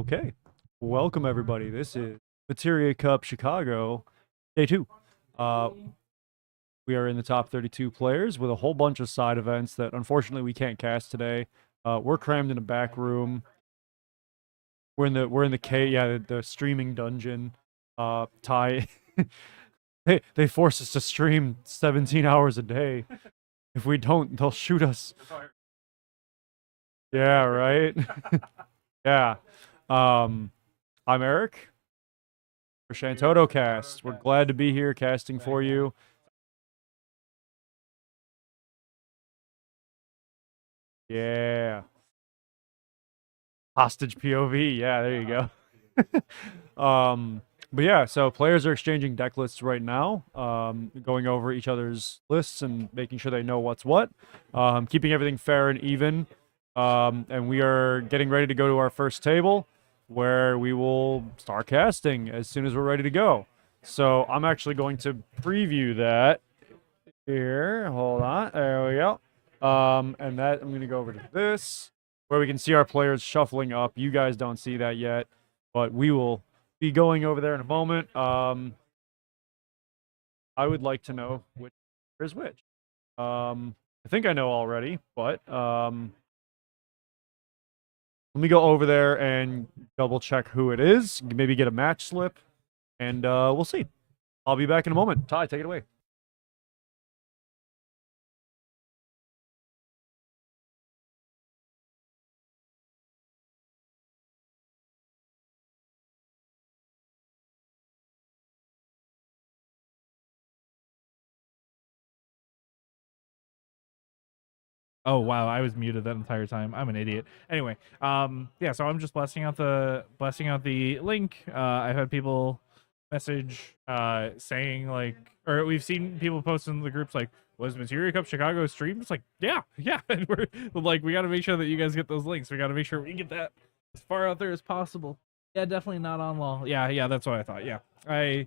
Okay. Welcome, everybody. This is Materia Cup Chicago, day 2. Uh, we are in the top 32 players with a whole bunch of side events that unfortunately we can't cast today. We're crammed in a back room. We're in the the streaming dungeon. Ty, they force us to stream 17 hours a day. If we don't, they'll shoot us. Yeah, right. Yeah. I'm Eric for ShantottoCast. We're glad to be here casting for you. Yeah. Hostage POV. Yeah, there you go. But yeah, so players are exchanging deck lists right now, going over each other's lists and making sure they know what's what, keeping everything fair and even. And we are getting ready to go to our first table where we will start casting as soon as we're ready to go. So I'm actually going to preview that here. Hold on. There we go. And that I'm going to go over to this where we can see our players shuffling up. You guys don't see that yet, but we will be going over there in a moment. I would like to know which is which. I think I know already, but let me go over there and double check who it is. Maybe get a match slip, and we'll see. I'll be back in a moment. Ty, take it away. Oh wow, I was muted that entire time. I'm an idiot. Anyway, yeah, so I'm just blessing out the link. I've had people message saying like, or we've seen people post in the groups like, was Materia Cup Chicago streamed? It's like, yeah. And we're like, we got to make sure that you guys get those links. We got to make sure we get that as far out there as possible. Yeah, definitely not on law. Yeah, that's what I thought. Yeah, that's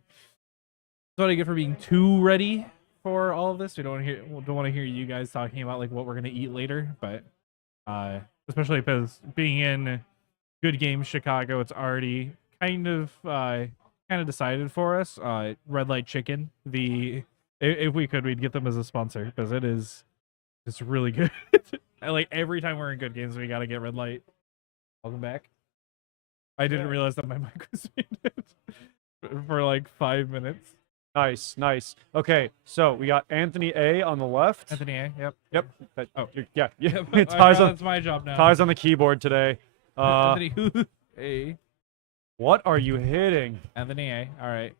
what I get for being too ready for all of this. We don't want to hear you guys talking about like what we're gonna eat later, but especially because being in Good Games Chicago, it's already kind of decided for us. Red Light Chicken. If we could, we'd get them as a sponsor because it's really good. Like every time we're in Good Games, we gotta get Red Light. Welcome back. I didn't realize that my mic was muted for like 5 minutes. Nice. Okay, so we got Anthony A on the left. Anthony A. Yep. Oh, yeah. That's my job now. Ty's on the keyboard today. Anthony A. What are you hitting? Anthony A. All right.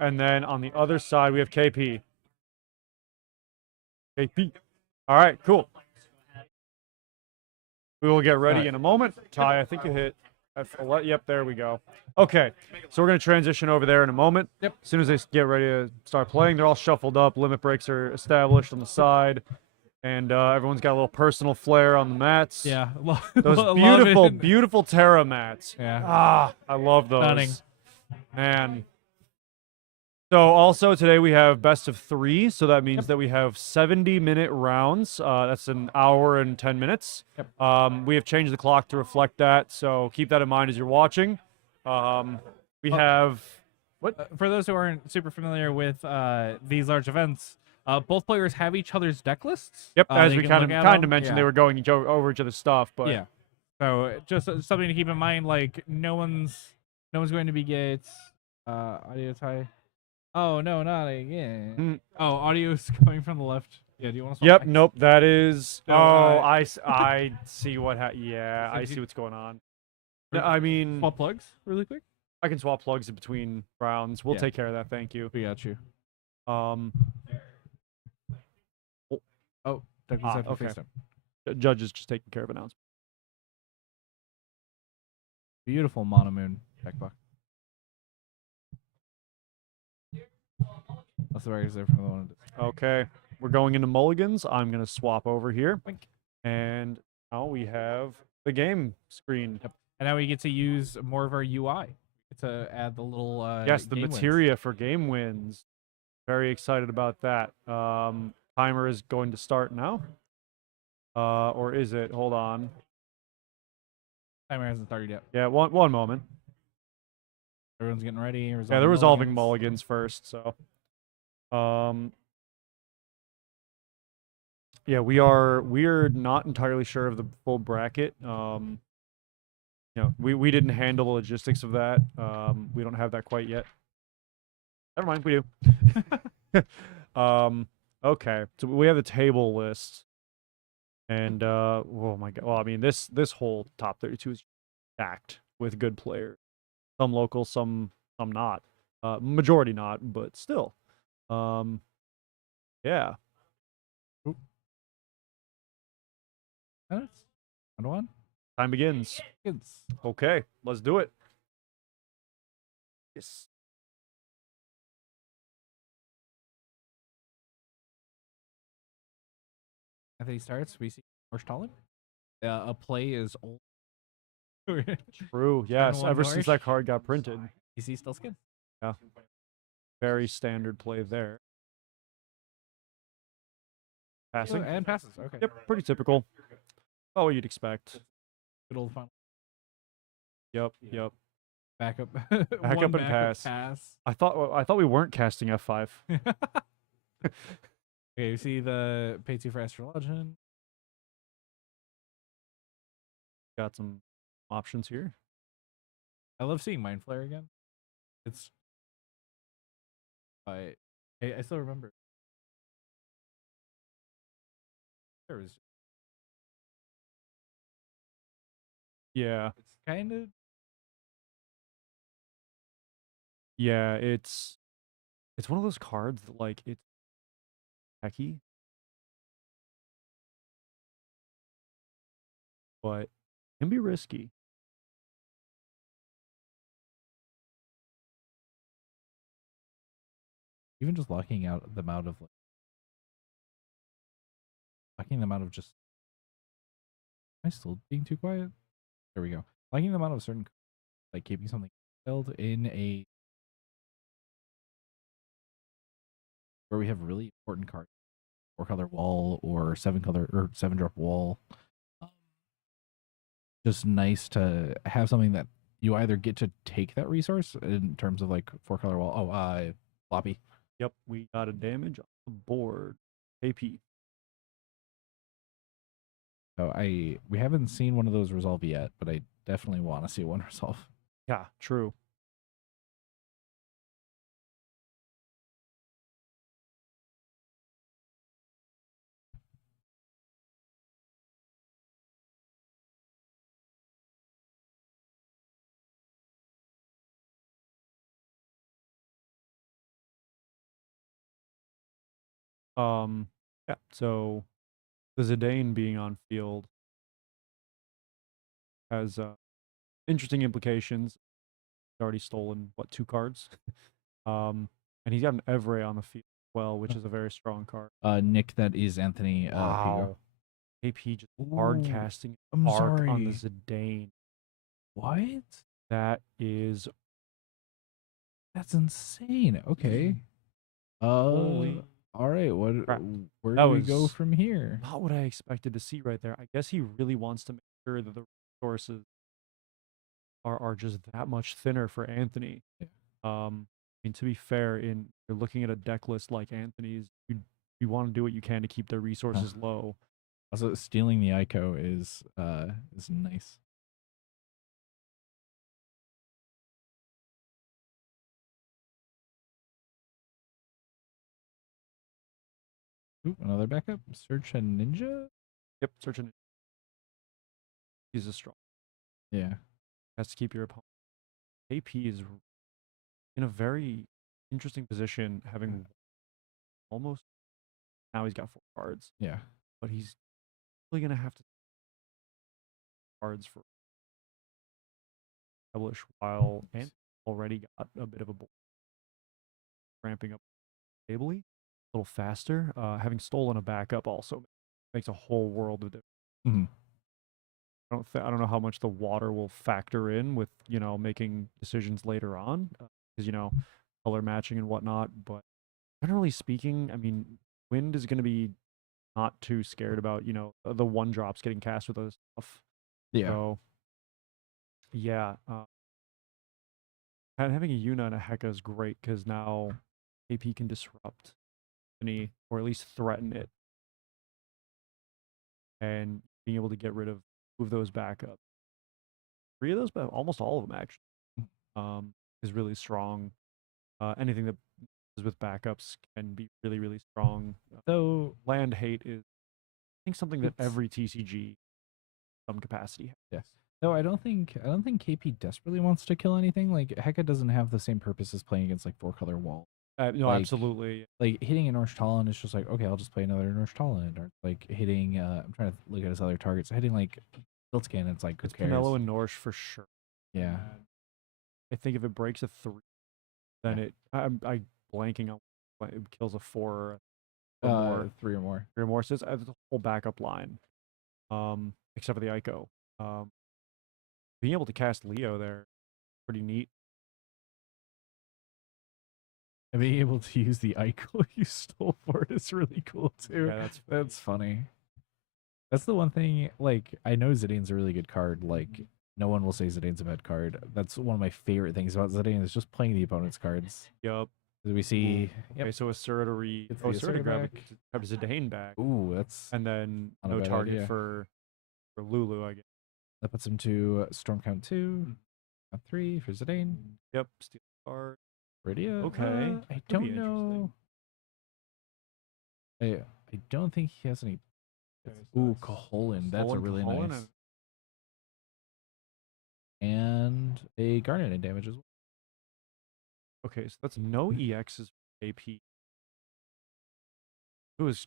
And then on the other side we have KP. KP. All right, cool. We will get ready in a moment. Ty, I think you hit F11. Yep, there we go. Okay, so we're going to transition over there in a moment. Yep. As soon as they get ready to start playing, they're all shuffled up. Limit breaks are established on the side. And everyone's got a little personal flair on the mats. Yeah. Those beautiful Terra mats. Yeah. I love those. Stunning. Man. So also today we have best of 3, so that means that we have 70-minute rounds. That's an hour and 10 minutes. Yep. We have changed the clock to reflect that, so keep that in mind as you're watching. We have for those who aren't super familiar with these large events, both players have each other's deck lists. Yep, as we kind of mentioned, yeah. they were going over each other's stuff, but yeah. So just something to keep in mind. Like no one's going to be Gates. Audio tie. Oh no, not again. Oh, audio's coming from the left. Yeah, do you want to swap? Yep, back? nope, that is. No, I see what. Yeah, I see what's going on. I mean, swap plugs really quick. I can swap plugs in between rounds. We'll take care of that. Thank you. We got you. Oh, Okay. Judge is just taking care of announcements. Beautiful monomoon deck buck. That's the records there from the one. Okay, we're going into mulligans. I'm gonna swap over here, Wink. and now we have the game screen. Yep. And now we get to use more of our UI. We get to add the little yes, the game materia wins. for game wins. Very excited about that. Timer is going to start now. Or is it? Hold on. Timer hasn't started yet. Yeah, one moment. Everyone's getting ready. Yeah, they're resolving mulligans. mulligans first, so yeah, we're not entirely sure of the full bracket. We didn't handle the logistics of that. We don't have that quite yet. Never mind, we do. Okay, so we have the table list, and oh my god, well, I mean this whole top 32 is stacked with good players. Some local, some not. Majority not, but still. Yeah. Oop. Minutes? Round one? Time begins. Kids. Okay, let's do it. Yes. After he starts, we see Norsh a play is old. True. Yes. one Ever since Norsh. that card got printed. You see still skin. Yeah. Very standard play there. Passing. And passes. Okay. Yep. Pretty typical. Oh, what you'd expect. Good old fun. Yep. Yep. Backup. Back up and pass. I thought we weren't casting F5. Okay, you see the pay 2 for Astrologian. Got some options here. I love seeing Mind Flare again. It's I still remember. There was Yeah. it's kind of Yeah, it's one of those cards that like it's techy, but can be risky. even just locking them out of just. Am I still being too quiet? There we go. Locking them out of certain, like keeping something held in a where we have really important cards, 4-color wall or 7-color or 7-drop wall. Just nice to have something that you either get to take that resource in terms of like 4-color wall. Oh, floppy. Yep, we got a damage on the board. AP. So we haven't seen one of those resolve yet, but I definitely want to see one resolve. Yeah, true. Yeah, so the Zidane being on field has interesting implications. He's already stolen what 2 cards, and he's got an Evray on the field as well, which is a very strong card. Nick, that is Anthony. Wow. AP just hard Ooh, casting I'm arc on the sorry. Zidane. What? That is That's insane. Okay. holy All right. crap. Where That do we go was from here? not what I expected to see right there. I guess he really wants to make sure that the resources are just that much thinner for Anthony. Yeah. I mean, to be fair, you're looking at a deck list like Anthony's, you want to do what you can to keep their resources low. Also, stealing the ICO is nice. Ooh, another backup. Search a ninja. Yep, searching. He's a strong. Yeah. Has to keep your opponent. AP is in a very interesting position, having almost now he's got 4 cards, Yeah. but he's really gonna have to cards for establish while and already got a bit of a ramping up stably, a little faster. Having stolen a backup also makes a whole world of difference. Mm-hmm. I don't know how much the water will factor in with making decisions later on, because color matching and whatnot. But generally speaking, I mean, Wind is going to be not too scared about the 1-drops getting cast with other stuff. Yeah. So Yeah. Having a Yuna and a Heka is great because now AP can disrupt any or at least threaten it, and being able to get rid of move those back up. Three of those, but almost all of them actually, is really strong. Anything that is with backups can be really, really strong. So Land hate is, I think, something that it's every TCG some capacity has. yes. No, I don't think KP desperately wants to kill anything. Like Heka doesn't have the same purpose as playing against like 4-color wall. No, Like absolutely. like hitting an Orange Talon is just like, okay, I'll just play another Orange Talon. Or like hitting I'm trying to look at his other targets. Hitting like Scan, it's like who It's cares? Canelo and Norsh for sure. Yeah. And I think if it breaks a 3, then I blanking on it kills a 4 or more. 3 or more. 3 or more. So it's a whole backup line. Except for the Ico. Being able to cast Leo there, pretty neat. And being able to use the icon you stole for it is really cool too. Yeah, That's funny. That's the one thing, like, I know Zidane's a really good card. Like, no one will say Zidane's a bad card. That's one of my favorite things about Zidane is just playing the opponent's cards. Yup. As we see, Okay, so Asura to Gets the Asura grab back. Zidane back, Ooh, that's and then not a no bad target idea. for Lulu, I guess. That puts him to Storm Count 2, Count 3 for Zidane. Yep, steal card. Rydia. Okay, I could be don't interesting. know. I don't think he has any. Okay, so Ooh, it's Caholen. That's a Caholen, really Caholen, nice. And a Garnet in damage as well. Okay, so that's no EXs for AP. It was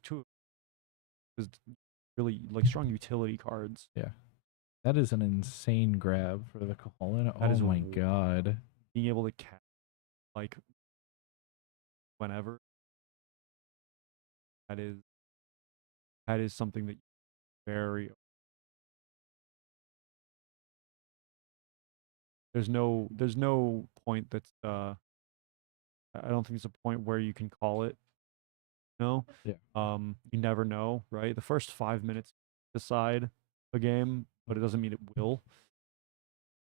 really like strong utility cards. Yeah. That is an insane grab for the Caholen. That Oh is my god. Being able to cast like whenever. That is something that very there's no point that's I don't think there's a point where you can call it. No. Yeah. You never know, right? The first 5 minutes decide a game, but it doesn't mean it will.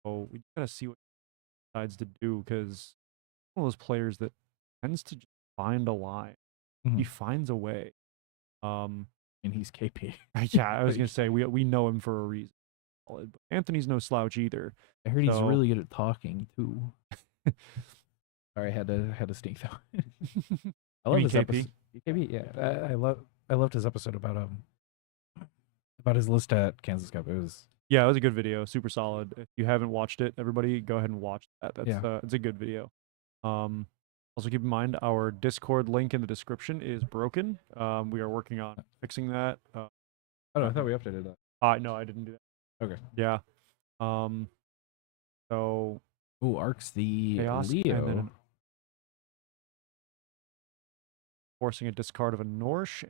So we gotta see what he decides to do because one of those players that tends to just find a line. He finds a way. And he's KP. Yeah, I was gonna say we know him for a reason. But Anthony's no slouch either. I heard he's really good at talking too. Sorry, I had to sneak that. I love mean his KP? episode. KP, yeah. I loved his episode about his list at Kansas Cup. It was it was a good video, super solid. If you haven't watched it, everybody go ahead and watch that. That's it's a good video. Also keep in mind our Discord link in the description is broken. We are working on fixing that. Oh no, I thought we updated that. No, I didn't do that. Okay. Yeah. So Ooh, Arcs the Chaos Leo. and then forcing a discard of a Norsh.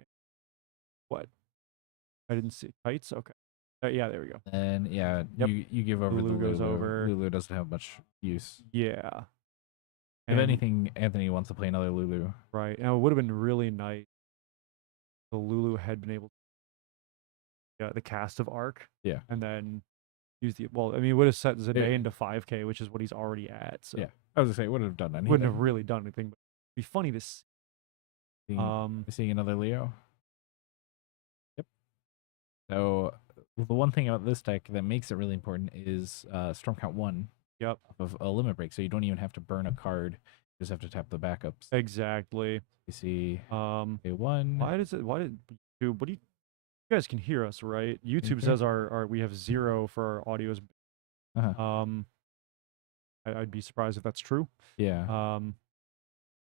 What? I didn't see kites. Okay. Yeah, there we go. And yeah, Yep. you give over Lulu the goes over. Lulu doesn't have much use. Yeah. If anything, Anthony wants to play another Lulu. Right. Now it would have been really nice if the Lulu had been able to the cast of Arc. Yeah. And then use the it would have set Zidane into 5K, which is what he's already at. So yeah. I was gonna say it wouldn't have done anything. Wouldn't have really done anything, but it'd be funny to see. Seeing another Leo. Yep. So the one thing about this deck that makes it really important is Storm Count 1. Yep. Of a limit break, so you don't even have to burn a card. You just have to tap the backups. Exactly. You see A1. What do you guys can hear us, right? YouTube says our we have 0 for our audios. I'd be surprised if that's true. Yeah.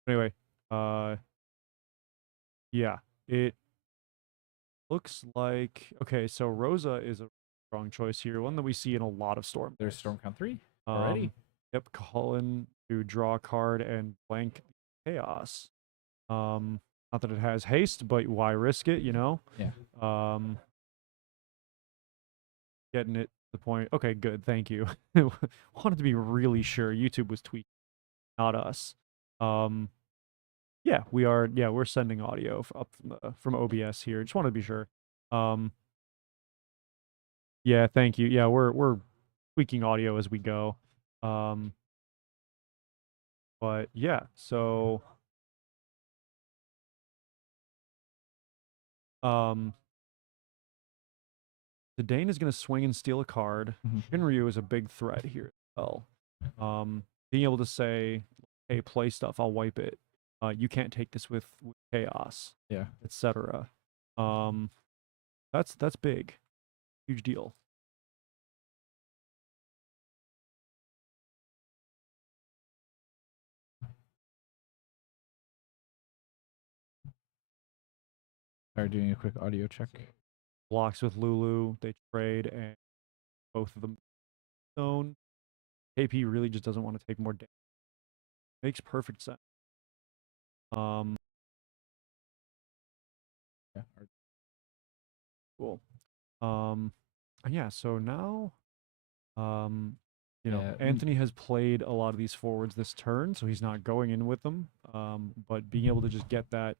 Anyway, yeah, it looks like okay. So Rosa is a strong choice here, one that we see in a lot of Storm. There's Storm Count 3 already. Yep, Colin to draw a card and blank Chaos. Not that it has haste, but why risk it? You know. Yeah. Getting it to the point. Okay, good. Thank you. Wanted to be really sure. YouTube was tweeting, not us. Yeah, we are. Yeah, we're sending audio up from OBS here. Just wanted to be sure. Yeah, thank you. Yeah, tweaking audio as we go. But yeah, so the Dane is going to swing and steal a card. Shinryu is a big threat here as well. Being able to say, "Hey, play stuff, I'll wipe it. You can't take this with chaos." Yeah. Etc. That's big, huge deal. Are doing a quick audio check. Blocks with Lulu, they trade, and both of them zone. KP really just doesn't want to take more damage. Makes perfect sense. Yeah. Cool. And yeah, so now, you know, Yeah, Anthony has played a lot of these forwards this turn, so he's not going in with them. But being able to just get that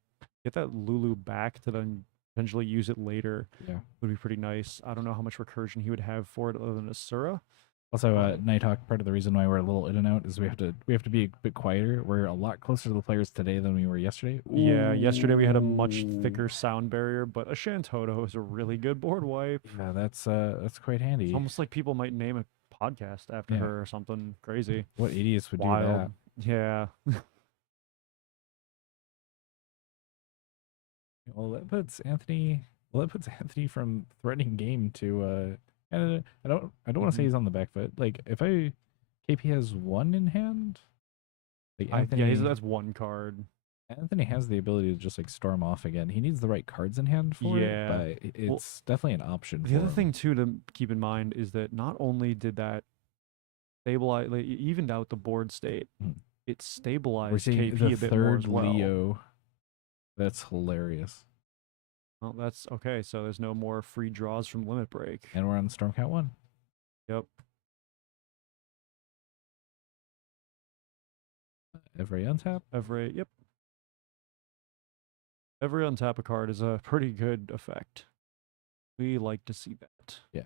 Lulu back to then potentially use it later would be pretty nice. I don't know how much recursion he would have for it other than Asura. Also, Nighthawk, part of the reason why we're a little in and out is we have to be a bit quieter. We're a lot closer to the players today than we were yesterday. Yeah, yesterday we had a much thicker sound barrier, but a Shantotto is a really good board wipe. Yeah, that's quite handy. It's almost like people might name a podcast after her or something crazy. What idiots would Wild. do that? Yeah. Well, that puts Anthony from threatening game to and I don't want to say he's on the back foot. Like if KP has one in hand, like Anthony, that's one card. Anthony has the ability to just like storm off again. He needs the right cards in hand for it, but it's definitely an option. The other thing too to keep in mind is that not only did that stabilize, like, it evened out the board state, it stabilized We're seeing KP the a bit more as third well. Leo. That's hilarious. Well, that's okay. So there's no more free draws from Limit Break. And we're on Storm Count 1. Yep. Every untap? Yep. Every untap a card is a pretty good effect. We like to see that. Yeah.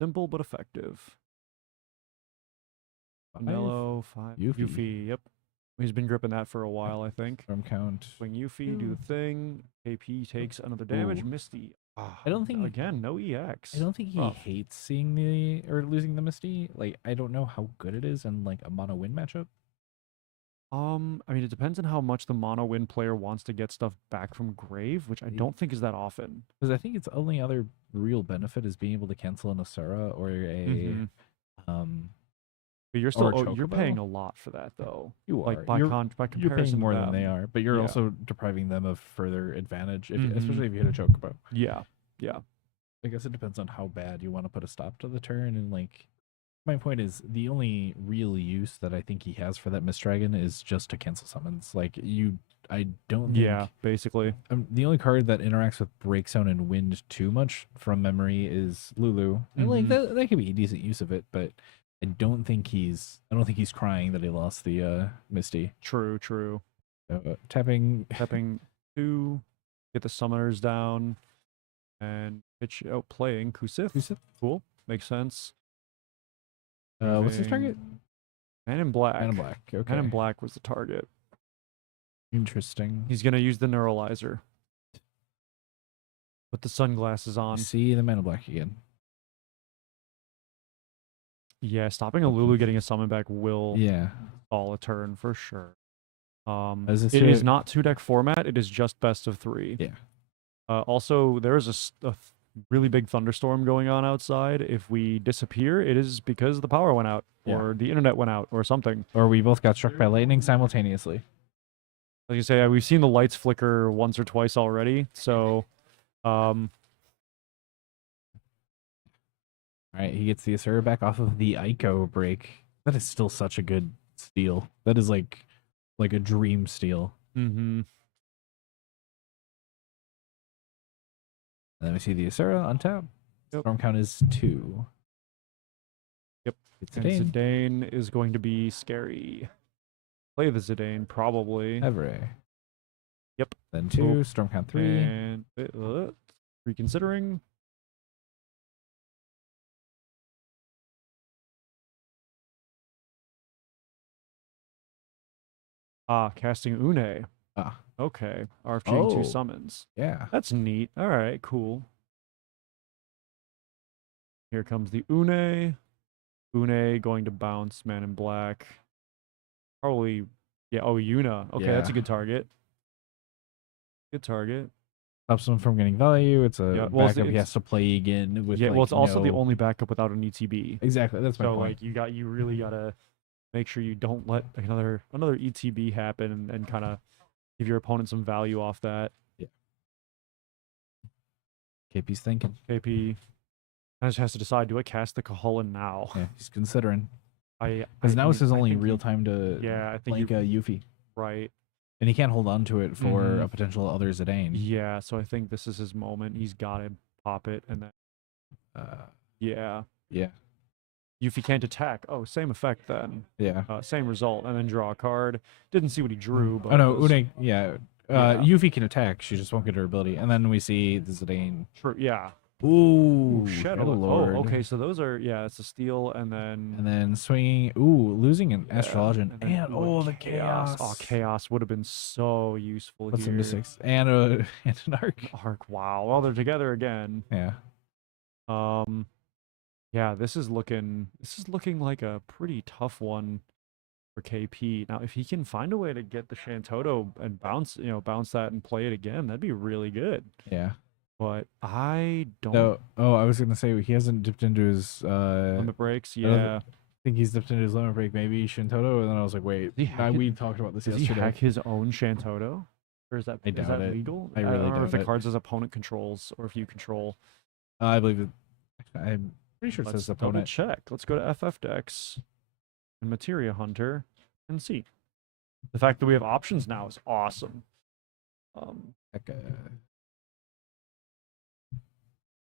Simple but effective. Mellow 5. Yuffie. Yep. He's been gripping that for a while, I think. Storm count. Swing Yuffie, do the thing. KP takes another damage. Misty. I don't think again, no EX. I don't think he hates seeing losing the Misty. Like I don't know how good it is in like a mono win matchup. I mean, it depends on how much the mono win player wants to get stuff back from grave, which I don't think is that often. Because I think its only other real benefit is being able to cancel an Asura or a But you're still you're paying a lot for that though. You are. Like by comparison, you're paying more to than them. they are, but you're also depriving them of further advantage, especially if you hit a chocobo. Yeah. I guess it depends on how bad you want to put a stop to the turn, and like my point is the only real use that I think he has for that Mist Dragon is just to cancel summons. Like I don't think. Basically. The only card that interacts with Break Zone and Wind too much from memory is Lulu, and like that could be a decent use of it, but I don't think he's crying that he lost the Misty. True. So, tapping 2, get the summoners down, and pitch out playing Kusith. Cool, makes sense. What's his target? Man in Black. Man in Black. Okay. Man in Black was the target. Interesting. He's gonna use the Neuralizer. Put the sunglasses on. See the Man in Black again. Yeah, stopping a Lulu getting a summon back will stall a turn for sure. It is not 2-deck format. It is just best of 3. Yeah. Also, there is a really big thunderstorm going on outside. If we disappear, it is because the power went out, or the internet went out, or something. Or we both got struck by lightning simultaneously. Like you say, we've seen the lights flicker once or twice already. So, all right, he gets the Asura back off of the Ico break. That is still such a good steal. That is like a dream steal. Mm-hmm. And then we see the Asura on tap. Yep. Storm count is 2. Yep. It's And Zidane is going to be scary. Play the Zidane, probably. Evere. Yep. Then 2, storm count 3. And reconsidering. Ah, casting Une. Ah. Okay. RFGing two Oh, summons. yeah. That's neat. All right, cool. Here comes the Une. Une going to bounce Man in Black. Probably, yeah. Oh, Yuna. Okay, that's Yeah. a good target. Good target. Stops him from getting value. It's Yeah. a Well, backup he has to play again with yeah. Well, like it's also the no. only backup without an ETB. Exactly. That's my So point. like you really gotta make sure you don't let another ETB happen and kind of give your opponent some value off that. Yeah. KP's thinking. KP just has to decide: do I cast the Kaholan now? Yeah, he's considering. I Because now mean, it's his I only think real time to yeah, I think blank you're Yuffie. right. And he can't hold on to it for Mhm. a potential other Zidane. Yeah, so I think this is his moment. He's got to pop it, and then yeah, Yeah. Yuffie can't attack. Oh, same effect then. Yeah. Same result, and then draw a card. Didn't see what he drew, but Oh no, was, Une. Yeah. yeah, Yuffie can attack. She just won't get her ability. And then we see the Zidane. true. Yeah. Ooh, Shadow Shadow Lord. Oh, okay. So those are yeah. It's a steal, and And then then swinging. Ooh, losing an yeah, Astrologian. and then, And ooh, the chaos. Oh, chaos would have been so useful What's the here. mystics? And and an arc. Arc. Wow. Well, they're together again. Yeah. Yeah. This is looking like a pretty tough one for KP. Now, if he can find a way to get the Shantotto and bounce that and play it again, that'd be really good. Yeah. But I don't No. Oh, I was gonna say he hasn't dipped into his limit breaks. I don't Yeah. think he's dipped into his limit break. Maybe Shantotto. And then I was like, wait. Does he hack it? We talked about this Does he yesterday. hack his own Shantotto? Or is that I doubt it. legal? I don't really remember if doubt the it. cards his opponent controls or if you control. I believe it. I'm pretty sure it Let's says double opponent. check. Let's go to FF decks and Materia Hunter and see. The fact that we have options now is awesome.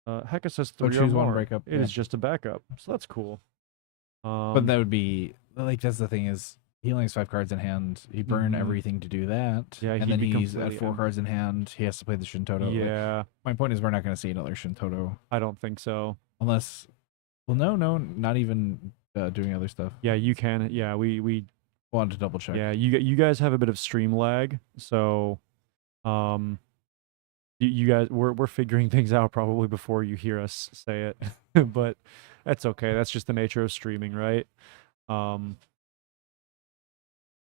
Heka says So 3 or choose one more. breakup. It is just a backup, so that's cool. But that would be like that's the thing is he only has 5 cards in hand. He burned Mhm. everything to do that. Yeah, and he'd then be he's at completely 4 em- cards in hand. He has to play the Shantotto. Like, Yeah, my point is we're not going to see another Shantotto I don't think so. unless. Well, no, not even doing other stuff. Yeah, you can. Yeah, we Wanted to double check. yeah, you guys have a bit of stream lag, so you guys we're figuring things out probably before you hear us say it. But that's okay. That's just the nature of streaming, right?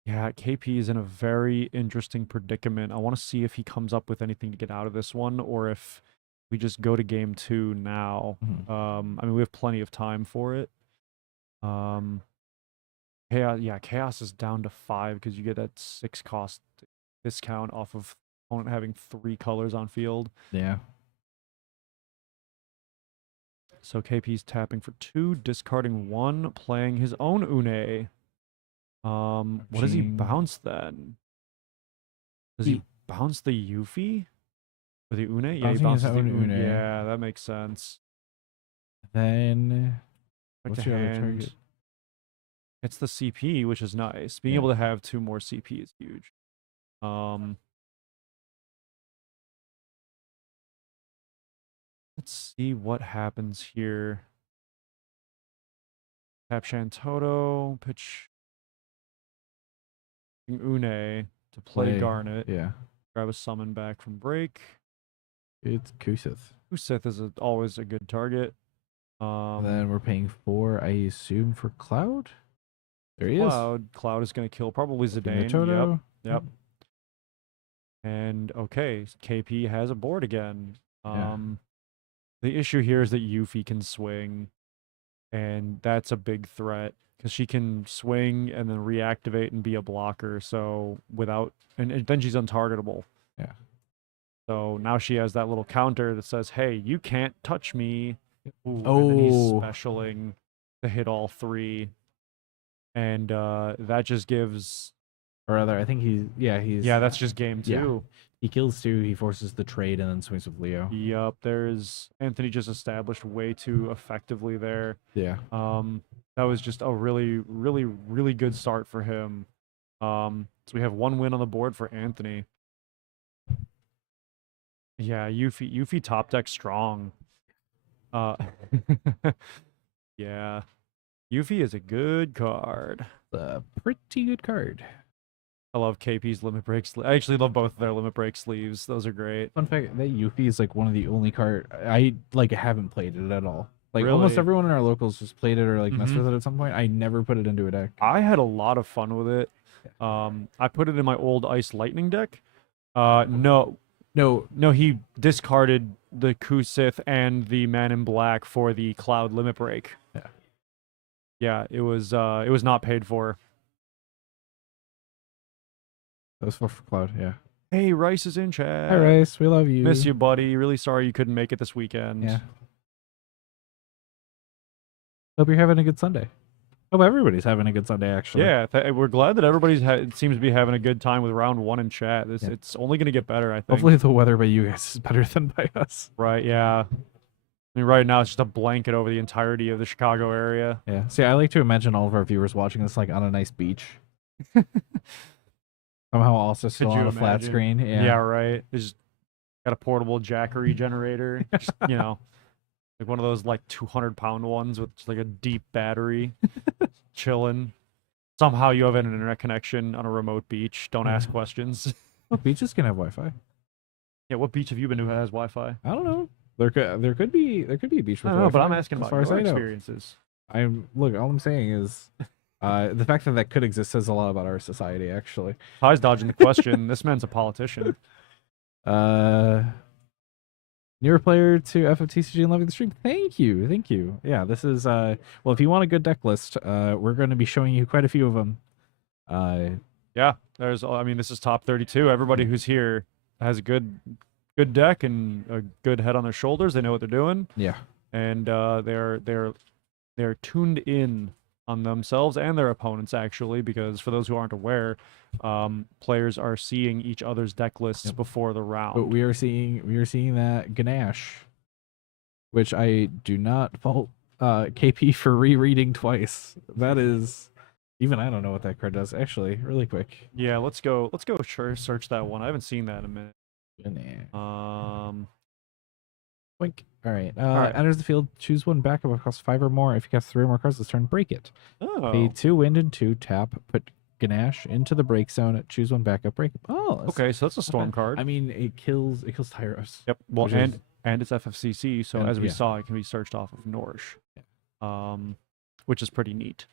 Yeah, KP is in a very interesting predicament. I want to see if he comes up with anything to get out of this one or if we just go to game 2 now. Mhm. I mean, we have plenty of time for it. Chaos is down to 5 because you get that 6 cost discount off of opponent having 3 colors on field. Yeah. So KP's tapping for 2, discarding 1, playing his own Une. What does he bounce then? Does he bounce the Yuffie? Or the Une? Yeah, he Bouncing his bounces the own Une. Une. Yeah, that makes sense. Then Back what's to your other hand. target? It's the CP, which is nice. Being Yeah. able to have 2 more CP is huge. Let's see what happens here. Tap Shantotto, pitch Une to play Garnet. Yeah. Grab a summon back from break. It's Kusith. Kusith is always a good target. Then we're paying 4, I assume, for Cloud. There he is. Cloud is going to kill probably Zidane. Toto. Yep. And okay, KP has a board again. The issue here is that Yuffie can swing, and that's a big threat because she can swing and then reactivate and be a blocker. So and then she's untargetable. Yeah. So now she has that little counter that says, "Hey, you can't touch me." Ooh, Oh. and then he's specialing to hit all 3, and that just gives. Or rather, I think he's. That's just game 2. Yeah. He kills 2, he forces the trade, and then swings with Leo. Yup, there's Anthony just established way too effectively there. Yeah. That was just a really, really, really good start for him. So we have 1 win on the board for Anthony. Yeah, Yuffie top deck strong. Yeah. Yuffie is a good card. A pretty good card. I love KP's limit break. I actually love both of their limit break sleeves. Those are great. Fun fact: that Yuffie is like one of the only card I like haven't played it at all. Like almost Really? everyone in our locals just played it or like messed Mhm. with it at some point. I never put it into a deck. I had a lot of fun with it. I put it in my old Ice Lightning deck. No, No, no, he discarded the Kusith and the Man in Black for the Cloud limit break. Yeah. Yeah, it was not paid for. that was for Cloud. Yeah. Hey, Rice is in chat. Hi, Rice. We love you. Miss you, buddy. Really sorry you couldn't make it this weekend. Yeah. Hope you're having a good Sunday. Hope everybody's having a good Sunday. Actually. Yeah, we're glad that everybody's seems to be having a good time with round one in chat. Yeah. It's only going to get better, I think. Hopefully the weather by you guys is better than by us. Right, yeah. I mean, right now it's just a blanket over the entirety of the Chicago area. Yeah. See, I like to imagine all of our viewers watching this like on a nice beach. Somehow also still Could you on a flat imagine? screen. Yeah, Yeah. right. It's just got a portable Jackery generator. Just, like one of those like 200-pound ones with just like a deep battery, chilling. Somehow you have an internet connection on a remote beach. Don't ask questions. Well, beaches can have Wi-Fi. Yeah, what beach have you been to that has Wi-Fi? I don't know. There could be a beach with I don't know, but Wi-Fi, I'm asking as about far as your I know. experiences. Look. All I'm saying is, the fact that that could exist says a lot about our society. Actually, Ty's dodging the question. This man's a politician. newer player to FFTCG and loving the stream. Thank you. Yeah, this is well. If you want a good deck list, we're going to be showing you quite a few of them. Yeah, this is top 32. Everybody who's here has a good deck and a good head on their shoulders. They know what they're doing, Yeah. and they're tuned in on themselves and their opponents, actually, because for those who aren't aware, players are seeing each other's deck lists Yep. before the round. But we are seeing that Ganesh, which I do not fault KP for rereading twice. That is, even I don't know what that card does. Actually, really quick. Yeah, let's go search that one. I haven't seen that in a minute. Ganesh. Um, Boink. All right. right. Enters the field. Choose one backup. It costs 5 or more. If you cast 3 or more cards this turn, break it. Pay oh, 2 wind and 2 tap. Put Ganesh into the break zone. Choose one backup. Break it. Oh, that's okay, so that's a not storm bad. card. I mean, it kills Tyros. Yep. Well, which is- and it's FFCC, so And- as we yeah. saw, it can be searched off of Norsh, which is pretty neat.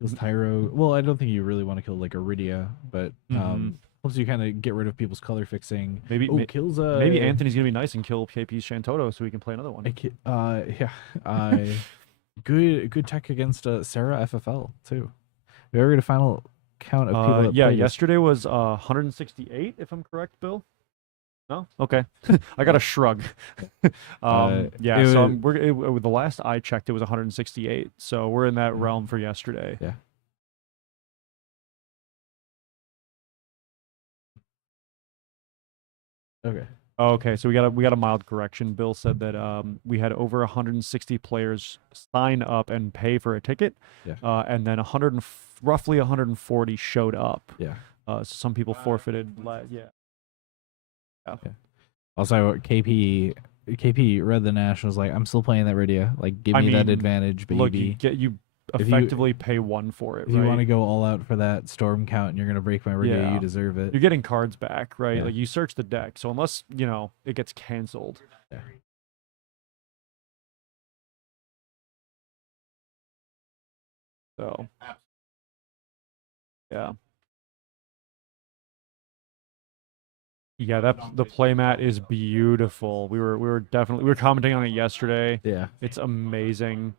Kills Tyro. Well, I don't think you really want to kill like Iridia, but helps you kind of get rid of people's color fixing. Maybe Kills maybe Anthony's gonna be nice and kill KP's Shantotto so we can play another one. Yeah. Good tech against Sarah FFL too. We already got a final count of people that Yeah, played this. yesterday was 168, if I'm correct, Bill. No, okay. I got a shrug. Yeah, so the last I checked, it was 168. So we're in that realm for yesterday. Yeah. Okay. Okay, so we got a mild correction. Bill said that we had over 160 players sign up and pay for a ticket, Yeah. and then roughly 140 showed up. Yeah. So some people forfeited. Yeah. Also, KP read the Nash and was like, I'm still playing that Iridia. Like, give me that mean, advantage, baby. Look, you If you- effectively pay one for it, if you right? want to go all out for that storm count and you're going to break my Iridia, Yeah. you deserve it. You're getting cards back, right? Yeah. Like you search the deck, so unless it gets canceled. Yeah. So. Yeah. Yeah, the playmat is beautiful. We were commenting on it yesterday. Yeah. It's amazing.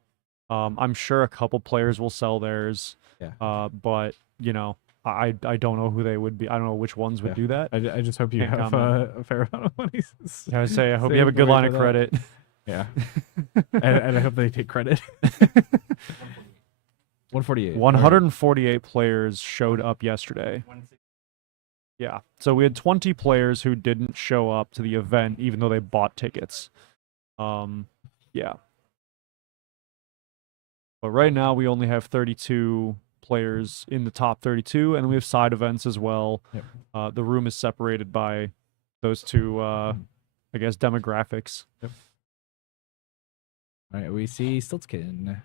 I'm sure a couple players will sell theirs. Yeah. But I don't know who they would be. I don't know which ones would do that. I just hope you Can't have comment. a fair amount of money. I would say I hope you have a saved good away line for of that. credit. Yeah. and I hope they take credit. 148. 148 players showed up yesterday. Yeah. So we had 20 players who didn't show up to the event even though they bought tickets. Yeah. But right now we only have 32 players in the top 32 and we have side events as well. Yep. The room is separated by those two I guess demographics. Yep. All right, we see Stiltskin.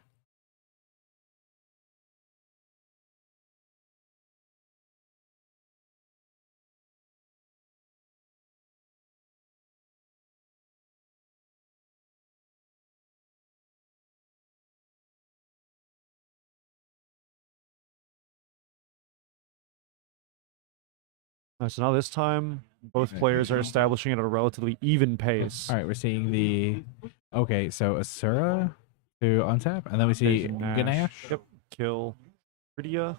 So now this time, both players are establishing it at a relatively even pace. All right, we're seeing the. Okay, so Asura to untap, and then we see Ganache. Yep. Kill Rydia.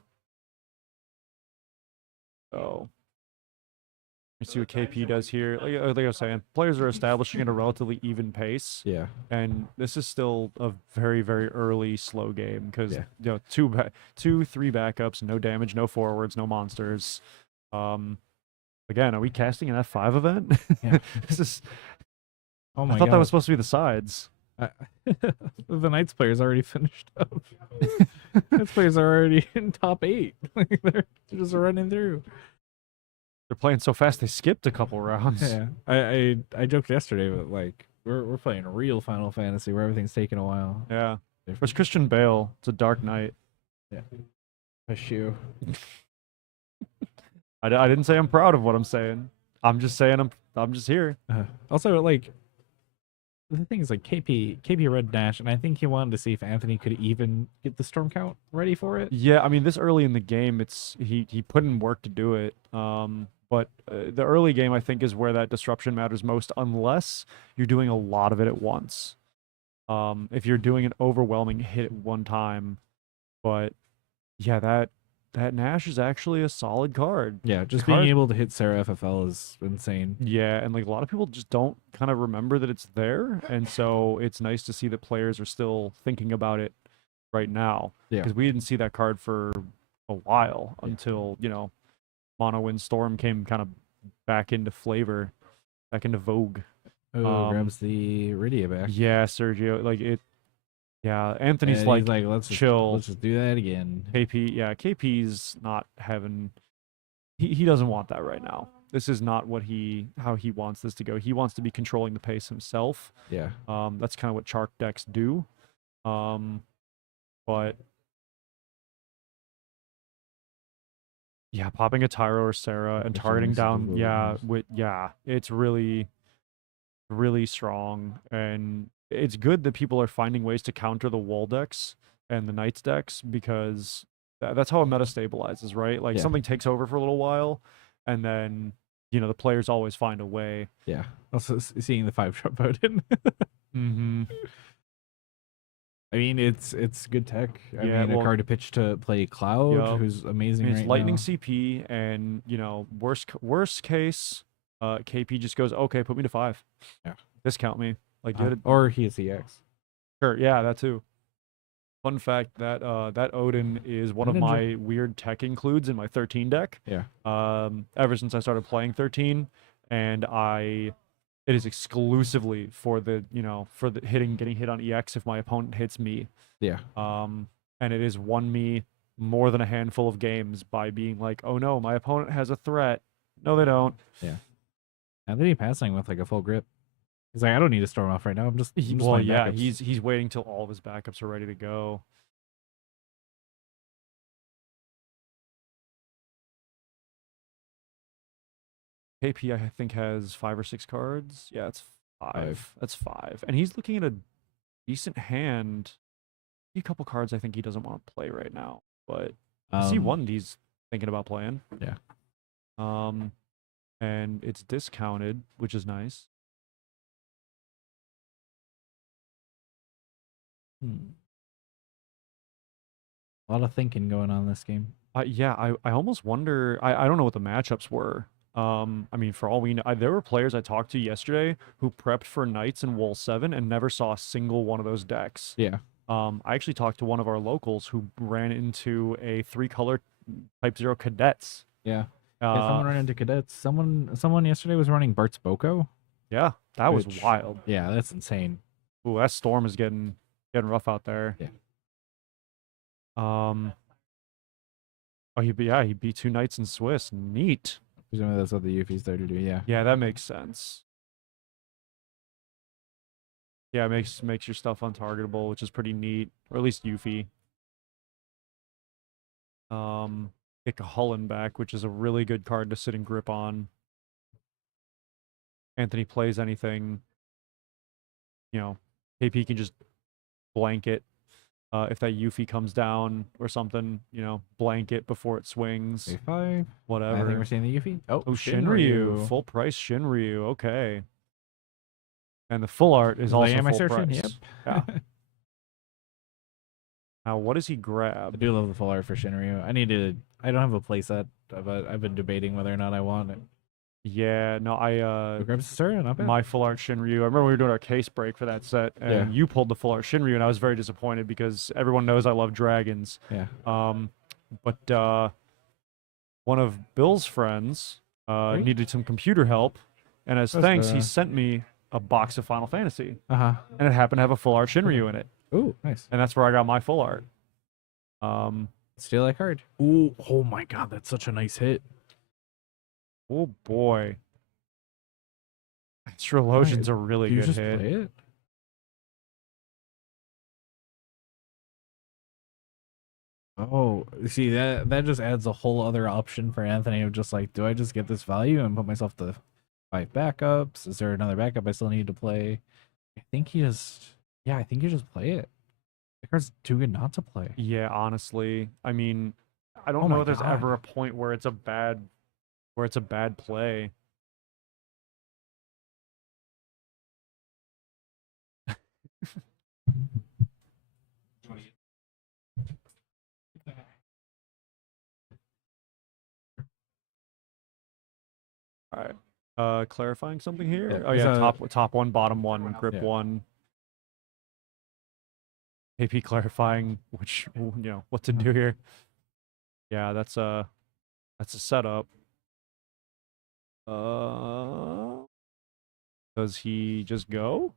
So let's see what KP does here. Like I was saying, players are establishing at a relatively even pace. Yeah. And this is still a very, very early slow game because Yeah. you know, 3 backups, no damage, no forwards, no monsters. Again, are we casting an F5 event? Yeah. This is. Oh my I thought god. that was supposed to be the sides. The Knights players already finished up. Knights players are already in top 8. Like they're just running through. They're playing so fast they skipped a couple rounds. Yeah. I joked yesterday, but like we're playing real Final Fantasy where everything's taking a while. Yeah. Where's Christian Bale? It's a Dark Knight. Yeah. A shoe. I didn't say I'm proud of what I'm saying. I'm just saying I'm just here. Also, like the thing is, like KP read Nash, and I think he wanted to see if Anthony could even get the storm count ready for it. Yeah, I mean, this early in the game, he put in work to do it. But the early game, I think, is where that disruption matters most, unless you're doing a lot of it at once. If you're doing an overwhelming hit at one time, but yeah, that Nash is actually a solid card. Yeah, just being able to hit Sarah FFL is insane. Yeah, and like a lot of people just don't kind of remember that it's there, and so it's nice to see that players are still thinking about it right now. Yeah. Because we didn't see that card for a while until, you know, Mono Wind Storm came kind of back into flavor, back into vogue. Oh, grabs the Rydia back. Yeah, Sergio, like it. Yeah, Anthony's And like, he's like, let's chill. Let's just do that again. KP's not having. He doesn't want that right now. This is not how he wants this to go. He wants to be controlling the pace himself. Yeah. That's kind of what Chark decks do. But yeah, popping a Tyro or Sarah and targeting down, it's really, really strong, and it's good that people are finding ways to counter the wall decks and the Knights decks because that's how a meta stabilizes, right? Like something takes over for a little while, and then you know the players always find a way. Yeah. Also seeing the 5-drop vote in. Mm-hmm. I mean, it's good tech. I Yeah, mean, a card to pitch to play Cloud, who's amazing. I mean, it's right lightning now. CP, and you know, worst case, KP just goes, okay, put me to 5. Yeah. Discount me. Like, or he is EX. Sure, yeah, that too. Fun fact that that Odin is one of my weird tech includes in my 13 deck. Yeah. Ever since I started playing 13, and it is exclusively for the getting hit on EX if my opponent hits me. Yeah. And it has won me more than a handful of games by being like, oh no, my opponent has a threat. No, they don't. Yeah. Anthony passing with like a full grip. He's like, I don't need to storm off right now. I'm just backups. He's waiting till all of his backups are ready to go. KP, I think, has 5 or 6 cards. Yeah, it's 5. That's 5. And he's looking at a decent hand. A couple cards I think he doesn't want to play right now. But I see one he's thinking about playing. Yeah. And it's discounted, which is nice. A lot of thinking going on in this game. I almost wonder. I don't know what the matchups were. I mean, for all we know, there were players I talked to yesterday who prepped for Knights in Wool 7 and never saw a single one of those decks. Yeah. I actually talked to one of our locals who ran into a 3-color Type 0 Cadets. Yeah. Someone ran into Cadets. Someone yesterday was running Bart's Boko. Yeah, that was wild. Yeah, that's insane. Ooh, that storm is getting rough out there. Yeah. Oh, he beat 2 Knights in Swiss. Neat. Presumably that's what the Yuffie's there to do. Yeah. Yeah, that makes sense. Yeah, it makes your stuff untargetable, which is pretty neat, or at least Yuffie. Kick a Hullen back, which is a really good card to sit and grip on. Anthony plays anything, you know, KP can just blanket. If that Yuffie comes down or something, blanket before it swings. A5. I think Whatever. we're seeing the Yuffie. Oh, Shinryu. Full price Shinryu. Okay. And the full art is also am I full searching? price. Yep. Yeah. Now, what does he I grab? do love the full art for Shinryu. I don't have a playset, but I've been debating whether or not I want it. Yeah, no, Who grabs Sora? Not bad. my full art Shinryu. I remember we were doing our case break for that set, and Yeah. you pulled the full art Shinryu, and I was very disappointed because everyone knows I love dragons. Yeah. But one of Bill's friends Right. needed some computer help, and as That's thanks, he the- sent me a box of Final Fantasy, Uh-huh. and it happened to have a full art Shinryu in it, Ooh, nice. and that's where I got my full art. Steal that card. Ooh, oh my god, that's such a nice hit. Oh boy, Astrologian's a really Do you good just hit. play it? Oh, see that just adds a whole other option for Anthony of just like, do I just get this value and put myself to 5 backups? Is there another backup I still need to play? I think you just play it. The card's too good not to play. Yeah, honestly, I mean, I don't Oh know my if there's God. ever a point where it's a bad play. All right. Clarifying something here. Yeah, Oh there's yeah, a- top one, bottom one, grip Yeah. one. AP clarifying what to do here. Yeah, that's a setup. Does he just go?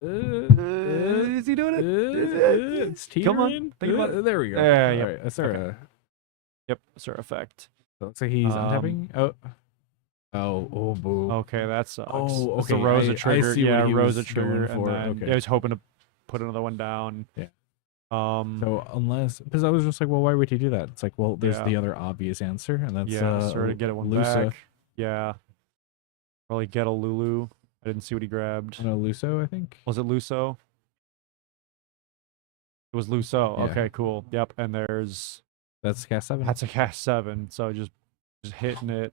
Is he doing it? It's Come on, teetering. think about it. There we go. Yeah, All yep. right, that's our. Okay. Yep, sir effect. So it looks like he's Um, untapping. Oh, boo. Okay, that sucks. Oh, It's the okay, Rosa I trigger. see what Yeah, he Rosa was trigger, going and for, then okay. yeah, I was hoping to put another one down. Yeah. Um. So because I was just like, well, why would he do that? It's like, well, there's Yeah. the other obvious answer, and that's Yeah, sort of get it one Lusa. back. Yeah. Probably get a Lulu. I didn't see what he grabbed. No, Luso, I think. Was it Luso? It was Luso. Yeah. Okay, cool. Yep. And there's That's cast 7. that's a cast 7. So just hitting it.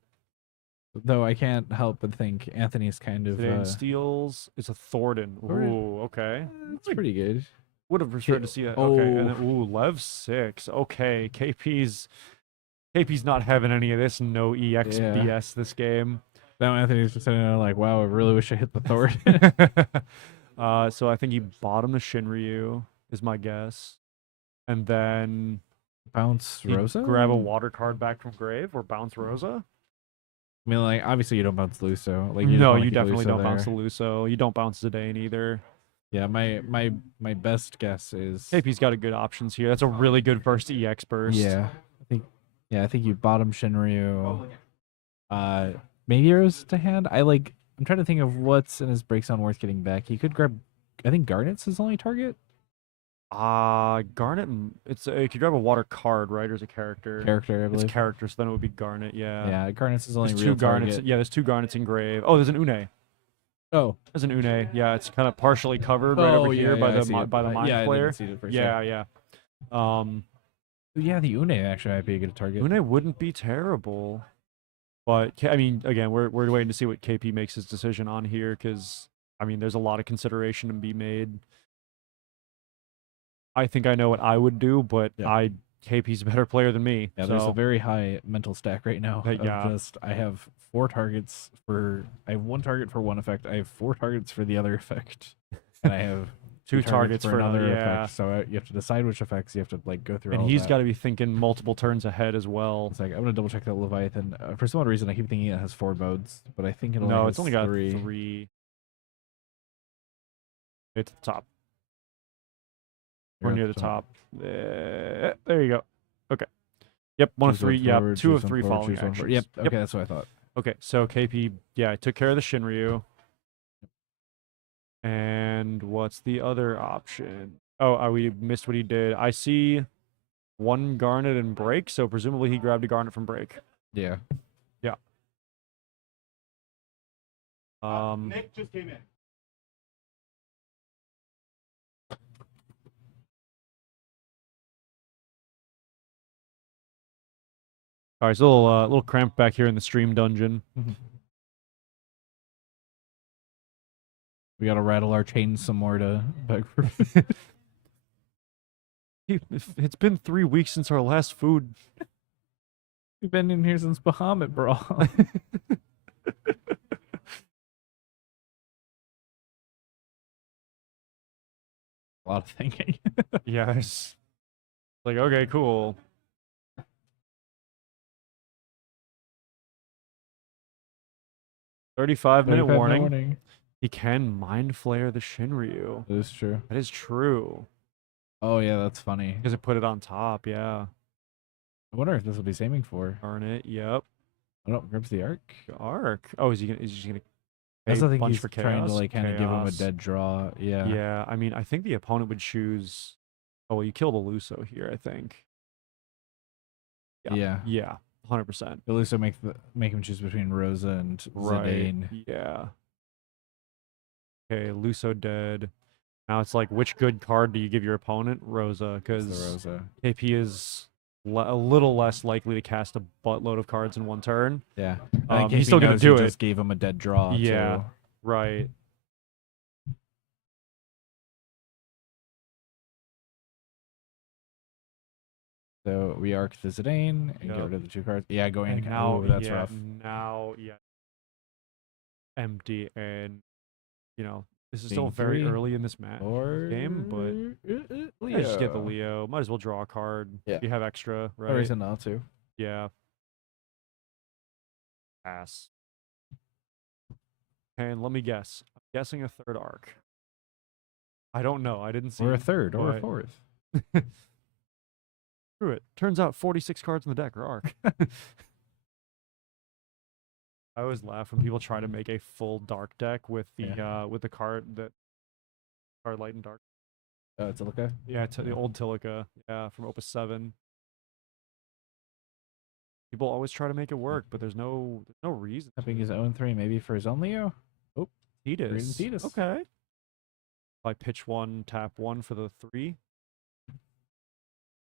Though I can't help but think Anthony's kind of. Today in steals. It's a Thornton. Thornton. Ooh, okay. It's pretty good. Would have preferred to see that. Okay. And then, Oh. Lev 6. Okay. KP's not having any of this no EX Yeah. BS this game. Now Anthony's just sitting there like, wow, I really wish I hit the Thornton. So I think he bottomed the Shinryu is my guess. And then Bounce he'd Rosa? grab a water card back from grave or bounce Rosa. I mean, like, obviously you don't bounce Luso. Like, you just No, wanna you keep definitely Luso don't bounce the there. Luso. You don't bounce Zidane either. Yeah, my best guess is. KP's got a good options here. That's a really good first EX burst. Yeah, I think you bottom Shinryu. Maybe arrows to hand. I'm trying to think of what's in his break zone worth getting back. He could grab. I think Garnet's his only target. Garnet. It's you could grab a water card, right? Or is it character? Character, I It's believe. character, so then it would be Garnet. Yeah. Yeah, Garnet's his only There's real two Garnets. target. Yeah, there's two Garnets in grave. Oh, there's an Une. Oh. There's an Une. Yeah, it's kind of partially covered right over here by the mind yeah, player. I didn't see it at first, Yeah, yeah. Yeah, the Une actually might be a good target. Une wouldn't be terrible, but I mean, again, we're waiting to see what KP makes his decision on here because I mean, there's a lot of consideration to be made. I think I know what I would do, but Yeah. KP's a better player than me. Yeah, so there's a very high mental stack right now. Of yeah. I have 4 targets for. I have 1 target for one effect. I have 4 targets for the other effect, and I have 2 targets for another yeah. effect. So you have to decide which effects. You have to go through. And all he's that. got to be thinking multiple turns ahead as well. It's like I'm gonna double check that Leviathan. For some odd reason, I keep thinking it has 4 modes, but I think it only No, has it's only got 3. 3. It's the top. We're You're near at the top. There you go. Okay. Yep, 1 of 3. Choose Yeah, forward, 2 of choose 3 forward, following choose one forward. actions. Yep. Okay, that's what I thought. Okay, so KP, yeah, took care of the Shinryu. And what's the other option? Oh, we missed what he did. I see 1 Garnet and break, so presumably he grabbed a Garnet from break. Yeah. Yeah. Nick just came in. All right, so a little cramp back here in the stream dungeon. We gotta rattle our chains some more to beg for. It's been 3 weeks since our last food. We've been in here since Bahamut Brawl. A lot of thinking. Yes. Like, okay, cool. 35-minute 35-minute warning. He can mind flare the Shinryu. That is true. That is true. Oh yeah, that's funny. Because it put it on top, yeah. I wonder if this will be saving for. Darn it, yep. Oh no, grips the arc. Arc. Oh, is he just gonna I pay also a think bunch he's for trying to chaos? like kind of give him a Chaos. dead draw. Yeah. Yeah, I mean, I think the opponent would choose. Oh, well, you kill the Luso here, I think. Yeah. Yeah, 100%. He'll also make him choose between Rosa and Zidane. Yeah. Okay, Luso dead. Now it's like, which good card do you give your opponent? Rosa, It's the because Rosa. KP is a little less likely to cast a buttload of cards in one turn. Yeah. He's still gonna do it. Just gave him a dead draw. Yeah. Too. Right. So we arc the Zidane and get Yep. rid of the 2 cards. Yeah, going And into now, that's yeah, rough. now, yeah, empty, and this is Being still very 3 early in this game, but I just get the Leo. Might as well draw a card. Yeah. If you have extra, right? No reason not to. Yeah. Pass. And let me guess. I'm guessing a third arc. I don't know. I didn't see. Or a it, third or a but- fourth. Screw it. Turns out 46 cards in the deck are arc. I always laugh when people try to make a full dark deck with the card light and dark. Tilica? Yeah, the old Tilica. Yeah, from Opus 7. People always try to make it work, but there's no reason. Tapping his own 3 maybe for his own Leo? Thetis. Thetis. Okay. I pitch 1, tap 1 for the 3.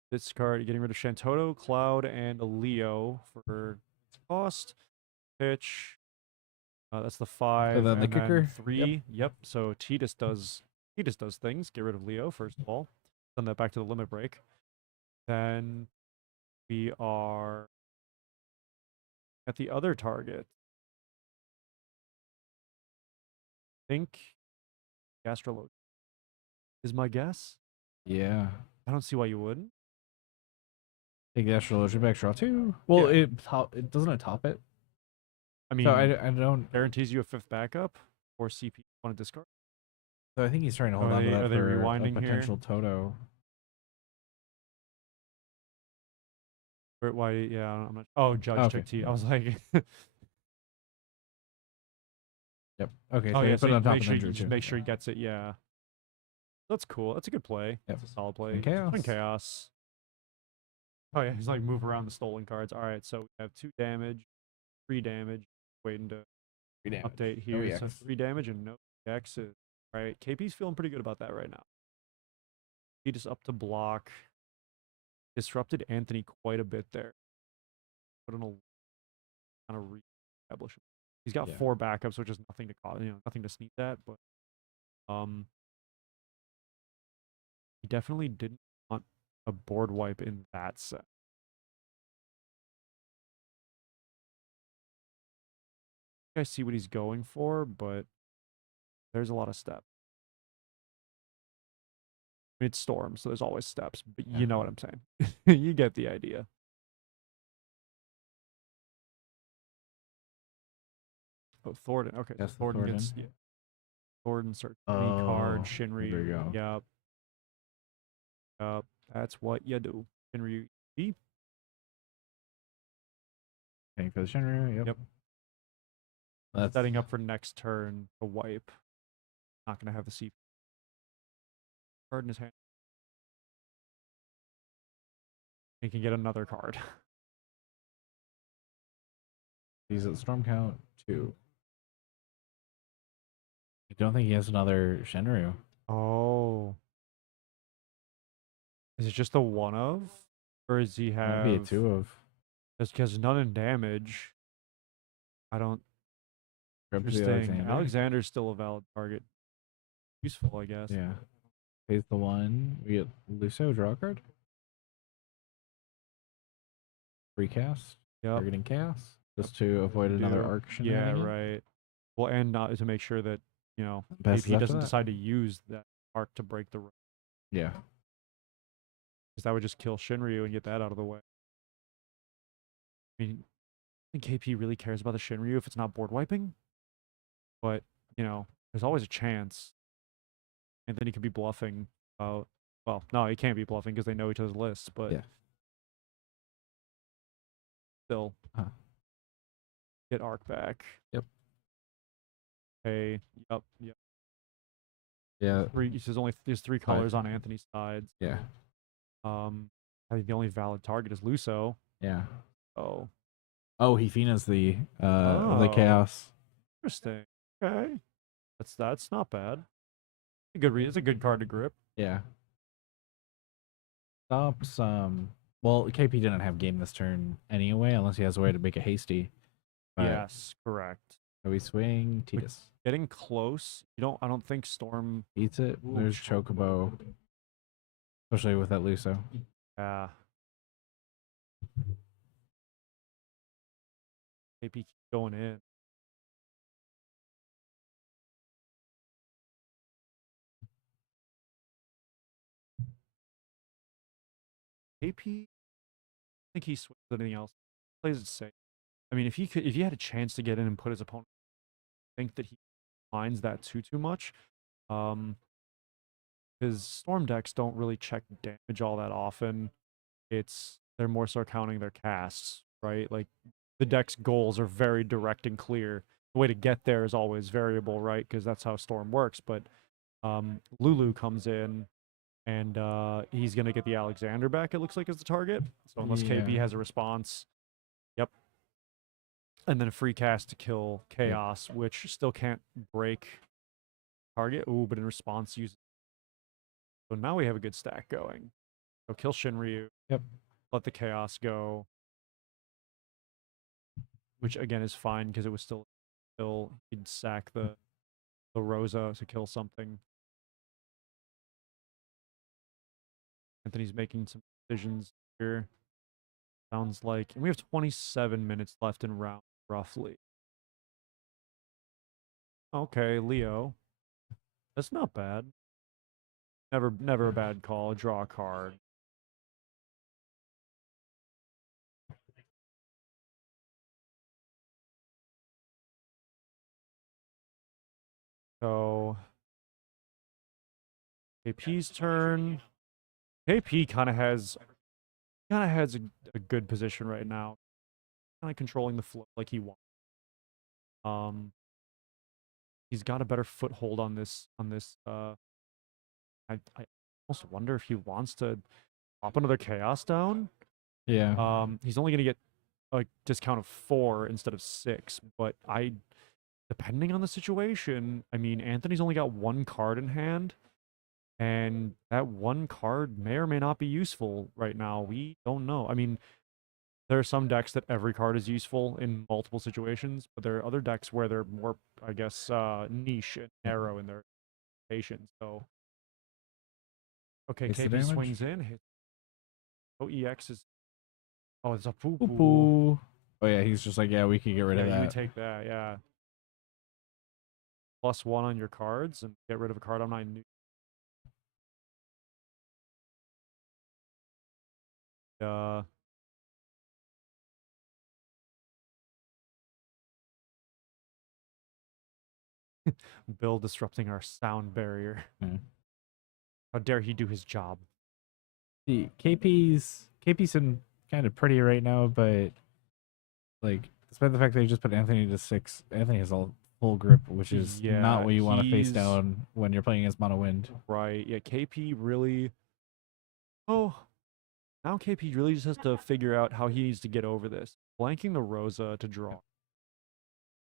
This card, getting rid of Shantotto, Cloud, and a Leo for cost. Pitch. That's the 5. then the and kicker? 3. Yep. So Thetis does things. Get rid of Leo first of all. Send that back to the limit break. Then we are at the other target. I think Gastrologian is my guess. Yeah. I don't see why you wouldn't. Take the Astrologian back, draw 2. Well, Yeah. it doesn't it top it? I mean, So I don't. guarantees you a 5th backup or CP want to discard. So I think he's trying to hold Are on to they- that are they for rewinding a here? potential Toto. Or why? Yeah, I'm not. Oh, Judge Okay. took T. I was like, Yep. Okay. oh So yeah. put So it on top make of sure Ninja you too. just make sure he gets it. Yeah, that's cool. That's a good play. Yep. That's a solid play. And Just playing chaos. chaos. Oh yeah, he's like move around the stolen cards. All right, so we have 2 damage, 3 damage. Waiting to 3 damage. update No here. So EX. 3 damage and no X's. All right, KP's feeling pretty good about that right now. He just up to block. Disrupted Anthony quite a bit there. Put in a kind of reestablish him. He's got Yeah. 4 backups, which is nothing to call, nothing to sneeze at, but he definitely didn't want a board wipe in that set. I see what he's going for, but there's a lot of steps. I mean, it's Storm, so there's always steps, but you know what I'm saying. You get the idea. Oh, Thornton. Okay, That's so the Thornton Thornton. gets Thornton starts any card. Oh, Shinryu. there you go. Yup. Yup. That's what you do. Shinryu. E. Paying for the Shinryu. Yep. Yep. That's Setting up for next turn to wipe. Not gonna have the C card in his hand. He can get another card. He's at storm count 2. I don't think he has another Shinryu. Oh. Is it just the one of? Or does he Might have be a 2 of. Just because none in damage. I don't. Grab the Interesting. Alexander. Alexander's still a valid target. Useful, I guess. Yeah. Pays the 1. We get Lucio, draw a card. Free cast. Yep. Targeting chaos. Just to avoid another arc Yeah, shenanigan. right. Well, and not to make sure that, Passes KP after doesn't that. decide to use that arc to break the road. Yeah. Because that would just kill Shinryu and get that out of the way. I mean, I think KP really cares about the Shinryu if it's not board wiping. But, there's always a chance. Anthony could be bluffing about. Well, no, he can't be bluffing because they know each other's lists, but Yeah. still. Huh. Get arc back. Yep. Hey, yep. Yeah. There's 3 colors on Anthony's sides. Yeah. I think the only valid target is Luso. Yeah. Oh. Oh, he Finas the Oh. chaos. Interesting. Okay. That's not bad. It's a good card to grip. Yeah. Stops well, KP didn't have game this turn anyway, unless he has a way to make it hasty. But Yes, correct. so we swing Titus. Getting close. I don't think Storm Eats it. Ooh, There's Chocobo. Especially with that Luso. Yeah. KP keep going in. KP, I think he swings anything else. Plays it safe. I mean, if he had a chance to get in and put his opponent, I think that he finds that too much. His Storm decks don't really check damage all that often. They're more so counting their casts, right? Like the deck's goals are very direct and clear. The way to get there is always variable, right? Because that's how Storm works. But Lulu comes in and he's gonna get the Alexander back, it looks like, as the target. So unless KP has a response. Yep. And then a free cast to kill Chaos, which still can't break target. Ooh, but in response use. So now we have a good stack going. So kill Shinryu. Yep. Let the Chaos go. Which again is fine because it was still he'd sack the Rosa to kill something. Anthony's making some decisions here. Sounds like, and we have 27 minutes left in round, roughly. Okay, Leo. That's not bad. Never a bad call. Draw a card. So KP's turn. KP kind of has a good position right now. Kind of controlling the flow like he wants. He's got a better foothold on this. I almost wonder if he wants to pop another chaos down. Yeah. He's only gonna get a discount of 4 instead of 6, but depending on the situation, I mean, Anthony's only got 1 card in hand, and that 1 card may or may not be useful right now. We don't know. I mean, there are some decks that every card is useful in multiple situations, but there are other decks where they're more, I guess, niche and narrow in their patience. So, okay, Hits the KP damage? swings in. OEX is. Oh, it's a poo Poo poo. poo. Oh yeah, he's just like, yeah, we could get rid of Yeah, you would that. take that. Yeah. +1 on your cards and get rid of a card I'm not new. Bill disrupting our sound barrier. How dare he do his job? The KP's been kind of pretty right now, but like despite the fact that he just put Anthony to 6, Anthony has a full grip, which is not what you want to face down when you're playing against Mono Wind. Right. Yeah, KP really. Oh, now KP really just has to figure out how he needs to get over this. Blanking the Rosa to draw.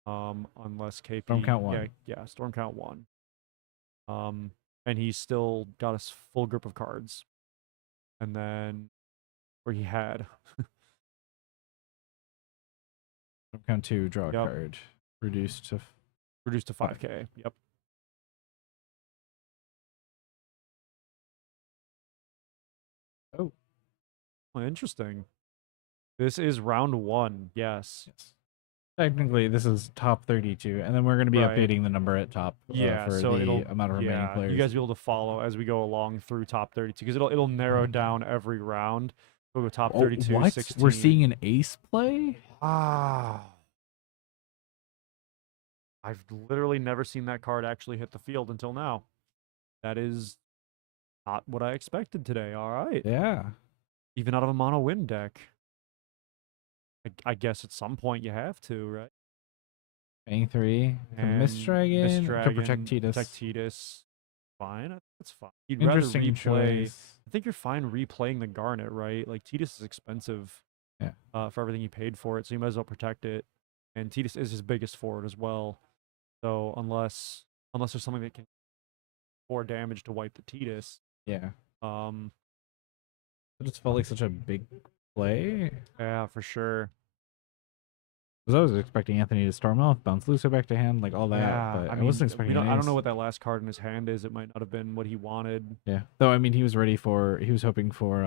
Unless KP. Storm count 1. Yeah, storm count 1. And he's still got a full grip of cards. And then, where he had Count 2, draw a Yep. card. Reduced to Reduced to 5K. Yep. Oh. Oh, interesting. This is round 1. Yes. Technically, this is top 32, and then we're going to be Right. updating the number at top Yeah, for so the it'll amount of remaining players. You guys will be able to follow as we go along through top 32 because it'll narrow down every round. We'll go top 32, what? 16. We're seeing an ace play? Wow. I've literally never seen that card actually hit the field until now. That is not what I expected today. All right. Yeah. Even out of a mono win deck. I guess at some point you have to, right? Bang 3. Mist Dragon. Could protect Tidus. Protect Tidus. Fine. That's fine. You'd rather Interesting replay. choice. I think you're fine replaying the Garnet, right? Like Tidus is expensive. Yeah. For everything you paid for it, so you might as well protect it. And Tidus is his biggest forward as well. So unless there's something that can 4 damage to wipe the Tidus. Yeah. Um. It just felt like such a big play. Yeah, for sure. Because I was expecting Anthony to storm off, bounce Lucio back to hand, like all that. Yeah, but I I mean, wasn't expecting. I don't know what that last card in his hand is. It might not have been what he wanted. Yeah. Though I mean, he was ready for. He was hoping for.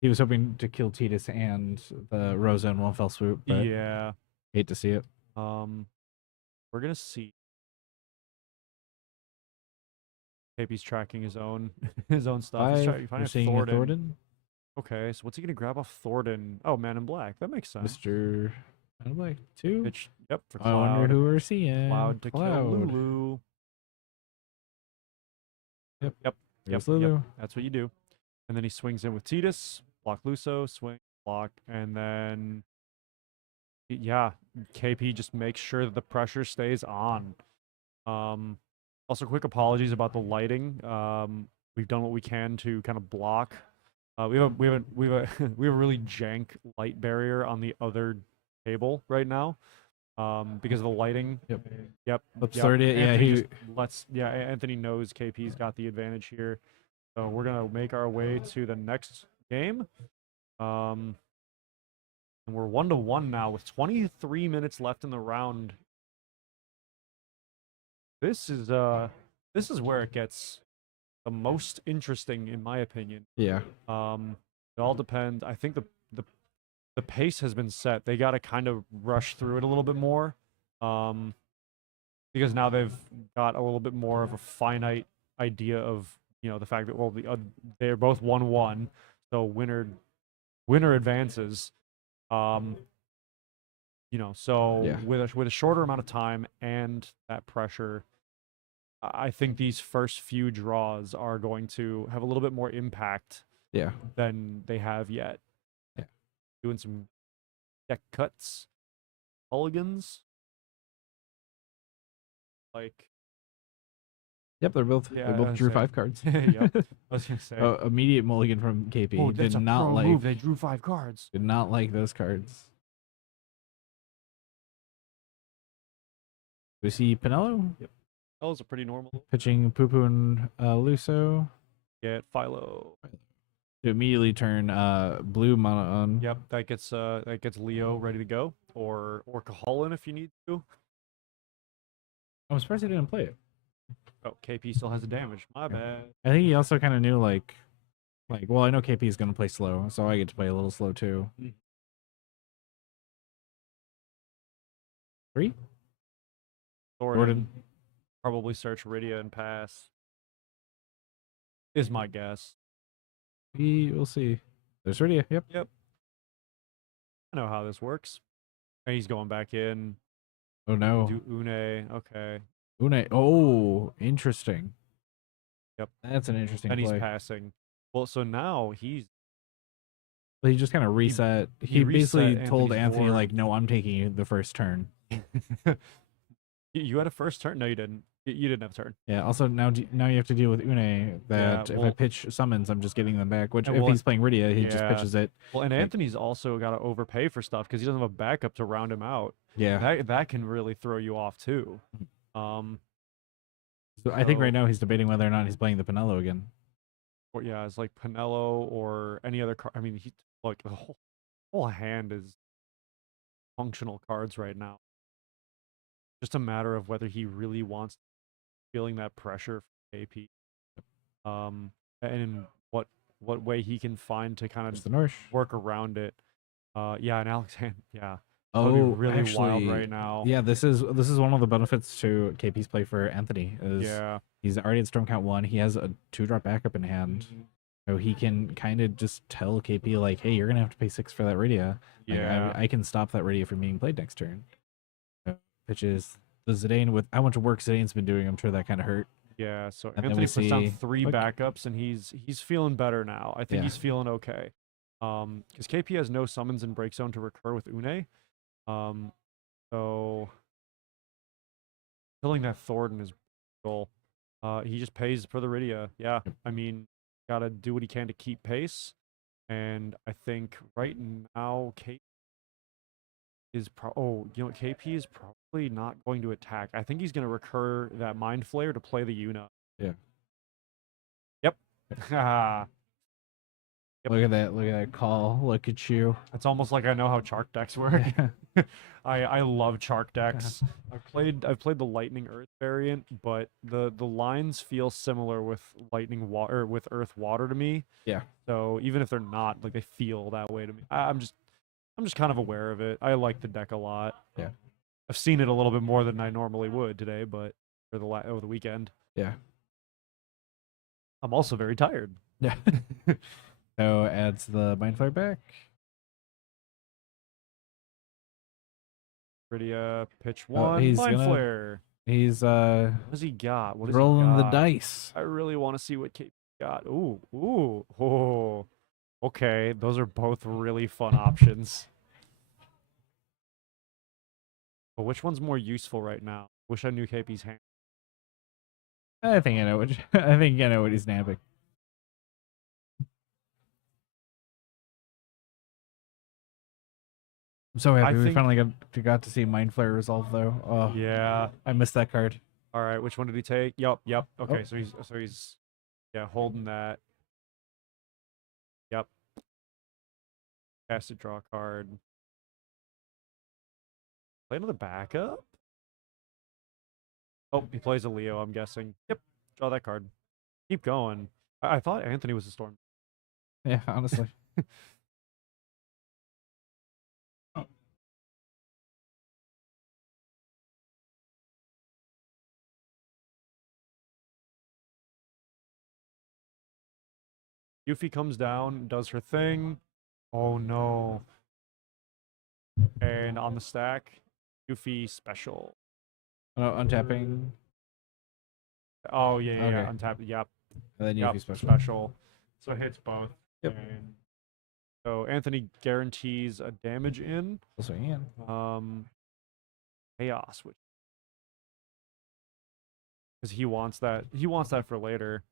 He was hoping to kill Tidus and the Rosa in one fell swoop. But Yeah. hate to see it. We're gonna see. Maybe he's tracking his own stuff. He's trying We're to seeing a Thornton. Okay, so what's he gonna grab off Thornton? Oh, Man in Black. That makes sense. Mr. I don't like 2. Pitch. Yep. For I Cloud. wonder who we're seeing. Cloud to kill Lulu. Yep. Yep. There's Yep. Lulu. Yep. That's what you do. And then he swings in with Tidus, block Luso, swing, block, and then yeah, KP just makes sure that the pressure stays on. Also, quick apologies about the lighting. We've done what we can to kind of block. We have a we have a really jank light barrier on the other table right now. Because of the lighting. Yep. Yep. Absurd. Yeah, Anthony Anthony knows KP's got the advantage here. So we're gonna make our way to the next game. And we're 1-1 now with 23 minutes left in the round. This is where it gets the most interesting, in my opinion. Yeah. It all depends. I think the pace has been set. They got to kind of rush through it a little bit more, because now they've got a little bit more of a finite idea of the fact that they're both 1-1, so winner advances. So Yeah. with a shorter amount of time and that pressure, I think these first few draws are going to have a little bit more impact Yeah. than they have yet. Yeah. Doing some deck cuts, mulligans. Like, Yep, they both drew 5 cards. Yep. I was gonna say. Immediate mulligan from KP. Oh, that's Did a not pro like. move. They drew 5 cards. Did not like those cards. We see Pinello. Yep. That was a pretty normal. Pitching Poo-Poo and Luso. Get Philo. To immediately turn blue mana on. Yep, that gets Leo ready to go, or Cahalan if you need to. I'm surprised he didn't play it. Oh, KP still has the damage. My bad. I think he also kind of knew well, I know KP is gonna play slow, so I get to play a little slow too. 3. Thornton. Probably search Rydia and pass. Is my guess. We'll see. There's Rydia. Yep. I know how this works. And he's going back in. Oh no. Do Une. Okay. Une. Oh, interesting. Yep. That's an interesting And play. he's passing. Well, so now he just kind of reset. He reset basically told Anthony's Anthony, board. no, I'm taking you the first turn. You had a first turn? No, you didn't. You didn't have a turn. Yeah, also now you have to deal with Une that if I pitch summons, I'm just getting them back, which if he's playing Rydia, he just pitches it. Well, and Anthony's also got to overpay for stuff because he doesn't have a backup to round him out. Yeah. That can really throw you off too. So I think right now he's debating whether or not he's playing the Pinello again. Or yeah, it's like Pinello or any other card. I mean, the whole hand is functional cards right now. Just a matter of whether he really wants feeling that pressure from KP. And in what way he can find to kind There's of the Norsh. work around it. Yeah, and Alexander, yeah, that would be Oh, really wild actually, right now. yeah, this is one of the benefits to KP's play for Anthony is Yeah, he's already at Storm Count 1. He has a 2-drop backup in hand. So he can kind of just tell KP like, hey, you're gonna have to pay 6 for that Radia. Like, yeah, I can stop that Radia from being played next turn. Which is the Zidane with how much work Zidane's been doing. I'm sure that kind of hurt. yeah. So And then Anthony we puts down see 3 Quick. backups, and he's feeling better now. I think Yeah. he's feeling okay. Because KP has no summons in Break Zone to recur with Une. So killing that Thornton is goal. He just pays for the Rydia. Yeah, I mean, gotta do what he can to keep pace. And I think right now, KP is KP is probably not going to attack. I think he's going to recur that Mind Flayer to play the Yuna. Yeah. Yep. Yep. Look at that! Look at that call! Look at you! It's almost like I know how Chark decks work. I love Chark decks. I've played the Lightning Earth variant, but the lines feel similar with Lightning Water with Earth Water to me. Yeah. So even if they're not, like they feel that way to me. I'm just kind of aware of it. I like the deck a lot. Yeah. I've seen it a little bit more than I normally would today, but for the weekend. Yeah. I'm also very tired. Yeah. So adds the Mind Flare back. Pretty pitch Oh, one. he's Mind gonna- Flare. He's What does he got? What does he rolling the got? dice. I really want to see what KP got. Ooh, ooh, oh. Okay, those are both really fun options. But which one's more useful right now? Wish I knew KP's hand. I think I know what I think I know what he's nabbing. I'm so happy we think- finally got to see Mind Flare resolve though. Oh, Yeah. I missed that card. All right, which one did he take? Yup. Okay, Oh. so he's holding that. Yep. Has to draw a card. Play another backup? Oh, he plays a Leo, I'm guessing. Yep. Draw that card. Keep going. I thought Anthony was a Storm. Yeah, honestly. Yuffie comes down, does her thing. Oh no. And on the stack, Yuffie special. Oh, untapping. Oh yeah, Okay. untap. Yep. And then Yep. Yuffie special. Special. So it hits both. Yep. And so Anthony guarantees a damage in. Also Ian. Chaos, which because he wants that. He wants that for later.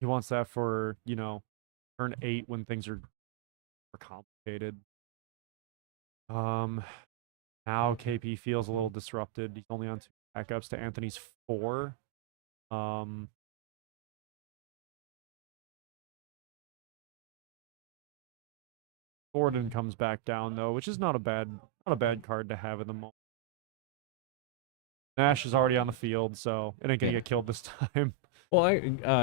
He wants that for turn 8 when things are more complicated. Now KP feels a little disrupted. He's only on 2 backups to Anthony's 4. Gordon comes back down though, which is not a bad card to have in the moment. Nash is already on the field, so it ain't gonna Yeah. get killed this time. Well,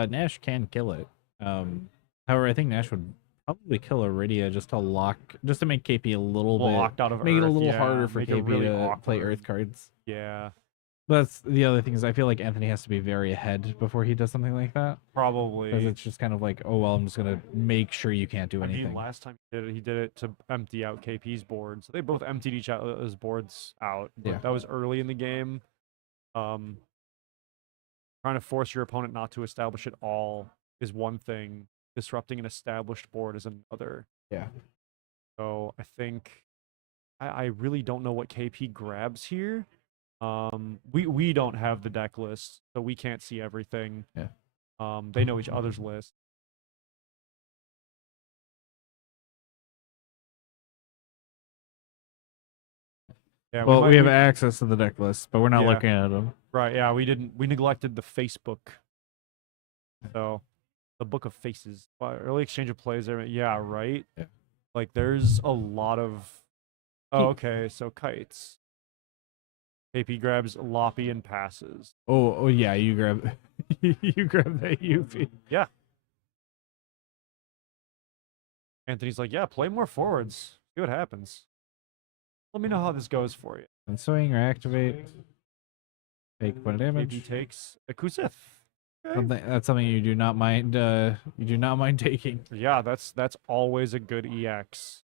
Nash can kill it. However, I think Nash would probably kill Iridia just to make KP a little bit Locked out of make it a Earth, little yeah, harder for make it KP really to play awkward. Earth cards. Yeah, That's the other thing is I feel like Anthony has to be very ahead before he does something like that. Because probably. it's just kind of like, oh well, I'm just gonna make sure you can't do I anything. mean, last time he did it to empty out KP's board, so they both emptied each other's boards out. But Yeah. that was early in the game. Trying to force your opponent not to establish at all is one thing. Disrupting an established board is another. Yeah. So I think I really don't know what KP grabs here. We don't have the deck list, so we can't see everything. Yeah. They know each other's list. Yeah, Well, we have we- access to the deck list, but we're not Yeah. looking at them. Right, yeah, we neglected the Facebook. So, the Book of Faces. Early exchange of plays there. Yeah, right. Yeah. Like there's a lot of. Oh, okay, so kites. KP grabs Loppy and passes. Oh yeah, you grab you grab that Yuffie. Yeah. Anthony's like, yeah, play more forwards. See what happens. Let me know how this goes for you. And swing or activate. Take point of damage. KP takes a Kusith. Okay. That's something you do not mind. You do not mind taking. Yeah, that's always a good EX.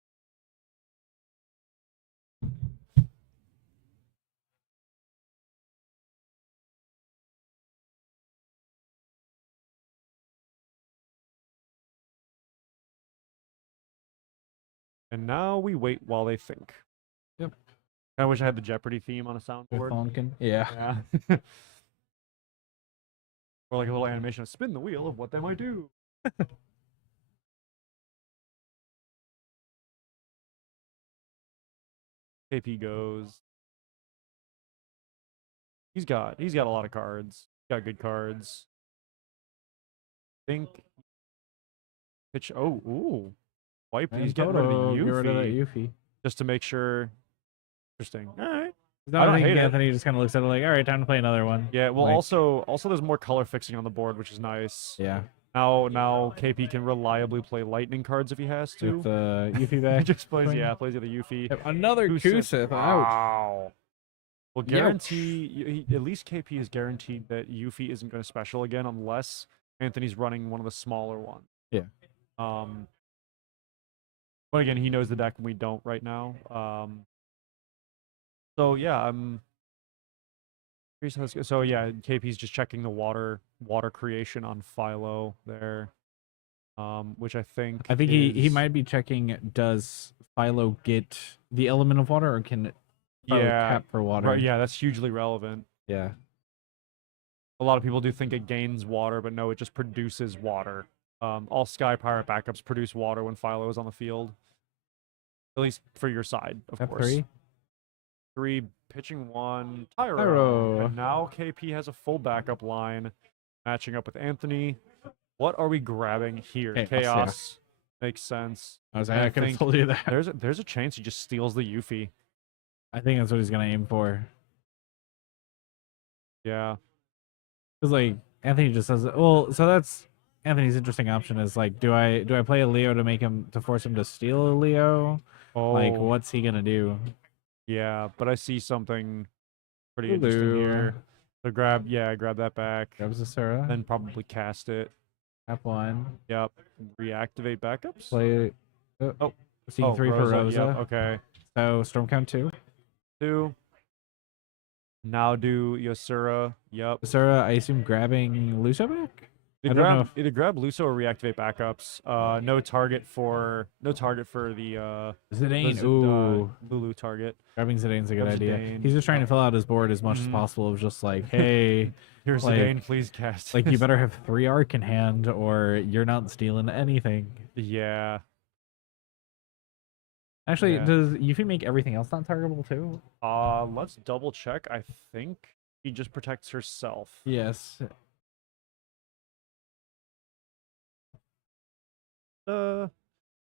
And now we wait while they think. Yep. I wish I had the Jeopardy theme on a soundboard. Falcon. Yeah. Yeah. Or like a little animation of spin the wheel of what they might do. KP goes. He's got a lot of cards. He's got good cards. Think pitch. Oh, ooh. Wipe. And He's getting rid of the Toto, get rid of that Yuffie Yuffie. just to make sure. Interesting. All right. I don't think hate it. Anthony just kind of looks at it like, all right, time to play another one. Yeah. Well, Like, also there's more color fixing on the board, which is nice. yeah. Now KP can reliably play lightning cards if he has to. With the Yuffie He back. just plays swing. plays the other Yuffie. Yep, another Kusith. Kusith. Ouch. Wow. Well, Youch. guarantee at least KP is guaranteed that Yuffie isn't going to special again unless Anthony's running one of the smaller ones. Yeah. But again, he knows the deck and we don't right now. So yeah, I'm curious how this goes. So yeah, KP's just checking the water creation on Philo there. Which I think he is- might be checking, does Philo get the element of water or can Philo Yeah, tap for water? right, yeah, that's hugely relevant. Yeah. A lot of people do think it gains water, but no, it just produces water. All Sky Pirate backups produce water when Philo is on the field. At least for your side, of Step course. 3. 3, pitching 1, Tyro. Tyro. And now KP has a full backup line, matching up with Anthony. What are we grabbing here? Chaos, Chaos. Makes sense. I was And like, I I could have think told you that. There's a chance he just steals the Yuffie. I think that's what he's gonna aim for. Yeah. Because like Anthony just says, well, so that's Anthony's interesting option is like, do I play a Leo to force him to steal a Leo? Oh, Like, what's he gonna do? yeah, but I see something pretty interesting here. So grab that back. Grabs the Sura. Then probably cast it. Tap 1. Yep. Reactivate backups. Play. Oh. Seeing 3 for Rosa. Yep. Okay. So Storm count 2. 2. Now do Yasura. Yep. Sura, I assume grabbing Lucio back. I don't know Either grab Luso or reactivate backups. No target for the Zidane. the Ooh, Lulu target. grabbing Zidane's a good Grab idea. Zidane. He's just trying to fill out his board as much as Mhm. possible. Of just like, hey, Here's Like- Zidane, please cast. like you better have 3 arc in hand, or you're not stealing anything. Yeah. Actually, Yeah. does Yuffie make everything else not targetable too? Let's double check. I think he just protects herself. Yes.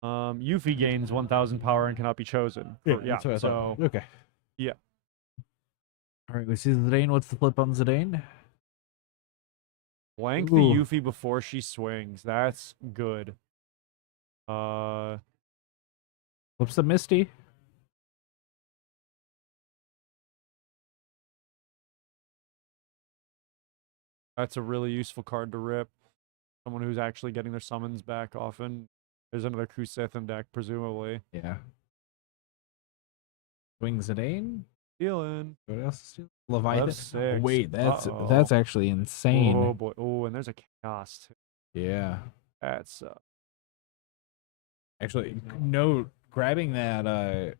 Yuffie gains 1,000 power and cannot be chosen. Yeah. that's what I So thought. Okay. yeah. All right, we see Zidane. What's the flip on Zidane? blank Ooh. the Yuffie before she swings. That's good. Flips the Misty. That's a really useful card to rip. Someone who's actually getting their summons back often. There's another Kusith in deck, presumably. Yeah. Swing Zidane. Stealing. What else is stealing? Leviathan. F6. Wait, that's Uh-oh. actually insane. Oh boy. Oh, and there's a chaos too. Yeah. That's Actually, no, grabbing that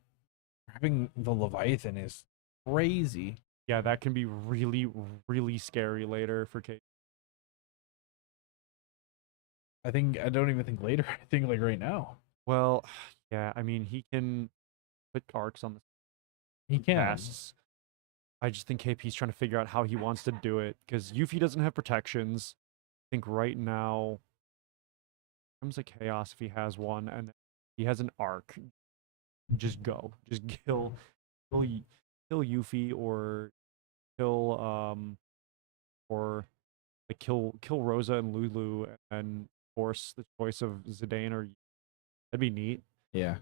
grabbing the Leviathan is crazy. yeah, that can be really, really scary later for Kate. I don't even think later. I think like right now. Well, yeah, I mean he can put arcs on the He can. casts. I just think KP's trying to figure out how he wants to do it because Yuffie doesn't have protections. I think right now comes a chaos if he has one, and He has an arc. Just go. Just kill, kill Yuffie kill or like kill Rosa and Lulu and force the choice of Zidane or that'd be neat. Yeah.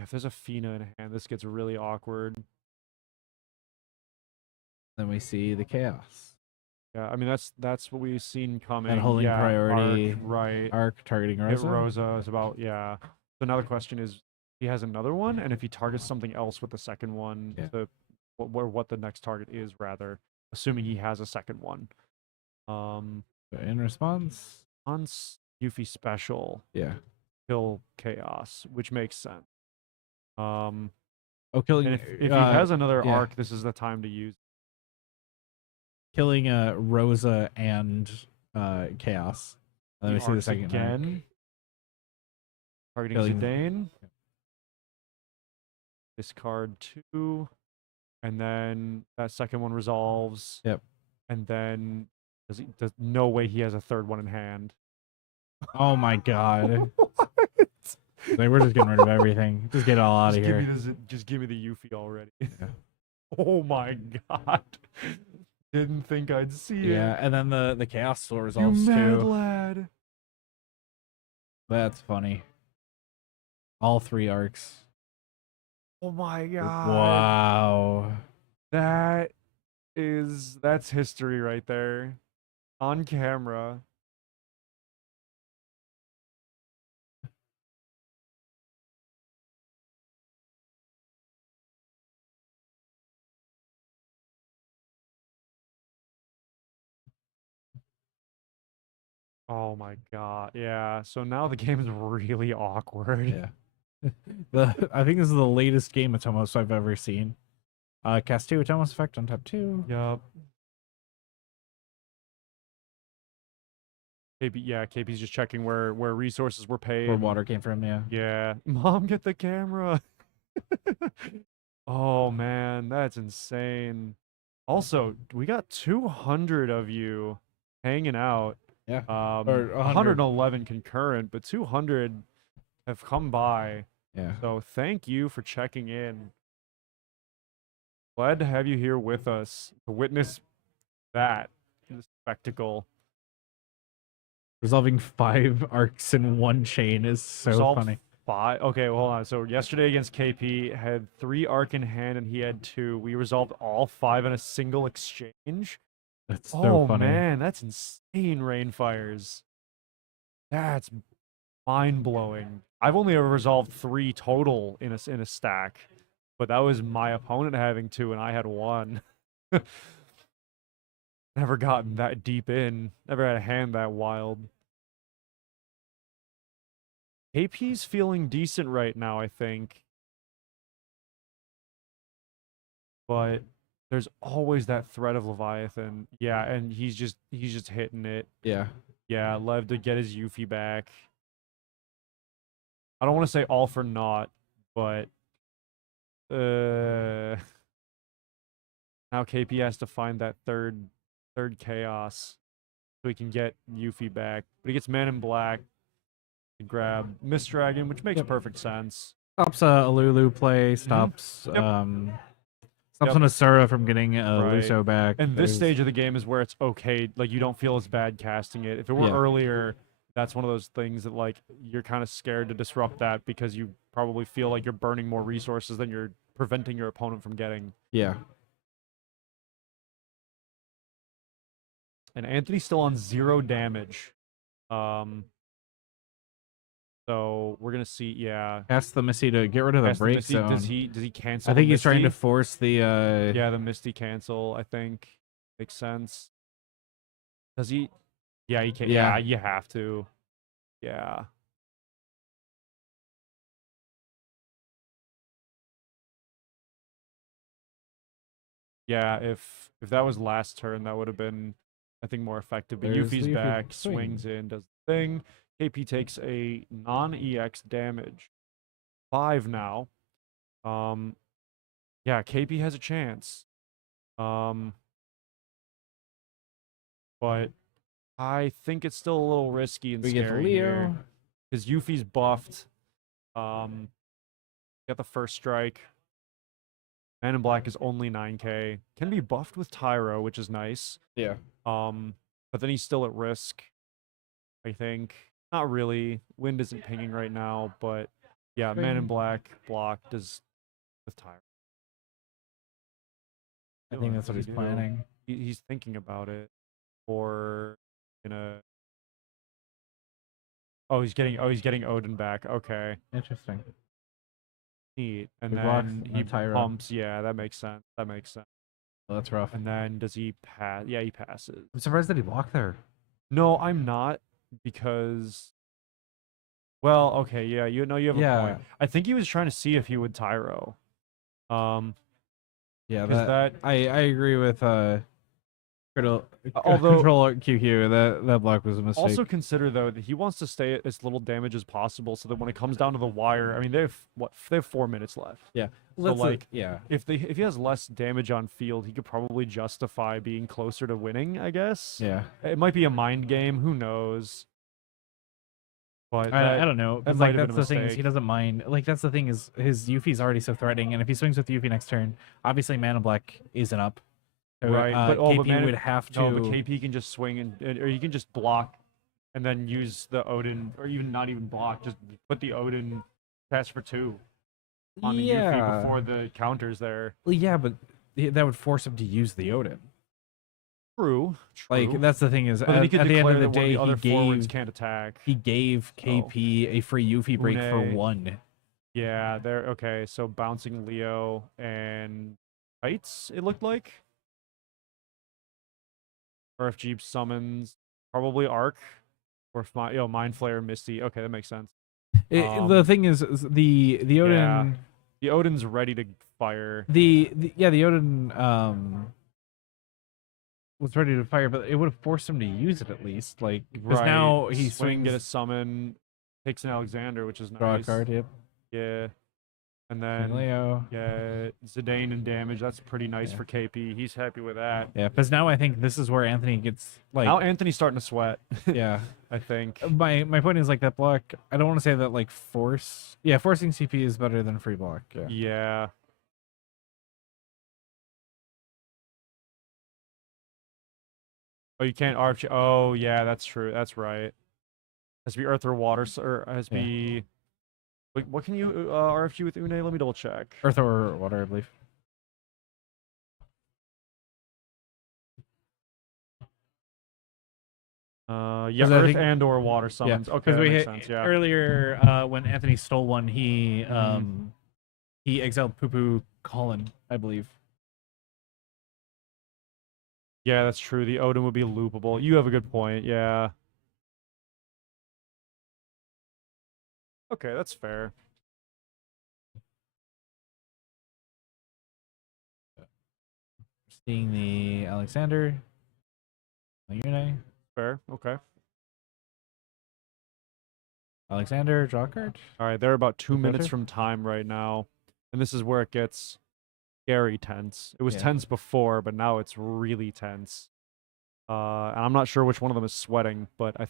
If there's a Fina in hand, this gets really awkward. Then we see the chaos. Yeah, I mean that's what we've seen coming. And holding yeah, priority. Arc, right. Arc targeting Hit Rosa. Rosa is about yeah. So now the question is, he has another one, and if he targets something else with the second one, to what the next target is, rather, assuming he has a second one. So in response, On Yuffie special, yeah. kill chaos, which makes sense. Oh, killing. And if he has another arc, this is the time to use. Killing Rosa and chaos. Let me see the second again. Targeting Killing- Zidane. Discard 2. And then that second one resolves. Yep. And then there's no way he has a third one in hand. Oh my god. What? Like, we're just getting rid of everything. Just get it all out of here. Just give me the Yuffie already. Yeah. Oh my god. Didn't think I'd see it. Yeah, and then the chaos still You resolves mad too. lad. That's funny. All 3 arcs. Oh my god. Wow. That's history right there. On camera. Oh my god. Yeah. So now the game is really awkward. Yeah. I think this is the latest game Atomos I've ever seen. Cast 2 Atomos effect on tap 2. Yup. KP's just checking where resources were paid. Where water came from, yeah. Yeah. Mom, get the camera. Oh man, that's insane. Also, we got 200 of you hanging out. Yeah. Or 111 concurrent, but 200 have come by. Yeah. So thank you for checking in. Glad to have you here with us to witness that the spectacle. Resolving 5 arcs in one chain is so Resolved funny. 5. Okay, well, hold on. So yesterday against KP had 3 arc in hand and he had 2. We resolved all 5 in a single exchange. That's so funny. Oh man, that's insane, Rainfires. That's mind-blowing. I've only ever resolved 3 total in a stack, but that was my opponent having 2 and I had 1. Never gotten that deep in. Never had a hand that wild. KP's feeling decent right now, I think. But there's always that threat of Leviathan. Yeah, and he's just hitting it. Yeah. Yeah, Lev to get his Yuffie back. I don't want to say all for naught, but now KP has to find that third chaos so he can get Yuffie back. But he gets Man in Black to grab Mist Dragon, which makes perfect sense. Stops a Lulu play, stops stops an Asura from getting Luso back. And this stage of the game is where it's okay, like you don't feel as bad casting it. If it were earlier, that's one of those things that like you're kind of scared to disrupt that because you probably feel like you're burning more resources than you're preventing your opponent from getting. Yeah. And Anthony's still on 0 damage. So we're gonna see. Yeah. Cast the Misty to get rid of the Cast the break Misty. zone. Does he cancel? I think the he's trying to Misty? force the. Yeah, the Misty cancel. I think makes sense. Does he? Yeah, he can. Yeah. Yeah, you have to. Yeah. Yeah, if that was last turn, that would have been, I think, more effective. But There's the Yuffie's Yuffie back, swing. swings in, does the thing. KP takes a non-EX damage. 5 now. Yeah, KP has a chance. but I think it's still a little risky and We get the scary here Leo. because Yuffie's buffed. Got the first strike. Man in Black is only 9k. Can be buffed with Tyro, which is nice. Yeah. But then he's still at risk, I think. Not really. Wind isn't pinging right now, but yeah, Man in Ping. Black blocked is with Tyro. I think that's what he's planning. He's thinking about it. Or in a he's getting Odin back. Okay. Interesting. Neat. And He blocks then and he then Tyro. pumps. Yeah, that makes sense. Well, that's rough. And then does he pass? Yeah, he passes. I'm surprised that he blocked there. No, I'm not because well, okay, yeah, you have a Yeah. point. I think he was trying to see if he would Tyro. Yeah, 'Cause that I agree with although control QQ. That block was a mistake. also consider though that he wants to stay at as little damage as possible so that when it comes down to the wire, I mean they have 4 minutes left. yeah. So like yeah. if he has less damage on field, he could probably justify being closer to winning, I guess. Yeah. It might be a mind game, who knows. But I don't know. that 'Cause, might like have that's been a the thing is he mistake. doesn't mind. Like that's the thing is his Yuffie's already so threatening, and if he swings with Yuffie next turn, obviously Man in Black isn't up. So, Right, but KP but Man in- would have to. No, but KP can just swing or he can just block and then use the Odin, or even not even block, just put the Odin pass for 2 on the Yuffie before the counters there. Well, yeah, but that would force him to use the Odin. True. Like that's the thing is, But then he could at the end declare of the that one day, of the other he forwards gave can't attack. KP a free Yuffie break for Une. 1. Yeah, there. Okay, so bouncing Leo and Kites, it looked like. RFG summons probably Arc or Mind Flayer, Misty. Okay, that makes sense. The thing is the Odin. Yeah. The Odin's ready to fire. The Odin was ready to fire, but it would have forced him to use it at least. Like because now he swing, get a swings, summon, takes an Alexander, which is nice. draw a card. Yep. Yeah, and And then Leo. yeah, Zidane and damage. That's pretty nice Yeah. for KP. He's happy with that. Yeah, because now I think this is where Anthony gets like. Now Anthony's starting to sweat. Yeah. I think. My point is like that block. I don't want to say that like forcing CP is better than free block. Yeah. Yeah. Oh, you can't arch. Oh, yeah, that's true. That's right. Has to be Earth or Water, or has to Yeah. be. Wait, what can you RFG with Une? Let me double check. Earth or water, I believe. Yeah, 'Cause I Earth think- and or Water summons. Okay, that we makes hit, sense. Yeah. earlier when Anthony stole one, he exiled Poo Poo Colin, I believe. Yeah, that's true. The Odin would be loopable. You have a good point. Yeah. Okay, that's fair. Seeing the Alexander. Une. Fair. Okay. Alexander, draw a card. All right, they're about 2 Good minutes filter. from time right now, and this is where it gets scary tense. It was Yeah. tense before, but now it's really tense. And I'm not sure which one of them is sweating, but I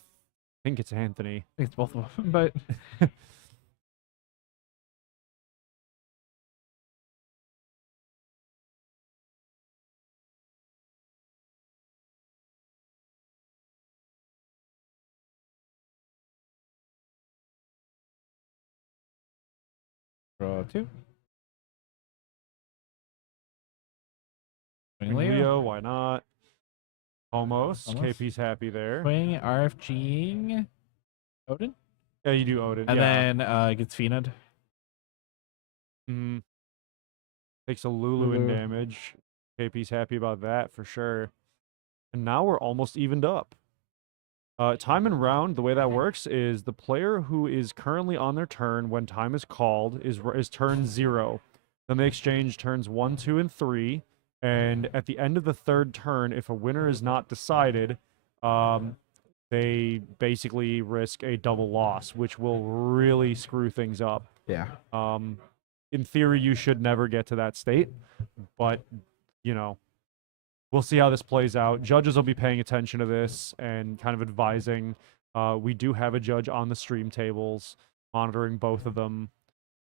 think it's Anthony. I think it's both of them, but draw 2. Swing Leo, why not? Almost. Almost. KP's happy there. Swing RFGing Odin. Yeah, you do Odin. And yeah. then gets Phoenix. Mhm. Takes a Lulu in Lulu. damage. KP's happy about that for sure. And now we're almost evened up. Time and round, the way that works is the player who is currently on their turn when time is called is turn 0. Then they exchange turns 1, 2, and 3. And at the end of the third turn, if a winner is not decided, they basically risk a double loss, which will really screw things up. Yeah. In theory, you should never get to that state, but you know, we'll see how this plays out. Judges will be paying attention to this and kind of advising. We do have a judge on the stream tables monitoring both of them.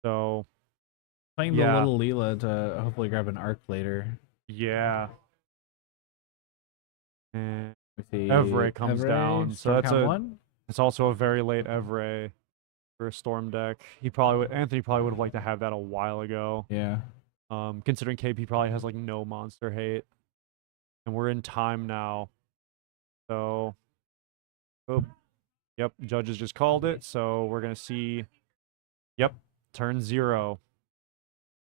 So Playing the yeah. little Leela to hopefully grab an arc later. yeah. And Let's see. Evray comes down. So Storm that's count a one. it's also a very late Evray for a storm deck. Anthony probably would have liked to have that a while ago. Yeah. Considering KP probably has like no monster hate. And we're in time now. So yep, judges just called it, so we're gonna see. Yep, turn 0.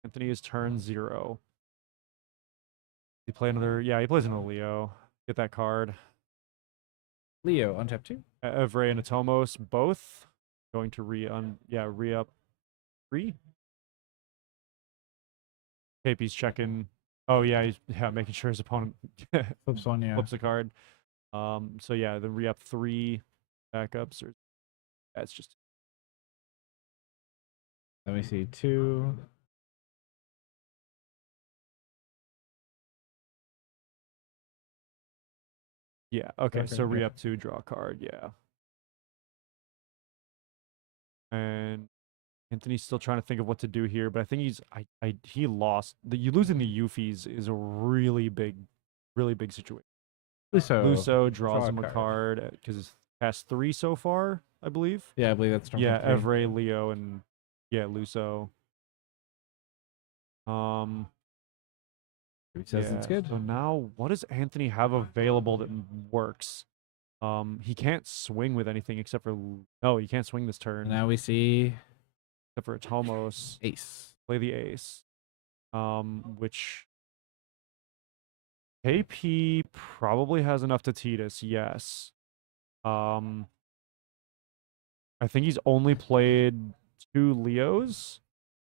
Anthony is turn 0. He play another. Yeah, he plays another Leo. Get that card. Leo untap 2. Evray and Atomos both going to re-up 3. KP's checking. Oh yeah, he's making sure his opponent Flips one, yeah. flips a card. So yeah, then re-up 3 backups, or that's just. Let me see. 2. Yeah, okay, Okay, so yeah. re-up 2, draw a card, yeah. And Anthony's still trying to think of what to do here, but I think he lost. You losing the Euphies is a really big situation. Luso draws him a card because it's past 3 so far, I believe. Yeah, I believe that's Storm Yeah, count 3. Evray, Leo, and Luso. He says it's good. So now, what does Anthony have available that works? He can't swing with anything except for he can't swing this turn. And now we see Except for Atomos. ace. Play the ace. Which KP probably has enough to Titus, yes. I think he's only played 2 Leos,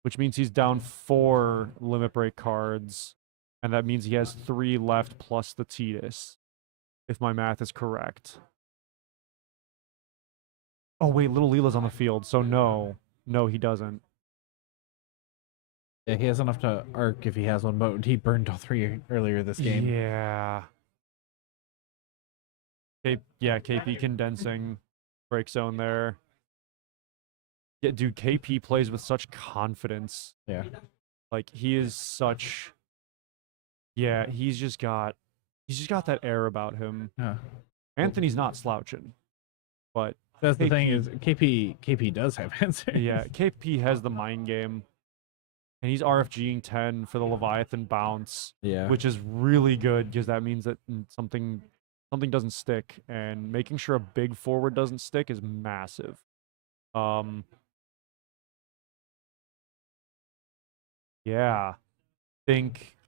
which means he's down 4 limit break cards, and that means he has 3 left plus the Titus, if my math is correct. Oh wait, little Leela's on the field, so no, he doesn't. Yeah, he has enough to arc if he has one, but he burned all 3 earlier this game. Yeah. KP condensing, break zone there. Yeah, dude, KP plays with such confidence. Yeah. Like he is such. Yeah, he's just got that air about him. Yeah. Anthony's not slouching, but That's the KP thing is KP does have answers. yeah, KP has the mind game, and he's RFGing 10 for the Leviathan bounce, Yeah. which is really good because that means that something doesn't stick, and making sure a big forward doesn't stick is massive. Yeah,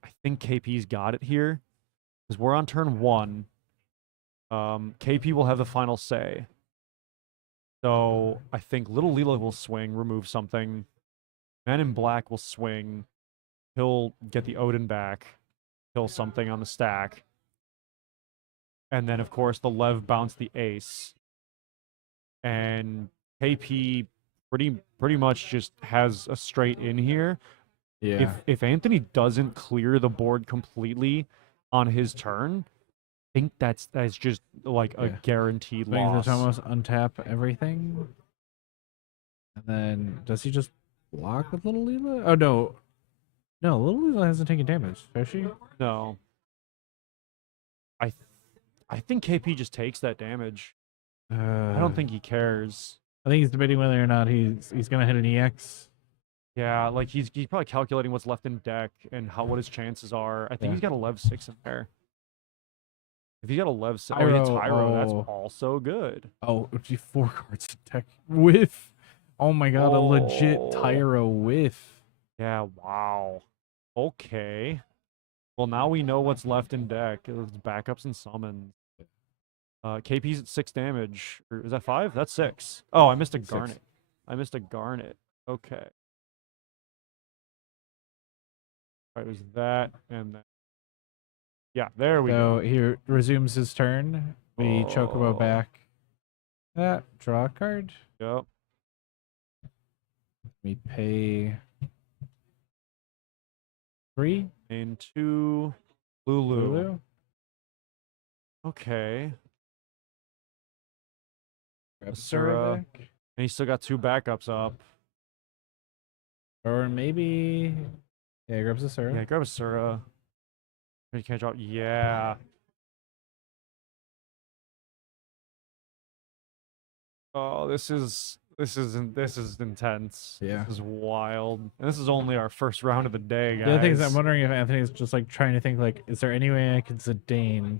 I think KP's got it here because we're on turn 1. KP will have the final say. So I think Little Leela will swing, remove something. Man in Black will swing. He'll get the Odin back, kill something on the stack. And then, of course, the Lev bounce the ace. And KP pretty much just has a straight in here. Yeah. If Anthony doesn't clear the board completely on his turn, I think that's just like a guaranteed loss. Swings almost untap everything. And then does he just block with Little Leela? Oh no. No, Little Leela hasn't taken damage, has she? No. I think KP just takes that damage. I don't think he cares. I think he's debating whether or not he's gonna hit an EX. Yeah, like he's probably calculating what's left in deck and what his chances are. I think he's got a Lev 6 in there. If he's got a Lev 6, Tyro, that's also good. Oh, 4 cards in deck with. Oh my god, a legit Tyro with. Yeah, wow. Okay. Well, now we know what's left in deck. It's backups and summons. KP's at 6 damage. Or is that 5? That's 6. Oh, I missed a Garnet. Okay. All right, it was that and that. Yeah, there we go. So he resumes his turn. We Chocobo back. Draw a card. Yep. We pay 3. And 2 Lulu. Okay. Grab Asura. back. And he's still got 2 backups up. Or maybe. Yeah, he grabs a Sura. Yeah, grab Asura. You can't drop. Yeah. Oh, this is intense. Yeah. This is wild. And this is only our first round of the day, guys. The other thing is, I'm wondering if Anthony's just like trying to think, like, is there any way I could Zidane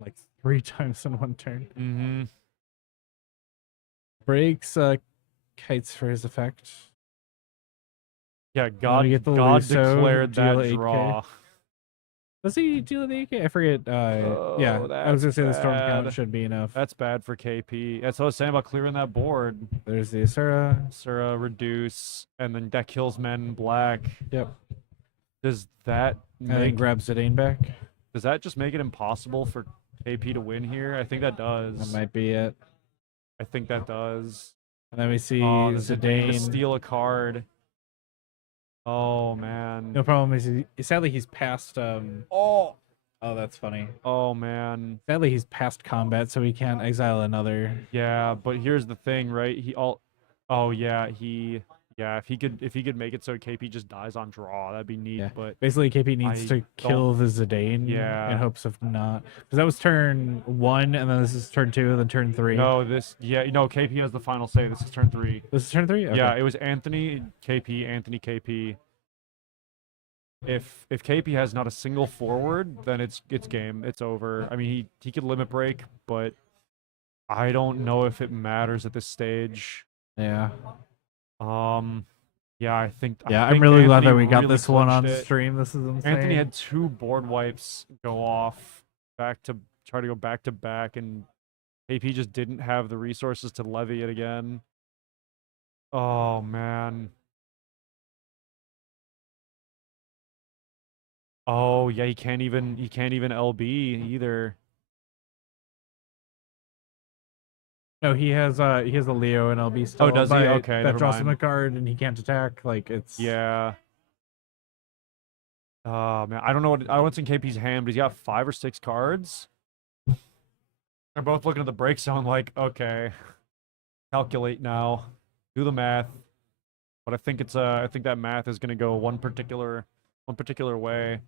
like 3 times in one turn? Mm-hmm. Breaks kites for his effect. Yeah, then God, we get the God Luso, declared deal that 8K. draw. Does he deal the 8K? I forget. Yeah, Oh, I was gonna say the storm count bad. should be enough. That's bad for KP. That's what I was saying about clearing that board. There's the Asura. Sura, reduce, and then that kills men in black. Yep. Does that And then make grabs Zidane back. does that just make it impossible for KP to win here? I think that That does. might be it. I think that does. And then we see Oh, the Zidane to Zidane. steal a card. Oh man. No problem is sadly he's past Oh. oh, that's funny. Oh man. Sadly he's past combat, so he can't exile another. Yeah, but here's the thing, right? Oh yeah, if he could make it so KP just dies on draw, that'd be neat. Yeah. But Basically KP needs I to kill the Zidane Yeah. in hopes of not, because that was turn 1 and then this is turn 2 and then turn 3. no, KP has the final say. This is turn 3. This is turn 3? Okay. Yeah, it was Anthony KP. If KP has not a single forward, then it's game. It's over. I mean, he could limit break, but I don't know if it matters at this stage. Yeah. Yeah, I think. Yeah, I I'm think really glad that Anthony we got really this one on clinched it. stream. This is insane. Anthony had 2 board wipes go off try to go back to back, and KP just didn't have the resources to levy it again. Oh man. Oh yeah, he can't even LB either. No, he has a Leo and LB still. Oh, does he? but Okay, that never draws him mind. a card and he can't attack. Like it's Yeah. Oh man, I don't know what's in KP's hand, but he's got 5 or 6 cards. They're both looking at the break zone like, okay, calculate now, do the math. But I think that math is gonna go one particular way.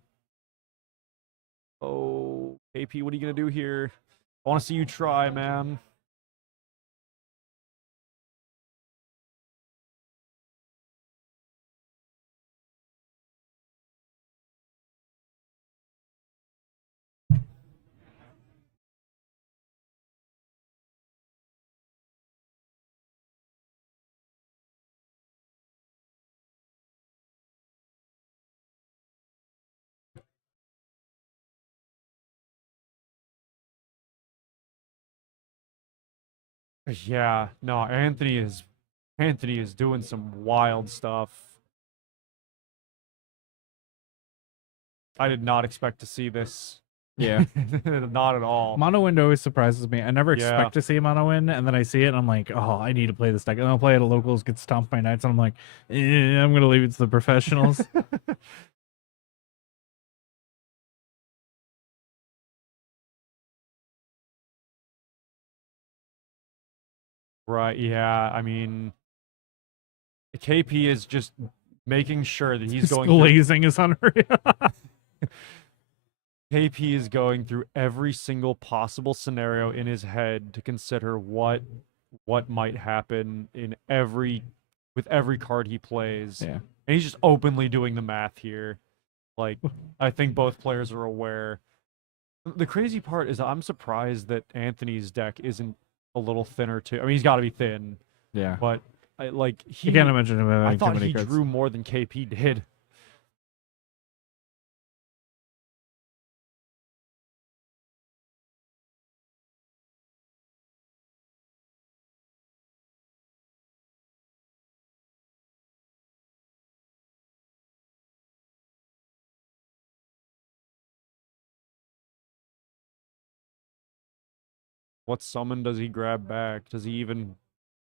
Oh, KP, what are you gonna do here? I want to see you try, man. Yeah, no, Anthony is doing some wild stuff. I did not expect to see this. yeah. Not at all. Mono win always surprises me. I never Yeah. expect to see a mono win, and then I see it, and I'm like, oh, I need to play this deck. And I'll play it at locals, get stomped by knights, and I'm like, I'm gonna leave it to the professionals. Right, yeah. I mean, KP is just making sure that he's His going through, glazing is unreal. KP is going through every single possible scenario in his head to consider what might happen with every card he plays. Yeah. And he's just openly doing the math here. Like, I think both players are aware. The crazy part is I'm surprised that Anthony's deck isn't a little thinner too. I mean, he's got to be thin, Yeah. but I can't imagine him having I too thought many he cards. drew more than KP did. What summon does he grab back? Does he even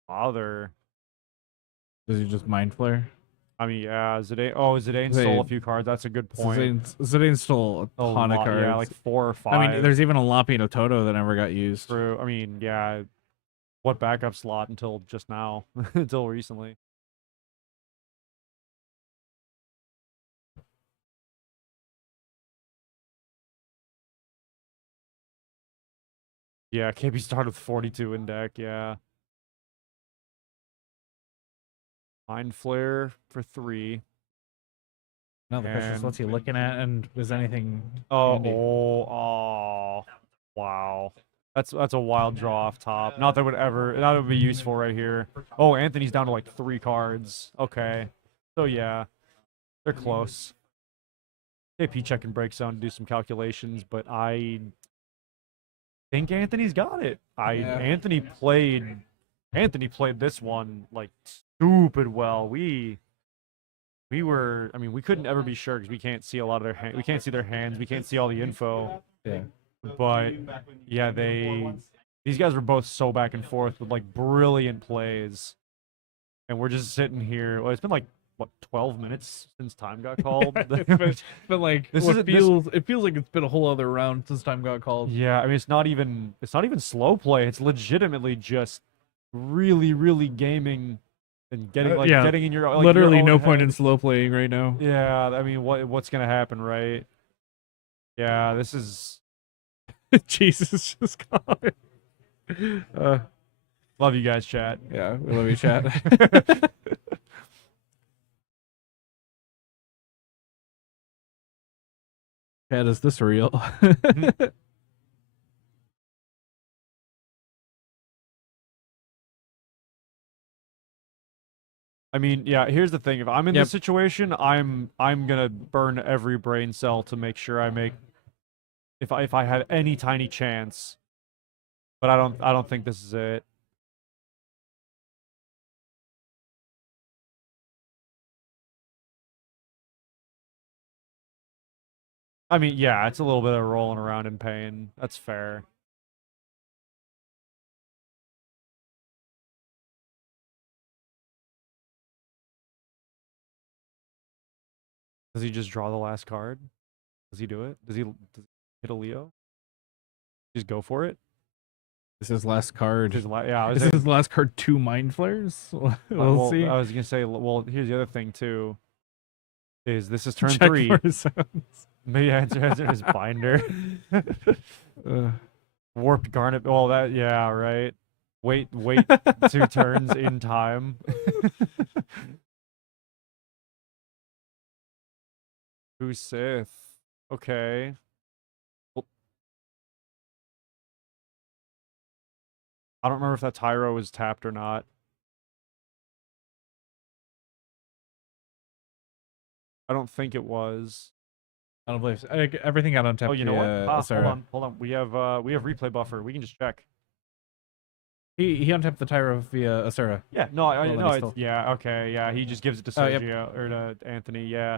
bother? Does he just mind flare? I mean, yeah, Zidane. Oh, Zidane stole a few cards. That's a good point. Zidane stole a ton of lot, cards. yeah, like 4 or 5. I mean, there's even a Lampino Toto that never got used. True. I mean, yeah. What backup slot until just now, until recently. Yeah, KB started with 42 in deck, yeah. Mind Flare for 3. Now the question is, what's he looking at, and is anything? handy? Oh, wow. That's a wild draw off top. Not that would be useful right here. Oh, Anthony's down to like 3 cards. Okay. So yeah, they're close. AP check and break zone to do some calculations, but I think Anthony's got it. Anthony played this one like stupid well. We were, I mean, we couldn't ever be sure because we can't see a lot of their we can't see their hands, we can't see all the info. Yeah. But yeah, these guys were both so back and forth with like brilliant plays. And we're just sitting here. Well, it's been like what, 12 minutes since time got called. It's been like it feels like it's been a whole other round since time got called. Yeah, I mean, it's not even slow play. It's legitimately just really, really gaming and getting getting in your literally your own no head. point in slow playing right now. Yeah, I mean, what's gonna happen, right? Yeah, this is. Jesus just got it. Love you guys, chat. Yeah, we love you, chat. Chat, is this real? I mean, yeah, here's the thing. If I'm in this situation, I'm gonna burn every brain cell to make sure I make if I had any tiny chance. But I don't think this is it. I mean, yeah, it's a little bit of rolling around in pain. That's fair. Does he just draw the last card? Does he do it? Does he hit a Leo? Just go for it? This is last card. Yeah, This is last card, 2 Mind Flares. We'll see. I was gonna say, well, here's the other thing too. Is this is turn Check 3? for sounds. Maybe answer his binder. Warped Garnet. Oh, that, yeah, right. Wait 2 turns in time. Who's Sith? Okay. Well, I don't remember if that Tyro was tapped or not. I don't think it was. I don't believe so. Everything got untapped. Oh, you know what? Sarah. Hold on. We have replay buffer. We can just check. He untapped the Tyro via Asura. Yeah, no, I Well, know. then he's Yeah, okay, yeah. He just gives it to Sergio or to Anthony. Yeah.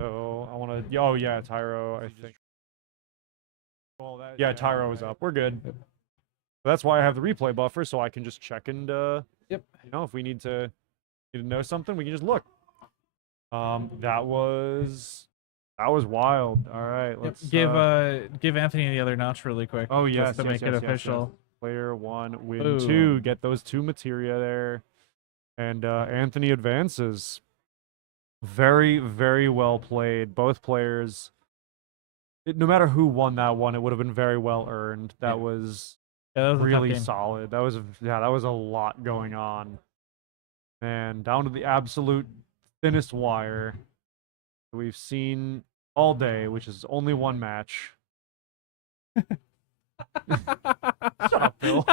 So I want to. Oh yeah, Tyro. I think. Yeah, Tyro is up. We're good. So that's why I have the replay buffer, so I can just check and Yep. You know, if we need to know something, we can just look. That was wild. All right, let's give Anthony the other notch really quick. Oh yes, just to make it official. Yes. Player 1, win 2. Get those 2 materia there, and Anthony advances. Very, very well played. Both players. No matter who won that one, it would have been very well earned. That was really solid. That was a lot going on. And down to the absolute thinnest wire we've seen all day, which is only one match. Shut up, Bill.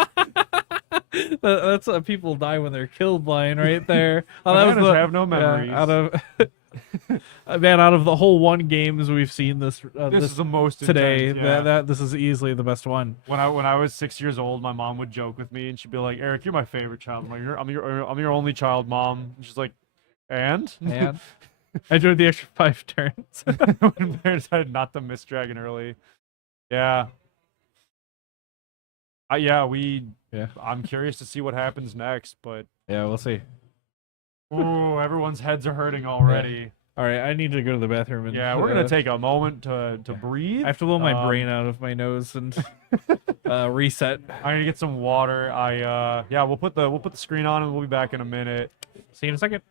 That's people die when they're killed line right there. Bananas have no memories. Out of the whole 1 games we've seen this is the most today. Intense, This is easily the best one. When I was 6 years old, my mom would joke with me, and she'd be like, "Eric, you're my favorite child. I'm like, I'm your only child, Mom." And she's like, "And?" I enjoyed the extra 5 turns. When Bear decided not to miss Dragon early. Yeah. Yeah, Yeah. I'm curious to see what happens next, but Yeah, we'll see. ooh, everyone's heads are hurting already. All right, I need to go to the bathroom. And, Yeah, we're gonna take a moment to breathe. I have to blow my brain out of my nose and reset. I'm gonna get some water. Yeah, we'll put the screen on and we'll be back in a minute. See you in a second.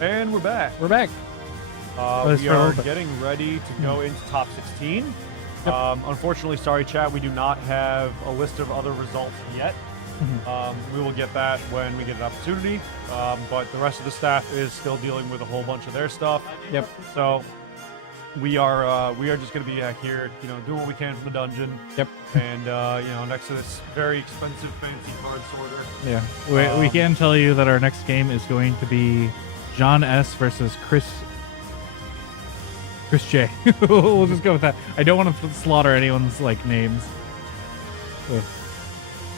And we're back. We're back. Let's We for a are little bit. getting ready to go into top 16. Yep. Unfortunately, sorry, chat, we do not have a list of other results yet. We will get that when we get an opportunity. But the rest of the staff is still dealing with a whole bunch of their stuff. Yep. So we are just going to be here, doing what we can from the dungeon. Yep. And next to this very expensive fancy card sorter. Yeah. We can tell you that our next game is going to be John S versus Chris J. We'll just go with that. I don't want to slaughter anyone's names. So,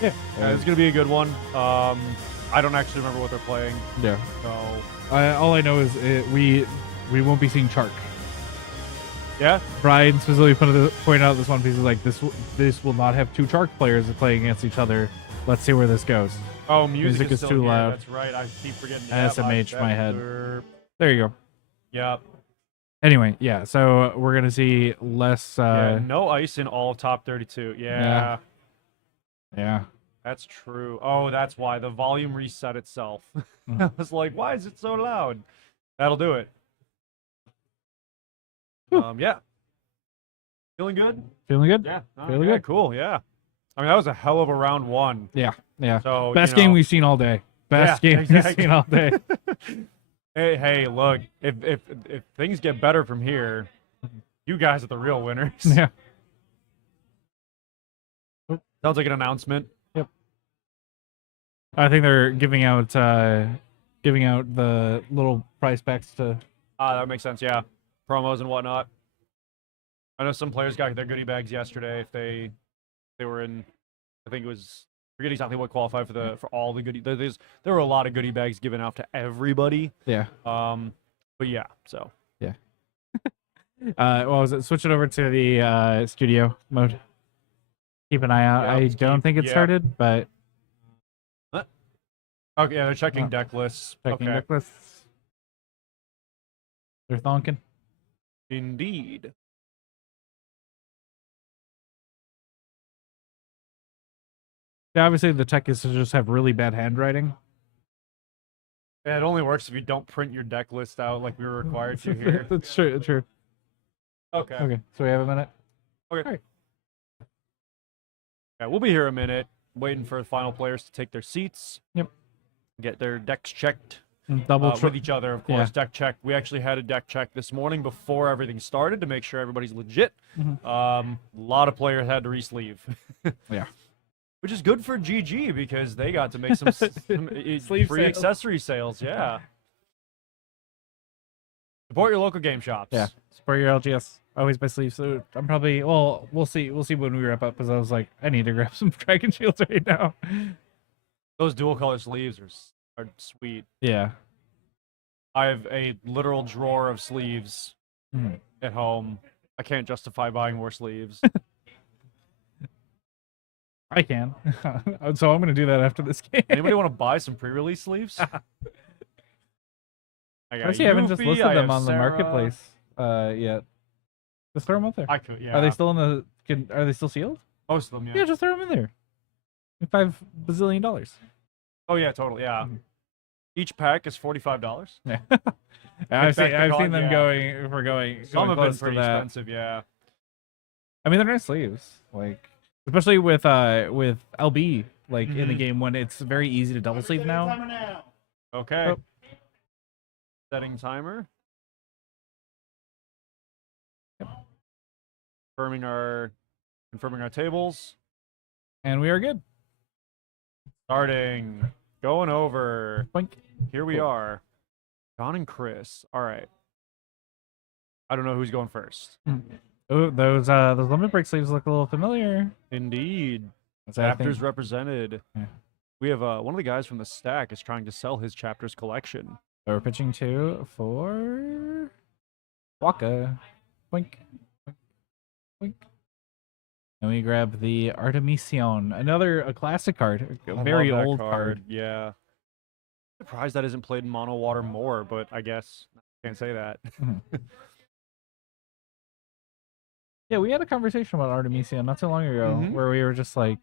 yeah. It's going to be a good one. I don't actually remember what they're playing. Yeah. So All I know is we won't be seeing Chark. yeah. Brian specifically pointed out this one piece is like this will not have 2 Chark players playing against each other. Let's see where this goes. Oh, music is still too here. loud. That's right. I keep forgetting. SMH my head. There you go. Yep. Anyway, yeah. So we're gonna see less. No ice in all top 32. Yeah, Yeah. that's true. Oh, that's why the volume reset itself. I was like, why is it so loud? That'll do it. Yeah. Feeling good? Feeling good? Yeah. Feeling good. Cool. Yeah. I mean, that was a hell of a round 1. Yeah. So Best game we've seen all day. Best game exactly. we've seen all day. Hey, look, if things get better from here, you guys are the real winners. Yeah. Sounds like an announcement. Yep. I think they're giving out the little prize packs to. That makes sense. Yeah, promos and whatnot. I know some players got their goodie bags yesterday. If they were in, I think it was. Forget exactly what qualified for all the goodie. There were a lot of goodie bags given out to everybody. Yeah. But yeah, so. What was it? Switch it over to the studio mode. Keep an eye out. Yeah, I don't think it started, but Okay, yeah, they're checking Oh. deck lists. checking Okay. deck lists. They're thonking. Indeed. Yeah, obviously the tech is to just have really bad handwriting. Yeah, it only works if you don't print your deck list out like we were required to here. That's true. True. Okay. Okay, so we have a minute. Okay. Yeah, we'll be here a minute, waiting for the final players to take their seats. Yep. Get their decks checked Double with each other, of course. Yeah. Deck check. We actually had a deck check this morning before everything started to make sure everybody's legit. Mhm. A lot of players had to re-sleeve. Yeah. Which is good for GG because they got to make some Sleeve free sales. accessory sales. Yeah. Support your local game shops. Yeah. Support your LGS. Always buy sleeves. So I'm probably we'll see when we wrap up because I was like, I need to grab some Dragon Shields right now. Those dual color sleeves are sweet. Yeah. I have a literal drawer of sleeves Mhm. at home. I can't justify buying more sleeves. I can. So I'm gonna do that after this game. Anybody want to buy some pre-release sleeves? I got Actually, I haven't just Yuffie, listed I them have on the Sarah. marketplace yet. Just throw them up there. I could, yeah. Are they still in the? Are they still sealed? Most of them, yeah. Yeah, just throw them in there. $5 bazillion. Oh yeah, totally, yeah. Mhm. Each pack is $45. Yeah. I've back the seen them yeah. going for going. Some have been close to pretty that. expensive, yeah. I mean, they're nice sleeves, especially with LB in the Mhm. game when it's very easy to double sleeve now. Okay. Oh. Setting timer. Confirming our tables. And we are good. Starting. Going over. Boink. Here we Cool. are. John and Chris. All right. I don't know who's going first. Oh, those limit break sleeves look a little familiar. Indeed. What's that Chapters thing? represented. Yeah. We have one of the guys from the stack is trying to sell his chapters collection. So we're pitching for Waka. Boink. Boink. Boink. And we grab the Artemision, a classic card, a I very love that old card. Yeah. Surprised that isn't played in Mono Water more, but I guess can't say that. Yeah, we had a conversation about Artemisia not too long ago Mhm. where we were just like,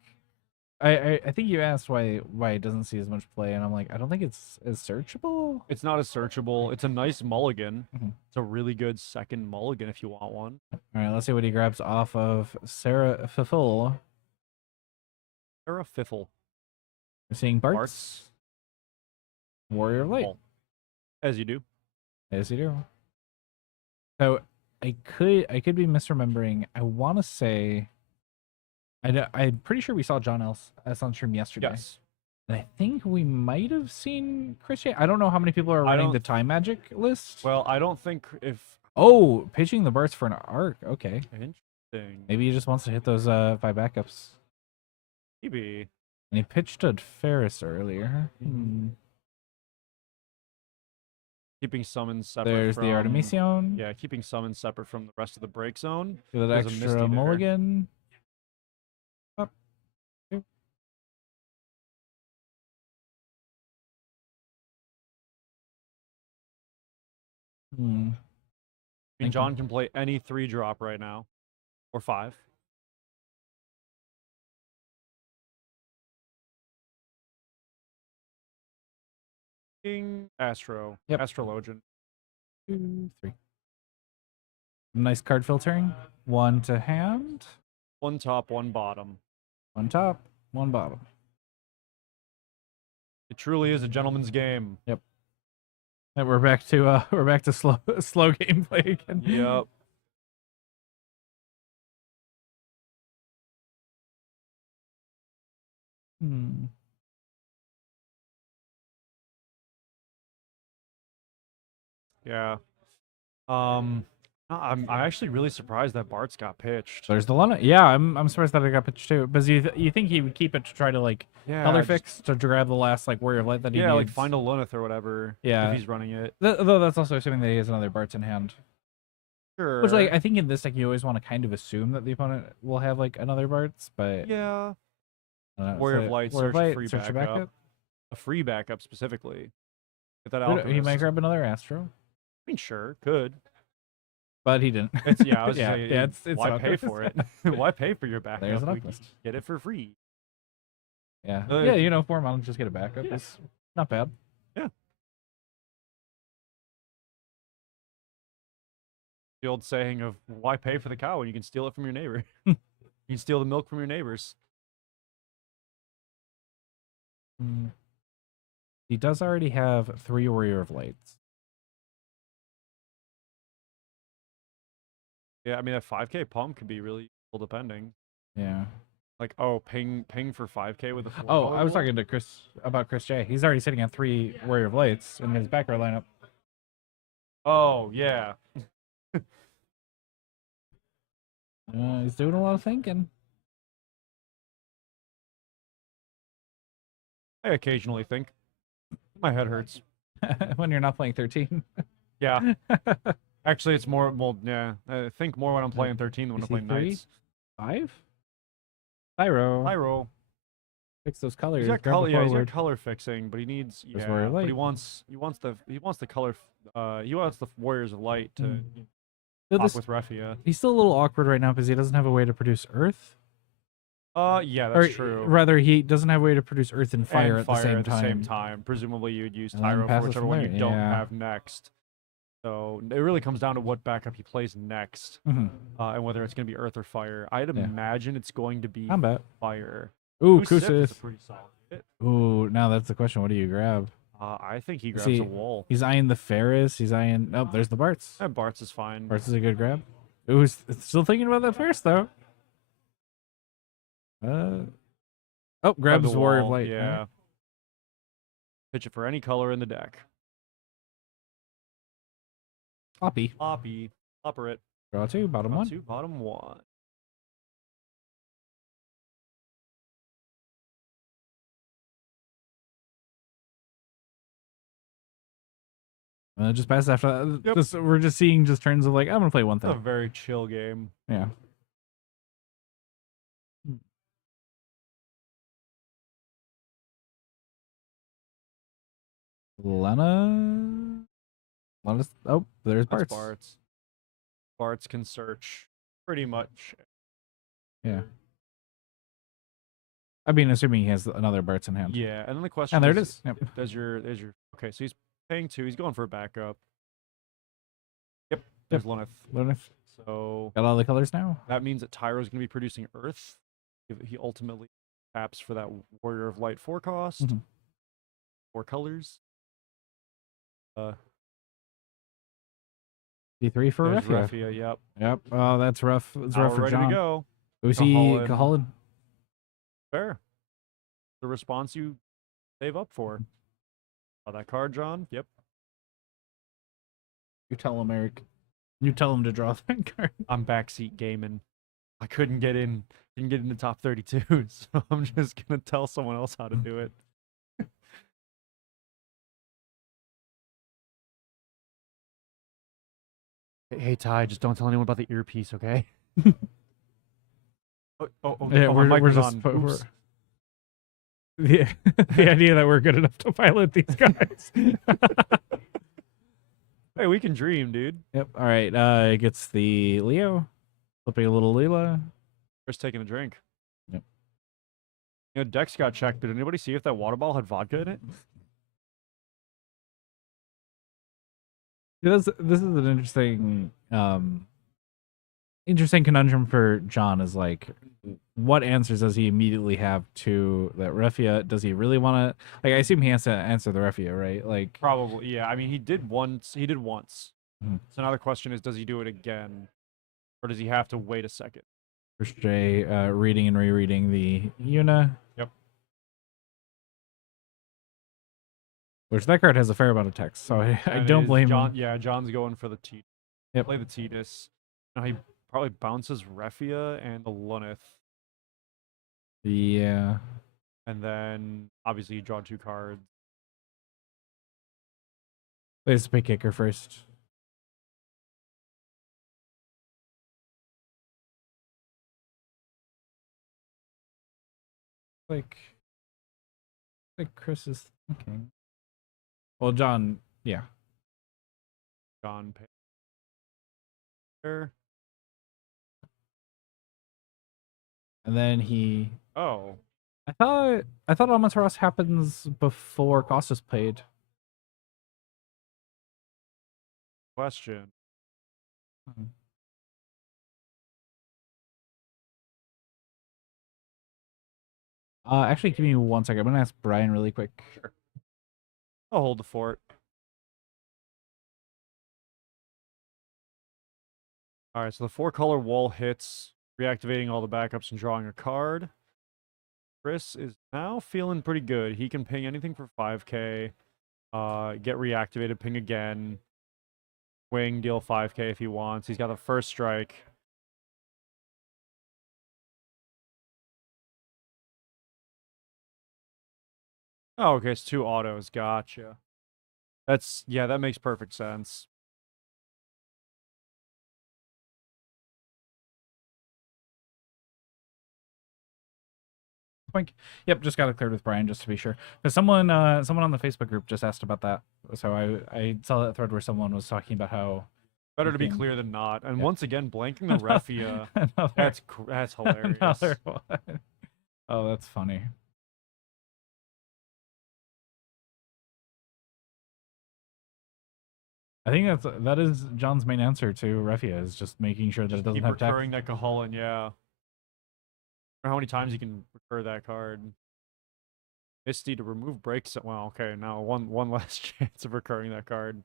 I think you asked why it doesn't see as much play, and I'm like, I don't think it's as searchable. It's not as searchable. It's a nice mulligan. Mhm. It's a really good second mulligan if you want one. All right, let's see what he grabs off of Sarah Fifil. Sarah Fiffle. We're seeing Bart's Bart's. Warrior of Light. Well, as you do. Yes, you do. So I could be misremembering. I want to say I'm pretty sure we saw John S on stream yesterday. Yes. And I think we might have seen Chris J. I don't know how many people are I running don't- the Time Magic list. Well, I don't think if. Oh, pitching the Barts for an arc. Okay. Interesting. Maybe he just wants to hit those 5 backups. Maybe. And he pitched a Ferris earlier. Keeping summons separate There's from. the Artemision. Yeah, keeping summons separate from the rest of the break zone. With There's a extra Misty there. mulligan. Up. Two. I mean, Thank John you. can play any 3-drop right now. Or 5. King Astro. Yep. Astrologian. 2, 3. Nice card filtering. 1 to hand. 1 top, 1 bottom. 1 top, 1 bottom. It truly is a gentleman's game. And we're back to slow gameplay again. Yep. Hmm. Yeah. I'm actually really surprised that Bart's got pitched. There's the Luna. Yeah, I'm surprised that I got pitched too. Because you think he would keep it to try to like Yeah. color just- fix to grab the last like Warrior of Light that he Yeah, like needs. find a Luneth or whatever. Yeah. If he's running it. Though that's also assuming that he has another Bart's in hand. Sure. Which like I think in this deck you always want to kind of assume that the opponent will have like another Bart's, but Yeah. I don't know, Warrior so of Light, Warrior of search a Light, free search a backup. A free backup specifically. Get that He Alchemist. might grab another Astro, I mean, sure, could. but he didn't. It's I was yeah, saying, yeah. It's why an pay Alchemist. for it? Why pay for your backup? There's an We Alchemist. get it for free. Yeah, Uh, yeah. You know, 4 mana just get a backup. Yeah. It's not bad. The old saying of why pay for the cow when you can steal it from your neighbor? You can steal the milk from your neighbors. He does already have 3 Warrior of Lights. Yeah, I mean that 5K pump could be really useful depending. Yeah. Like, ping for 5K with a 4 Oh, color I was bolt? talking to Chris about Chris J. He's already sitting on 3 Warrior of Lights in his back row lineup. Oh, yeah. He's doing a lot of thinking. I occasionally think. My head hurts. When you're not playing 13. Yeah. Actually, it's more, well, yeah. I think more when I'm playing 13 than when You I'm see playing 3? Knights. 5? Pyro. Pyro. Fix those colors. He's got grab color, the yeah, he's got forward. color fixing, but he needs, There's yeah, Warrior of but he Light. wants the color, he wants the Warriors of Light to So pop this- with Refia. he's still a little awkward right now because he doesn't have a way to produce Earth. Yeah, Or that's true. rather, he doesn't have a way to produce Earth and Fire, And at the same time. Presumably, you'd use And then Tyro pass for it whichever from one you there, don't yeah. have next. So it really comes down to what backup he plays next, Mhm. and whether it's going to be Earth or Fire. I'd Yeah. imagine it's going to be Combat. Fire. Ooh, Kusif is a Kusif. pretty solid hit. Ooh, now that's the question. What do you grab? I think he grabs See, a wall. He's eyeing the Ferris. He's eyeing. Oh, there's the Barts. Bart's is fine. Barts is a good grab. Ooh, still thinking about that first though. Oh, Grab grabs the Warrior of wall, Light. Yeah. Pitch it for any color in the deck. Floppy. Floppy. Flopper it. Draw 2, bottom Draw 1. 2, bottom 1. Just pass after that. Yep. We're just seeing just turns of like, I'm gonna play one It's a thing. very chill game. Yeah. Lena. Lena's. Oh, there's That's Bart's. Bart's. Bart's can search pretty much. Yeah. I mean, assuming he has another Bart's in hand. Yeah, and then the question And there it is, is. Yep. there's your okay, so he's paying 2, he's going for a backup. Yep, there's Luneth. Luneth. So Got all the colors now. that means that Tyro's going to be producing Earth. If he ultimately taps for that Warrior of Light 4 cost. Mhm. 4 colors. D3 for There's Refia. Refia, yep. Yep. Oh, that's rough. It's Now rough we're for ready John. to go. Uzi Cahalan. Cahalan. Fair. The response you save up for. Oh, that card, John? Yep. You tell him, Eric. You tell him to draw that card. I'm backseat gaming. I couldn't get in the top 32, so I'm just gonna tell someone else how to do it. Hey Ty, just don't tell anyone about the earpiece, okay? Yeah, my mic we're was just on. Oops. the idea that we're good enough to pilot these guys. Hey, we can dream, dude. Yep. All right. It gets the Leo, flipping a little Leela. Chris taking a drink. Yep. You know, Dex got checked. Did anybody see if that water bottle had vodka in it? This is an interesting conundrum for John. Is like, what answers does he immediately have to that Refia? Does he really want to? Like, I assume he has to answer the Refia, right? Like, Probably, yeah. I mean, he did once. Mhm. So now the question is, does he do it again? Or does he have to wait a second? First Jay reading and rereading the Yuna. Yep. Which that card has a fair amount of text, so I And don't is blame John. him. Yeah, John's going for the T. Yep. Play the Tidus. Now he probably bounces Refia and the Luneth. Yeah. And then obviously you draw 2 cards. Let's pick kicker first. Like Chris is thinking. Well, John, yeah. John pay. There. And then he. Oh. I thought Amaterasu happens before cost is paid. Question. Actually, give me 1 second. I'm gonna ask Brian really quick. Sure. I'll hold the fort. All right, so the 4-color wall hits, reactivating all the backups and drawing a card. Chris is now feeling pretty good. He can ping anything for 5k, get reactivated, ping again, wing, deal 5k if he wants. He's got the first strike. Oh, okay, it's 2 autos. Gotcha. That makes perfect sense. Boink. Yep, just got it cleared with Brian just to be sure. Because someone on the Facebook group just asked about that. So I saw that thread where someone was talking about how Better to be can- clear than not. And Yeah. once again, blanking the Refia. That's hilarious. Another one. Oh, that's funny. I think that is John's main answer to Refia is just making sure that it doesn't Keep have text. recurring that Cahalan, yeah. Or how many times you can recur that card. Misty to remove breaks. Well, okay, now one last chance of recurring that card.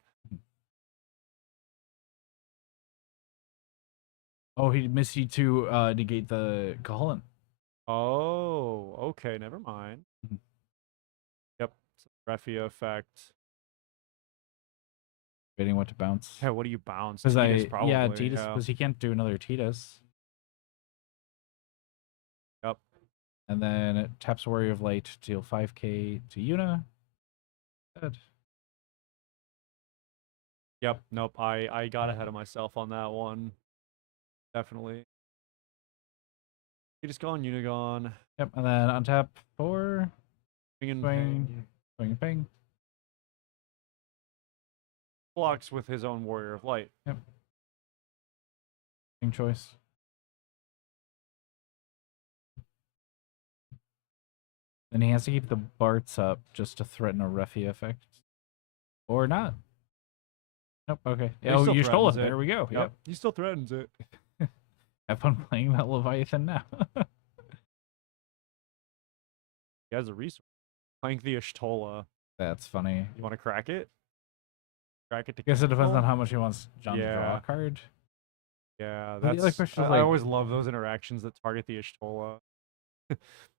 Oh, he missed you to negate the Cahalan. Oh, okay, never mind. Mhm. Yep, so Refia effect. Waiting what to bounce. Yeah, what do you bounce? Because probably. yeah, Tidus, because he can't do another Tidus. Yep. And then it taps Warrior of Light to deal 5k to Yuna. Good. Yep. Nope. I got ahead of myself on that one. Definitely. You just gone, Unigon. Yep, and then untap 4. Swing and Swing. ping. Swing and ping. Blocks with his own Warrior of Light. Yep. Ping choice. And he has to keep the Barts up just to threaten a Refi effect. Or not. Nope, okay. He Oh, still Y'shtola. threatens it. There we go. Yep. He still threatens it. Have fun playing that Leviathan now. He has a resource. Playing the Y'shtola. That's funny. You want to crack it? Crack it to Guess it depends cancel? on how much he wants John to draw Yeah. a card. Yeah, the other that's. question is I like- always love those interactions that target the Y'shtola.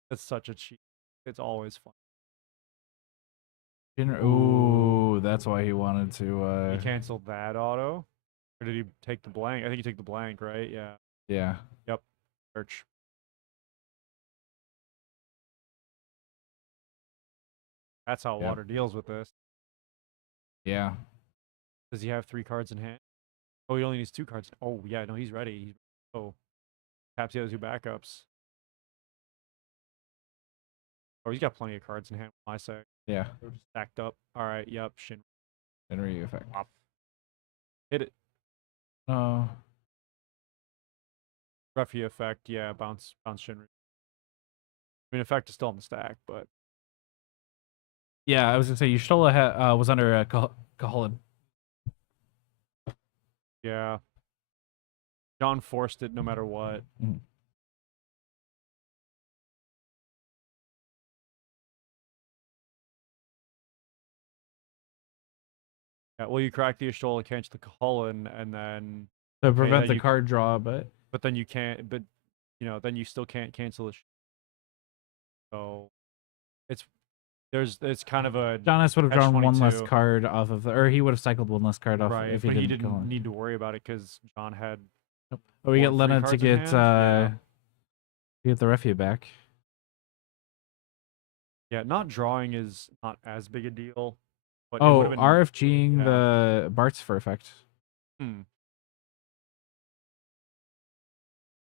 That's such a cheat. It's always fun. Ooh, that's why he wanted to. He canceled that auto, or did he take the blank? I think he took the blank, right? Yeah. Yeah. Search. That's how Yep. Water deals with this. Yeah. Does he have 3 cards in hand? Oh, he only needs 2 cards. Oh, yeah, no, he's ready. Oh, taps the other 2 backups. Oh, he's got plenty of cards in hand. I say Yeah. they're just stacked up. All right, yep. Shin Henry effect. off. Hit it. No. Ruffy effect. Yeah, bounce Shinry. I mean, effect is still on the stack, but Yeah, I was gonna say Y'shtola was under Caholen. yeah, John forced it no matter what. Mhm. Yeah, well, you crack the Y'shtola, catch the Caholen, and then To prevent then the you- card draw, but then you can't. But then you still can't cancel the. So it's kind of a Jonas would have drawn one less Catch-22. card off of or he would have cycled one less card off right, if but he didn't didn't Caholen. need to worry about it because John had. Oh, we get what, 3 Lena to cards in get hand? Yeah. get the Refi back. Yeah, not drawing is not as big a deal. But it Oh, would've been- RFGing yeah. the Barts for effect. Hmm.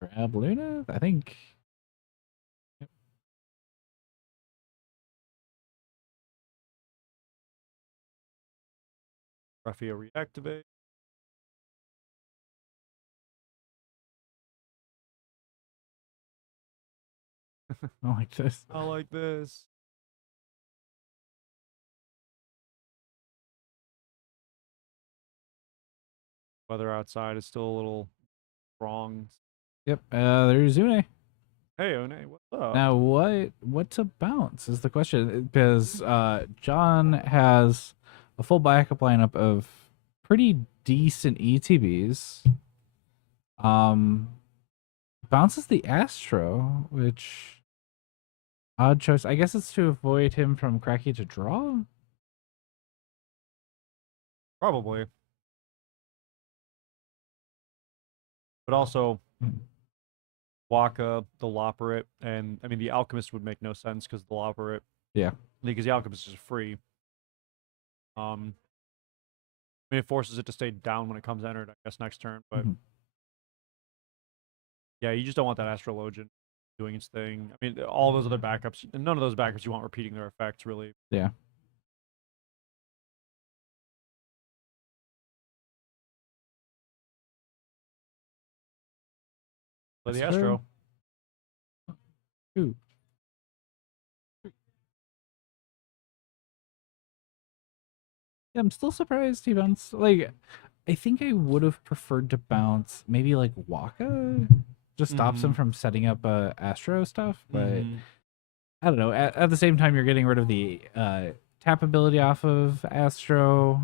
Grab Luna, I think. Raffia reactivate. I like this. I like this. Weather outside is still a little wrong. Yep. There's Une. Hey, One, what's up? Now what to bounce is the question because John has a full backup lineup of pretty decent ETBs. Bounces the Astro, which odd choice. I guess it's to avoid him from Cracky to draw. Probably. But also, Waka, the Loperate, and I mean the Alchemist would make no sense because the Loperate. Yeah. Because the Alchemist is free. I mean, it forces it to stay down when it comes entered, I guess, next turn. But Mhm. yeah, you just don't want that Astrologian doing its thing. I mean, all those other backups, none of those backups you want repeating their effects, really. Yeah. Play the That's true. Astro. Ooh. Yeah, I'm still surprised he bounced. Like, I think I would have preferred to bounce maybe like Waka. Just stops him Mhm. from setting up Astro stuff, but Mhm. I don't know. At the same time, you're getting rid of the tap ability off of Astro.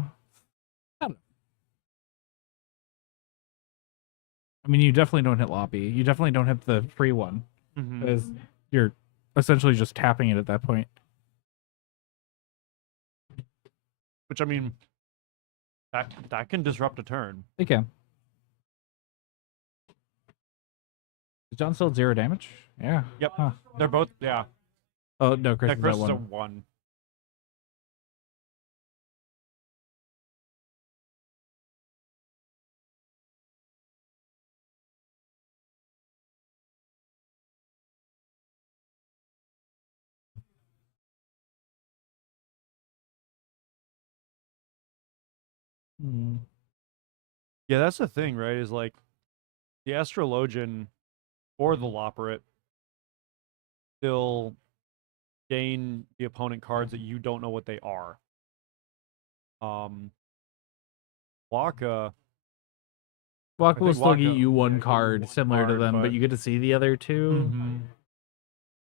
I mean, you definitely don't hit Loppy. You definitely don't hit the free one Mhm. because you're essentially just tapping it at that point. Which I mean, that can disrupt a turn. They can. Is John still at 0 damage? Yeah. Yep. Huh. They're both, yeah. Oh no, Chris Yeah, is Chris at is a 1. 1. Hmm. Yeah, that's the thing, right? Is like the Astrologian or the Loperate still gain the opponent cards that you don't know what they are. Waka. Waka will think still get Waka- you yeah, one get you card one similar to card, them, but but- you get to see the other two.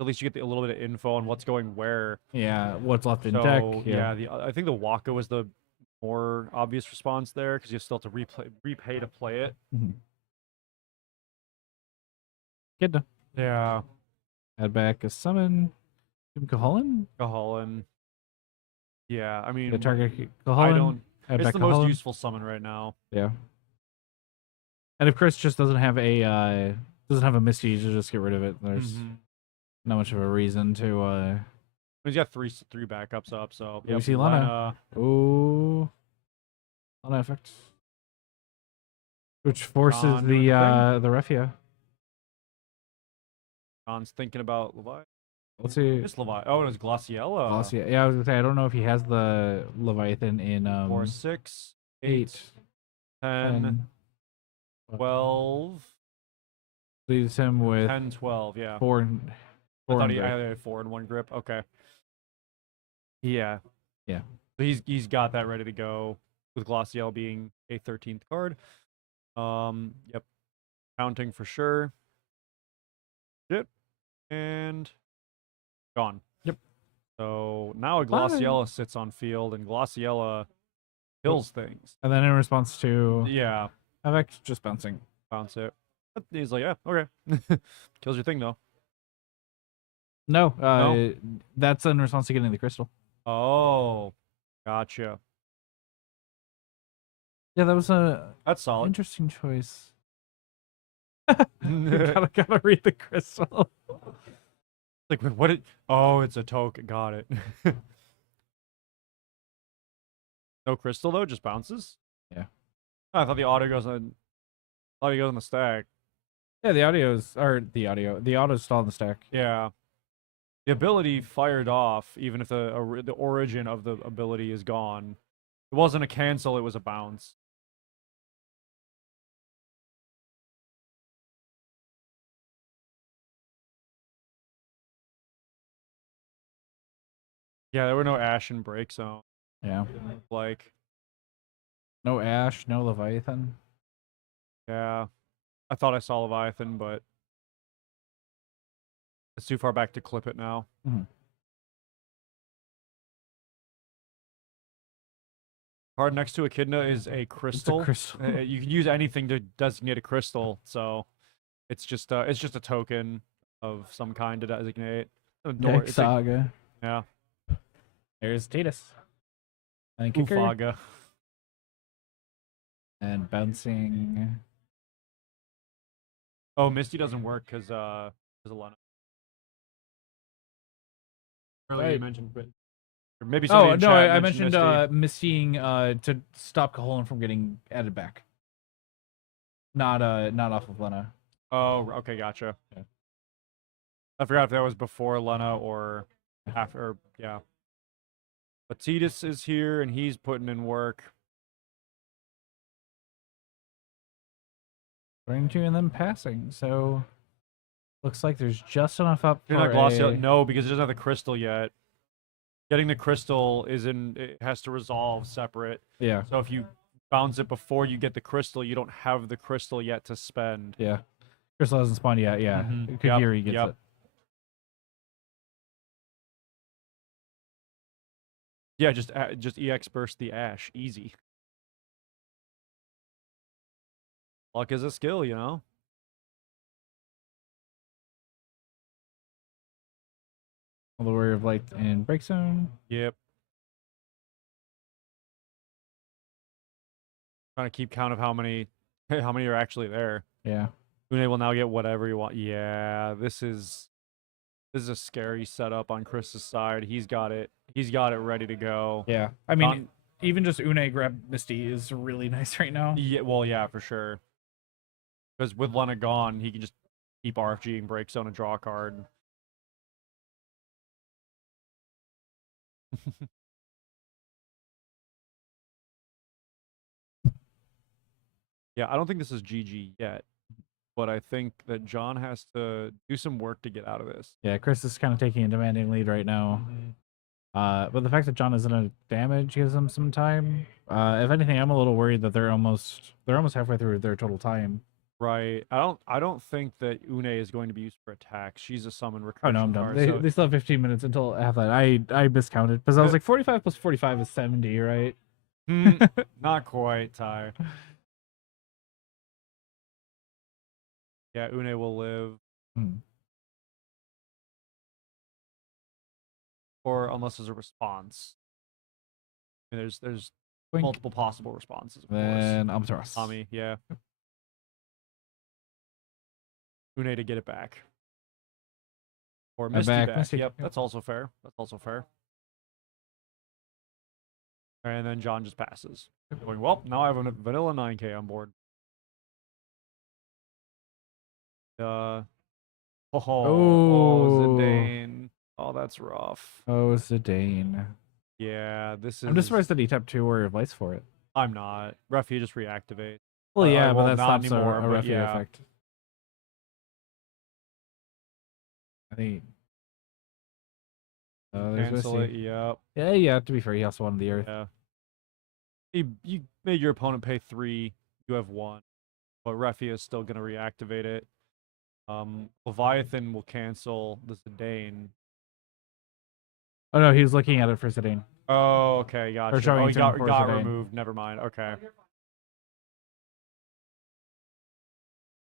At least you get a little bit of info on what's going where. Yeah, what's left in So deck. yeah, I think the Waka was the more obvious response there because you still have to repay to play it. Good. Yeah, Add back a summon. Caholan? Kahalan. Yeah, I mean, The target Caholan. I don't. Add It's back the most Caholan. useful summon right now. Yeah. And if Chris just doesn't have a Misty, you just get rid of it. There's not much of a reason to. He's got three backups up, so We see Lana. Ooh. Lana effect. Which forces Gone the doing the Refia. John's thinking about Levi. Let's see. It's Levi. Oh, it was Glaciella. Glossier. Yeah, I was gonna say I don't know if he has the Leviathan in 4, 6, 8, 10, 10, 12. leaves him with 10, 12, yeah. 4 and I 4 thought and he grip. had 4 and 1 grip. Okay. Yeah. Yeah. So he's got that ready to go with Glaciel being a 13th card. Yep. Counting for sure. Shit. And gone. Yep. So now a Fine. Glaciella sits on field and Glaciella kills things. And then in response to Yeah. Avec, just bouncing. Bounce it. But he's like, yeah, okay. Kills your thing though. No, No? that's in response to getting the crystal. Oh. Gotcha. Yeah, that was a That's solid. interesting choice. gotta read the crystal. Like, what it? Oh, it's a token. Got it. No crystal though, just bounces. Yeah. I thought the auto goes on. I thought he goes on the stack. Yeah, the auto's still on the stack. Yeah. The ability fired off, even if the origin of the ability is gone. It wasn't a cancel; it was a bounce. Yeah, there were no Ashen break zone. Yeah. Like, No Ash, no Leviathan. yeah, I thought I saw Leviathan, but it's too far back to clip it now. Card next to Echidna is a crystal. crystal. You can use anything to designate a crystal, so it's just a token of some kind to designate. Deck Saga. Yeah. There's Titus. And kicker. Ufaga. And bouncing. Oh, Misty doesn't work because of Lena. Earlier you Right. mentioned, but or maybe Oh somebody in no, chat I mentioned Misty. Mistying to stop Caholan from getting added back. Not off of Lena. Oh, okay, gotcha. Yeah. I forgot if that was before Lena or after. Or, yeah. But Titus is here and he's putting in work. 22 and then passing. So looks like there's just enough up You're for not glossy. a... No, because it doesn't have the crystal yet. Getting the crystal it has to resolve separate. Yeah. So if you bounce it before you get the crystal, you don't have the crystal yet to spend. Yeah. Crystal hasn't spawned yet. Yeah. Mhm. Kagiri gets Yep. it. Yeah, just EX burst the Ash. Easy. Luck is a skill, you know? All the Warrior of Light in Break Zone. Yep. Trying to keep count of how many are actually there. Yeah. Une will now get whatever you want. Yeah, this is a scary setup on Chris's side. He's got it ready to go. Yeah. I mean, even just Une grab Misty is really nice right now. Yeah, well, yeah, for sure. Because with Lena gone, he can just keep RFG and break zone and draw a card. Yeah, I don't think this is GG yet. but I think that John has to do some work to get out of this. Yeah, Chris is kind of taking a demanding lead right now. But the fact that John isn't a damage gives him some time. If anything, I'm a little worried that they're almost halfway through their total time. Right. I don't think that Une is going to be used for attack. She's a summon recursion Oh no, I'm done. card. They still have 15 minutes until half that. I miscounted because I was like 45 plus 45 is 70, right? Not quite, Ty. Yeah, Une will live. Or unless there's a response. I mean, there's Boink. multiple possible responses, of Then course. Amaterasu. Tommy, yeah. Une to get it back. Or Misty back. Misty. Yep, that's also fair. That's also fair. And then John just passes. Going, well, now I have a vanilla 9K on board. Oh, Zidane. Oh, that's rough. Oh, Zidane. Yeah, this is... I'm just surprised that he tapped 2 Warrior of Lights for it. I'm not. Refi just reactivate. Well, yeah, well, but that not stops anymore, a but Refi yeah. effect. I think... there's Cancel it, Misty. yep. Yeah, to be fair, he also wanted the Earth. Yeah. You made your opponent pay 3. You have 1. But Refi is still going to reactivate it. Leviathan will cancel the Zidane. Oh no, he was looking at it for Zidane. Oh, okay, gotcha. showing Oh, he it to got him for got Zidane. removed. Never mind. Okay.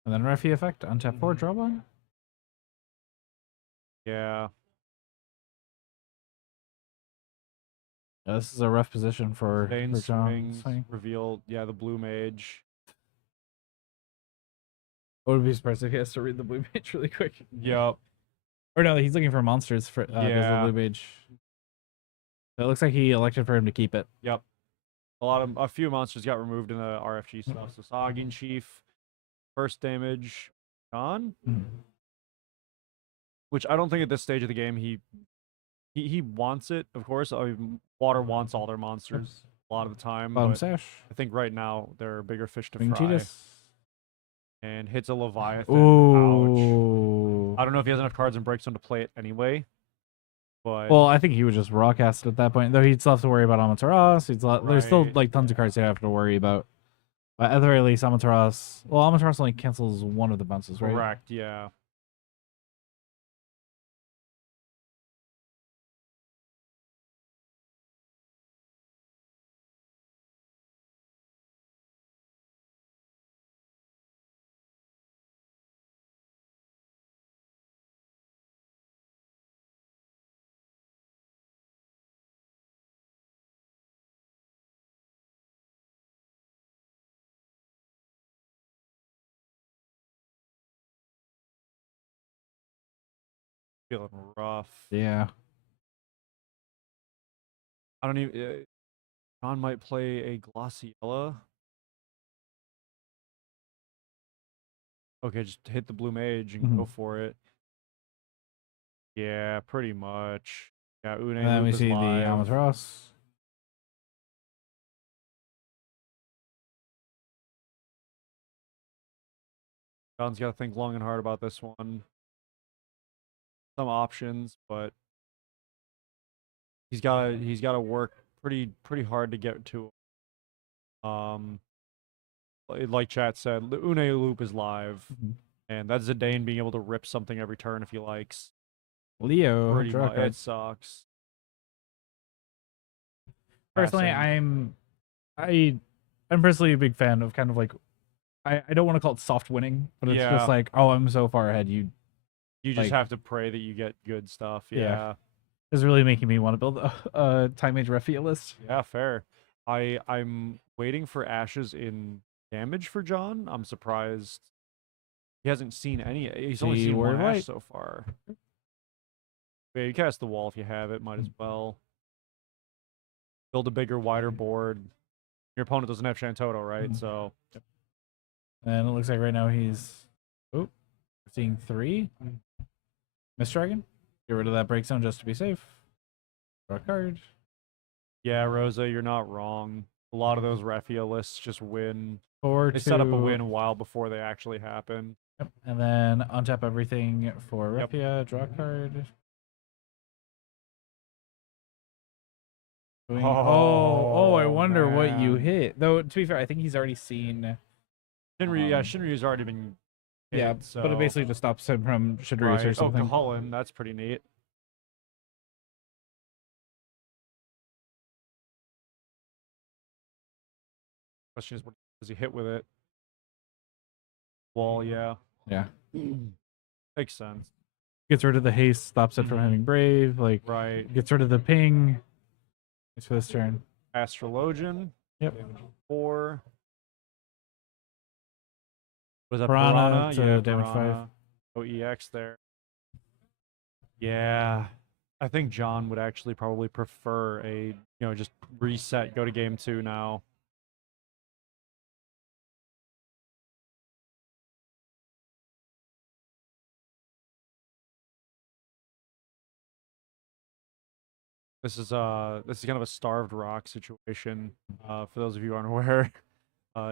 And then Refi effect, untap 4, draw 1. Yeah. Yeah, this is a rough position for Zidane John. swings, reveal, yeah, the blue mage. I would be surprised if he has to read the blue mage really quick. Yep. Or no, he's looking for monsters for Yeah. the blue mage. So it looks like he elected for him to keep it. Yep. A few monsters got removed in the RFG stuff. So Saugin Chief, first damage, gone. Which I don't think at this stage of the game he wants it. Of course, I mean, Water wants all their monsters a lot of the time. Bottom But sash. I think right now there are bigger fish to Wing fry. Cheetahs. And hits a Leviathan. Ouch. Ooh. I don't know if he has enough cards in Breakstone to play it anyway. But Well, I think he would just raw cast it at that point. Though he'd still have to worry about Amaterasu. There's still Right. like tons of cards he'd have to worry about. But at the very least, Amaterasu. Well, Amaterasu only cancels one of the bounces, right? correct, yeah. Feeling rough. Yeah. I don't even. John might play a Glossiella. Okay, just hit the blue mage and go for it. Yeah, pretty much. Yeah, Une And then we Loop is see the live. Amaterasu. John's got to think long and hard about this one. Some options, but he's got to work pretty hard to get to. Like chat said, the Une Loop is live, and that's Zidane being able to rip something every turn if he likes. Leo. Pretty Draw much, card. it sucks. Personally, Passing. I'm personally a big fan of kind of like I don't want to call it soft winning, but it's Yeah. just like, oh, I'm so far ahead. You just like- have to pray that you get good stuff. Yeah. Yeah. is really making me want to build a Time Age Refi list. Yeah, fair. I'm waiting for Ashes in damage for John. I'm surprised he hasn't seen any. He's only See seen where one Ash light. so far. Yeah, you cast the wall if you have it. Might as well build a bigger, wider board. Your opponent doesn't have Shantotto, right? So And it looks like right now he's seeing 3. Miss Dragon. Get rid of that break zone just to be safe. Draw a card. yeah, Rosa, you're not wrong. A lot of those Raffia lists just win They set up a win a while before they actually happened. Yep. And then untap everything for Yep. Refia, draw a card. I wonder what you man. hit. Though to be fair, I think he's already seen. Shinryu's already been hit, Yeah, so. but it basically just stops him from Shadrius or right. something. Oh, Cahalan, that's pretty neat. Question is, what does he hit with it? Wall, yeah. Yeah. Makes sense. Gets rid of the haste, stops it from Mhm. having brave. Like Right. gets rid of the ping. It's for this turn. Astrologian. Yep. Damage 4. Was that Piranha Piranha? to Yeah, damage 5. Piranha. OEX there. Yeah. I think John would actually probably prefer a, just reset, go to game 2 now. This is kind of a Starved Rock situation. For those of you who aren't aware,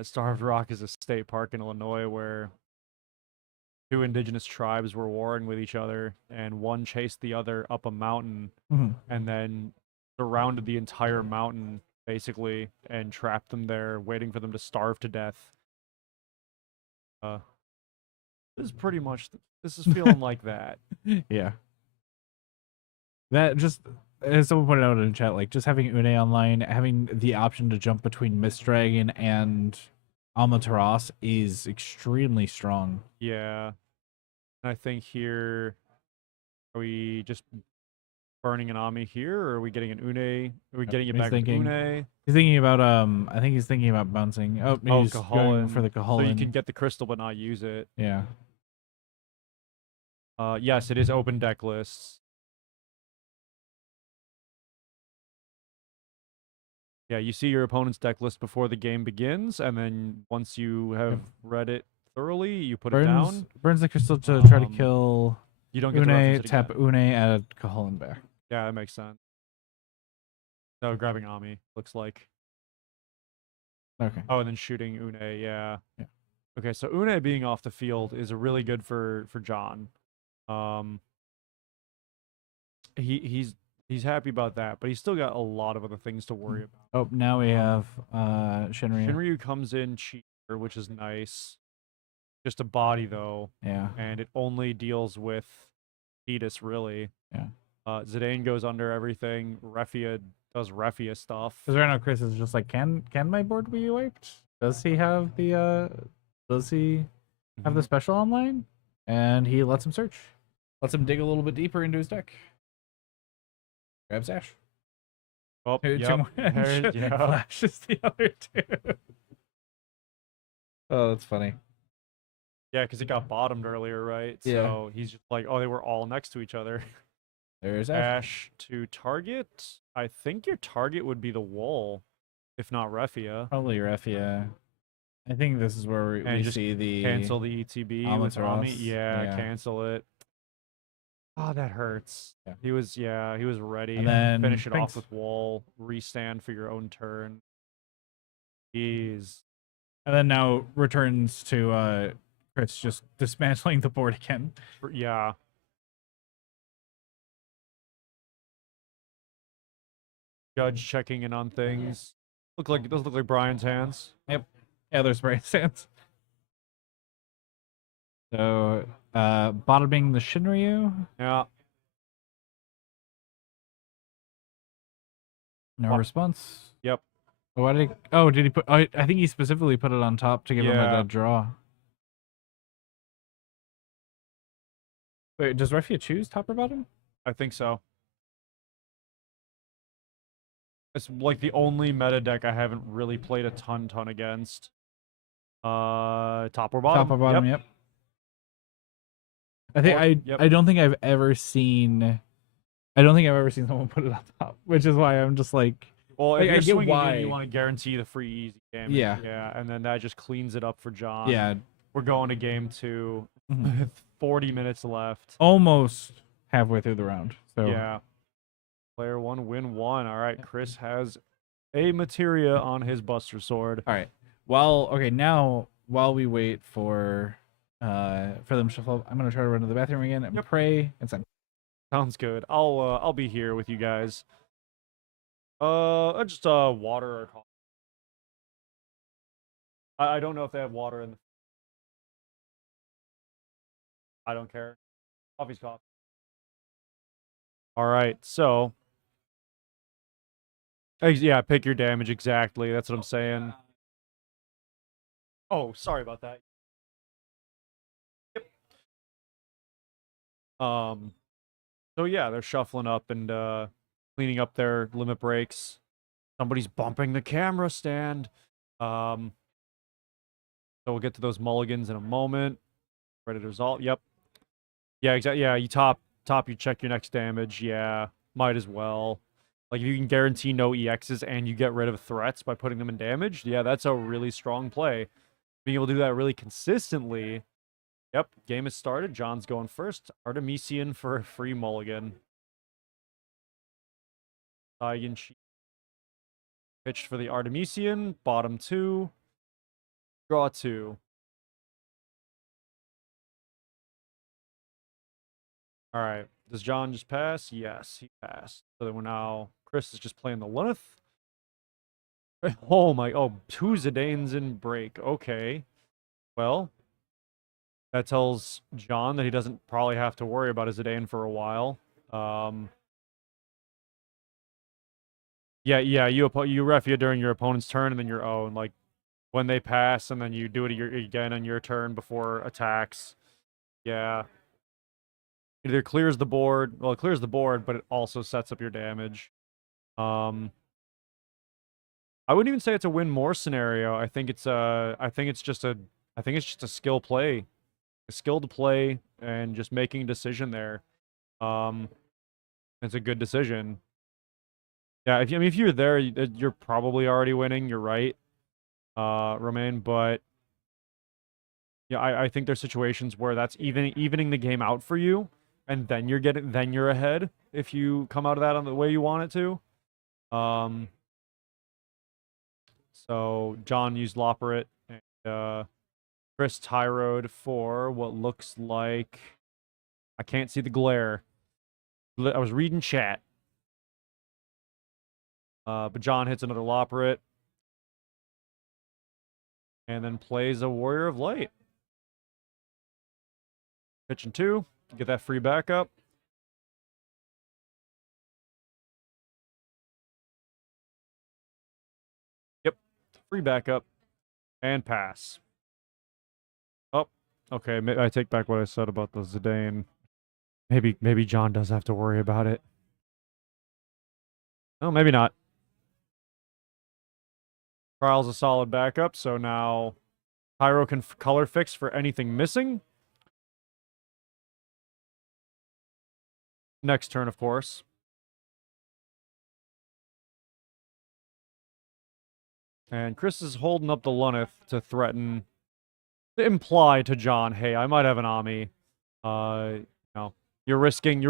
Starved Rock is a state park in Illinois where 2 indigenous tribes were warring with each other, and one chased the other up a mountain, Mhm. and then surrounded the entire mountain basically, and trapped them there, waiting for them to starve to death. This is pretty much. This is feeling like that. Yeah. That just, as someone pointed out in the chat, like just having Une online, having the option to jump between Mist Dragon and Amaterasu is extremely strong. Yeah. And I think here, are we just burning an Ami here, or are we getting an Une? Are we getting it He's back thinking- with Une? He's thinking about I think he's thinking about bouncing. Oh, he's going Cahalan. for the So Cahalan. you can get the crystal but not use it. Yeah. Yes, it is open deck lists. Yeah, you see your opponent's deck list before the game begins, and then once you have read it thoroughly, you put it down. Burns the crystal to try to Um, kill You don't get to reference Une, it tap again. Une, add Cahalan back. Yeah, that makes sense. So grabbing Ami looks like. Okay. Oh, and then shooting Une, yeah. Yeah. Okay, so Une being off the field is really good for John. He's happy about that, but he's still got a lot of other things to worry about. Oh, now we have Shinryu. Shinryu comes in cheaper, which is nice. Just a body though, Yeah. and it only deals with Fetus really. Yeah. Zidane goes under everything. Refia does Refia stuff. Because right now Chris is just like, can my board be wiped? Does he have the have the special online? And he lets him search. Lets him dig a little bit deeper into his deck. Grabs Ash. Oh, Two yep. more. Yeah. Flashes the other two. Oh, that's funny. Yeah, because it got bottomed earlier, right? Yeah. So he's just like, oh, they were all next to each other. There's Ash. Ash to target. I think your target would be the wall, if not Refia. Probably Refia. I think this is where And we just see the Cancel the ETB with Amaterasu. Ami. Yeah, Yeah. cancel it. Oh, that hurts. Yeah. He was ready. And then finish it Prince. off with wall. Restand for your own turn. Jeez. And then now returns to Chris just dismantling the board again. Yeah. Judge checking in on things. Those look like Brian's hands. Yeah, there's Brian Sands. So bottoming the Shinryu. Yeah. No Wa- response. Yep. Did he put I think he specifically put it on top to give him Yeah. a draw. Wait, does Refia choose top or bottom? I think so. It's like the only meta deck I haven't really played a ton against. Top or bottom? Top or bottom, yep. I Yep. I don't think I've ever seen someone put it on top, which is why I'm just like, Well, if I you're get swinging why. in, you want to guarantee the free easy damage. Yeah. Yeah, and then that just cleans it up for John. yeah, We're going to game 2. Mhm. 40 minutes left. almost halfway through the round. So Yeah. Player 1, win 1. All right, Chris has a materia on his Buster Sword. all right. Now while we wait for them to shuffle, I'm gonna try to run to the bathroom again and pray and send. Sounds good. I'll be here with you guys. Just water or coffee. I don't know if they have water in the. I don't care. Coffee's coffee. All right, so. Yeah, pick your damage exactly. That's what I'm saying. Oh, sorry about that. Yep. So yeah, they're shuffling up and cleaning up their limit breaks. Somebody's bumping the camera stand. So we'll get to those mulligans in a moment. Ready to resolve. Yep. Yeah, exactly. Yeah, you top, you check your next damage. Yeah, might as well. Like, if you can guarantee no EXs and you get rid of threats by putting them in damage, yeah, that's a really strong play. Being able to do that really consistently. Yep, game has started. John's going first. Artemisian for a free mulligan. Saiyan pitched for the Artemisian. Bottom 2. Draw 2. All right. Does John just pass? Yes, he passed. So then we're now... Chris is just playing the Lilith. Oh my... Oh, 2 Zidanes in break. Okay. Well, that tells John that he doesn't probably have to worry about his Zidane for a while. Yeah, you ref it during your opponent's turn and then your own. Like, when they pass and then you do it again on your turn before attacks. Yeah. It either clears the board. Well, it clears the board, but it also sets up your damage. I wouldn't even say it's a win more scenario. I think it's just a skill play. A skilled play and just making a decision there. It's a good decision. Yeah, if you're there, you're probably already winning. You're right, Romain. But yeah, I think there's situations where that's evening the game out for you, and then you're ahead if you come out of that on the way you want it to. So John used Loperit, and Chris tyroed for what looks like... I can't see the glare. I was reading chat. But John hits another Loperit. And then plays a Warrior of Light. Pitching 2. Get that free backup. Yep. Free backup. And pass. Oh, okay. I take back what I said about the Zidane. Maybe John does have to worry about it. No, maybe not. Trial's a solid backup, so now Pyro can color fix for anything missing. Next turn, of course. And Chris is holding up the Luneth to threaten, to imply to John, hey, I might have an Ami. No, you're risking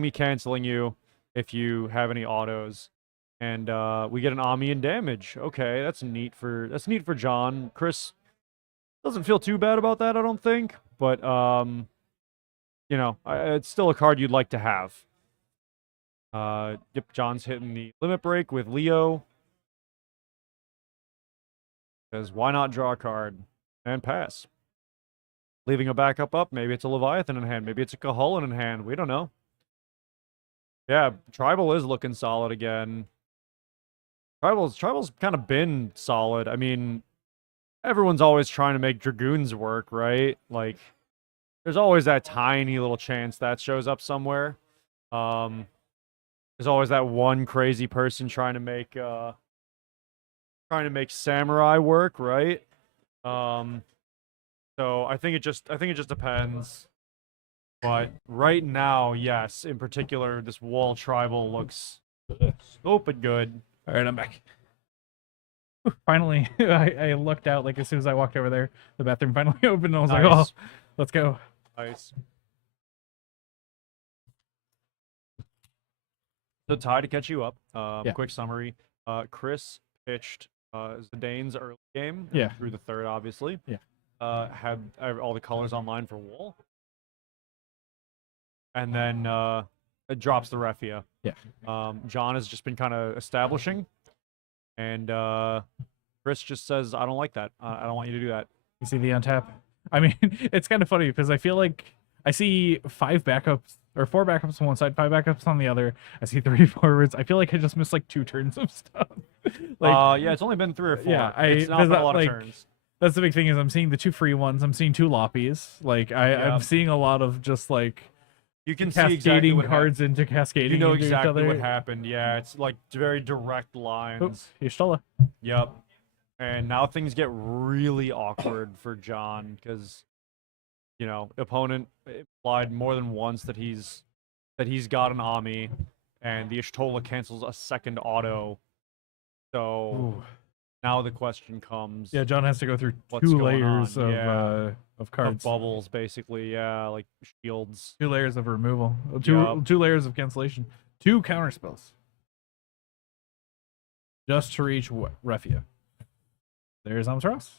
me canceling you if you have any autos. And we get an Ami in damage. Okay, that's neat for John. Chris doesn't feel too bad about that, I don't think. But you know, it's still a card you'd like to have. Yep, John's hitting the limit break with Leo. Because why not draw a card and pass? Leaving a backup up. Maybe it's a Leviathan in hand. Maybe it's a Cahulan in hand. We don't know. Yeah, Tribal is looking solid again. Tribal's kind of been solid. I mean, everyone's always trying to make Dragoons work, right? Like, there's always that tiny little chance that shows up somewhere. There's always that one crazy person trying to make Samurai work, right? So I think it just depends. But right now, yes, in particular, this wall tribal looks stupid good. All right, I'm back. Finally, I looked out like as soon as I walked over there. The bathroom finally opened, and I was like, "Oh, let's go." Nice. So Ty, to catch you up, quick summary. Chris pitched Zidane's early game. Yeah. Through the third, obviously. Yeah. Had all the colors online for Wool. And then it drops the Refia. Yeah. John has just been kind of establishing. And Chris just says, I don't like that. I don't want you to do that. You see the untap? I mean, it's kind of funny because I feel like I see 5 backups or 4 backups on one side, 5 backups on the other. I see 3 forwards. I feel like I just missed like 2 turns of stuff. Yeah, it's only been 3 or 4. Yeah, it's not been a lot like, of turns. That's the big thing is I'm seeing the 2 free ones. I'm seeing 2 loppies. Like I'm seeing a lot of just like you can see cascading exactly what cards into cascading. You know into exactly each other. what happened. Yeah, it's like very direct lines. Oops, Y'shtola. Yep. And now things get really awkward for John because, you know, opponent implied more than once that he's got an Ami, and the Y'shtola cancels a second auto. So Ooh. now the question comes. Yeah, John has to go through What's 2 going layers on? of Yeah. of cards. Of bubbles, basically. Yeah, like shields. 2 layers of removal. Yup. 2 layers of cancellation. 2 counter spells. Just to reach Refia. There's Amsaros.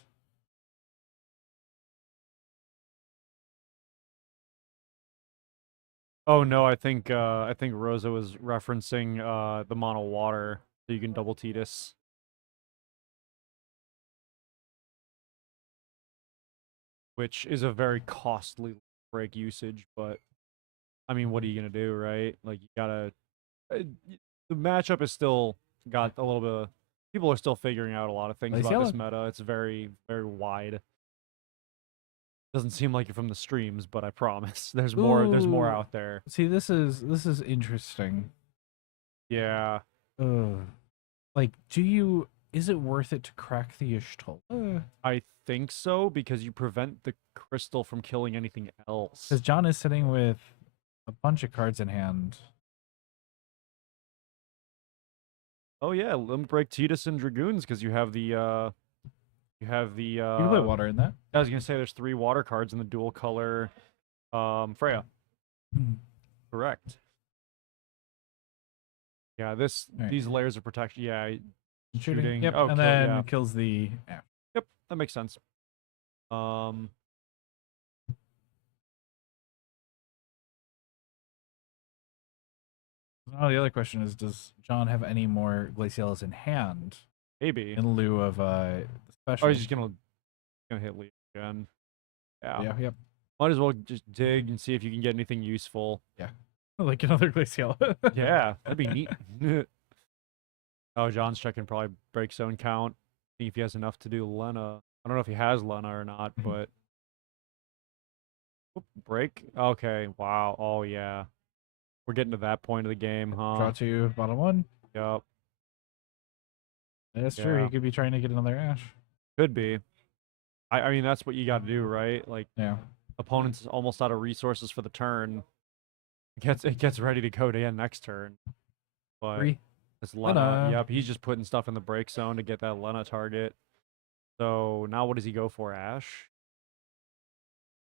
Oh no, I think Rosa was referencing the mono water, so you can double Tidus. Which is a very costly break usage, but I mean, what are you gonna do, right? Like you gotta. The matchup is still got a little bit. People are still figuring out a lot of things Nice about this yellow. meta. It's very, very wide. Doesn't seem like it from the streams, but I promise there's more. There's more Ooh. out there. See, this is interesting. Yeah. Ugh. Like, is it worth it to crack the Y'shtola? I think so because you prevent the crystal from killing anything else. Because John is sitting with a bunch of cards in hand. Oh yeah, Limb Break Tidus and Dragoons because you have the You can play water in that. I was gonna say there's 3 water cards in the dual color Freya. Hmm. Correct. Yeah, Right. these layers of protection. Yeah, shooting. Yep, Oh, and then kills the app. Yep, that makes sense. Now the other question is, does John have any more Glacialis in hand Maybe. in lieu of the Oh, special? he's just gonna hit Lee again. Yeah. Yeah, yep. Might as well just dig and see if you can get anything useful. Like another Glaciala. Yeah, that'd be neat. Oh, John's checking probably break zone count. See if he has enough to do Lena. I don't know if he has Lena or not, but Oop, break. Okay, wow. Oh yeah, we're getting to that point of the game, huh? Draw 2, bottom 1. Yep, That's true. Yeah. He could be trying to get another Ash. could be. I mean, that's what you got to do, right? Like, Yeah. opponent's almost out of resources for the turn. It gets ready to go to end next turn. But 3. it's Lena. Lena. Yep, he's just putting stuff in the break zone to get that Lena target. So now what does he go for? Ash?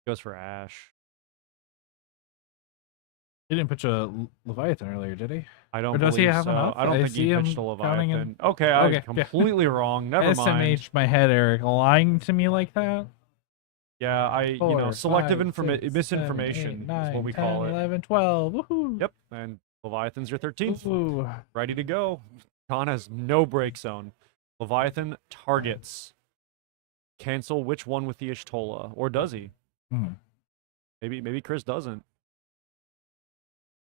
He goes for Ash. He didn't pitch a Leviathan earlier, did he? I don't Or does he believe have so. enough? I don't I think see he him pitched a counting in- Leviathan. Okay, I was Okay, yeah. completely wrong. Never mind. SMH my head, Eric. Lying to me like that? Yeah, you 4, know, selective 5, 6, misinformation 7, 8, is 9, what we 10, call it. 11, 12. Woohoo. Yep, and Leviathan's your 13th. Ooh. Ready to go. Khan has no break zone. Leviathan targets. Cancel which one with the Y'shtola, or does he? Hmm. Maybe Chris doesn't.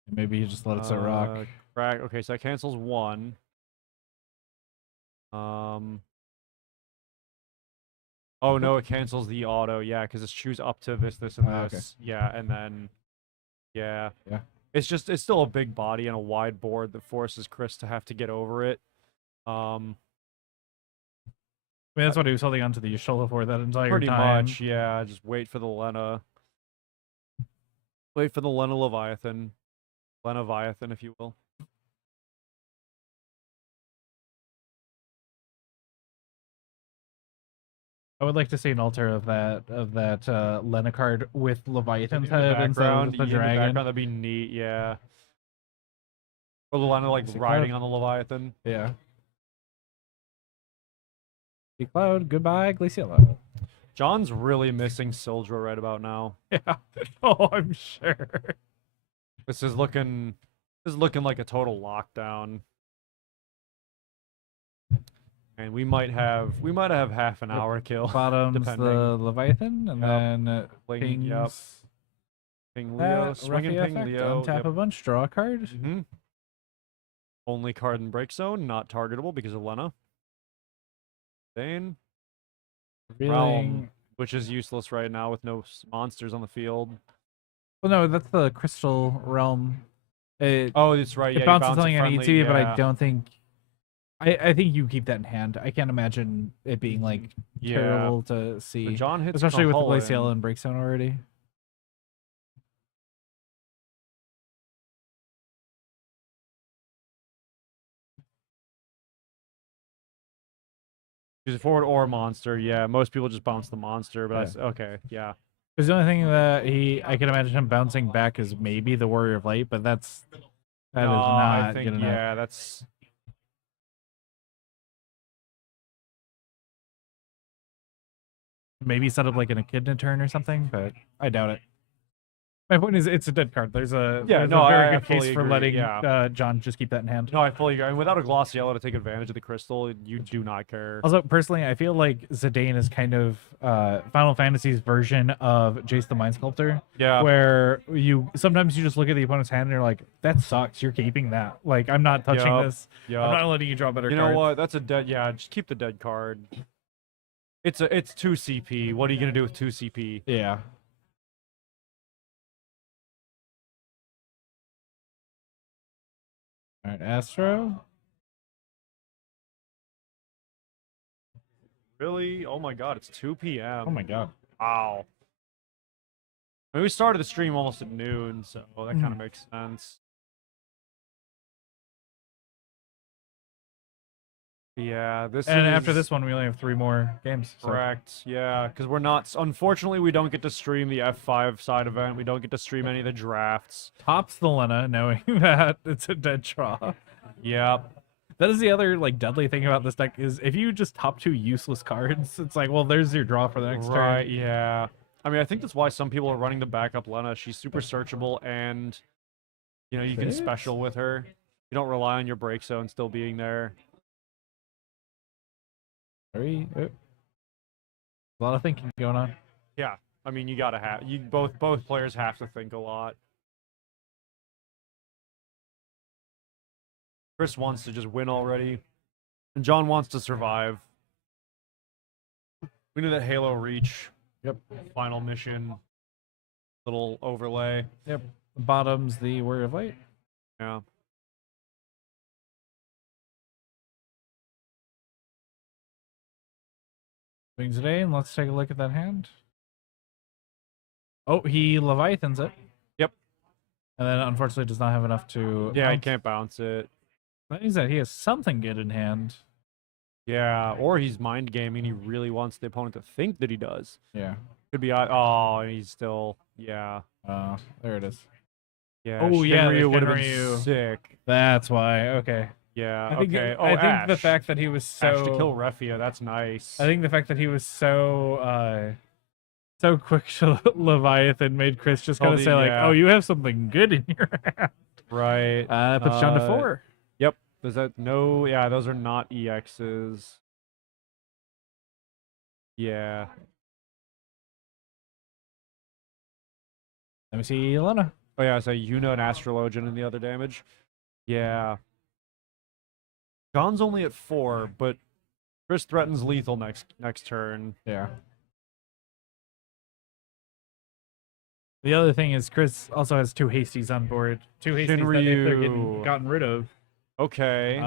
Maybe you just let it sit rock. Okay, so that cancels 1. Oh no, it cancels the auto. Yeah, because it's choose up to this, and Okay. this. Yeah, and then yeah. Yeah. It's still a big body and a wide board that forces Chris to have to get over it. I mean, that's what he was holding onto the Y'shtola for that entire Pretty time. much, yeah. Just wait for the Lena. Wait for the Lena Leviathan. Leviathan, if you will. I would like to see an altar of that Lena card with Leviathan's In the head instead background, of the in the dragon. background, that'd be neat, yeah. Or the Lena like Sick riding card. on the Leviathan. Yeah. Cloud, goodbye, Glaciella. John's really missing Sildra right about now. Yeah. Oh, I'm sure. This is looking like a total lockdown. And we might have half an hour kill. Bottom's depending. the Leviathan, and Yep. then Ping, yep. pings Ping Leo, that, swinging Ruffy ping effect, Leo. untap a bunch, draw a card. Mm-hmm. Only card in break zone, not targetable because of Lena. Dane, Revealing. which is useless right now with no monsters on the field. Well, no, that's the Crystal Realm. It, Oh, that's right. it Yeah, bounces you bounce something a on friendly, ET, but I yeah. don't think. I think you keep that in hand. I can't imagine it being like terrible to So see, John hits especially with the Cullen. Glaciella and Breakzone already. He's a forward or monster. Yeah, most people just bounce the monster, but Yeah. that's okay. Yeah. Because the only thing that I can imagine him bouncing back is maybe the Warrior of Light, but that is No, not I think good enough. yeah, that's Maybe set up like an Echidna turn or something, but I doubt it. My point is, it's a dead card. There's a very I good case fully for agree, letting yeah. John just keep that in hand. no, I fully agree. And without a Glaciella to take advantage of the crystal, you do not care. Also, personally, I feel like Zidane is kind of Final Fantasy's version of Jace the Mind Sculptor, Yeah. where sometimes you just look at the opponent's hand and you're like, that sucks. You're keeping that. Like, I'm not touching Yup, this. Yup. I'm not letting you draw better You cards. know what? That's a dead. Yeah, just keep the dead card. It's 2 CP. What are you gonna do with 2 CP? Yeah. All right, Astro. Really? Oh my god, it's 2 p.m. Oh my god. Wow. I mean, we started the stream almost at noon, so that kind Mm. of makes sense. Yeah, this And is after this one, we only have 3 more games. So. correct. Yeah, because we're not. Unfortunately, we don't get to stream the F5 side event. We don't get to stream any of the drafts. Tops the Lena, knowing that it's a dead draw. Yep. That is the other like deadly thing about this deck is if you just top 2 useless cards, it's like, well, there's your draw for the next Right. turn. Yeah. I mean, I think that's why some people are running the backup Lena. She's super searchable, and you know you can Six? special with her. You don't rely on your break zone still being there. Sorry. A lot of thinking going on. Yeah. I mean, you gotta have both players have to think a lot. Chris wants to just win already, and John wants to survive. We need that Halo reach. Yep. Final mission. Little overlay. Yep. Bottom's the Warrior of Light. Yeah. Swings today, and let's take a look at that hand. Oh, he Leviathans it. Yep. And then unfortunately does not have enough to. Yeah, he bounce. can't bounce it. That means that he has something good in hand. Yeah, or he's mind gaming. He really wants the opponent to think that he does. Yeah. Could be. Oh, and he's still. Yeah. There it is. Yeah. Oh, yeah, the Shinryu would have been Shinryu. sick. That's why. Okay. Yeah. I think, okay. I think the Ash. fact that he was so. Ash to kill Refia. That's nice. I think the fact that he was so so quick to Leviathan made Chris just kind of say like, yeah. "Oh, you have something good in your hand." Right. Puts down to 4. Yep. Does that no? Yeah, those are not EXs. Yeah. Let me see, Elena. Oh yeah, so Yuna and Astrologian in the other damage. Yeah. John's only at 4, but Chris threatens lethal next turn. Yeah. The other thing is Chris also has 2 hasties on board. 2 hasties that if they're Shinryu. gotten rid of. Okay.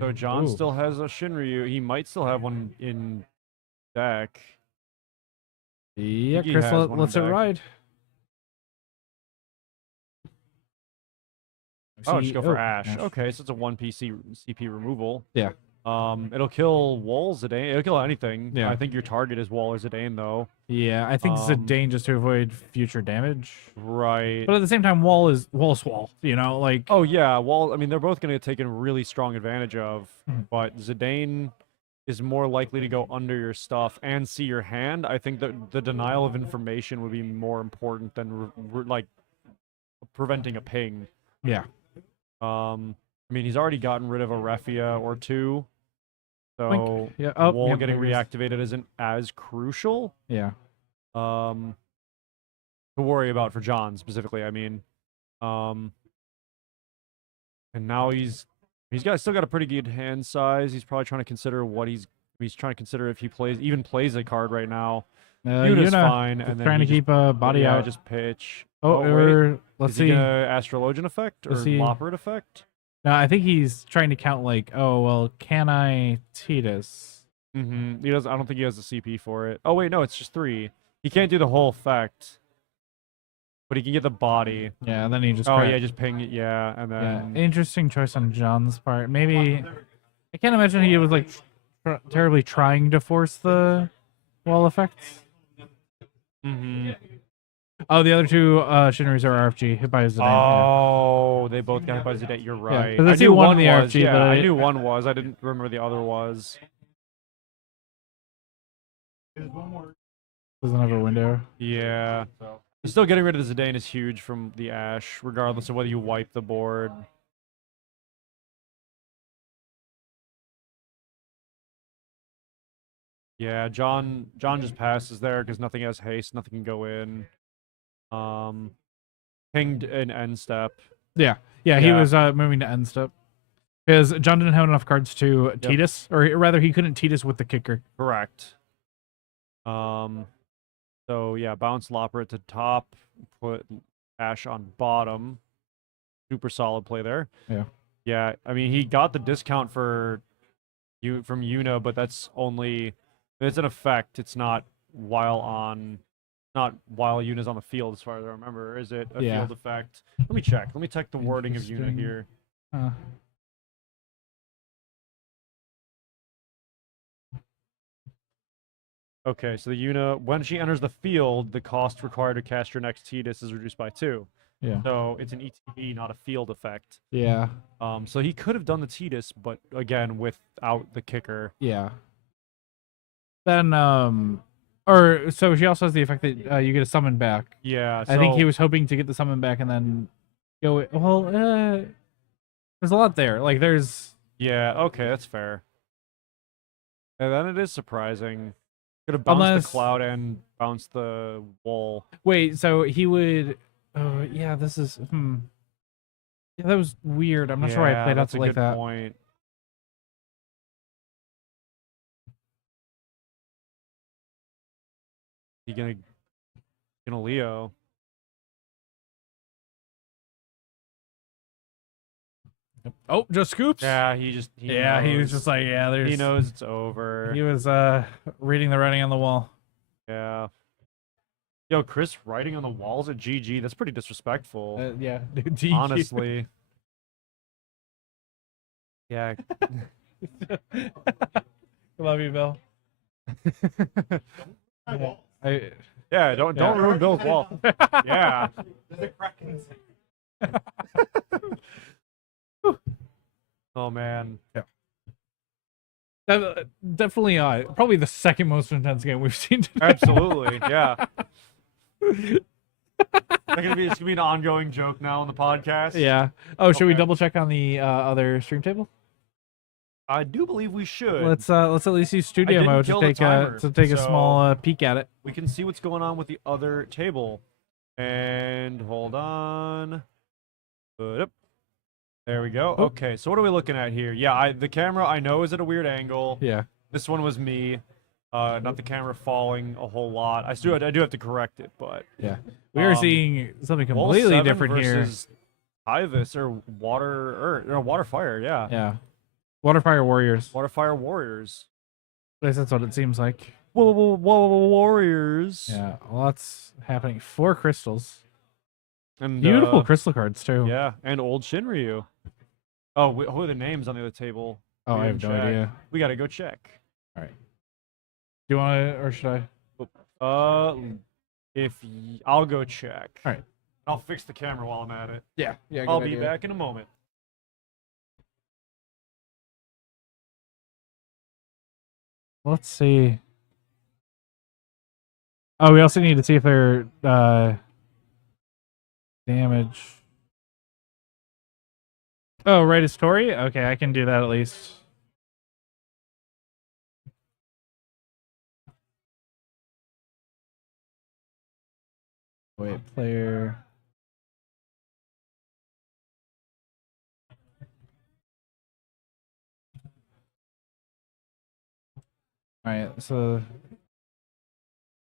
So John ooh. still has a Shinryu. He might still have one in deck. Yeah, he Chris has one in lets it deck. ride. Oh, just go for Oh, Ash. Okay, so it's a 1 PC CP removal. Yeah. It'll kill Wall, Zidane. It'll kill anything. Yeah. I think your target is Wall or Zidane, though. Yeah, I think Zidane just to avoid future damage. Right. But at the same time, Wall is Wall. You know, like Oh yeah, Wall. I mean, they're both going to get taken really strong advantage of, Mhm. but Zidane is more likely to go under your stuff and see your hand, I think that the denial of information would be more important than like preventing a ping. Yeah. I mean, he's already gotten rid of a Refia or two, so Yeah. Oh, Wall yep, getting there it is. reactivated isn't as crucial. Yeah. To worry about for John specifically. I mean, and now he's still got a pretty good hand size. He's probably trying to consider what he's trying to consider if he even plays a card right now. Yuna's fine, and then trying to keep a body out. Just pitch. Oh, wait. or let's Is he see. gonna Astrologian effect or Let's see. Loppert effect? No, I think he's trying to count like, oh well, can I Titus? Mm-hmm. He does. I don't think he has a CP for it. Oh wait, no, it's just 3. He can't do the whole effect, but he can get the body. Yeah, and then he just. Oh yeah, just ping it. Yeah, and Yeah, then interesting choice on John's part. Maybe I can't imagine he was like terribly trying to force the wall effects. Mm-hmm. Oh, the other two Shinris are RFG hit by his name. Oh, they both got hit by Zidane. You're right. 'cause I see knew one in the was. RFG, Yeah, but I knew one was. I didn't remember the other was. Doesn't have a window. Yeah. Still getting rid of the Zidane is huge from the Ash, regardless of whether you wipe the board. Yeah, John just passes there because nothing has haste, nothing can go in. Pinged an end step. Yeah, he Yeah. was moving to end step because John didn't have enough cards to Titus, or rather, he couldn't Titus with the kicker. Correct. So yeah, bounce Loppert to top, put Ash on bottom. Super solid play there. Yeah. Yeah, I mean he got the discount for you from Yuna, but that's only it's an effect. It's not while Yuna's on the field, as far as I remember. Is it a field effect? Let me check. Let me check the wording of Yuna here. Okay, so the Yuna, when she enters the field, the cost required to cast your next Tidus is reduced by 2. Yeah. So it's an ETB, not a field effect. Yeah. So he could have done the Tidus, but again, without the kicker. Yeah. Then, or so she also has the effect that you get a summon back. Yeah. I think he was hoping to get the summon back and then go. Well, there's a lot there. Like there's. Yeah. Okay, that's fair. And then it is surprising. Could have bounced the cloud and bounced the wall. Wait, so he would. Oh yeah, this is. Yeah, that was weird. I'm not sure why I played out like that. Point. He gonna Leo. Oh, just scoops. Yeah, he was just like, yeah, there's. He knows it's over. He was reading the writing on the wall. Yeah. Yo, Chris writing on the walls at GG. That's pretty disrespectful. Yeah, honestly. Yeah. Love you, Bill. Yeah, don't ruin Bill's wall. Yeah. Oh man. Yeah. Definitely probably the second most intense game we've seen today. Absolutely, yeah. It's gonna be an ongoing joke now on the podcast. Yeah. Oh, should we double check on the other stream table? I do believe we should. Let's at least use studio mode to take a small peek at it. We can see what's going on with the other table. And hold on. There we go. Oh. Okay, so what are we looking at here? Yeah, the camera I know is at a weird angle. Yeah. This one was me. Not the camera falling a whole lot. I do have to correct it, but yeah, we are seeing something completely different here. Ivis or water fire. Yeah. Yeah. Water fire warriors. Water fire warriors. At least that's what it seems like. Whoa, warriors. Yeah, lots happening. 4 crystals. And beautiful crystal cards too. Yeah, and old Shinryu. Oh, who are the names on the other table? Oh, I have no idea. We gotta go check. All right. Do you want to, or should I? I'll go check. All right. I'll fix the camera while I'm at it. Yeah. I'll be back in a moment. Let's see. Oh, we also need to see if they're damage. Oh, right, it's Tori? Okay, I can do that at least. Wait, player. Alright, so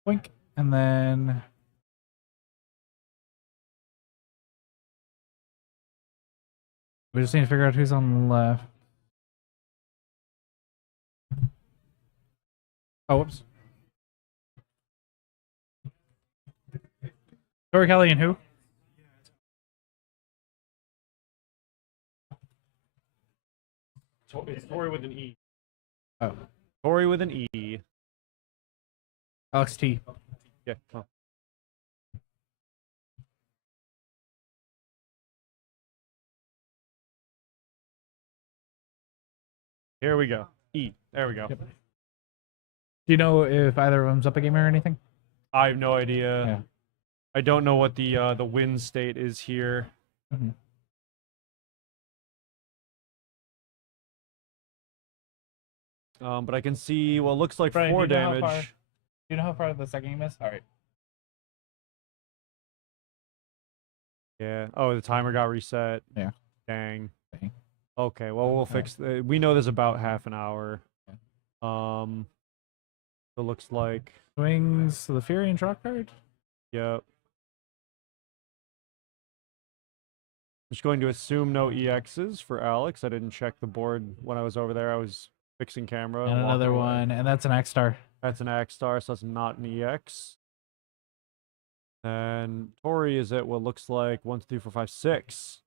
blink, and then we just need to figure out who's on the left. Oh, whoops. Tori, Kelly, and who? It's Tori with an E. Oh, Tori with an E. Alex T. Yeah. Oh. Here we go. E. There we go. Yep. Do you know if either of them's up a game or anything? I have no idea. Yeah. I don't know what the win state is here. Mm-hmm. But I can see what looks like Brian, 4 do you know how damage. far- Do you know how far the second game is? All right. Yeah. Oh, the timer got reset. Yeah. Dang. Dang. Okay. Well, we'll fix. We know there's about half an hour. Yeah. It looks like. Swings the Fury and draw card. Yep. Just going to assume no EXs for Alex. I didn't check the board when I was over there. I was fixing camera. And walking another away. one, and that's an X star. That's an X star, so that's not an EX. And Tori is at what looks like 1, 2, 3, 4, 5, 6.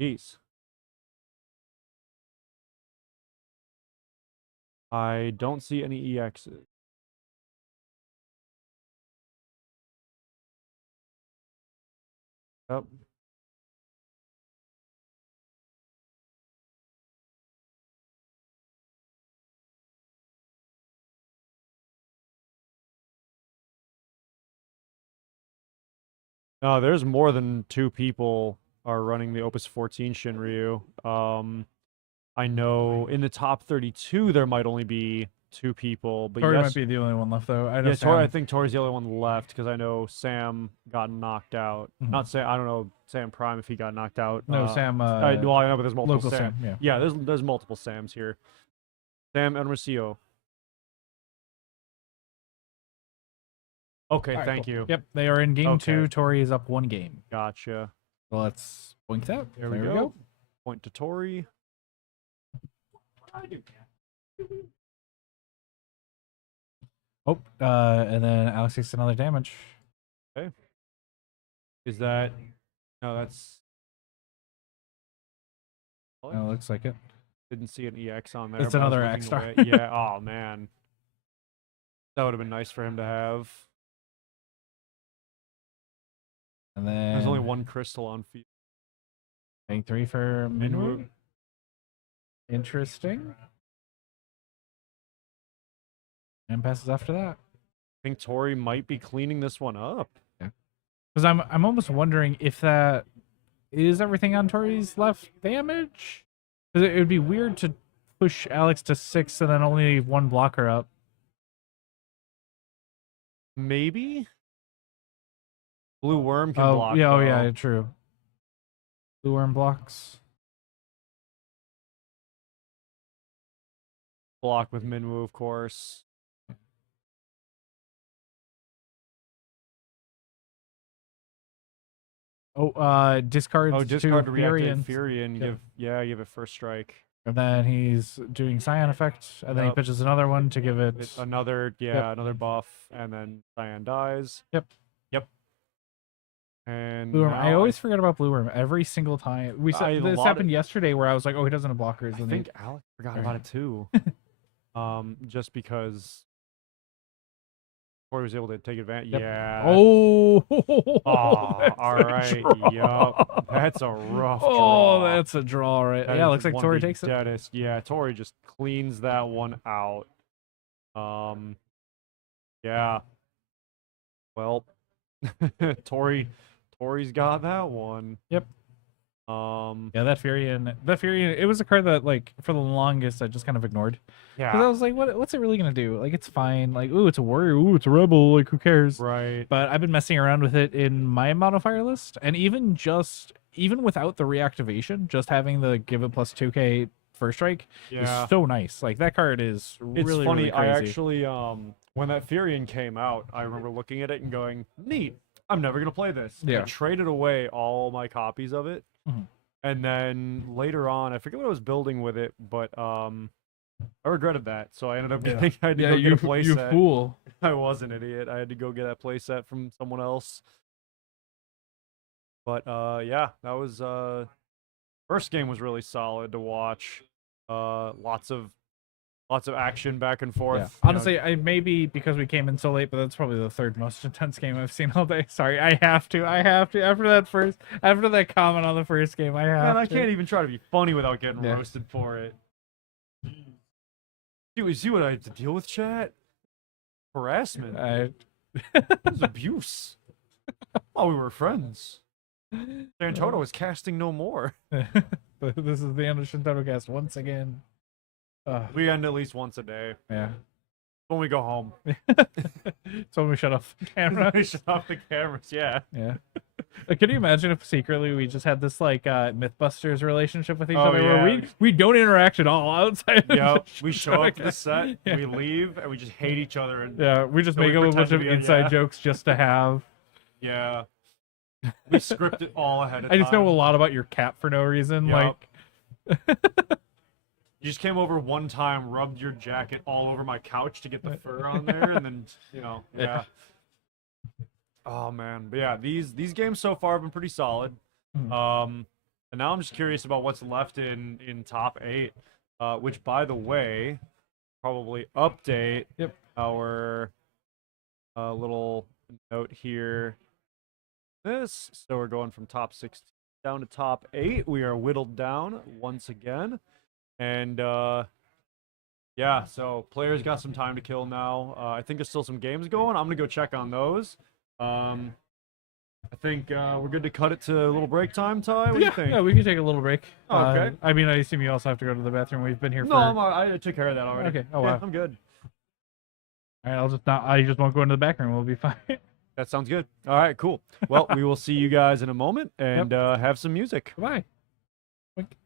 Jeez. I don't see any EXs. Yep. No, there's more than 2 people are running the Opus 14 Shinryu. I know in the top 32 there might only be 2 people, but Tori yes, might be the only one left, though. I know yeah, Tori. I Sam- think Tori's the only one left because I know Sam got knocked out. Mhm. Not Sam. I don't know Sam Prime if he got knocked out. No, Sam. Well, I know, but there's multiple local Sam. Sam. Yeah. Yeah, there's multiple Sams here. Sam Enricio. Okay, All right, thank cool. you. Yep, they are in game Okay. 2. Tori is up 1 game. Gotcha. So let's blink that. There we go. Point to Tori. Oh, and then Alex takes another damage. Is that? No, that's. Oh, looks like it. Didn't see an EX on there. It's but I was another looking X star. away. Yeah. Oh man. That would have been nice for him to have. And then There's only 1 crystal on field. paying 3 for Minwoo. Minwoo. Interesting. And passes after that. I think Tori might be cleaning this one up. Because I'm almost wondering if that is everything on Tori's left damage. Because it would be weird to push Alex to 6 and then only leave 1 blocker up. Maybe. Blue Worm can Oh block. yeah, oh though. yeah, true. Blue worm blocks. Block with Minwoo, of course. Oh, discards Oh, discard to to Fury reactivate and, Fury and Yep. give it first strike. and then he's doing Scion effect, and then he Yep. pitches another one to give it. It's another another buff, and then Cyan dies. Yep. And Blue worm. I now always forget about blue worm every single time. We I- said a this lot happened yesterday where I was like, oh, he doesn't have blockers. I And think Alex forgot Sorry. about it too. Just because Tori was able to take advantage. Yep. Yeah. oh, Aw, that's all a right. draw. Yup. That's a rough Oh, draw. that's a draw, right? That Yeah, is looks like one Tori of the takes it. deadest. Yeah, Tori just cleans that one out. Yeah. Well, Tori's got that one. Yep. Um, Yeah, that Furion, it was a card that, like, for the longest I just kind of ignored. Because I yeah, was like, what's it really gonna do? Like, it's fine. Like, ooh, it's a warrior. Ooh, it's a rebel. Like, who cares? right. But I've been messing around with it in my modifier list, and even without the reactivation, just having the give it plus 2k first strike Yeah. is so nice. Like, that card is It's really, funny. really I crazy. actually, when that Furion came out, I remember looking at it and going, "Neat. I'm never gonna play this." And I Yeah. traded away all my copies of it, Mhm. and then later on, I forget what I was building with it, but I regretted that. So I ended up getting. I had to go get a play you set. fool. I was an idiot. I had to go get that play set from someone else. But yeah, that was first game was really solid to watch. Lots of action back and forth. Yeah. you know. Honestly, I maybe because we came in so late, but that's probably the third most intense game I've seen all day. Sorry, I have to. After that comment on the first game, I have Man, to. I can't even try to be funny without getting Yeah. roasted for it. You see what I had to deal with, chat? Harassment. It was abuse. Oh, we were friends. Shantotto is casting no more. This is the end of ShantottoCast once again. We end at least once a day. Yeah. When we go home. So when we shut off the camera. We shut off the cameras, yeah. Yeah. Can you imagine if secretly we just had this like Mythbusters relationship with each Oh, other where yeah. we don't interact at all outside of Yep. the We show up to the ShantottoCast. set, Yeah. we leave, and we just hate each other. And Yeah, we just So we make up a pretend bunch to of be- inside yeah. jokes just to have. yeah. We script it all ahead of I time. just know a lot about your cat for no reason. Yup. Like, You just came over one time, rubbed your jacket all over my couch to get the fur on there, and then yeah. Oh man, but yeah, these games so far have been pretty solid. Mhm. And now I'm just curious about what's left in top 8, which by the way, probably update Yep. our little note here. So we're going from top 16 down to top 8. We are whittled down once again. And yeah, so players got some time to kill now. I think there's still some games going. I'm gonna go check on those. I think we're good to cut it to a little break time, Ty. What do you think? Yeah, we can take a little break. Oh, okay. I mean, I assume you also have to go to the bathroom. We've been here No, for. I took care of that already. Okay. Oh Yeah, wow. I'm good. All right, I just won't go into the back room. We'll be fine. That sounds good. All right, cool. Well, we will see you guys in a moment and have some music. Goodbye. Wink.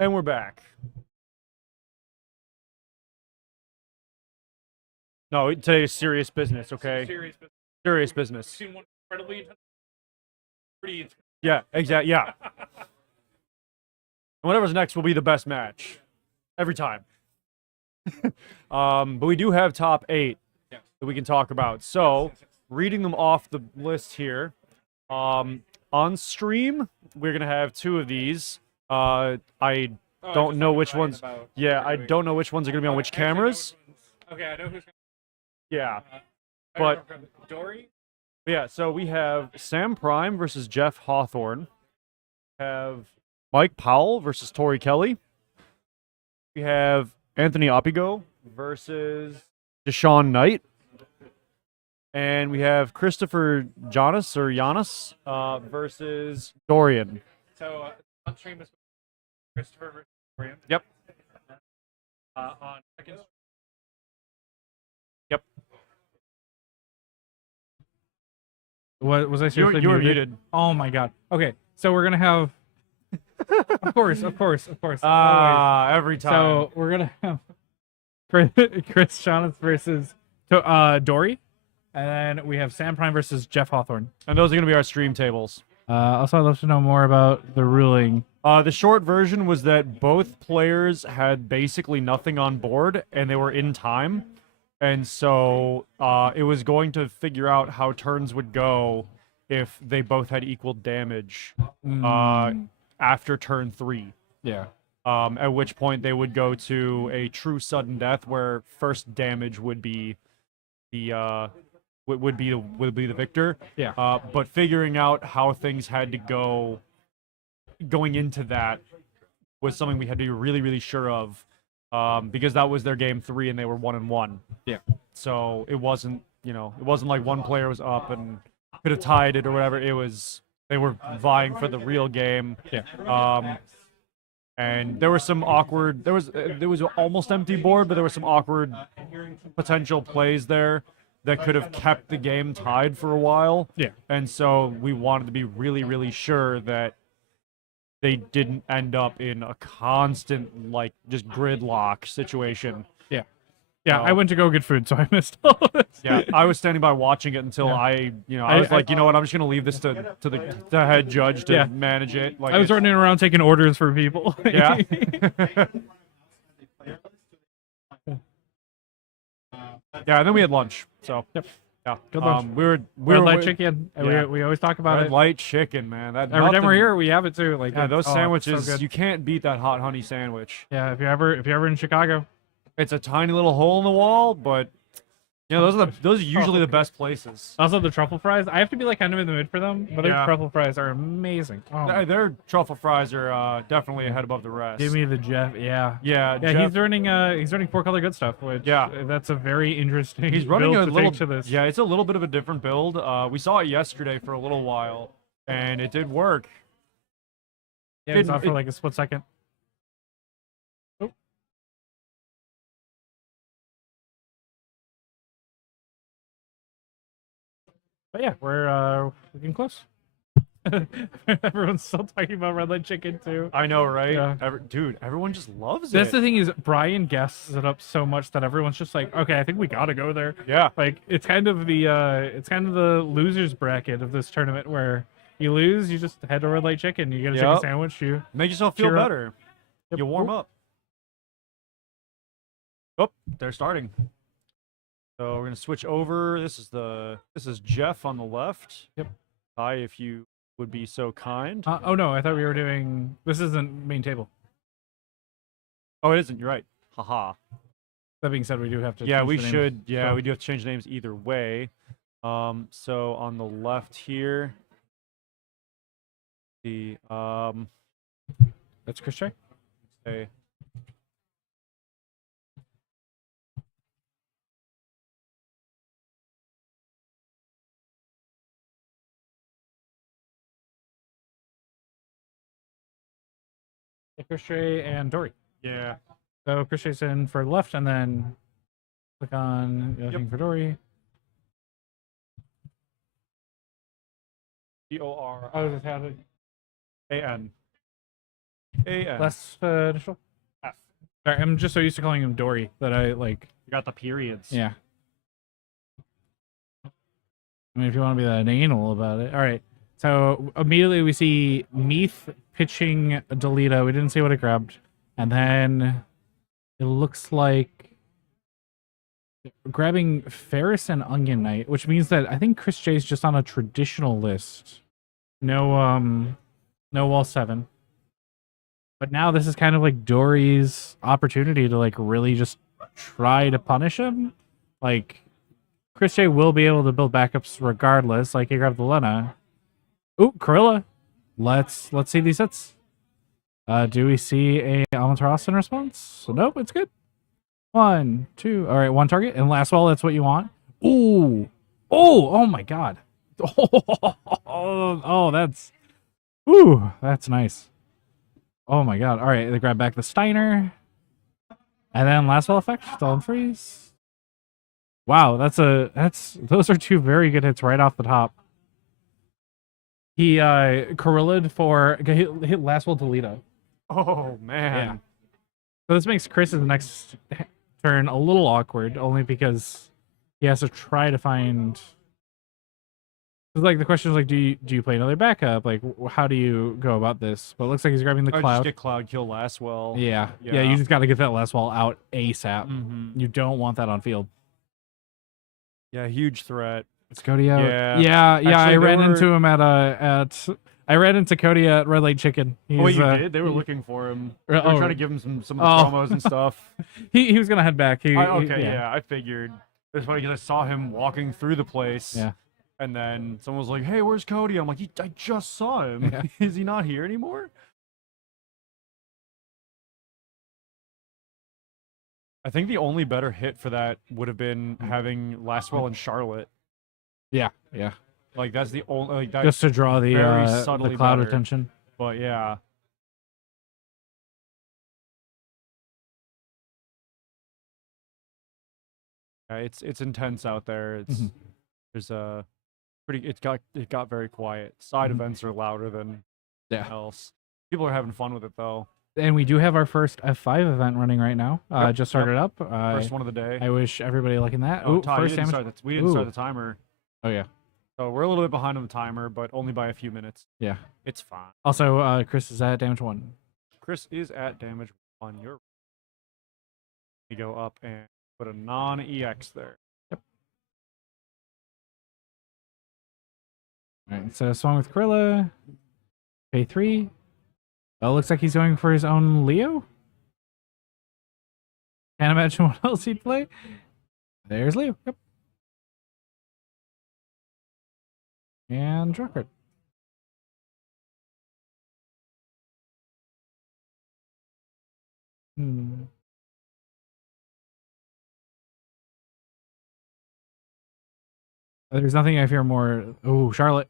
And we're back. No, today is serious business, okay? Serious business. Yeah, exactly. Yeah. And whatever's next will be the best match. Every time. But we do have top 8 that we can talk about. So, reading them off the list here. On stream, we're going to have 2 of these. I don't know which ones. Yeah, I don't know which ones are going to be on which cameras. Okay, I know who's. Yeah. But Tori. yeah, so we have Sam Prime versus Jeff Hawthorne. We have Mike Powell versus Tori Kelly. We have Anthony Opigo versus Deshaun Knight. And we have Christopher Giannis versus Dorian. So on stream is Christopher versus Dorian. Yep. On second. Yep. What was I seriously You were muted? muted. Oh my god. Okay, so we're gonna have. of course. Always. Every time. So we're gonna have Chris Shaughnessy versus Dory, and then we have Sam Prime versus Jeff Hawthorne. And those are going to be our stream tables. Also, I'd love to know more about the ruling. The short version was that both players had basically nothing on board, and they were in time. And so it was going to figure out how turns would go if they both had equal damage after turn 3. Yeah. At which point they would go to a true sudden death, where first damage would be the would be the victor. Yeah. But figuring out how things had to go going into that was something we had to be really, really sure of, because that was their game 3 and they were 1-1. Yeah. So it wasn't like one player was up and could have tied it or whatever. It was they were vying for the real game. Yeah. And there was some awkward. There was an almost empty board, but there were some awkward potential plays there that could have kept the game tied for a while. Yeah. And so we wanted to be really, really sure that they didn't end up in a constant like just gridlock situation. Yeah, I went to go get food, so I missed all of this. Yeah, I was standing by watching it until Yeah. I was like, you know what, I'm just gonna leave this to the head judge to Yeah. manage it. Like I was it's- running around taking orders for people. Yeah. Yeah, and then we had lunch. So Yep. yeah, Good lunch. we were Red light chicken. and yeah. We always talk about red it. light chicken, man. That Every time nothing- we're here, we have it too. Like Yeah, those it's so sandwiches, good. you can't beat that hot honey sandwich. Yeah, if you're ever in Chicago, It's a tiny little hole in the wall, but those are usually the best places. also the truffle fries. I have to be like kind of in the mood for them, but their Yeah. truffle fries are amazing. Oh, Their truffle fries are definitely a head above the rest. give me the Jeff. Yeah. Yeah, Yeah, Jeff- he's running 4-color good stuff, which that's a very interesting. He's running build a to little. take to this. Yeah, it's a little bit of a different build. We saw it yesterday for a little while, and it did work. Yeah, it's Didn't- off for it- like a split second. Oh. But yeah, we're getting close. Everyone's still talking about red light chicken too. I know, right? Yeah. Dude, everyone just loves That's it. the thing is Brian guesses it up so much that everyone's just like, okay, I think we gotta go there. Yeah. Like it's kind of the losers bracket of this tournament where you lose, you just head to red light chicken, you get a chicken Yep. sandwich, you Make yourself feel Cheer up. better. Yep. You warm Oop. up. Oh, they're starting. So we're gonna switch over. This is Jeff on the left. Yep. Hi, if you would be so kind. oh no, I thought we were doing this isn't main table. Oh, it isn't. You're right. Haha. That being said, we do have to Yeah, change we the names. should. Yeah, So- we do have to change names either way. So on the left here, That's Chris J. okay. Chris J and Dory. Yeah. So Chris J's in for the left and then click on the other Yep. thing for Dory. DORAN. Oh, just have it. A-N. Less initial. F. Sorry, I'm just so used to calling him Dory that I like. You got the periods. Yeah. I mean, if you want to be that anal about it. All right. So immediately we see Meath pitching Delita. We didn't see what it grabbed. And then it looks like grabbing Ferris and Onion Knight, which means that I think Chris J's just on a traditional list. No wall 7. But now this is kind of like Dory's opportunity to like really just try to punish him. Like Chris J will be able to build backups regardless. Like he grabbed the Lena. Ooh, Corilla. Let's see these hits. Do we see a Amaterasu in response? So nope, it's good. 1, 2. All right, 1 target. And last wall, that's what you want. Ooh. Oh my god. Oh, that's nice. Oh my god. All right, they grab back the Steiner. And then last wall effect, stolen freeze. Wow, those are 2 very good hits right off the top. He Corilla'd for hit last wall Delita. Oh man. Yeah. So this makes Chris's next turn a little awkward, only because he has to try to find. Like the question is like, do you play another backup? Like, how do you go about this? But it looks like he's grabbing the Just cloud. get cloud kill last well. Yeah. You just got to get that last wall out ASAP. Mm-hmm. You don't want that on field. Yeah, huge threat. It's Cody out. Yeah. Actually, I ran into him I ran into Cody at Red Light Chicken. Oh, you did? They were looking for him. They were trying to give him some of the promos and stuff. He was gonna head back. I figured. It's funny because I saw him walking through the place. Yeah. And then someone was like, "Hey, where's Cody?" I'm like, "I just saw him. Yeah. Is he not here anymore?" I think the only better hit for that would have been having Lastwell and Charlotte. Yeah. Like that's the only like that. Just to draw the subtly cloud better. attention. But yeah. Yeah, it's intense out there. It's there's a it got very quiet. Side events are louder than else. People are having fun with it though. And we do have our first F5 event running right now. Just started up. First one of the day. I wish everybody luck in that. Oh, Ty, first damage. we didn't start the timer. Oh yeah. So we're a little bit behind on the timer, but only by a few minutes. Yeah. It's fine. Also, Chris is at damage 1. Chris is at damage 1. You go up and put a non-EX there. Yep. All right, so swung with Corilla. Pay 3. Oh, looks like he's going for his own Leo. Can't imagine what else he'd play. There's Leo. Yep. And draw card. There's nothing I fear more. Oh, Charlotte.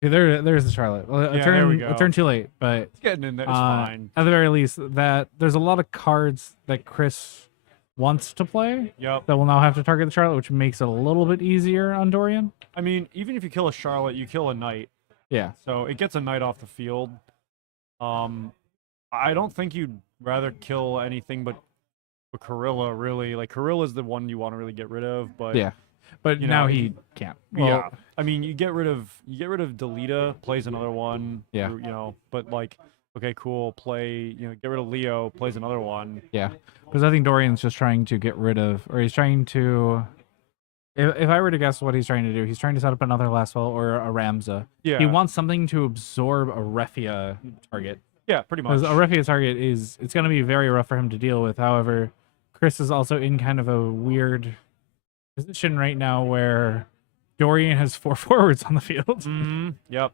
Yeah, there's the Charlotte. Well, there we go. A turn too late, but It's getting in there. It's fine. At the very least, that there's a lot of cards that Chris wants to play. Yep. That will now have to target the Charlotte, which makes it a little bit easier on Dorian. I mean, even if you kill a Charlotte, you kill a Knight. Yeah. So it gets a Knight off the field. I don't think you'd rather kill anything but Corilla, really. Like, Corilla's the one you want to really get rid of, but... Yeah. But now he can't. Well, yeah. I mean, you get rid of Delita, plays another one. Yeah. You know, but like, okay, cool, get rid of Leo, plays another one. Yeah. Because I think Dorian's just trying to get rid of, or he's trying to... If I were to guess what he's trying to do, he's trying to set up another Lastwell or a Ramza. Yeah. He wants something to absorb a Refia target. Yeah, pretty much. Because a Refia target it's going to be very rough for him to deal with. However, Chris is also in kind of a weird position right now where Dorian has 4 forwards on the field. Mm-hmm. Yep.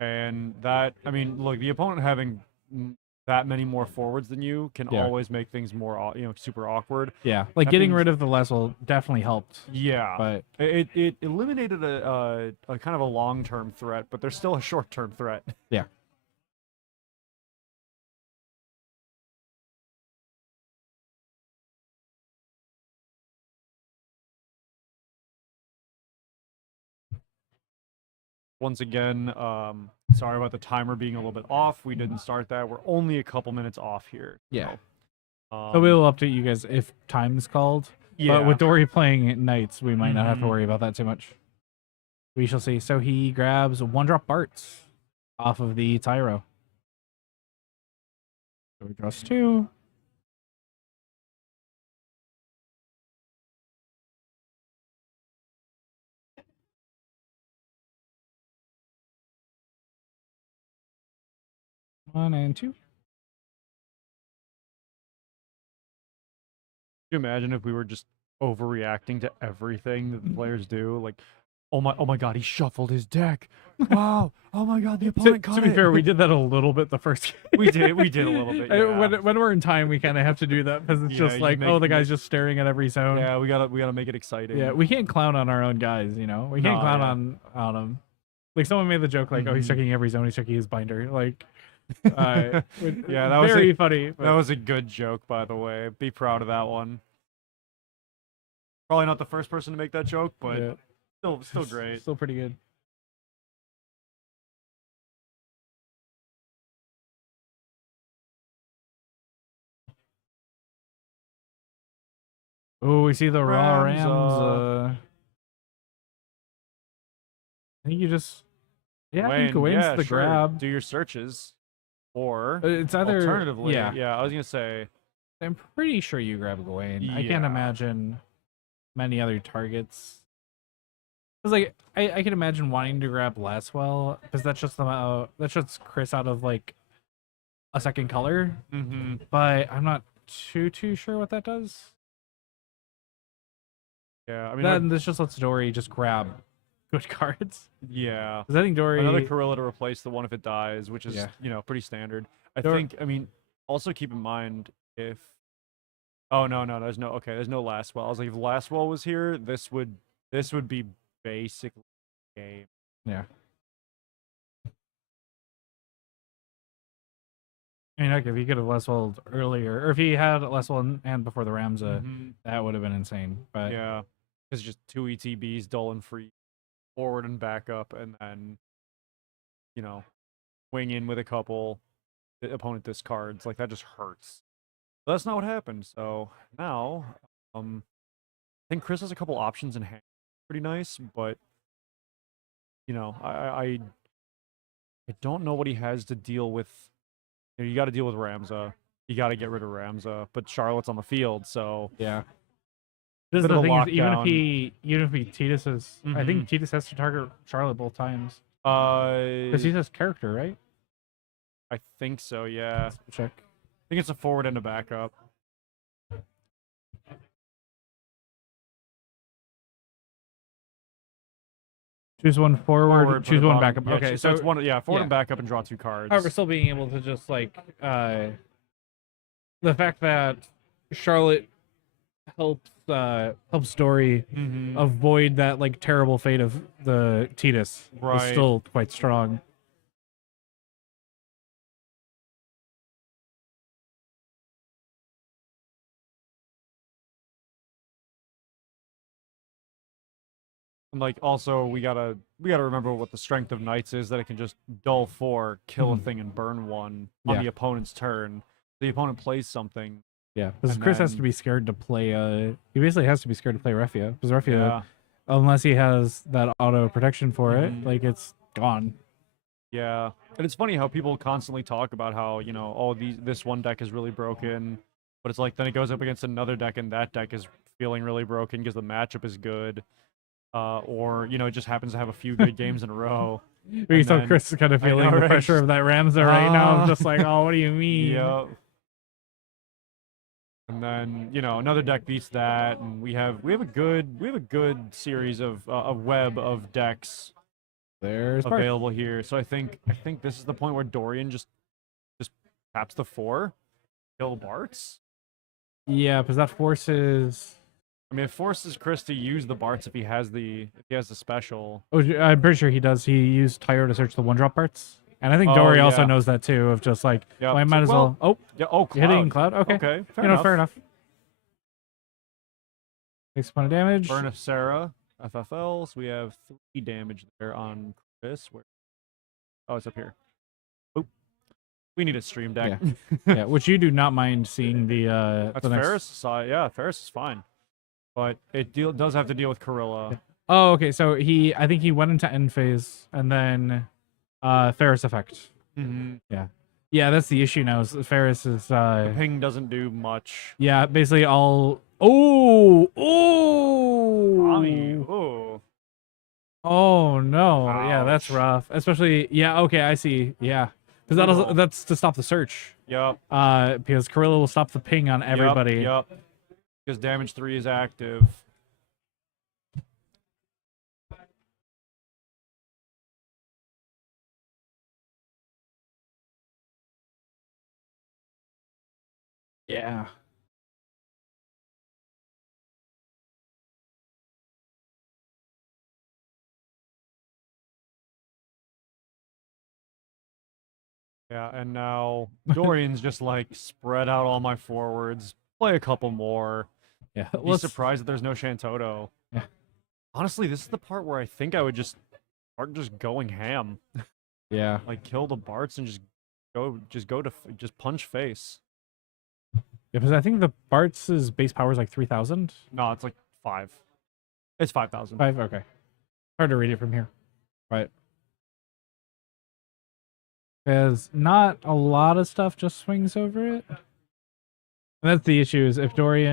And that, I mean, look, the opponent having that many more forwards than you can always make things more, super awkward. Yeah, like getting rid of the Lastwell definitely helped. Yeah, but it eliminated a kind of a long-term threat, but there's still a short-term threat. Yeah. once again, sorry about the timer being a little bit off. We didn't start that. We're only a couple minutes off here. Yeah. So, So we'll update you guys if time's called. yeah. But with Dory playing at nights, we might not have to Mhm. worry about that too much. We shall see. So he grabs 1-drop Barts off of the Tyro. So he draws 2. One and 2. Could you imagine if we were just overreacting to everything that the players do? Like, oh my God, he shuffled his deck. Wow. Oh my God, the opponent To cut be it. fair, we did that a little bit the first game. we did a little bit. Yeah. When we're in time, we kind of have to do that because it's Yeah, just you like, make- oh, the guy's make- just staring at every zone. Yeah, we gotta make it exciting. Yeah, we can't clown on our own guys, you know. We can't No, clown yeah. on them. Like someone made the joke, like, "Oh, he's Mhm. checking every zone. He's checking his binder." Like, Yeah, that was very a- funny. That was a good joke, by the way. Be proud of that one. Probably not the first person to make that joke, but yeah, still great. Still pretty good. Oh, we see the raw Rams. I think you just, yeah, I think Wayne, Gawain's yeah, the sure. grab. Do your searches, or It's either alternatively, yeah. I was gonna say, I'm pretty sure you grab Gawain. I can't Yeah. imagine many other targets. Cause like I can imagine wanting to grab Laswell because that's just Chris out of like a second color, but I'm not too sure what that does. yeah. I mean, Then this just lets Dory just grab good cards. yeah. Because I think Dory. Another Corilla to replace the one if it dies, which is Yeah. pretty standard. I Dor- think. I mean, also keep in mind if. Oh no, there's no Lastwell. I was like, if Lastwell was here, this would be basically the game. Yeah. I mean, heck, if he could have Laswell earlier, or if he had Laswell in hand before the Ramza, that would have been insane. But Yeah, it's just 2 ETBs, dull and free, forward and back up, and then wing in with a couple. The opponent discards, like that just hurts. But that's not what happened. So now, I think Chris has a couple options in hand, pretty nice, but I don't know what he has to deal with. You got to deal with Ramza. You got to get rid of Ramza, but Charlotte's on the field, so yeah. This is Bit the of a thing is, lockdown. even if he Titus's, I think Titus has to target Charlotte both times because he says character, right? I think so. Yeah, Let's check. I think it's a forward and a backup. Choose one forward, for choose the one bottom. backup. Yeah, Okay, so it's one. Yeah, forward yeah. and backup, and draw 2 cards. However, still being able to just like the fact that Charlotte helps Dory avoid that like terrible fate of the Titus is Right. still quite strong. And like also we gotta remember what the strength of Knights is, that it can just dull 4, kill a thing, and burn 1 on Yeah. the opponent's turn. The opponent plays something. Yeah, because And Chris has to then- be scared to play. He basically has to be scared to play Refia because Refia, Yeah, unless he has that auto protection for Mhm. it, like it's gone. yeah. And it's funny how people constantly talk about how this one deck is really broken, but it's like then it goes up against another deck and that deck is feeling really broken because the matchup is good, or it just happens to have a few good games in a row. We saw then- Chris kind of I know, feeling the right? pressure of that Ramza right now. I'm Ah. just like, oh, what do you mean? Yep. And then another deck beats that, and we have a good series of a web of decks There's Bart. available here. So I think this is the point where Dorian just taps the 4, kill Barts. Yeah, because that forces. I mean, it forces Chris to use the Barts if he has the special. Oh, I'm pretty sure he does. He used Tyro to search the 1-drop parts, and I think Oh, Dory also yeah. knows that too. Of just like, Yep. well, I So, might as well. Oh, Yeah. Oh, Cloud. hitting Cloud. Okay, Okay. Fair you know, enough. fair enough. Takes a point of damage. Burn of Sarah, FFL. So we have 3 damage there on This where? Oh, it's up here. Oop. We need a stream deck. Yeah, which you do not mind seeing the That's the next. Ferris side. Yeah, Ferris is fine, but it does have to deal with Corilla. Oh, okay. So I think he went into end phase and then Ferris effect. Mm-hmm. Yeah, that's the issue now. Is Ferris is The ping doesn't do much. yeah, basically all. Oh, Mommy, oh, oh. oh no. Yeah, that's Ouch. rough. Especially yeah. Okay, I see. Yeah, because Brutal. that's to stop the search. Yep. Because Corilla will stop the ping on everybody. Yep. Because damage 3 is active. Yeah. Yeah, and now Dorian's just like spread out all my forwards, play a couple more. Yeah. Be surprised that there's no Shantotto. Yeah. Honestly, this is the part where I think I would just start just going ham. Yeah. Like kill the Barts and just punch face. Yeah, because I think the Bart's base power is like 3,000. No, it's like 5. It's 5,000. 5. Okay. Hard to read it from here. Right. Because not a lot of stuff just swings over it. And that's the issue is if Tori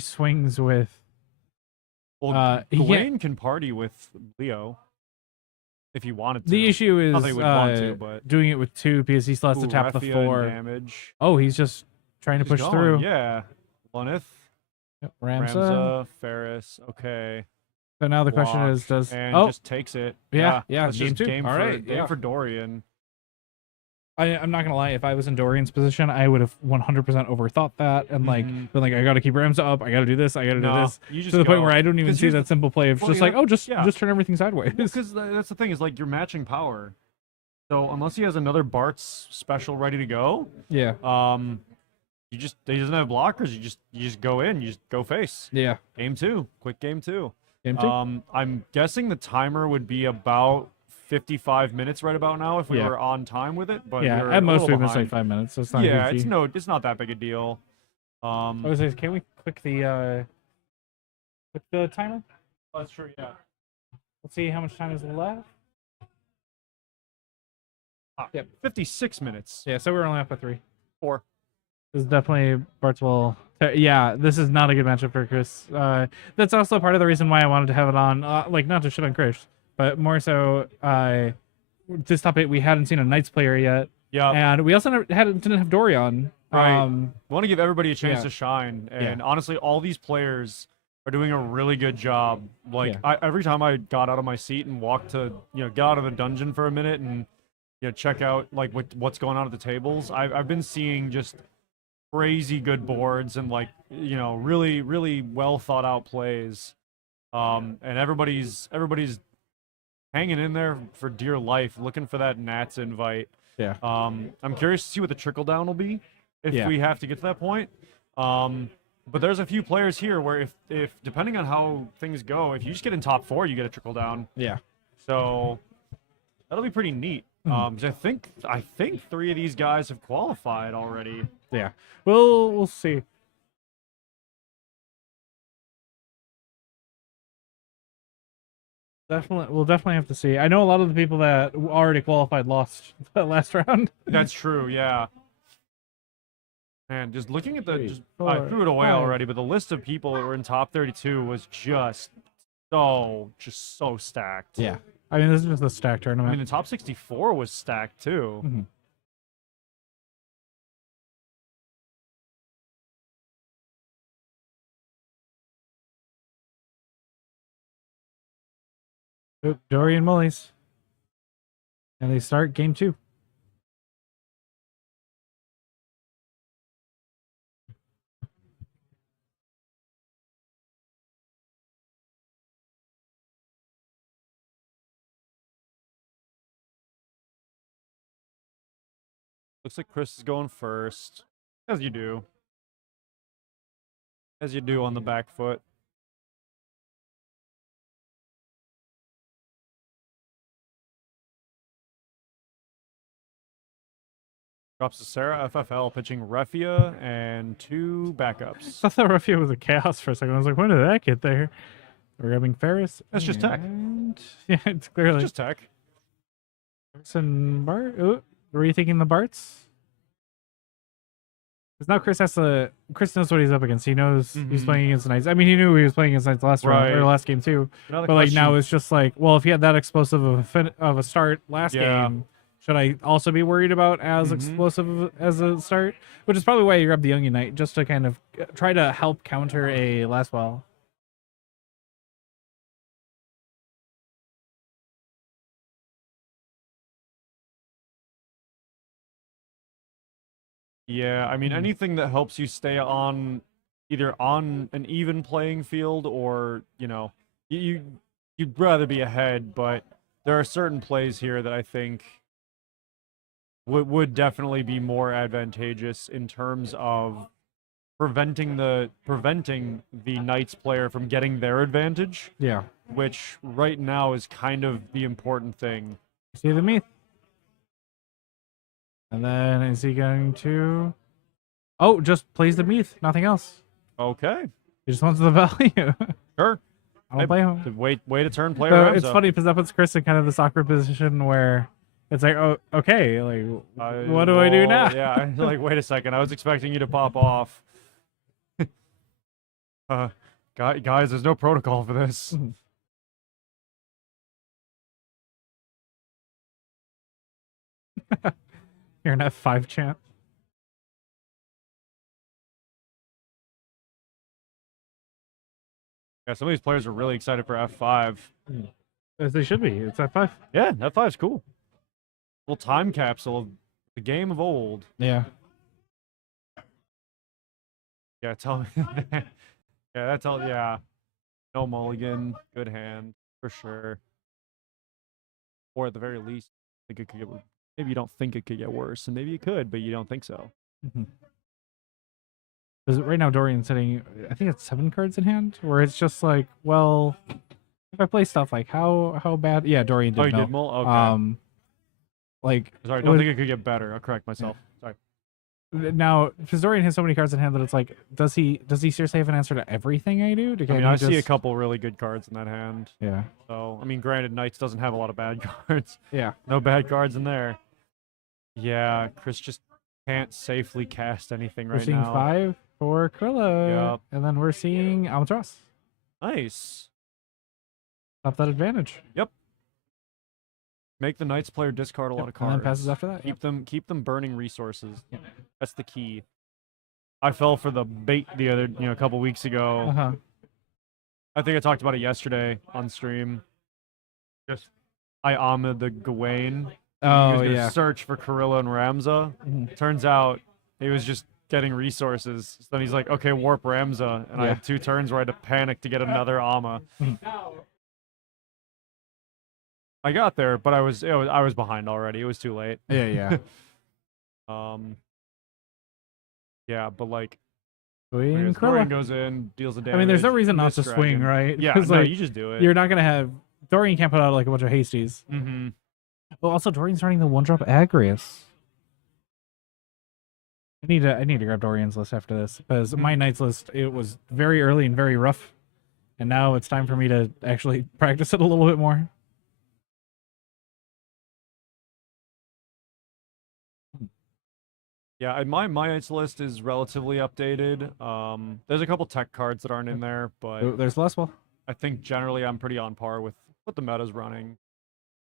swings with Well, he can't- Gawain can party with Leo if he wanted to. the issue is Not that he would want to, but doing it with 2 because he still has to Ooh, tap the Raphia and 4. damage. Oh, he's just trying to He's push going, through. Yeah. Lunith, Yep, Ramza. Ramza, Ferris. Okay. So now the question Block, is, does and oh just takes it. yeah, That's game just 2. game All for right, game yeah. for Dorian. I'm not gonna lie. If I was in Dorian's position, I would have 100% overthought that and like Mhm. been like, I gotta keep Ramza up. I gotta do this. I gotta do No, this. you just To the point go. where I don't even 'Cause see here's that simple play of well, just you like, have- oh, just yeah. turn everything sideways. Because that's the thing is like you're matching power. So unless he has another Bart's special ready to go, yeah, he doesn't have blockers. You just go in. You just go face. yeah. Game 2, quick game 2. Game 2. I'm guessing the timer would be about 55 minutes right about now if we Yeah. were on time with it. But Yeah, we're at a most little we've missed like behind. 5 minutes. So it's not Yeah, huge. it's not that big a deal. I was like, can we click the timer? That's true. Yeah. Let's see how much time is left. Yep. 56 minutes. Yeah, so we're only up by 3. 4. This is definitely Bartzwell. Yeah, this is not a good matchup for Chris. That's also part of the reason why I wanted to have it on. Like, not to shit on Chris, but more so, this top 8, we hadn't seen a Knights player yet. Yeah. And we also didn't have Dorian. Right. want to give everybody a chance yeah. to shine, and Yeah. honestly, all these players are doing a really good job. Like Yeah. every time I got out of my seat and walked to get out of the dungeon for a minute and check out like what's going on at the tables, I've been seeing just crazy good boards and like really really well thought out plays, and everybody's hanging in there for dear life, looking for that Nats invite. Yeah. I'm curious to see what the trickle down will be if Yeah. we have to get to that point. But there's a few players here where if depending on how things go, if you just get in top 4, you get a trickle down. Yeah. So that'll be pretty neat. 'Cause I think 3 of these guys have qualified already. Yeah. We'll see. We'll definitely have to see. I know a lot of the people that already qualified lost that last round. That's true, yeah. And just looking at Three, I four, threw it away five. already, but the list of people that were in top 32 was just so stacked. Yeah. I mean, this is just a stack I mean, tournament. the top 64 was stacked too. Mhm. Oop, Dorian Mullies. And they start game 2. Looks like Chris is going first, as you do. As you do on the back foot. Drops to Sarah FFL pitching Refia and 2 backups. I thought Ruffio was a chaos for a second. I was like, when did that get there? We're grabbing Ferris. That's just tech. and- Yeah, it's clearly Just tech. Ferris and Bart. Ooh, were you thinking the Barts? Because now Chris has to. Chris knows what he's up against. He knows he's playing against the Knights. I mean, he knew he was playing against the Knights last round or Right. last game too. Another But like now question- it's just like, well, if he had that explosive of a start last Yeah. game, should I also be worried about as explosive as a start? Which is probably why you grab the Onion Knight, just to kind of try to help counter a last well. Yeah, I mean anything that helps you stay on either on an even playing field or, you'd rather be ahead, but there are certain plays here that I think would definitely be more advantageous in terms of preventing the Knights player from getting their advantage, Yeah. which right now is kind of the important thing. See the Meath. And then is he going to? Oh, just plays the Meath, nothing else. Okay, He just wants the value. sure. I don't blame him. Way to turn player. So it's Ramza. funny because that puts Chris in kind of this awkward position where it's like, oh, okay, like, what do I do now? Yeah, like, wait a second. I was expecting you to pop off. Guys, there's no protocol for this. You're an F5 chant. Yeah, some of these players are really excited for F5. As they should be. It's F5. Yeah, F5's cool. Little time capsule of the game of old. Yeah. Yeah, tell me. Yeah, that's all. Yeah, no mulligan, good hand for sure. Or at the very least, I think it could get. Maybe you don't think it could get worse, and maybe it could, but you don't think so. Because right now Dorian's sitting, I think it's 7 cards in hand, where it's just like, well, if I play stuff like how bad? Yeah, Dorian did. Oh, you mill. did mull? Okay. Like Sorry, I don't think it could get better. I'll correct myself. Sorry. now, because Dorian has so many cards in hand that it's like, does he seriously have an answer to everything I do? I mean, I see a couple really good cards in that hand. Yeah. So, I mean, granted, Knights doesn't have a lot of bad cards. Yeah. No bad cards in there. Yeah, Chris just can't safely cast anything We're right seeing now. 5 for Krilla. Yep. And then we're seeing Albatross. Nice. Up that advantage. Make the Knights player discard a lot of And cards. then passes after that. Keep them burning resources. Yep. That's the key. I fell for the bait a couple weeks ago. Uh-huh. I think I talked about it yesterday on stream. Just I Ahmed the Gawain. He was Oh, gonna yeah. search for Karilla and Ramza. Mhm. Turns out he was just getting resources. So then he's like, okay, warp Ramza. And I Yeah. had 2 turns where I had to panic to get another Amma. I got there, but I was behind already. It was too late. Yeah, yeah. Yeah, but like Swing Dorian Krilla. goes in, deals the damage. I mean, there's no reason not miss to swing, dragon. right? Yeah, 'Cause, no, like, you just do it. you're not going to have... Dorian can't put out like a bunch of hasties. Mm-hmm. Well, also, Dorian's running the 1-drop Agrius. I need to grab Dorian's list after this, because my Knight's list, it was very early and very rough. And now it's time for me to actually practice it a little bit more. Yeah, my Knights list is relatively updated. There's a couple tech cards that aren't in there, but Oh, there's less well. I think generally I'm pretty on par with what the meta's running.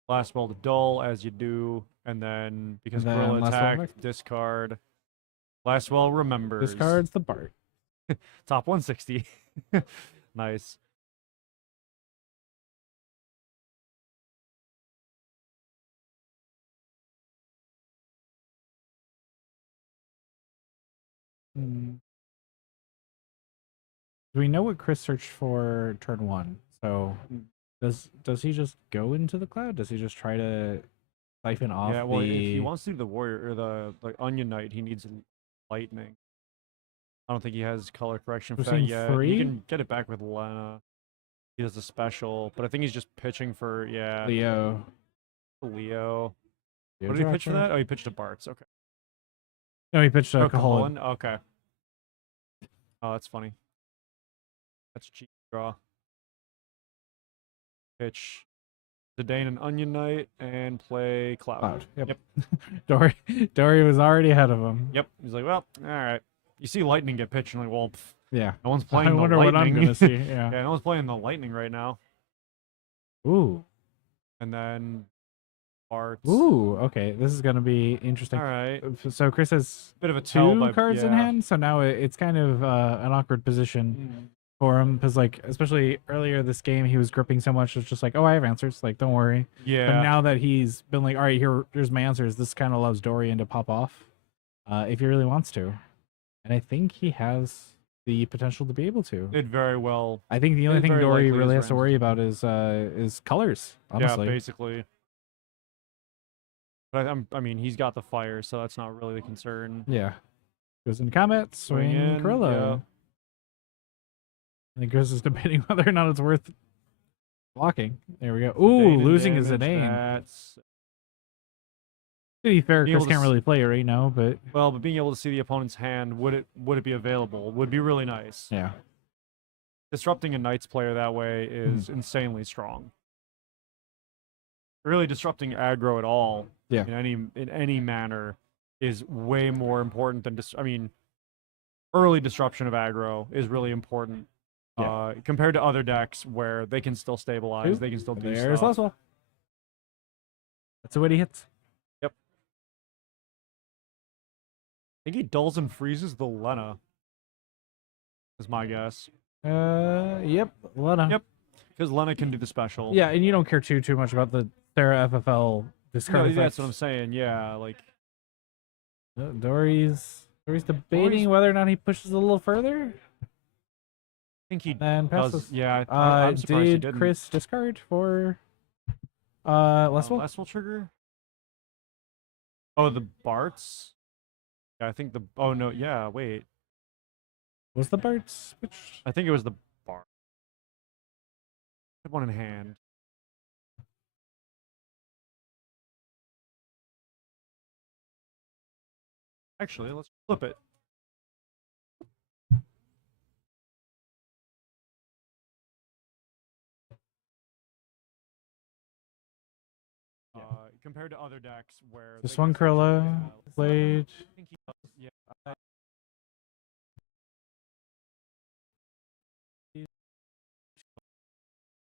Last spell to dull, as you do, and then because And then Gorilla last spell attack, discard. Last spell remembers. Discards the Bart. Top 160. Nice. Do we know what Chris searched for turn 1? So does he just go into the cloud? Does he just try to siphon off Yeah, well, if he the... wants to do the warrior or the Onion Knight, he needs lightning. I don't think he has color correction We're for that seeing yet. 3? He can get it back with Lena. He does a special, but I think he's just pitching for Leo? Leo. Leo What did he pitch for Dropper? that? Oh, he pitched to Bart's. Okay. No, he pitched Oh, Caholen. Caholen? Okay. Oh, that's funny. That's a cheap draw. Pitch the Dane and Onion Knight and play Cloud. Cloud. Yep. Dory was already ahead of him. Yep. He's like, well, all right. You see Lightning get pitched, and like, well, Yeah. no one's playing I the wonder Lightning. what I'm gonna see. Yeah. Yeah, no one's playing the Lightning right now. Ooh. And then Arts. Ooh. Okay. This is gonna be interesting. All right. So Chris has Bit of a tell, two but cards in yeah. hand, so now it's kind of an awkward position for him because, like, especially earlier this game, he was gripping so much. It's just like, oh, I have answers. Like, don't worry. Yeah. But now that he's been like, all right, here's my answers. This kind of allows Dorian to pop off, if he really wants to, and I think he has the potential to be able to. It very well. I think the only it thing very Dory likely really is has to worry about is colors. Honestly. Yeah, basically. But I mean, he's got the fire, so that's not really the concern. Yeah. Goes into combat, swing, in, Cruella. yeah. I think Chris is debating whether or not it's worth blocking. There we go. Ooh, Dane and losing is a damage, name. That's To be fair, being Chris able to can't really play it right now, but well, but being able to see the opponent's hand, would it be available? Would be really nice. yeah. Disrupting a Knights player that way is insanely strong. Really disrupting aggro at all, Yeah. in any manner, is way more important than I mean, early disruption of aggro is really important. Yeah. Compared to other decks where they can still stabilize, Ooh, they can still do There's stuff. Laswell. That's a witty hit. I think he dulls and freezes the Lena. Is my guess. Yep. Lena. Yep. Because Lena can do the special. Yeah, and you don't care too much about the Thera FFL discard No, effects. that's what I'm saying. Yeah, like Dory's debating whether or not he pushes a little further. I think he And does. passes. Yeah, I'm surprised he Did didn't. Chris discard for Laswell? Laswell trigger? Oh, the Barts? Yeah, I think the. Oh no, yeah. Wait, Was the Bart switch? I think it was the Bart. Had one in hand. Actually, let's flip it. Compared to other decks where This they one, can still- Krilla yeah, played. I think he does, yeah.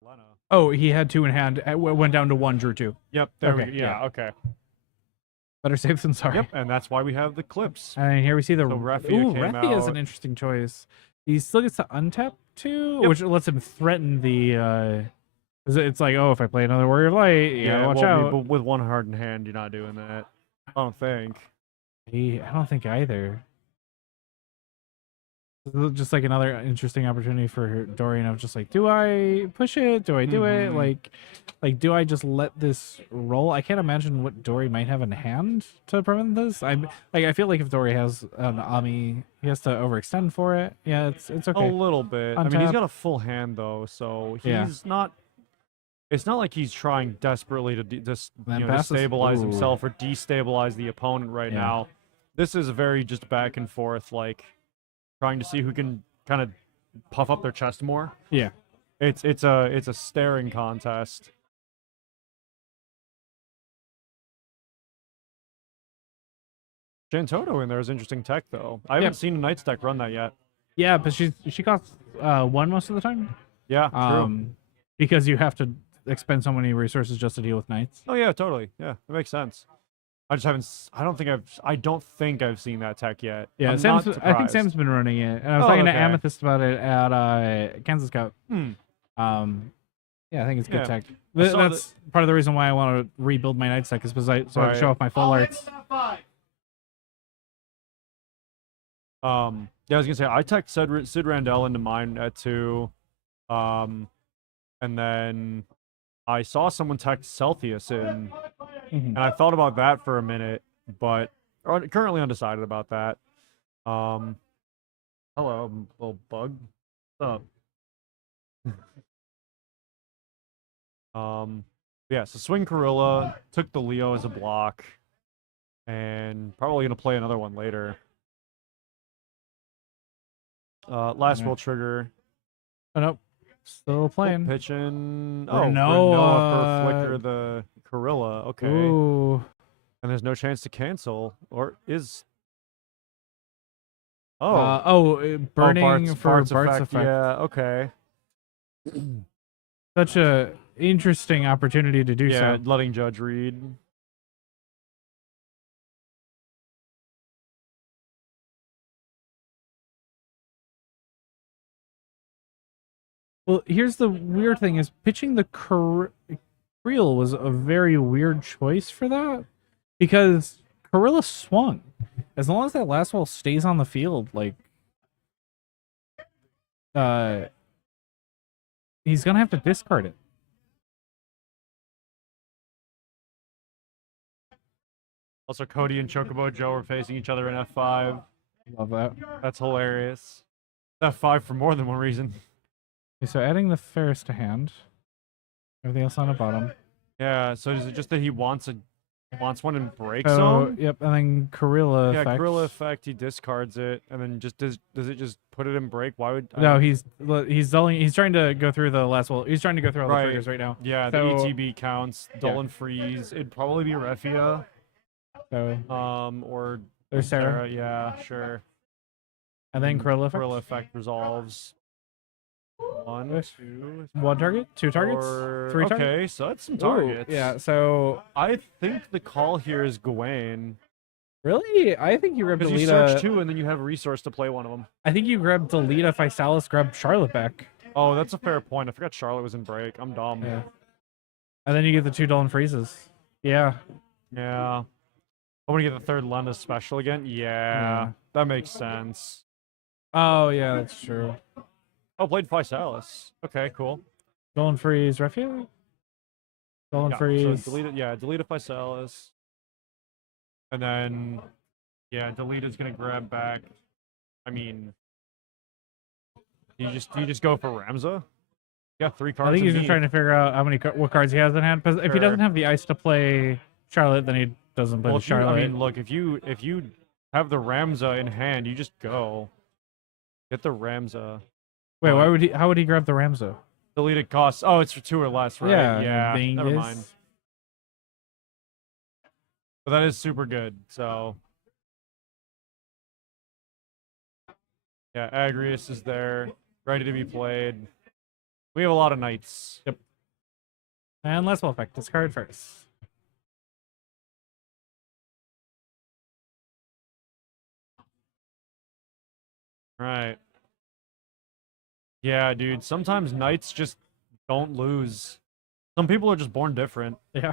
Lena. Oh, he had two in hand. Went down to one, drew two. Yep. There Okay, we go. Yeah. Okay. Better safe than sorry. Yep. And that's why we have the clips. And here we see the So Raffia Ooh, came Raffia is an out. interesting choice. He still gets to untap too, Yep. which lets him threaten the. 'Cause it's like, oh, if I play another Warrior of Light, you gotta watch well, I mean, out. but with one hardened hand, you're not doing that. I don't think. I don't think either. Just like another interesting opportunity for Dorian of just like, do I push it? Do I do it? Mhm. Like, do I just let this roll? I can't imagine what Dory might have in hand to prevent this. I feel like if Dory has an Ami, he has to overextend for it. Yeah, it's okay. A little bit. I mean, he's Untap. got a full hand though, so he's Yeah. not. It's not like he's trying desperately to just Then passes. destabilize Ooh. himself or destabilize the opponent right Yeah. now. This is very just back and forth, like trying to see who can kind of puff up their chest more. Yeah. It's a staring contest. Shantotto in there is interesting tech though. I haven't seen a Knights deck run that yet. Yeah, but she costs one most of the time. Yeah, true. Because you have to expend so many resources just to deal with knights. Oh yeah, totally. Yeah, that makes sense. I just haven't. I don't think I've seen that tech yet. Yeah, I'm Sam's. not I think surprised. Sam's been running it, and I was Oh, talking to okay. Amethyst about it at Kansas Cup. Hmm. Yeah, I think it's good Yeah. tech. I saw That's part of the reason why I want to rebuild my knights deck is because I can Right. show off my full arts. Yeah, I was gonna say I teched Sid Randell into mine at 2, and then I saw someone text Celsius in, and I thought about that for a minute, but currently undecided about that. Hello, little bug. What's up? Yeah, so Swing Gorilla took the Leo as a block, and probably gonna play another one later. Last will trigger. Oh nope, still playing. Pitching. Oh, Renoa. for Flicker the Gorilla. Okay. Ooh. And there's no chance to cancel, or is? Oh. Burning for Bart's effect. Yeah. Okay. Such a interesting opportunity to do Yeah, so. letting Judge read. Well, here's the weird thing: is pitching the Creel was a very weird choice for that because Corilla swung. As long as that last ball stays on the field, like, he's gonna have to discard it. Also, Cody and Chocobo Joe are facing each other in F5. Love that. That's hilarious. F5 for more than one reason. Okay, so adding the Ferris to hand. Everything else on the bottom. Yeah, so is it just that he wants one in break So, zone? yep, and then Corilla Yeah, effect. Gorilla effect, he discards it, and then just does it just put it in break? Why would No, he's dulling. He's trying to go through the last wall. He's trying to go through all the Right. triggers right now. Yeah, So- the ETB counts, dull and freeze. It'd probably be Refia. So Or there's Sarah, Yeah, sure. and then Corilla effect. Gorilla effect resolves. One, Yes. 2, One target, two targets, three targets. Okay, so that's some Ooh, targets. yeah. So I think the call here is Gawain. really, I think you grabbed Because you search Delita. two and then you have a resource to play one of them. I think you grabbed Delita. Physalis grabbed Charlotte back. Oh, that's a fair point. I forgot Charlotte was in break. I'm dumb. Yeah. And then you get the two Dolan freezes. Yeah. Yeah. I'm gonna get the third Lenda special again. Yeah, that makes sense. Oh yeah, that's true. Oh, played Physalis. Okay, cool. Dolan freeze, Refia. Dolan Yeah, freeze. so delete a Physalis. And then, yeah, delete is gonna grab back. I mean, you just go for Ramza? Yeah, 3 cards. I think he's in just need. trying to figure out how many what cards he has in hand. Because if he Sure. doesn't have the ice to play Charlotte, then he doesn't play Well, the Charlotte. I mean, look, if you have the Ramza in hand, you just go. Get the Ramza. Wait, why would he? How would he grab the Ramzo? Deleted costs. Oh, it's for 2 or less, right? Yeah. thing Never is- mind. But that is super good. So yeah, Agrius is there, ready to be played. We have a lot of knights. Yep. And last ball effect. Discard first. Right. Yeah, dude. Sometimes knights just don't lose. Some people are just born different. Yeah.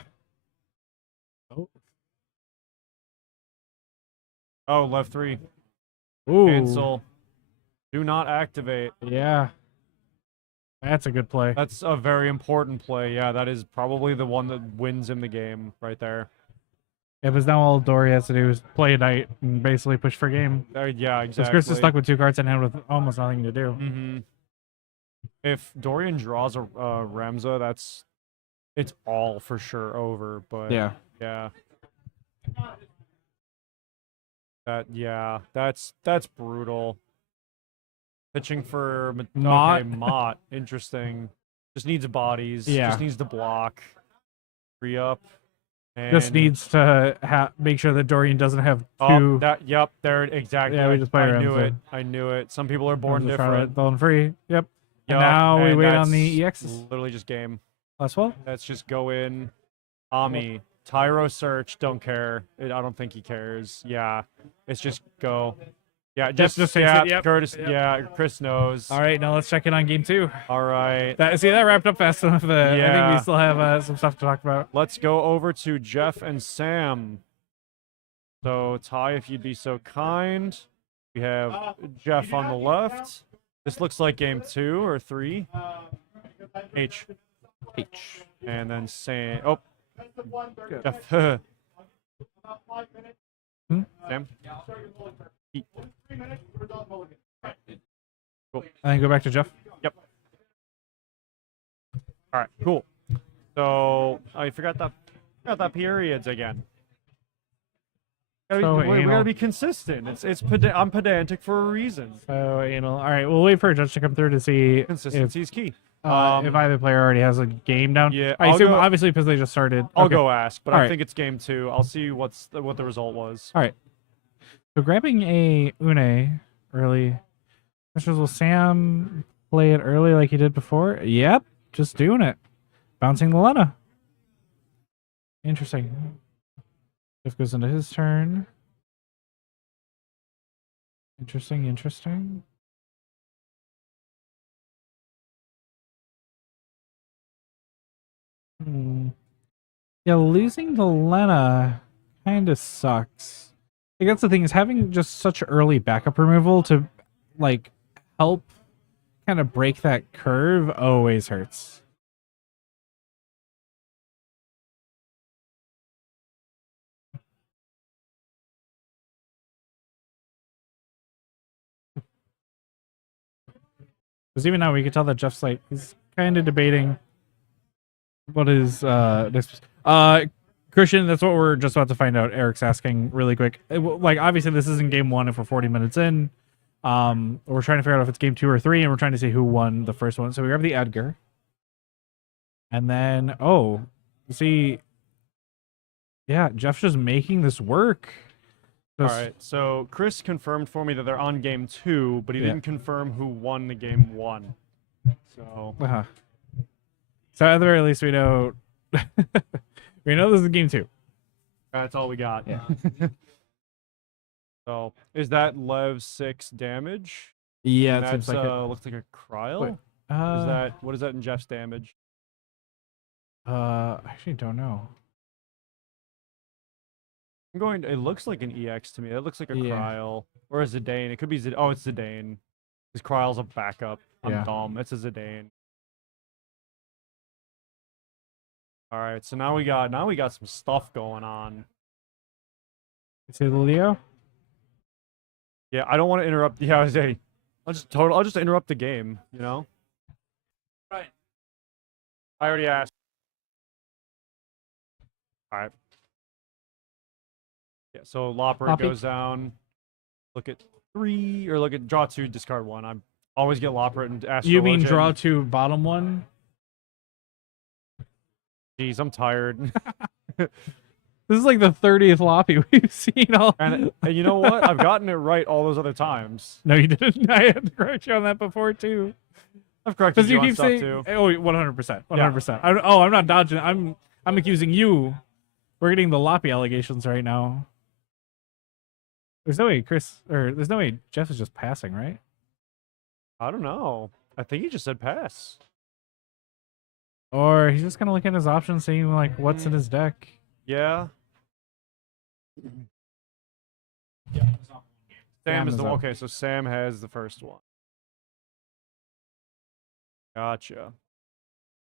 Oh, left 3. Ooh. Cancel. Do not activate. Yeah. That's a good play. That's a very important play. Yeah, that is probably the one that wins him the game right there. Yeah, because now all Dory has to do is play a knight and basically push for game. Yeah, Because exactly. Chris is stuck with 2 cards in hand with almost nothing to do. Mm-hmm. If Dorian draws a Ramza, it's all for sure over. But Yeah. yeah. That's brutal. Pitching for Mott. Okay, Mott. Interesting. Just needs bodies. Yeah. Just needs to block. Free up. And Just needs to make sure that Dorian doesn't have 2. Oh, yep, there exactly. Yeah, we just play I knew Ramza. it. I knew it. Some people are born Ramza, different. Charlotte, Dolan free. Yep. Yup, And now we and wait on the that's EXs. Literally just game. Last ball. Let's just go in. Ami. Tyro search. Don't care. I don't think he cares. Yeah. It's just go. Yeah, just takes yeah, it, yep, Curtis. yep. Yeah, Chris knows. All right, now let's check in on game 2. All right. That wrapped up fast enough. I think Yeah. we still have some stuff to talk about. Let's go over to Jeff and Sam. So, Ty, if you'd be so kind. We have Jeff on the left. This looks like game 2 or 3. H. And then Sam. Oh. Jeff. Hmm? Sam. E. Cool. And then go back to Jeff. Yep. All right. Cool. So I forgot that periods again. So we anal. gotta be consistent. I'm pedantic for a reason. So anal. All right, we'll wait for a judge to come through to see Consistency is key. if either player already has a game down. Yeah, I I'll assume go- obviously because they just started. I'll Okay. go ask, but All I right. think it's game 2. I'll see what the result was. All right. So grabbing a Une early. Will Sam play it early like he did before? Yep, just doing it. Bouncing the Lena. Interesting. Jeff goes into his turn. Interesting. Yeah, losing the Lena kind of sucks. I guess the thing is having just such early backup removal to like help kind of break that curve always hurts. Because even now we can tell that Jeff's like he's kind of debating what is next. Christian, that's what we're just about to find out. Eric's asking really quick. Like obviously this isn't game 1 if we're 40 minutes in. We're trying to figure out if it's game 2 or 3, and we're trying to see who won the first one. So we grab the Edgar. And then see, yeah, Jeff's just making this work. All right, so Chris confirmed for me that they're on game 2, but he didn't confirm who won the game 1. So so at the very least we know we know this is game 2. that's all we got. Yeah. So is that Lev 6 damage? Yeah, And it seems that's like it. looks like a Cryle. Wait, What is that in Jeff's damage? I actually don't know. It looks like an EX to me. It looks like a Yeah. Cryle or a Zidane. It could be Oh, it's Zidane. Because Cryle's a backup. I'm Yeah. dumb. It's a Zidane. All right, so now we got some stuff going on. You see the Leo? Yeah, I don't want to interrupt. Yeah, I'll just interrupt the game. You know. Right. I already asked. All right. Yeah, so Lopper Loppy. goes down. Look at 3 or draw 2, discard 1. I always get Lopper and ask. You mean draw 2 bottom 1? Jeez, I'm tired. This is like the 30th Loppy we've seen all. and you know what? I've gotten it right all those other times. No, you didn't. I had to correct you on that before too. I've corrected Because you you on keep stuff saying, too. oh, 100%, 100%. I'm not dodging. I'm accusing you. We're getting the Loppy allegations right now. There's no way there's no way Jeff is just passing, right? I don't know. I think he just said pass. Or he's just kind of looking at his options, seeing like what's in his deck. Yeah. Sam is the one. up. Okay, so Sam has the first one. Gotcha.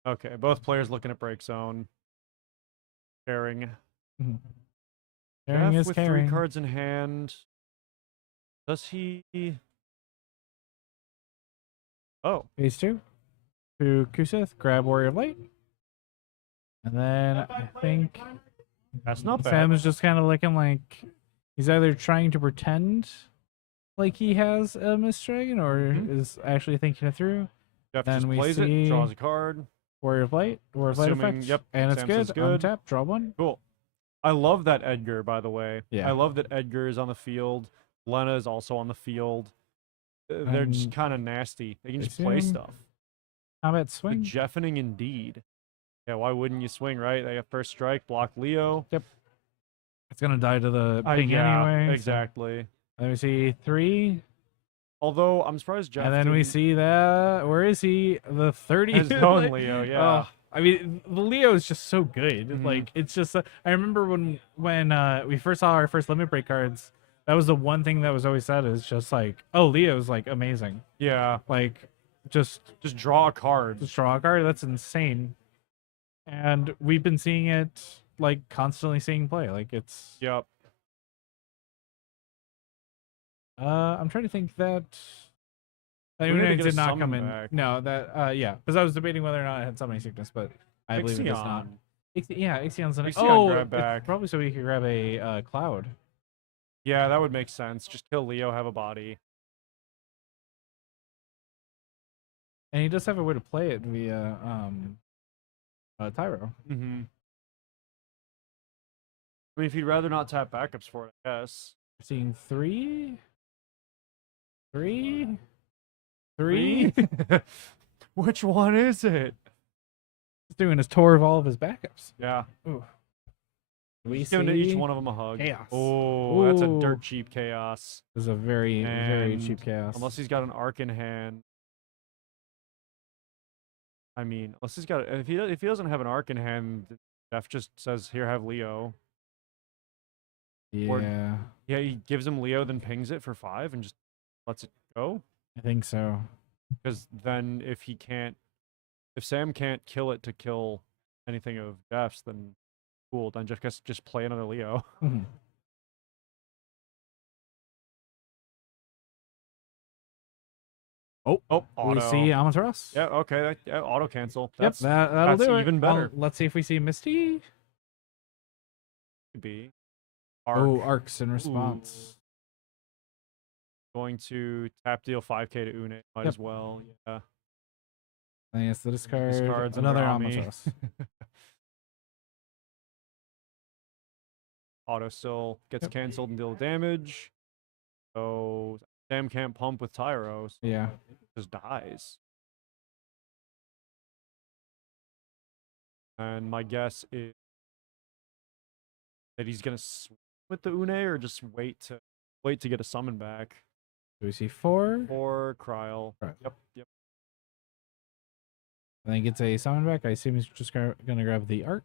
Okay, both players looking at break zone. Caring. Carrying Jeff is with carrying. 3 cards in hand. Does he? Oh, Phase 2 to Kusith, grab Warrior of Light. And then I think that's not bad. Sam is just kind of looking like he's either trying to pretend like he has a Mist Dragon or is actually thinking it through. Jeff then just we plays see- it, draws a card. Warrior of Light Assuming- effect. yep, And it's Sam good. says good. Untap, draw 1. Cool. I love that Edgar, by the way. Yeah. I love that Edgar is on the field. Lena is also on the field. They're just And kind of nasty. They can they just play seem- stuff. Combat The swing. Jeffening indeed. Yeah, why wouldn't you swing, right? They have first strike, block Leo. It's gonna die to the ping Yeah, anyway. so- exactly. Let me see 3. Although I'm surprised Jeff. And then we didn't- see that. Where is he? The 30. his own Leo. Yeah. I mean, the Leo is just so good. Mhm. Like, it's just. I remember when we first saw our first limit break cards. That was the one thing that was always said is just like, oh, Leo's like amazing. Yeah. Like, just Draw a card. draw a card. That's insane. And we've been seeing it like constantly seeing play. Like it's. Yep. I'm trying to think that. I We're mean, gonna it get a did not summon come in. back. No, that yeah, because I was debating whether or not it had summoning sickness, but I believe it does not. Ixion. Yeah, Ixion's an Ixion grab it's back. probably so we could grab a cloud. Yeah, that would make sense. Just kill Leo, have a body. And he does have a way to play it via Tyro. Mm-hmm. I mean, if you'd rather not tap backups for it, I guess. Seeing three. Which one is it? He's doing his tour of all of his backups. Yeah. Ooh. We He's giving to each see one of them a hug. chaos. Oh, that's a Ooh. dirt cheap chaos. This is a very, very And cheap chaos. Unless he's got an arc in hand. I mean, unless he's got if he doesn't have an arc in hand, Jeff just says, "Here, have Leo." Yeah, Yeah, he gives him Leo, then pings it for 5 and just lets it go. I think so. Because then if Sam can't kill it to kill anything of Jeff's, then cool. Then Jeff gets just play another Leo. Mhm. Oh, We auto. see Amaterasu. Yeah, okay. Yeah, auto cancel. Yep, That's that'll that's do even it. better. Let's see if we see Misty. Could be. Oh, Arc. arcs in response. Going to tap deal 5k to Une. Might Yep. as well. Yeah. And yes, the discard. Discards Another Ami. Amaterasu. Auto still gets Yep. canceled and deal damage. So Sam can't pump with Tyro. So Yeah. it just dies. And my guess is that he's gonna swing with the Une or just wait to get a summon back. Do we see 4? Or Kryl. Right. Yep. And then he gets a summon back. I assume he's just gonna grab the arc.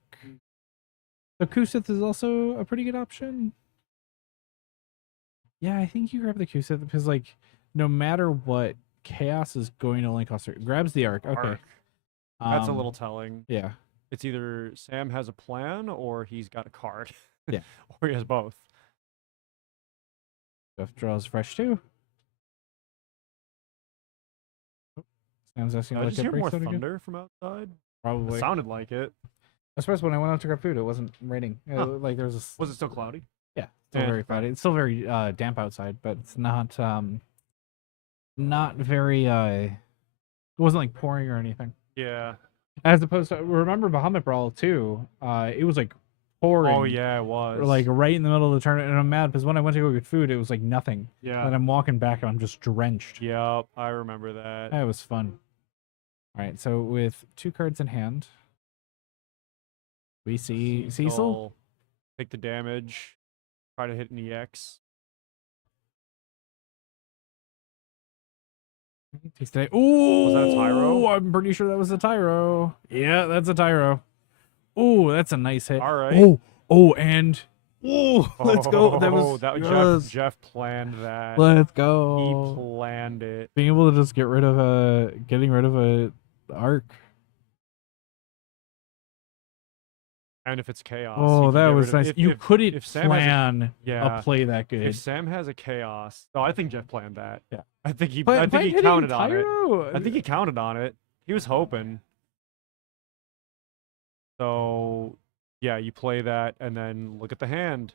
The Kusith is also a pretty good option. Yeah, I think you grab the Kusith because, like, no matter what, Chaos is going to only cost her. Grabs the arc. Okay. Arc. That's a Um, little telling. Yeah. It's either Sam has a plan or he's got a card. Yeah. Or he has both. Jeff draws fresh too. Oh, Sam's asking I like just a hear break more zone again. thunder from outside. It Probably. sounded like it. I suppose when I went out to grab food, it wasn't raining. Huh. Like there was a Was it still cloudy? yeah, still Eh, very cloudy. It's still very damp outside, but it's not very it wasn't like pouring or anything. Yeah. As opposed to remember Bahamut Brawl too, it was like pouring. Oh yeah, it was. Like right in the middle of the tournament, and I'm mad because when I went to go get food, it was like nothing. yeah. And I'm walking back and I'm just drenched. Yep, I remember that. That was fun. All right, so with 2 cards in hand, we see Cecil. Take the damage. Try to hit an EX. Ooh, Was that a Tyro? I'm pretty sure that was a Tyro. Yeah, that's a Tyro. Ooh, that's a nice hit. All right. Oh, and ooh, let's go. That Oh, was that Jeff planned that. Let's He go. planned it. Being able to just getting rid of a arc. And if it's chaos. Oh, you can that get was rid of- nice. You couldn't if Sam has a- plan Yeah. a play that good. If Sam has a chaos, oh, I think Jeff planned that. Yeah. I think he But counted on it. Tyro, I think he counted on it. He was hoping. So, yeah, you play that and then look at the hand.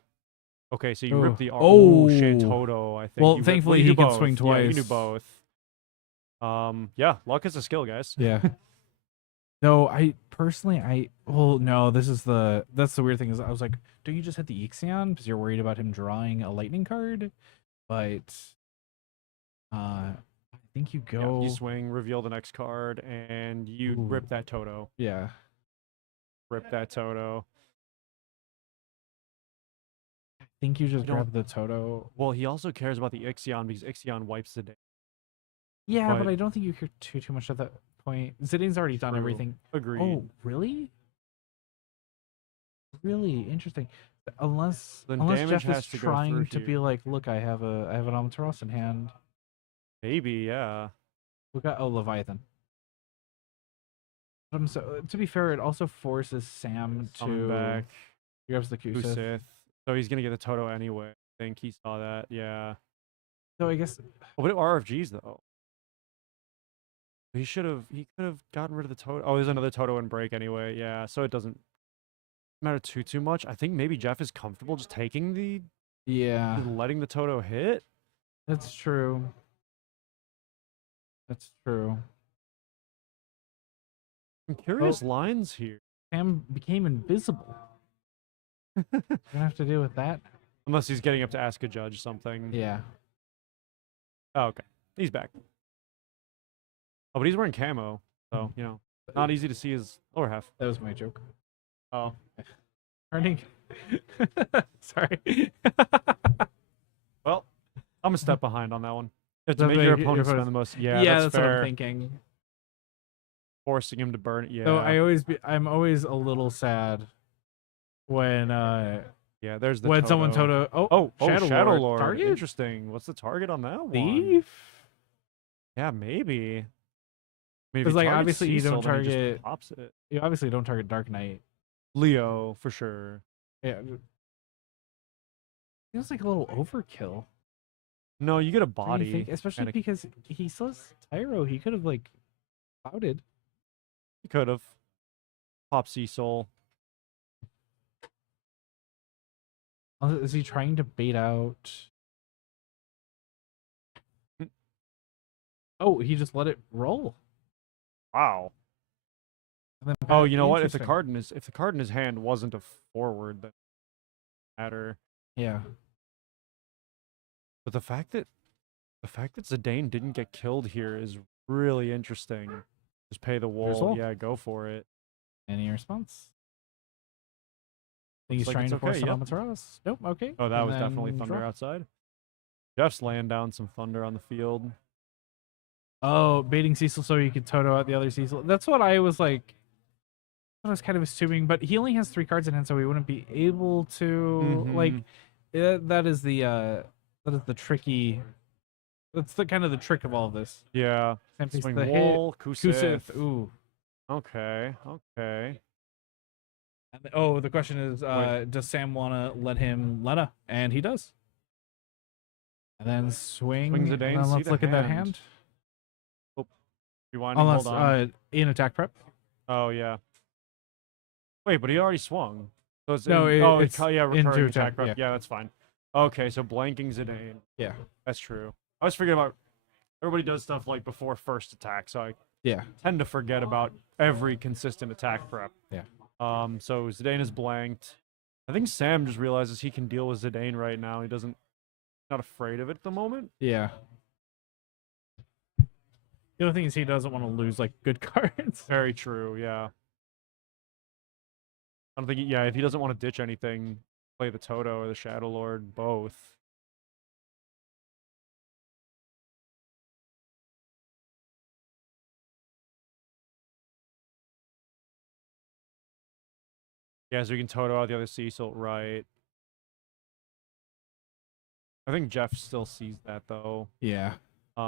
Okay, so you rip the Oh. Shantotto, I think. Well, You thankfully you he do can both. swing Yeah, you can do twice. both. Yeah, luck is a skill, guys. Yeah. No, I personally, well, no, that's the weird thing is I was like, do you just hit the Ixion because you're worried about him drawing a lightning card? But, I think you Yeah, go. you swing, reveal the next card, and you Ooh. rip that Toto. Yeah. Rip that Toto. I think you just don't- grab the Toto. Well, he also cares about the Ixion because Ixion wipes the day. Yeah, but But- I don't think you care too much at that point. Zidane's already done True. everything. Agreed. Oh, really? Really interesting. Unless Then unless damage Jeff has is to go trying through to be here. like, look, I have an Amaterasu in hand. Maybe, yeah. Look at Leviathan. But to be fair, it also forces Sam Summon to back. He grabs the Kusith. Kusith. So he's gonna get the Toto anyway. I think he saw that. Yeah. So I guess Oh, but RFGs though. He could have gotten rid of the Toto. Oh, there's another Toto and break anyway. Yeah. So it doesn't matter too much. I think maybe Jeff is comfortable just taking the Yeah, Just letting the Toto hit. that's true. That's true. Some curious lines here. Sam became invisible. Gonna have to deal with that. Unless he's getting up to ask a judge something. Yeah. Oh, okay. He's back. Oh, but he's wearing camo, so not easy to see his lower half. That was my joke. Oh, Turning. Sorry. well, I'm a step behind on that one. You have to So make your make your opponent spend opponent- the most. Yeah, that's what fair. I'm thinking. Forcing him to burn it. Yeah. So I'm always a little sad when Yeah, there's the when someone Toto. Toto Shadow Lord. target Interesting. What's the target on that one? thief. Yeah, maybe. I mean, if 'Cause, he like, targets obviously you don't Cecil, then he just target- pops it. You obviously don't target Dark Knight. Leo for sure. Yeah. Feels like a little overkill. No, you get a Don't you body. think? Especially and because he still has Tyro. He could have like clouded. he could have popped Cecil. Is he trying to bait out? Mm. Oh, he just let it roll. Wow. And then Oh, you know what? interesting. If the card in his hand wasn't a forward, that matter. Yeah. But the fact that Zidane didn't get killed here is really interesting. Just pay the wool. Wool. Yeah, go for it. Any response? Think Looks he's like trying it's to force okay, on yep. Amaterasu. Nope. Okay. Oh, that And was definitely then thunder draw. outside. Jeff's laying down some thunder on the field. Oh, baiting Cecil so he could Toto out the other Cecil. That's what I was like. I was kind of assuming, but he only has 3 cards in hand, so he wouldn't be able to like. Mhm. That is the tricky. That's the kind of the trick of all of this. Yeah. Sam takes Swing the hit. wool, Kusith. Kusith. Ooh. Okay. Okay. Oh, the question is, does Sam want to let him Lena? And he does. And then swing. Swings And Zidane, then see let's the look at that hand. hand. Rewinding. Unless Hold on. in attack prep. Oh yeah. Wait, but he already swung. So it's No, it's yeah, into recurring attack, attack rep. Yeah, that's fine. Okay, so blanking Zidane. Yeah. That's true. I was forgetting about. Everybody does stuff like before first attack, so I Yeah. tend to forget about every consistent attack prep. Yeah. So Zidane is blanked. I think Sam just realizes he can deal with Zidane right now. He doesn't. Not afraid of it at the moment. Yeah. The only thing is he doesn't want to lose like good cards. Very true. Yeah. I don't think. Yeah, if he doesn't want to ditch anything, play the Toto or the Shadow Lord, both. Yeah, so we can Toto out the other Cecil, right? I think Jeff still sees that though. Yeah. It's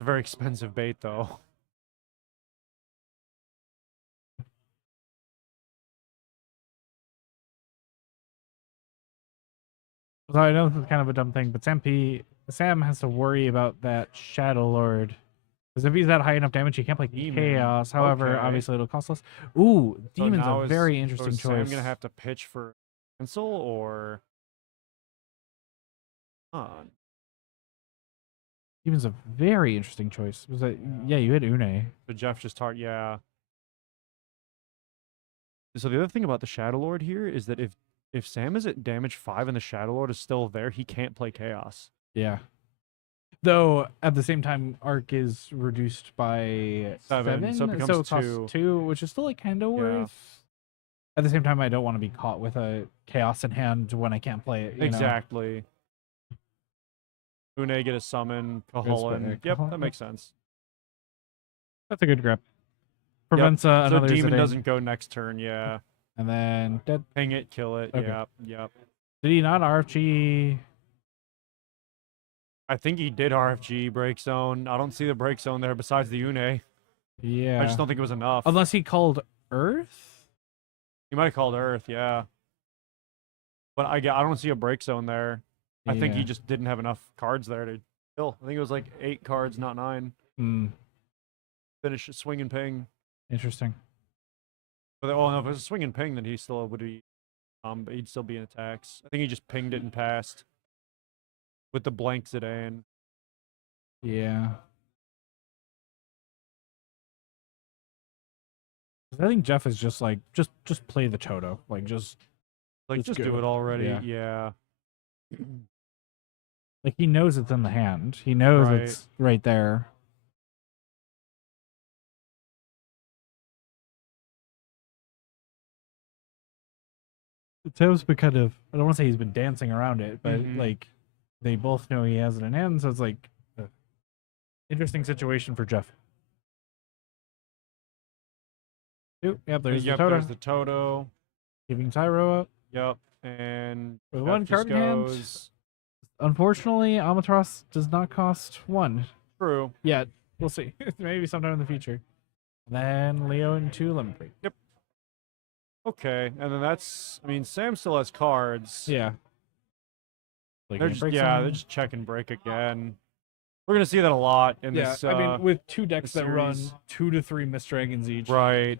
a very expensive bait though. So I know this is kind of a dumb thing, but Sam has to worry about that Shadow Lord. Because if he's at high enough damage, he can't play Demon. Chaos. However, Okay. obviously it'll cost less. Ooh, So Demon's now a very so interesting is choice. Sam gonna have to pitch for cancel or on? Demon's a very interesting choice. Was that yeah, you hit Une. So Jeff just yeah. So the other thing about the Shadow Lord here is that if Sam is at damage 5 and the Shadow Lord is still there, he can't play Chaos. Yeah. Though at the same time, Arc is reduced by 7, so it becomes costs 2. 2, which is still like kind of Yeah. worth. At the same time, I don't want to be caught with a Chaos in hand when I can't play it. You know? Exactly. Une get a summon, Cahulan. Yep, Cahulan, that makes sense. That's a good grab. Prevents So another Demon Zidane. doesn't go next turn, yeah. And then dead. Ping it, kill it, Okay. yep. Did he not RFG? I think he did RFG break zone. I don't see the break zone there besides the Une. Yeah. I just don't think it was enough. Unless he called Earth? He might have called Earth, yeah. But I don't see a break zone there. I think he Yeah. just didn't have enough cards there to kill. I think it was like 8 cards, not 9. Hmm. Finish swing and ping. Interesting. But no, if it was a swing and ping, then he still would be But he'd still be in attacks. I think he just pinged it and passed with the blank Zidane. Yeah. 'Cause I think Jeff is just like just play the Toto, like just Like, Let's just do go. it already. Yeah. Yeah. like he knows it's in the hand. He knows Right. it's right there. Tev's been kind of I don't want to say he's been dancing around it, but Mhm. like they both know he has it in hand, so it's like interesting situation for Jeff. Ooh, yep, there's Yep, the Toto. there's the Toto. Giving Tyro up. Yep. And With Jeff one just card in hand. goes. Unfortunately, Amatros does not cost 1 True. yet. We'll see. Maybe sometime in the future. Then Leo and 2 Lemon Freak. Okay. And then that's. I mean, Sam still has cards. Yeah. Like They're just, they're just check and break again. We're gonna see that a lot in yeah, this. I mean, with 2 decks the that run series. 2 to 3 Mist Dragons each, right.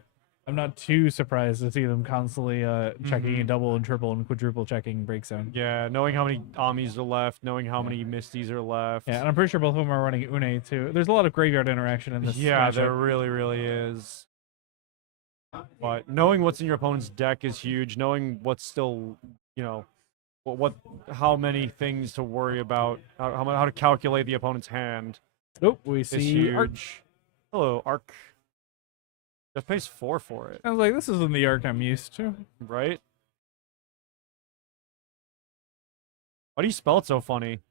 I'm not too surprised to see them constantly checking Mhm. and double and triple and quadruple checking Breakzone. Yeah, knowing how many Amis are left, knowing how many Misties are left. Yeah, and I'm pretty sure both of them are running Une too. There's a lot of graveyard interaction in this. Yeah, matchup. there really, really is. But knowing what's in your opponent's deck is huge. Knowing what's still, how many things to worry about, how to calculate the opponent's hand Oh, we is see huge. Arc. Hello, Arc. Jeff pays 4 for it, I was like, this isn't the Arc I'm used to. right? Why do you spell it so funny?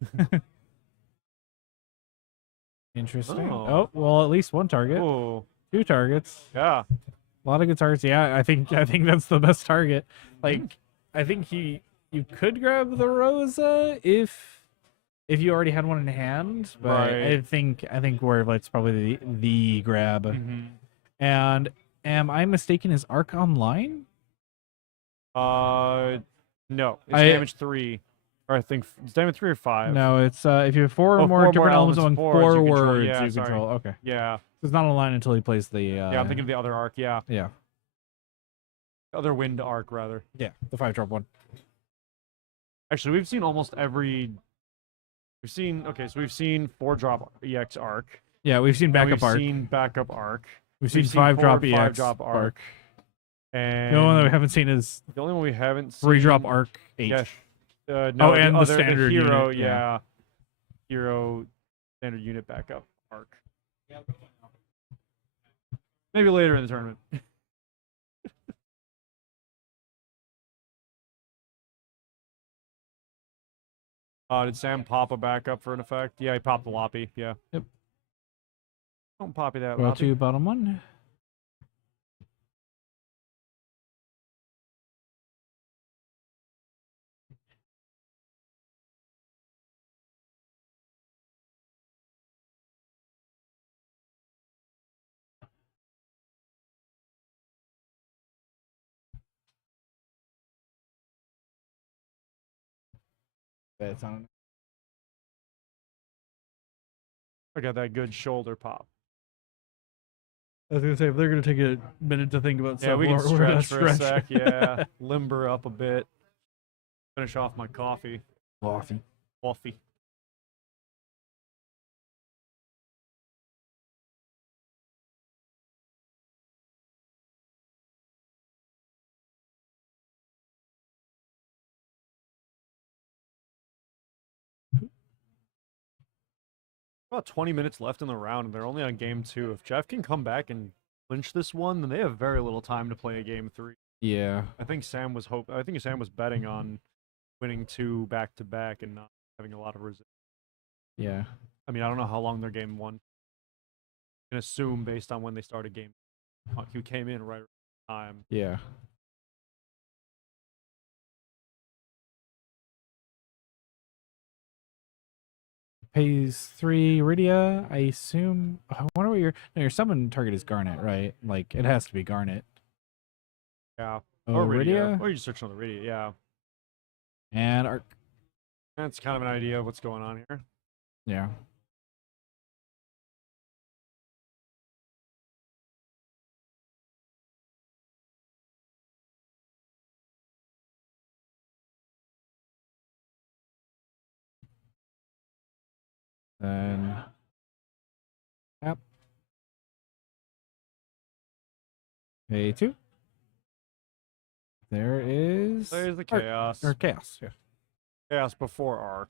Interesting. Oh. Oh, well, at least 1 target. Oh, 2 targets. yeah. A lot of good targets. Yeah, I think that's the best target. Like, I think you could grab the Rosa if you already had one in hand, but Right. I think Werevlight's probably the grab. Mhm. And am I mistaken? Is Arc online? No, it's I- damage 3. Or I think it's damage 3 or 5. No, it's if you have 4 or Oh, more 4 different more elements elements, among 4 4 you control. words Yeah, you sorry. control. Okay, Yeah. it's not online until he plays the. Yeah, I'm thinking of the other arc. Yeah, Yeah, the other wind arc rather. the 5-drop one. Actually, we've seen almost every. We've seen 4-drop EX arc. Yeah, we've seen and backup we've arc. seen backup arc. We've seen seen 5-drop forward EX 5-drop arc. And The only one that we haven't seen is the only one we haven't seen. 3-drop arc 8. Yes. No, and the other, standard hero. unit, yeah. Hero standard unit backup arc. Maybe later in the tournament. Did Sam pop a backup for an effect? Yeah, he popped the Loppy. Yeah. Yep. Don't poppy that Well, Loppy. to bottom 1. That's on. I got that good shoulder pop. I was gonna say if they're gonna take a minute to think about Yeah, stuff, we can we're gonna stretch for a sec. Yeah, limber up a bit. Finish off my coffee. Coffee. Coffee. About 20 minutes left in the round, and they're only on game 2. If Jeff can come back and clinch this one, then they have very little time to play a game 3. Yeah. I think Sam was betting on winning 2 back to back and not having a lot of resistance. Yeah. I mean, I don't know how long their game 1. I can assume based on when they started game. He came in right at time. Yeah. Pays 3 Iridia, I assume. I wonder what your summon target is Garnet, right? Like it has to be Garnet. Yeah. Oh, Or Iridia. Iridia? Or you just search on the Iridia, yeah. And Arc. That's kind of an idea of what's going on here. Yeah. Then tap. Pay 2. There is There's the Arc- chaos. or chaos. Yeah. Chaos before arc.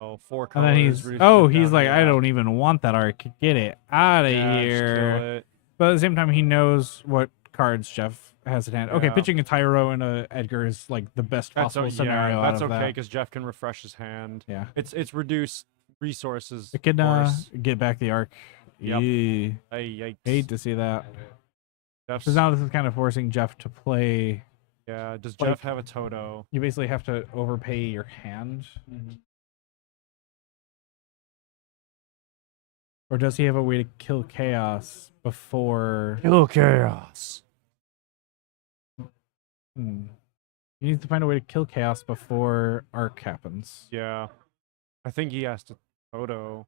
Oh, 4 And colors. then he's reduces oh it he's down like, to I half. don't even want that arc. Get it out of Yeah, just kill here. it. But at the same time, he knows what cards Jeff has in hand. Okay, Yeah. pitching a Tyro and a Edgar is like the best That's possible yeah, scenario out that's of okay that. because Jeff can refresh his hand. Yeah, It's reduced resources. it can of course. get back the arc. Yep. Yee. Hey, yikes. Hate to see that. Jeff's, Because now this is kind of forcing Jeff to play. yeah, does like- Jeff have a Toto? You basically have to overpay your hand. Or does he have a way to kill chaos before? Kill chaos. Hmm. He needs to find a way to kill chaos before arc happens. Yeah. I think he has to Toto.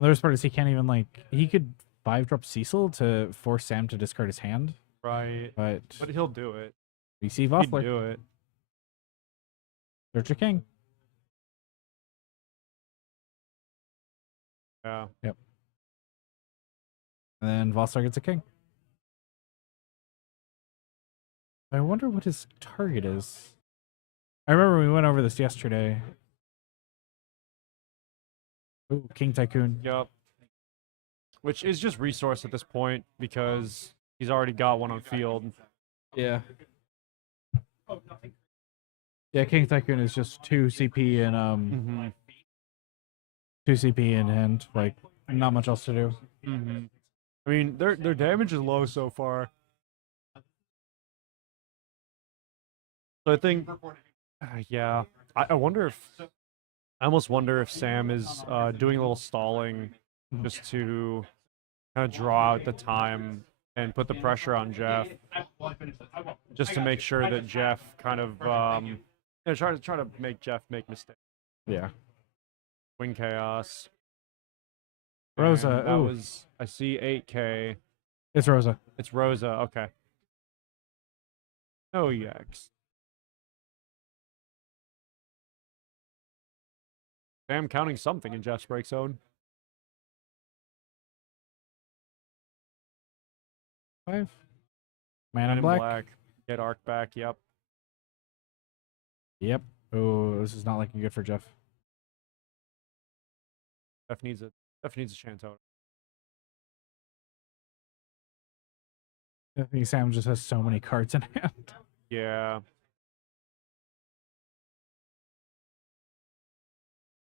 The worst part is he can't even he could 5-drop Cecil to force Sam to discard his hand, Right. but But he'll do it. we see He'd Vossler. do it. Search a king. Yeah. And then Vossler gets a king. I wonder what his target is. I remember we went over this yesterday. Ooh, King Tycoon. Yup. Which is just resource at this point because he's already got one on field. Yeah. Yeah, King Tycoon is just 2 CP and 2 CP in hand. Like, not much else to do. I mean, their damage is low so far. So I think, yeah, I wonder if, I almost wonder if Sam is doing a little stalling just to kind of draw out the time and put the pressure on Jeff, just to make sure that Jeff kind of, try to make Jeff make mistakes. Yeah. Wing Chaos. Rosa. And that Ooh. was, I see 8K. It's Rosa. It's Rosa, okay. No EX. Sam counting something in Jeff's break zone. 5. Man Man in black. Get arc back, yep. Yep. Oh, this is not looking good for Jeff. Jeff needs a Shantotto. I think Sam just has so many cards in hand. Yeah.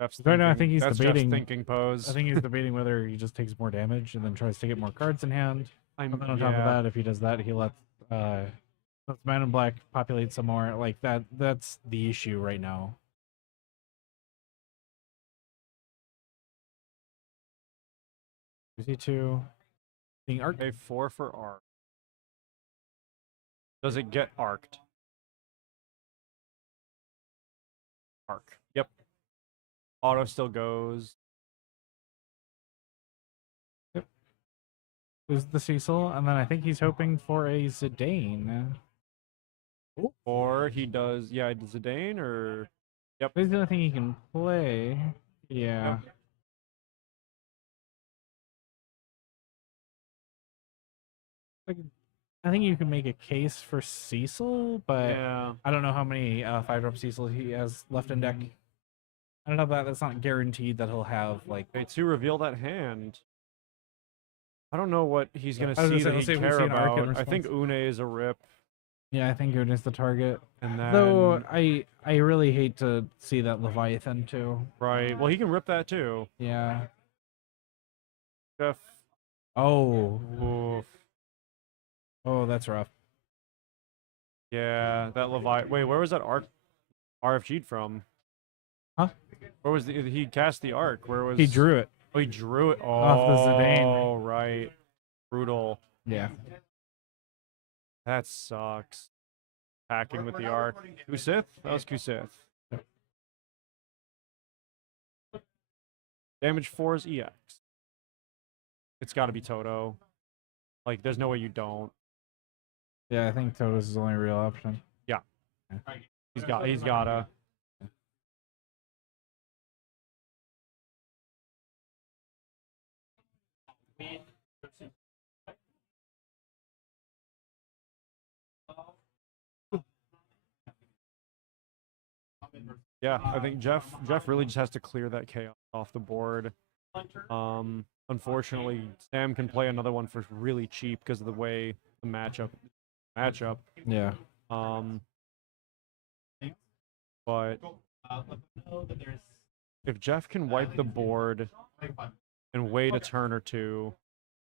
Jeff's Right now, I thinking- think he's that's debating- Jeff's thinking pose. I think he's debating whether he just takes more damage and then tries to get more cards in hand. I'm, And then on top of that, if he does that, he lets Man in Black populate some more. Like that's the issue right now. UC2 being arc. pay 4 for arc. Does it get arced? Arc. Yep. Auto still goes. Is the Cecil, and then I think he's hoping for a Zidane. Or he does, yeah, Zidane or. Yep. He's the only thing he can play. Yeah. Like, I think you can make a case for Cecil, but Yeah. I don't know how many 5-drop Cecil he has left in deck. I don't know that. That's not guaranteed that he'll have like. Okay, to reveal that hand. I don't know what he's gonna I was gonna see say, that let's he see if we care see an arc in about. I think response. Une is a rip, Yeah, I think Goon is the target. and then Though I really hate to see that Leviathan too. right. Well, he can rip that too. Yeah. Jeff. Oh. Oof. Oh, that's rough. Yeah, that Levi. Wait, where was that arc RFG'd from? Huh? Where was he cast the arc? Where was He drew it. Oh, he drew it. Oh, Off the Zidane. right. Brutal. Yeah. That sucks. Packing with the arc. Kusith? That was Kusith. Yep. Damage 4 is EX. It's got to be Toto. Like, there's no way you don't. Yeah, I think Toto's is the only real option. He's gotta. Yeah, I think Jeff really just has to clear that chaos off the board. Unfortunately, Sam can play another one for really cheap because of the way the matchup. Yeah. But if Jeff can wipe the board and wait a turn or two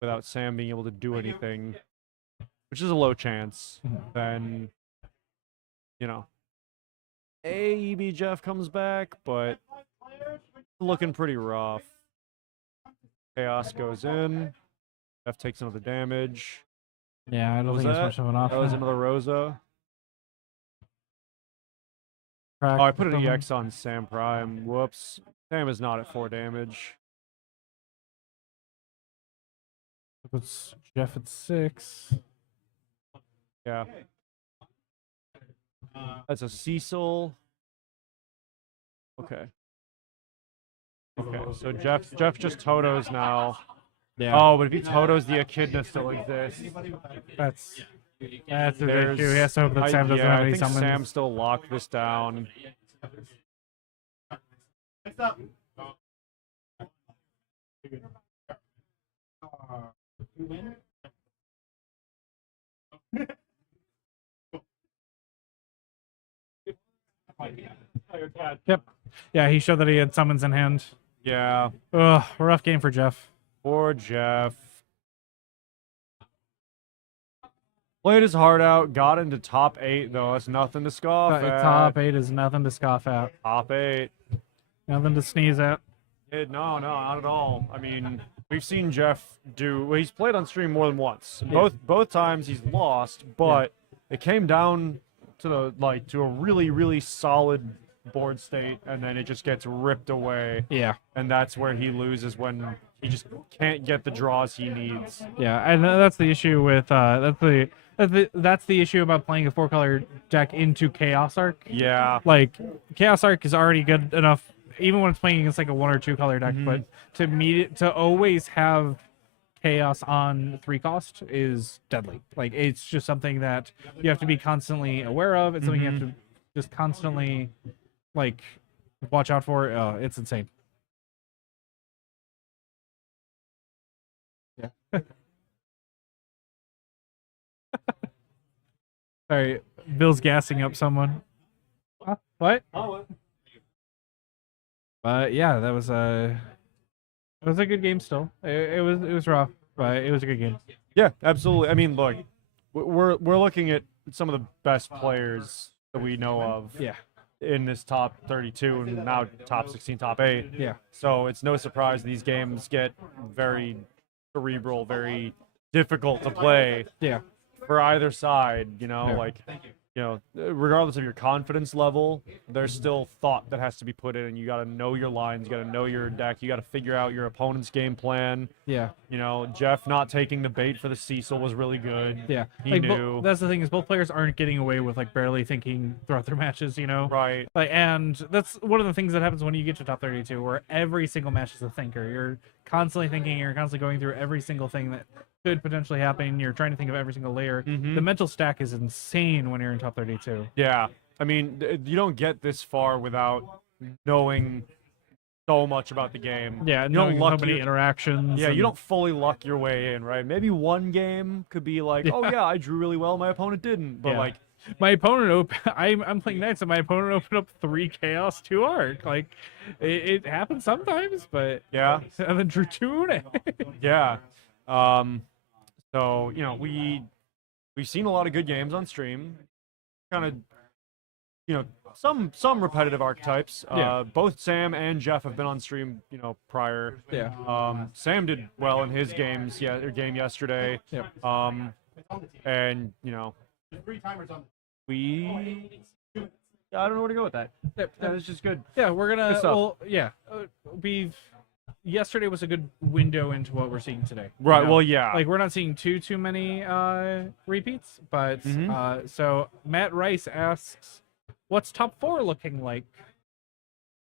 without Sam being able to do anything, which is a low chance, then maybe Jeff comes back, but looking pretty rough. Chaos goes in. Jeff takes another damage. Yeah, I don't think it's much of an That was option. another Rosa. Crack Oh, I put an someone. EX on Sam Prime. Whoops. Sam is not at 4 damage. Puts Jeff at 6. Yeah. That's a Cecil. Okay. Okay, so Jeff just Totos now. Yeah. Oh, but if he Totos, the Echidna still exists. That's the There's- issue. He has to hope that Sam doesn't have I any think summons. Sam still locked this down. Yep. Yeah, he showed that he had summons in hand. Yeah, Ugh, rough game for Jeff. poor Jeff. Played his heart out, got into top 8 though. That's nothing to scoff at. Top 8 is nothing to scoff at. Top 8. Nothing to sneeze at. No, not at all. I mean, we've seen Jeff do. Well, he's played on stream more than once. Both times he's lost, but it came down to a really solid board state, and then it just gets ripped away. Yeah. And that's where he loses, when he just can't get the draws he needs. Yeah, and that's the issue with that's the issue about playing a 4-color deck into Chaos Arc. Yeah. Like Chaos Arc is already good enough, even when it's playing against like a 1 or 2 color deck. But to always have Chaos on 3 cost is deadly. Like, it's just something that you have to be constantly aware of. It's something you have to just constantly like watch out for. It's insane. Yeah. Sorry, Bill's gassing up someone. What? But yeah, that was a good game. Still, it was rough, but it was a good game. Yeah, absolutely. I mean, look, we're looking at some of the best players that we know of. Yeah. In this top 32 and now top 16, top 8. Yeah. So it's no surprise these games get very cerebral, very difficult to play. Yeah. For either side, Yeah. regardless of your confidence level, there's still thought that has to be put in, and you got to know your lines, you got to know your deck, you got to figure out your opponent's game plan. Yeah. Jeff not taking the bait for the Cecil was really good. Yeah. He Like, knew. that's the thing, is both players aren't getting away with like barely thinking throughout their matches. Right. Like, and that's one of the things that happens when you get to top 32, where every single match is a thinker. You're constantly thinking, you're constantly going through every single thing that could potentially happen. You're trying to think of every single layer. The mental stack is insane when you're in top 32. Yeah. I mean, you don't get this far without knowing so much about the game. Yeah, you knowing don't so luck many your- interactions. Yeah, you and- don't fully luck your way in, right? Maybe one game could be like, oh yeah, I drew really well, my opponent didn't. But Yeah. like, My opponent I'm playing Knights, and my opponent opened up 3 Chaos, 2 Arc. Like, it happens sometimes, but yeah, and then drew 2 yeah. So we've seen a lot of good games on stream. Kind of, some repetitive archetypes. Yeah. Both Sam and Jeff have been on stream, prior. Yeah. Sam did well in his game yesterday. Yep. And I don't know where to go with that. Yep. That was just good. Yeah, we're gonna. Good stuff. Well, yeah, yesterday was a good window into what we're seeing today. Right. Well, yeah. Like, we're not seeing too many repeats, but so Matt Rice asks, "What's top 4 looking like?"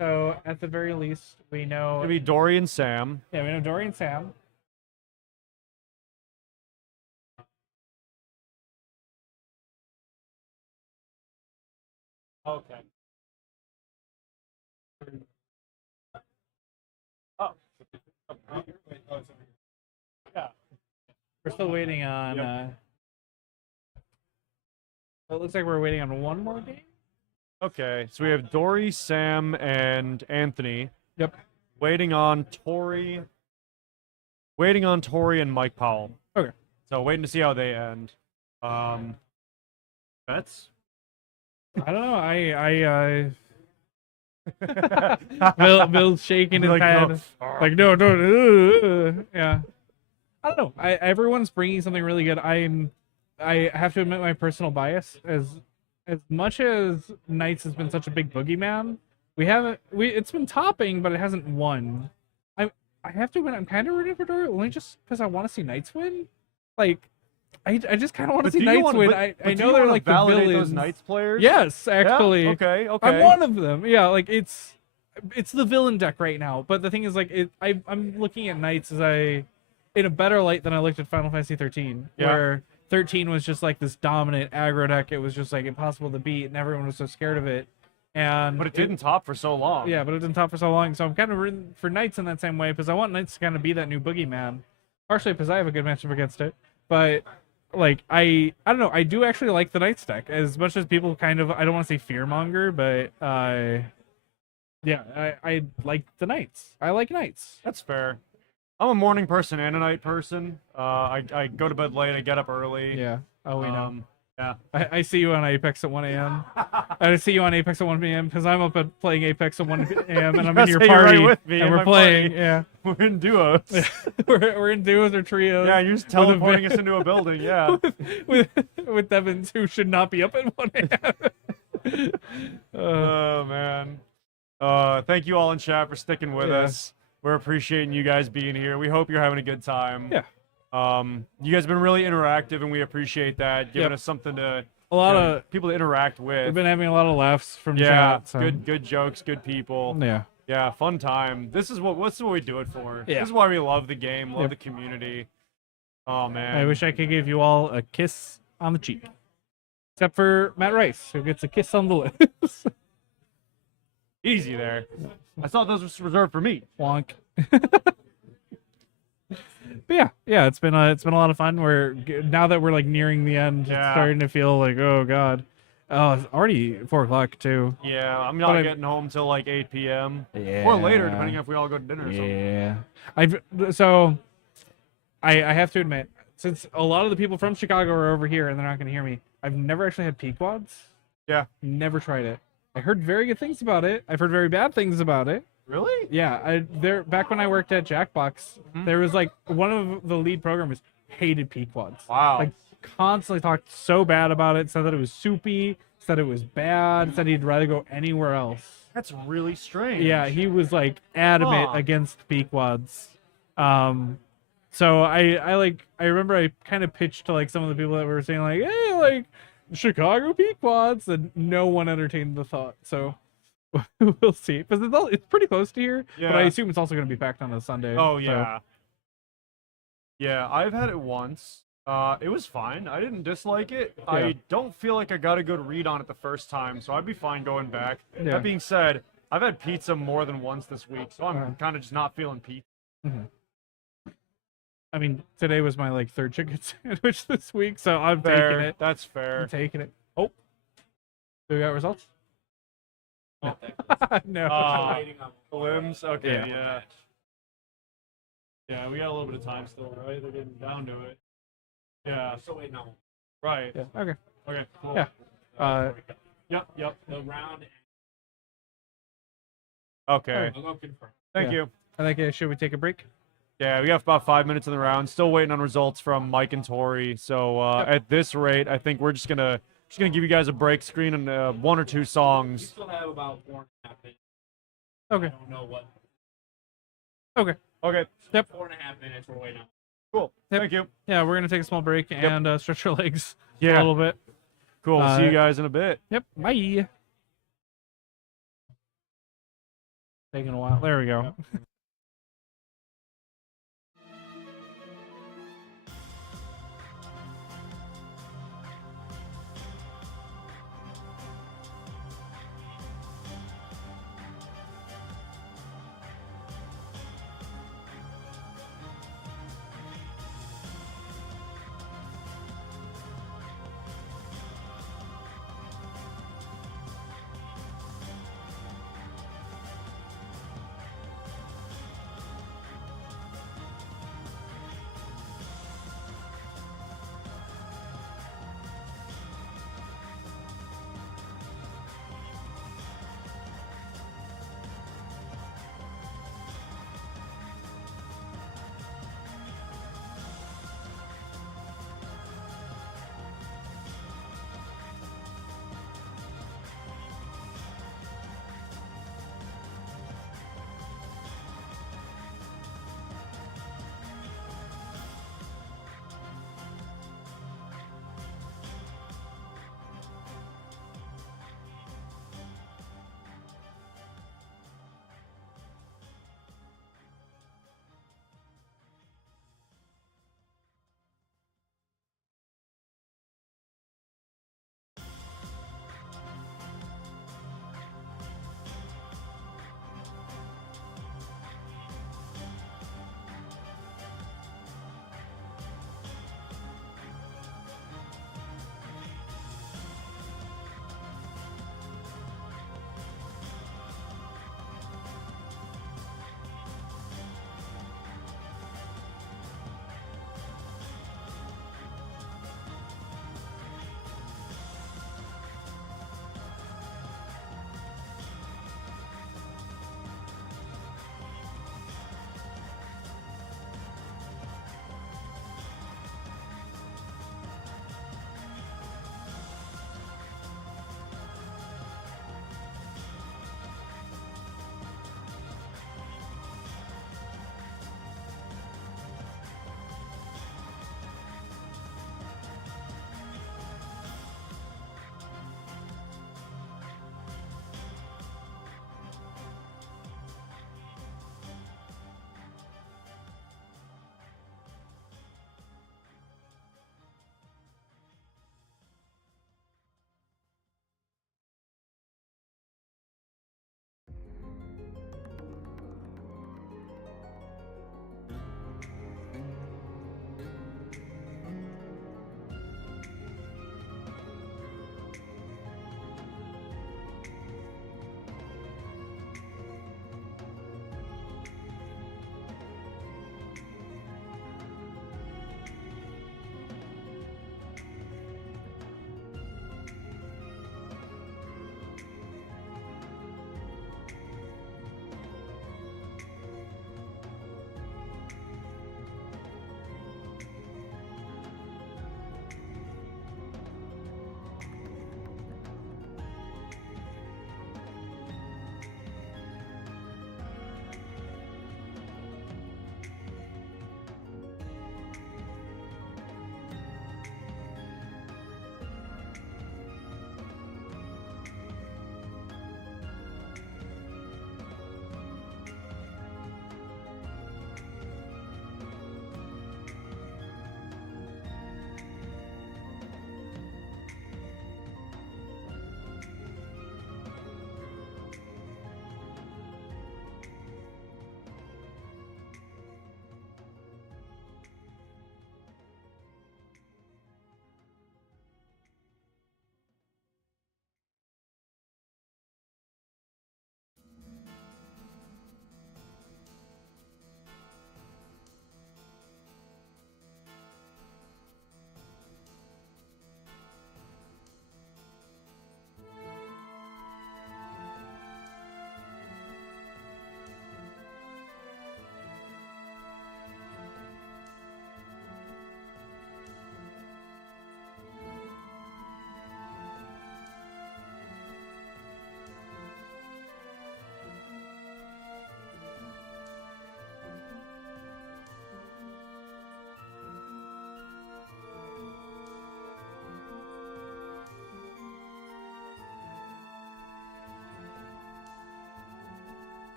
So at the very least, we know. Maybe Dorian, Sam. Yeah, we know Dorian, Sam. Okay. Oh. Yeah. We're still waiting on. Yep. It looks like we're waiting on one more game. Okay, so we have Dory, Sam, and Anthony. Yep. Waiting on Tori. Waiting on Tori and Mike Powell. Okay. So waiting to see how they end. Bets? I don't know. Bill's shaking his Like, head. no. Like, no. Yeah. I don't know. Everyone's bringing something really good. I have to admit my personal bias. As much as Knights has been such a big boogeyman, it's been topping, but it hasn't won. I have to admit I'm kind of rooting for Dorian only just because I want to see Knights win. Like, I just kind of want to see Knights win. I know they're like the validate villains. those Knights players. Yes, actually. Yeah? Okay. I'm one of them. Yeah, like it's the villain deck right now. But the thing is, like, I'm looking at Knights in a better light than I looked at Final Fantasy 13, Yeah. where 13 was just like this dominant aggro deck. It was just like impossible to beat, and everyone was so scared of it. But it didn't top for so long. Yeah, but it didn't top for so long. So I'm kind of rooting for Knights in that same way because I want Knights to kind of be that new boogeyman. Partially because I have a good matchup against it, but like I don't know. I do actually like the Knights deck as much as people kind of. I don't want to say fearmonger, but yeah, I like the Knights. I like Knights. That's fair. I'm a morning person and a night person. I go to bed late. I get up early. Yeah. Oh, we know. Yeah. I see you on Apex at 1 a.m. I see you on Apex at 1 p.m. because I'm up at playing Apex at 1 a.m. and I'm in your Say you're right party with me and in we're my playing. party. Yeah, We're in duos. we're in duos or trios. Yeah, you're just with a teleporting vi- us into a building. Yeah. with Devins who should not be up at 1 a.m. Oh man. Thank you all in chat for sticking with Yeah. us. We're appreciating you guys being here. We hope you're having a good time. Yeah. You guys have been really interactive, and we appreciate that. Giving Yep. us something to A lot you know, of people to interact with. we've been having a lot of laughs from yeah, chat. So. good jokes, good people. Yeah. Yeah, fun time. This is what we do it for. Yeah. This is why we love the game, love Yep. the community. Oh man. I wish I could give you all a kiss on the cheek, except for Matt Rice, who gets a kiss on the lips. Easy there. I thought those was reserved for me. Wonk. But yeah, it's been a lot of fun. Now that we're like nearing the end, Yeah. it's starting to feel like, oh god, oh, it's already 4:00 too. Yeah, I'm But not I- getting home till like 8 p.m. Yeah. or later, depending on if we all go to dinner or something. Yeah, I have to admit, since a lot of the people from Chicago are over here and they're not going to hear me, I've never actually had Pequods. Yeah. Never tried it. I heard very good things about it. I've heard very bad things about it. Really? Yeah, back when I worked at Jackbox, there was like one of the lead programmers hated Pequods. Wow. Like constantly talked so bad about it, said that it was soupy, said it was bad, said he'd rather go anywhere else. That's really strange. Yeah, he was like adamant Huh. against Pequods. So I remember I kind of pitched to like some of the people that were saying like, hey, like Chicago Pequods, and no one entertained the thought. So we'll see, because it's pretty close to here, but I Yeah. assume it's also going to be packed on a Sunday. Oh so- yeah. Yeah, I've had it once. It was fine. I didn't dislike it. Yeah. I don't feel like I got a good read on it the first time, so I'd be fine going back. Yeah. That being said, I've had pizza more than once this week, so I'm Uh-huh. kind of just not feeling pizza. I mean, today was my like third chicken sandwich this week, so I'm Fair. taking it. That's fair. I'm taking it. Oh, do we got results? No. No. Limbs. Okay. Yeah. Yeah. Yeah, we got a little bit of time still, right? They're getting down to it. Yeah. So wait, no. Right. Yeah. Okay. Okay. Cool. Yeah. Yep. The round. Okay. I'll go confirm. Thank Yeah. you. I think should we take a break? Yeah, we got about 5 minutes in the round. Still waiting on results from Mike and Tori. So at this rate, I think we're just gonna give you guys a break screen and one or two We songs. still have about 4.5 minutes. Okay. I don't know what. Okay. Okay. 4.5 minutes. We're waiting on. Cool. Yep. Thank you. Yeah, we're gonna take a small break and stretch our legs a Yeah. little bit. Cool. See you guys in a bit. Yep. Bye. Taking a while. There we go.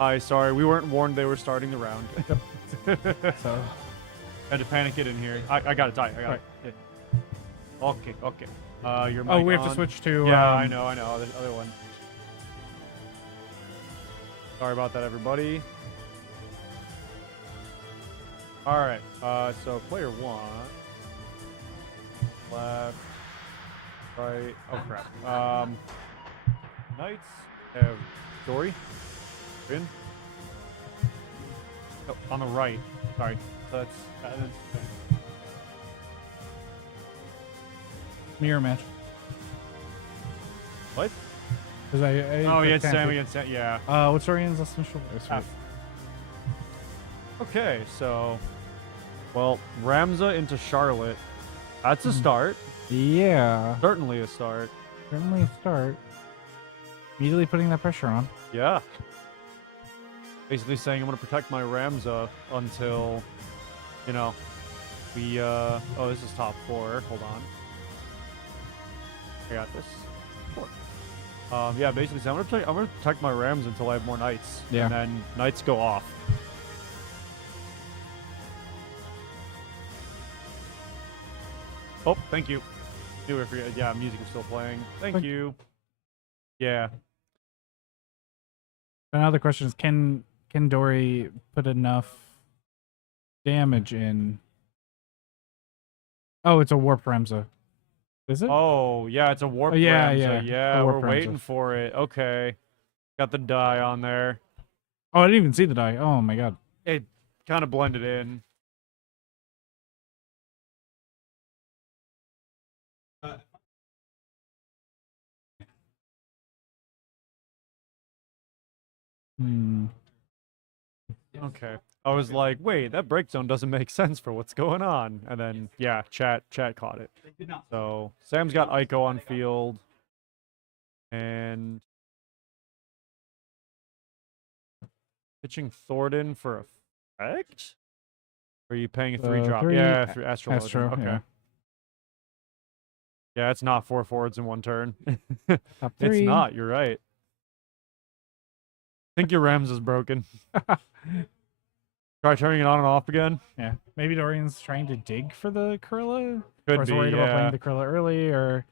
Hi, sorry, we weren't warned they were starting the round. So Had to panic it in here. I got it, die. I got Right. it. Yeah. Okay, okay. Your mic Oh, we have to on. switch to. Yeah, I know. The other one. Sorry about that, everybody. All right. So player one. Left. Right. Oh crap. Knights have Tori. In. Oh, on the right. Sorry. So that's mirror match. what? Because Oh, yeah, it's can't Sam see. against Sam. Yeah. What's Dorian's last initial? Oh, sweet. Okay, so, well, Ramza into Charlotte. That's a start. Yeah, Certainly a start. certainly a start. Immediately putting that pressure on. Yeah. Basically saying I'm going to protect my Ramza until, you know, we, oh, this is top 4. Hold on. I got this. 4. Yeah, basically saying I'm going to protect my Rams until I have more Knights. Yeah. And then Knights go off. Oh, thank you. I forget. Yeah, music is still playing. Thank you. Yeah. Another question is, can Dory put enough damage in? Oh, it's a warp Ramza. Is it? Oh, yeah, it's a warp yeah, Ramza. yeah, Yeah, a we're warp waiting Ramza. for it. Okay. Got the die on there. Oh, I didn't even see the die. Oh my god. It kind of blended in. Hmm. Okay. I was like, wait, that break zone doesn't make sense for what's going on. And then, yeah, chat caught it. So Sam's got Ico on field. And pitching Thornton for effect? Or are you paying a 3-drop? 3 Yeah, Astro. Astro, Okay. yeah. Yeah, it's not 4 forwards in one turn. Top It's 3. not, you're right. I think your Rams is broken. Try turning it on and off again. Yeah. Maybe Dorian's trying to dig for the Corilla. Could or is be, worried about yeah. playing the Corilla early, or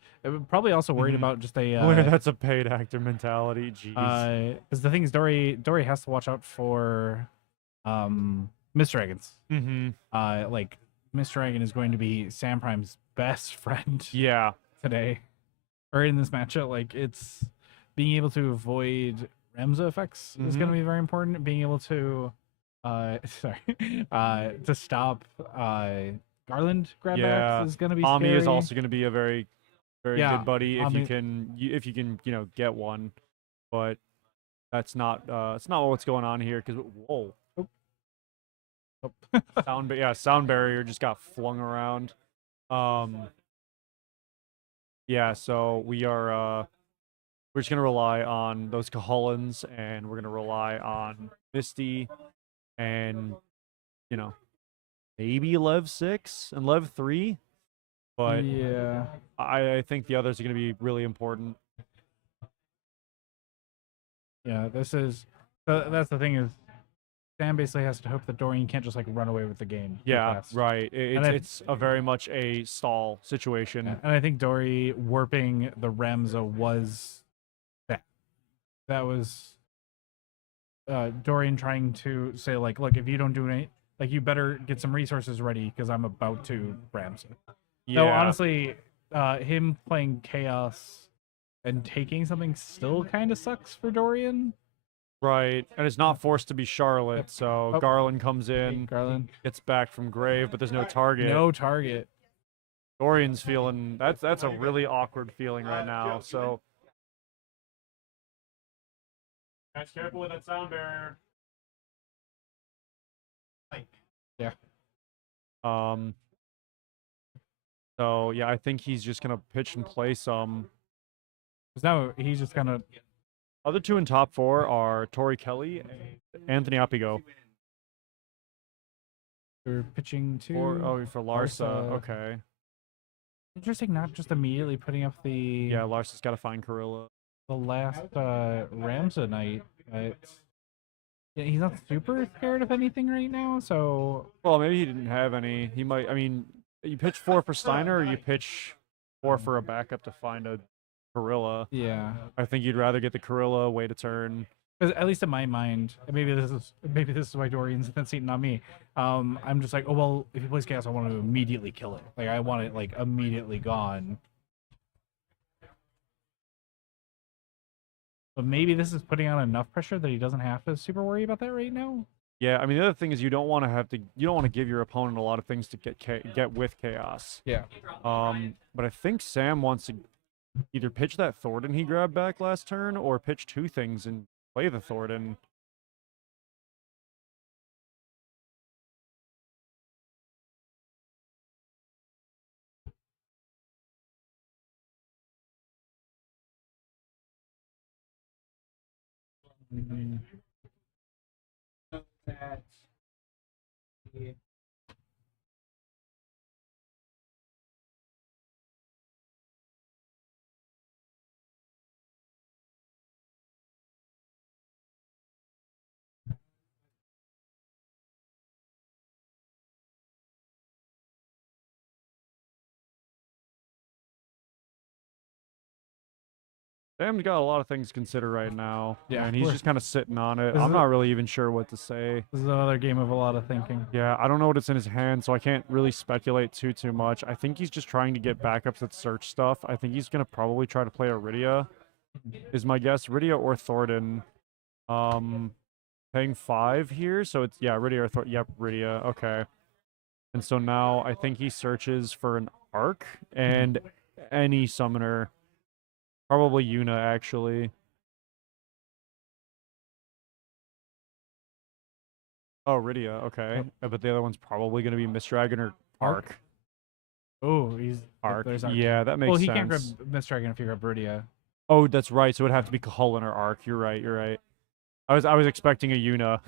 probably also worried Mhm. about just a. That's a paid actor mentality. Jeez. Because the thing is, Dory has to watch out for, Miss Dragons. Mm-hmm. Like Miss Dragon is going to be Sam Prime's best friend Yeah. today, or in this matchup. Like it's being able to avoid Ramza effects is going to be very important. Being able to, to stop Garland grab Yeah. backs is going to be Ami scary. is also going to be a very, very Yeah, good buddy if Ami- you can, get one. But that's not it's not what's going on here because whoa. Oh. Sound barrier just got flung around. Yeah, so we're just gonna rely on those Cahullans and we're gonna rely on Misty and maybe Lev 6 and Lev 3. But yeah. I think the others are gonna be really important. Yeah, this is that's the thing is Sam basically has to hope that Dorian can't just like run away with the game. too Yeah, fast. right. And I- It's a very much a stall situation. Yeah, and I think Dory warping the Ramza was that. That was Dorian trying to say like, look, if you don't do any, like, you better get some resources ready because I'm about to Ramza. Yeah. So honestly, him playing Chaos and taking something still kind of sucks for Dorian. Right, and it's not forced to be Charlotte, so Oh. Garland comes in, Garland, gets back from Grave, but there's no target. no target. Dorian's feeling that's a really awkward feeling right now. So guys, careful with that sound barrier. Yeah. So yeah, I think he's just gonna pitch and play some. Because now he's just kind of Other two in top 4 are Tori Kelly and Anthony Apigo. we're pitching to. For Larsa. Larsa. Okay. Interesting, not just immediately putting up the Yeah, Larsa's got to find Corilla. the last Ramza night. It's Yeah, he's not super scared of anything right now, so Well, maybe he didn't have any. He might. I mean, you pitch 4 for Steiner, or you pitch 4 for a backup to find a Gorilla. yeah. I think you'd rather get the Gorilla, wait a turn. 'Cause at least in my mind, and maybe this is why Dorian's that's eating on me. I'm just like, oh well, if he plays chaos, I want to immediately kill it. Like I want it like immediately gone. But maybe this is putting on enough pressure that he doesn't have to super worry about that right now. Yeah, I mean the other thing is you don't want to have to. You don't want to give your opponent a lot of things to get with chaos. Yeah. But I think Sam wants to either pitch that Thornton he grabbed back last turn, or pitch 2 things and play the Thornton. That, yeah. Sam's got a lot of things to consider right now. Yeah, and he's we're- just kind of sitting on it. This I'm is- not really even sure what to say. This is another game of a lot of thinking. Yeah, I don't know what it's in his hand, so I can't really speculate too much. I think he's just trying to get backups that search stuff. I think he's gonna probably try to play Iridia, is my guess. Iridia or Thornton. Paying 5 here, so it's Iridia or Thornton. Yep, Iridia. Okay. And so now I think he searches for an Arc and any summoner. Probably Yuna, actually. Oh, Iridia. Okay. But the other one's probably going to be Miss Dragon or Arc. Oh, he's Arc. there's Arc. Yeah, that makes Well, sense. he can't grab Miss Dragon if you grab Bridia. Oh, that's right. So it'd have to be Cullen or Arc. You're right. You're right. I was expecting a Yuna.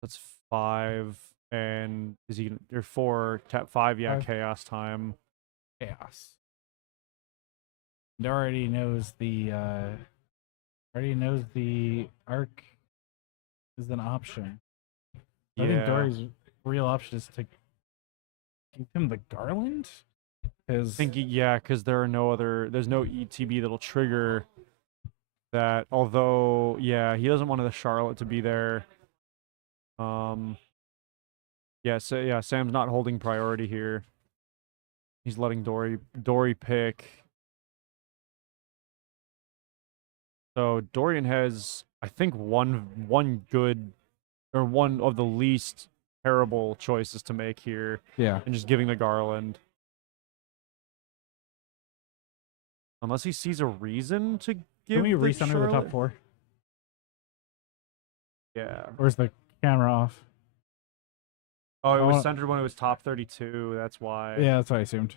That's 5. And is he? You're 4. Tap 5. Yeah, 5. Chaos time. Chaos. And already knows the Arc is an option. I think Yeah. Dory's real option is to give him the Garland. Because Because there's no ETB that'll trigger that. Although, yeah, he doesn't want the Charlotte to be there. Sam's not holding priority here. He's letting Dory pick. So Dorian has, I think, one good, or one of the least terrible choices to make here, yeah, and just giving the Garland. Unless he sees a reason to give. can we the recenter the top Charlotte? 4? Yeah. Where's the camera off? Oh, it I was wanna- centered when it was top 32. That's why. Yeah, that's what I assumed.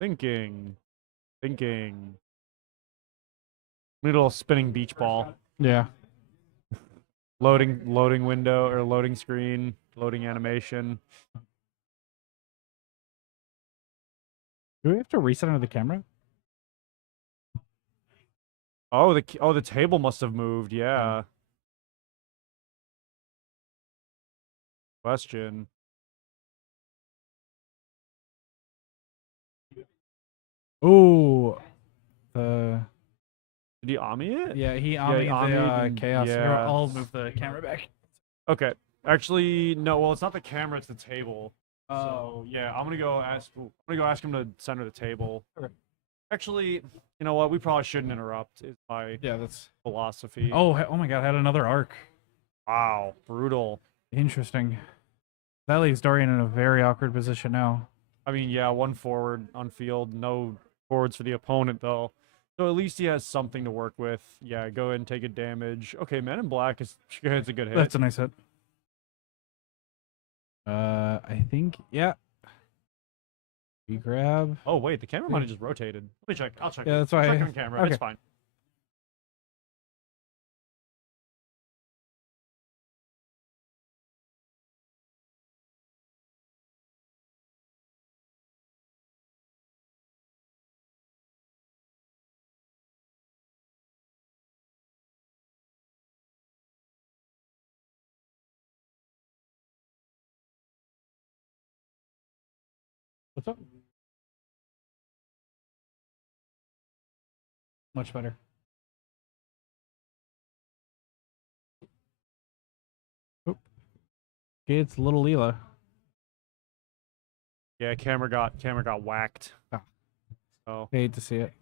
Thinking. Little spinning beach ball. Yeah. Loading window or loading screen, loading animation. Do we have to recenter the camera? Oh, the table must have moved. Yeah. Question. Ooh. The Did he Ami it? yeah, he he Ami the Ami'd and- chaos. Here, yeah. I'll move the camera back. Okay. Actually, no. Well, it's not the camera; it's the table. Oh. So yeah, I'm gonna go ask him to center the table. Okay. Actually, you know what? We probably shouldn't interrupt. Is my Yeah, that's. philosophy. Oh my God! I had another arc. Wow, brutal. Interesting. That leaves Dorian in a very awkward position now. I mean, yeah, 1 forward on field, no forwards for the opponent though. So at least he has something to work with. Yeah, go ahead and take a damage. Okay, Man in Black is it's a good hit. That's a nice hit. I think yeah. We grab. Oh wait, the camera might have just rotated. Let me check. I'll check. Yeah, it. that's why Check I- on camera. okay. It's fine. What's up? Much better. Oop. Okay, it's little Leela. Yeah, camera got whacked. Ah. Oh. Hate to see it.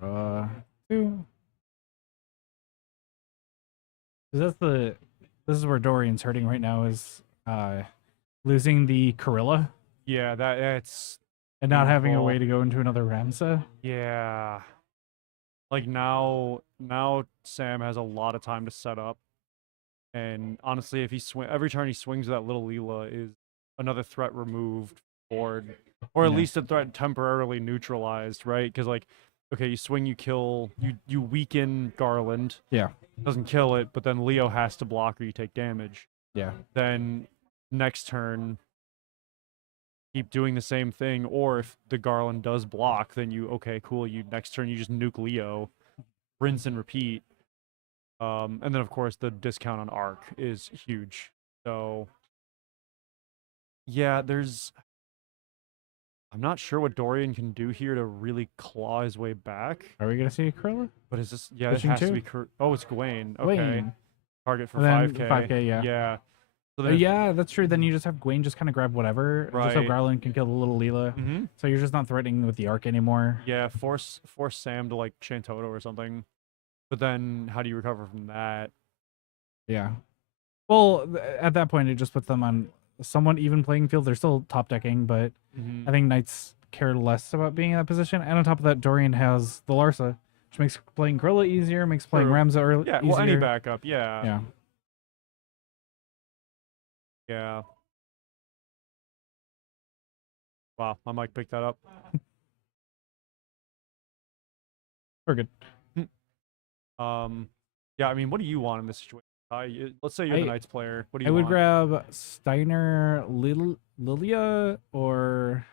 Two. 'Cause this is where Dorian's hurting right now is losing the Gorilla Yeah, that's and not having a Painful. way to go into another Ramsa. yeah. Like now Sam has a lot of time to set up. And honestly, if he every turn he swings that little Leela is another threat removed board, or at Yeah. least a threat temporarily neutralized, right? Because like, okay, you swing, you kill, you weaken Garland, Yeah. doesn't kill it, but then Leo has to block or you take damage. Yeah. Then next turn, keep doing the same thing, or if the Garland does block, then you okay, cool. You next turn you just nuke Leo, rinse and repeat. And then of course the discount on arc is huge. So yeah, I'm not sure what Dorian can do here to really claw his way back. Are we gonna see Gorilla? But is this it Pushing has to two? be oh, it's Gawain. Okay. Wayne. Target for And then 5k. 5K, yeah. Yeah. So then Yeah, that's true. Then you just have Gwaine just kind of grab whatever, just so Right. Garland can kill the little Leela. hmm So you're just not threatening with the arc anymore. Yeah, force Sam to like Shantotto or something. But then how do you recover from that? Yeah. Well, at that point, it just puts them on somewhat even playing field. They're still top decking, but I think Knights care less about being in that position. And on top of that, Dorian has the Larsa, which makes playing Gorilla easier, makes playing True. Ramza Yeah, easier. well any backup, yeah. Yeah. Yeah. Wow, my mic picked that up. We're good. Yeah, I mean, what do you want in this situation? Let's say you're the I- Knights player. What do I you would want? grab Steiner, Lilia, or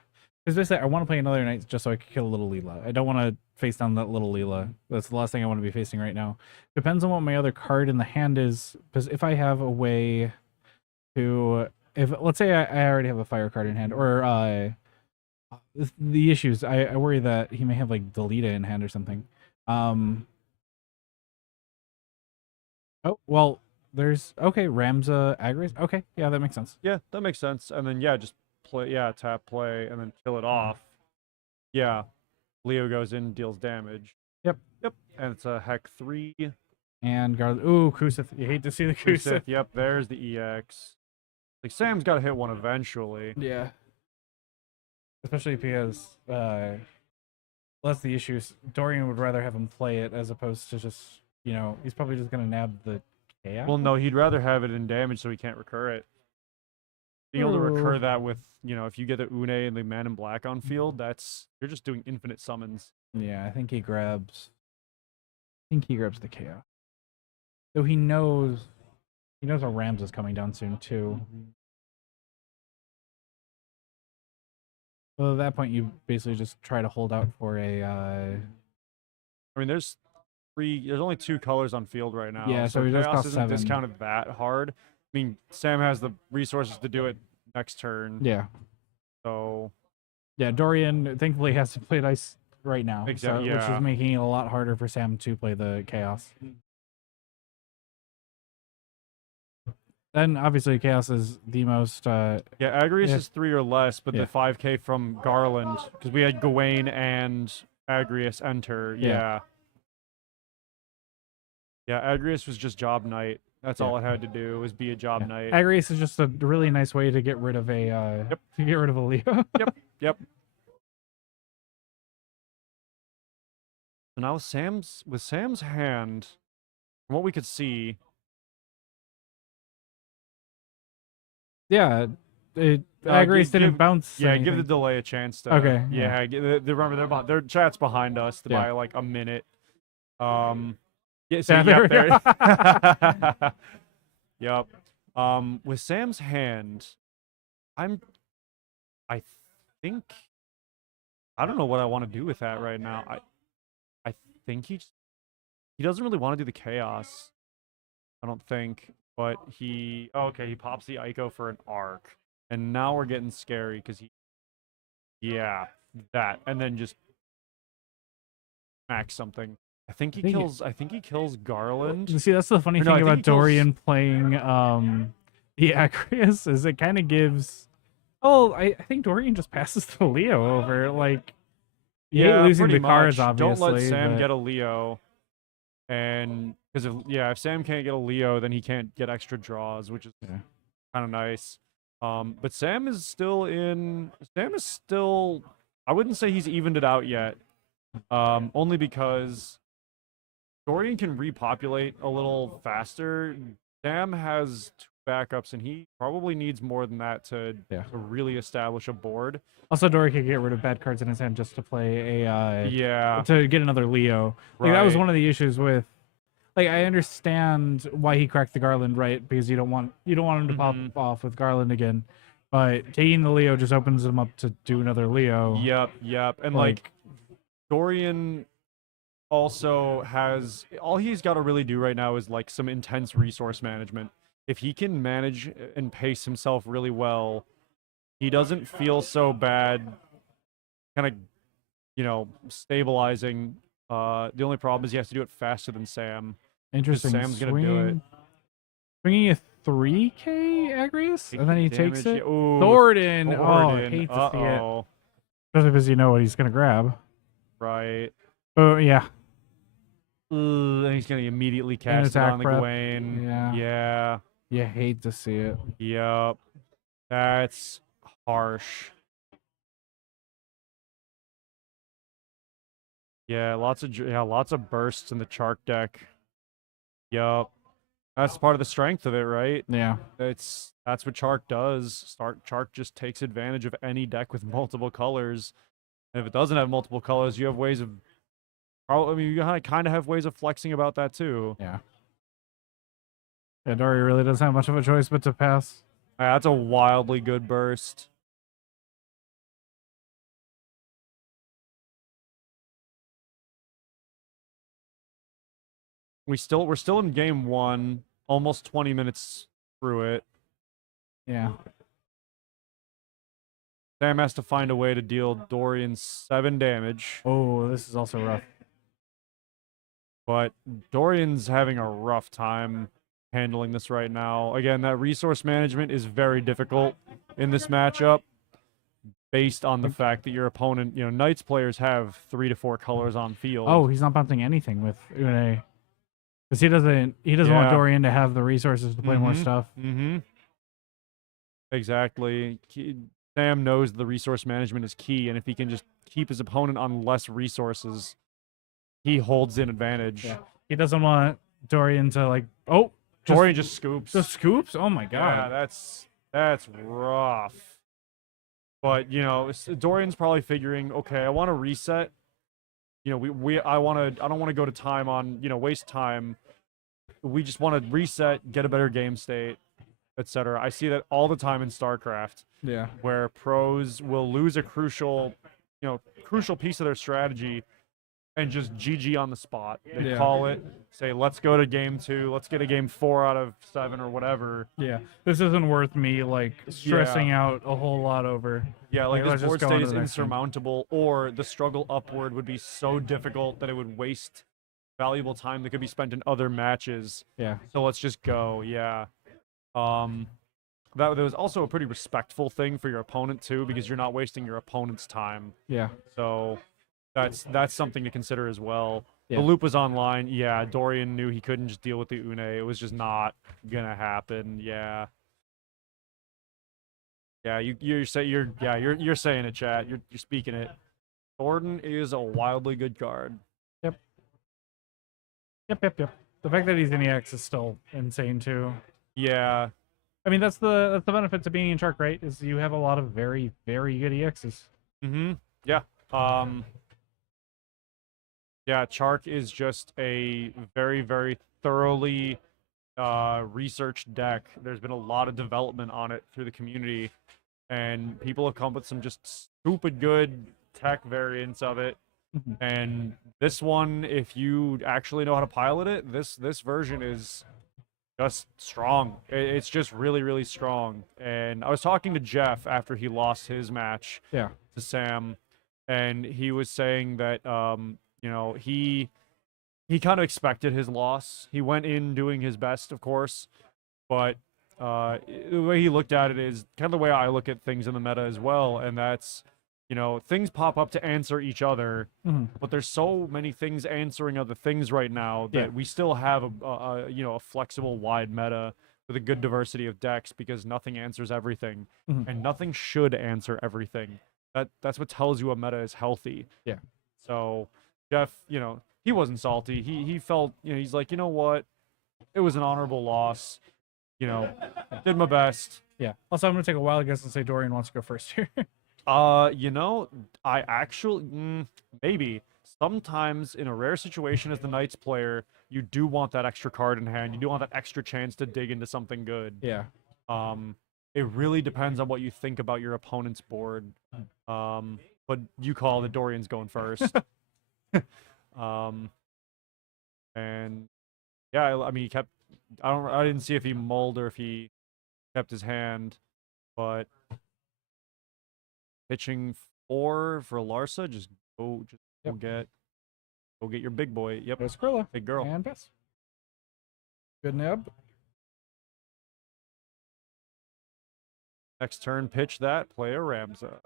because basically I want to play another Knight just so I can kill little Leela. I don't want to face down that little Leela. That's the last thing I want to be facing right now. Depends on what my other card in the hand is. Because if I have a way to, if let's say I already have a fire card in hand, or the issues, I worry that he may have like Delita in hand or something. Oh well. There's okay, Ramza Agris. Okay, yeah, that makes sense. Yeah, that makes sense. And then yeah, just play. Yeah, tap play and then kill it off. Yeah, Leo goes in, deals damage. Yep. Yep. And it's a Heck 3. And ooh, Kusith. You hate to see the Kusith. Yep. There's the EX. Like Sam's got to hit one eventually. Yeah. Especially if he has that's the issue. Dorian would rather have him play it as opposed to just he's probably just gonna nab the chaos. Well, no, he'd rather have it in damage so he can't recur it. Being able to recur that with, if you get the Une and the Man in Black on field, you're just doing infinite summons. Yeah, I think he grabs the chaos. Though he knows our Rams is coming down soon too. Well, at that point, you basically just try to hold out for a. I mean, there's only 2 colors on field right now. Yeah, so he does Chaos cost isn't 7. discounted that hard. I mean, Sam has the resources to do it next turn. Yeah. So Yeah, Dorian thankfully has to play dice right now, which yeah. is making it a lot harder for Sam to play the chaos. Then obviously chaos is the most. yeah, Agrius Yeah. is 3 or less, but Yeah. the 5k from Garland because we had Gawain and Agrius enter. Yeah. Yeah, Agrius was just job knight. That's all it had to do was be a job Yeah. knight. Agrius is just a really nice way to get rid of a to get rid of a Leo. Yep. So now with Sam's hand, from what we could see, Yeah, Agres didn't bounce. give the anything. delay a chance to. Okay, Yeah. Remember their chat's behind us Yeah. by like a minute. Yeah. Yeah, there we go. There. Yep. With Sam's hand, I think I don't know what I want to do with that right now. I think he doesn't really want to do the chaos. I don't think, but he pops the Ico for an arc, and now we're getting scary because that, and then just max something. I think he kills Garland. See, that's the funny Or no, thing I think about he kills- Dorian playing the Agrius is it kind of gives. Oh, I think Dorian just passes the Leo over. Like, you hate losing pretty the cards, much. obviously. Don't let Sam but- get a Leo, and because if Sam can't get a Leo, then he can't get extra draws, which is Yeah. kind of nice. But Sam is still. I wouldn't say he's evened it out yet. Only because Dorian can repopulate a little faster. Sam has 2 backups, and he probably needs more than that to really establish a board. Also, Dorian could get rid of bad cards in his hand just to play a Yeah, to get another Leo. Like, that was right. one of the issues with. Like, I understand why he cracked the Garland, right? Because you don't want him to pop off with Garland again. But taking the Leo just opens him up to do another Leo. Yep. And like Dorian also has all he's got to really do right now is like some intense resource management. If he can manage and pace himself really well, he doesn't feel so bad kind of stabilizing. The only problem is he has to do it faster than Sam. Interesting. Sam's gonna do it. Swinging a 3K Agrius, and then he takes Damage, it. yeah. Ooh, Thornton. Oh, I Thornton. hate to see it. Uh-oh. Especially because you know what he's gonna grab. Right. Oh yeah. And he's gonna immediately cast it attack on the prep. Gwen. Yeah. You hate to see it. Yep. That's harsh. Yeah, lots of bursts in the Chark deck. Yup. That's part of the strength of it, right? Yeah. That's what Chark does. Chark just takes advantage of any deck with multiple colors. And if it doesn't have multiple colors, you have ways of you kind of have ways of flexing about that too. Yeah. Yeah, Dory really doesn't have much of a choice but to pass. Yeah, that's a wildly good burst. We're still in game 1, almost 20 minutes through it. Yeah. Sam has to find a way to deal Dorian 7 damage, Oh, this is also rough. but Dorian's having a rough time handling this right now. Again, that resource management is very difficult in this matchup based on the fact that your opponent, Knights players have 3 to 4 colors on field. Oh, he's not bouncing anything with Une. Because he doesn't want Yeah. Dorian to have the resources to play more stuff. Mm-hmm. Exactly. Sam knows the resource management is key, and if he can just keep his opponent on less resources, he holds in advantage. Yeah. He doesn't want Dorian to Dorian just scoops. the scoops? Oh my Yeah, god. that's rough. But Dorian's probably figuring, okay, I want to reset. I don't want to go to time on waste time. We just want to reset, get a better game state, etc. I see that all the time in StarCraft, Yeah. where pros will lose a crucial piece of their strategy and just GG on the spot. They Yeah. call it, say, let's go to game 2, let's get a game 4 out of 7 or whatever. Yeah. This isn't worth me stressing out a whole lot over. Yeah, Like, this let's just board go on state to is the next one. insurmountable, or the struggle upward would be so difficult that it would waste valuable time that could be spent in other matches. Yeah. So let's just go. Yeah. That was also a pretty respectful thing for your opponent too, because you're not wasting your opponent's time. Yeah. So that's something to consider as well. Yeah. The loop was online. Yeah, Dorian knew he couldn't just deal with the Une. It was just not gonna happen. Yeah. Yeah, you're saying it, chat. You're speaking it. Thornton is a wildly good card. Yep. Yep. The fact that he's in EX is still insane too. Yeah. I mean, that's the benefit to being in Shark, right? Is you have a lot of very, very good EXs. Mm-hmm. Yeah. Um. Yeah. Chark is just a very, very thoroughly researched deck. There's been a lot of development on it through the community, and people have come up with some just stupid good tech variants of it. Mhm. And this one, if you actually know how to pilot it, this version is just strong. It's just really, really strong. And I was talking to Jeff after he lost his match Yeah. to Sam, and he was saying that you know, he kind of expected his loss. He went in doing his best, of course, but the way he looked at it is kind of the way I look at things in the meta as well, and that's, you know, things pop up to answer each other, Mhm. but there's so many things answering other things right now that Yeah. we still have a you know, a flexible, wide meta with a good diversity of decks because nothing answers everything, Mhm. and nothing should answer everything. That's what tells you a meta is healthy. Yeah. So Jeff, you know, he wasn't salty. He felt, you know, he's like, you know what, it was an honorable loss. You know, did my best. Yeah. Also, I'm gonna take a wild guess and say Dorian wants to go first here. You know, I actually maybe sometimes in a rare situation as the Knights player, you do want that extra card in hand. You do want that extra chance to dig into something good. Yeah. It really depends on what you think about your opponent's board. But you call that Dorian's going first. um, and yeah, I mean, he kept. I didn't see if he mulled or if he kept his hand, but pitching 4 for Larsa. Just go Yep. go get your big boy. Yep, There's Skrilla. big girl. And pass. Good nib. Next turn, pitch that. Play a Ramza.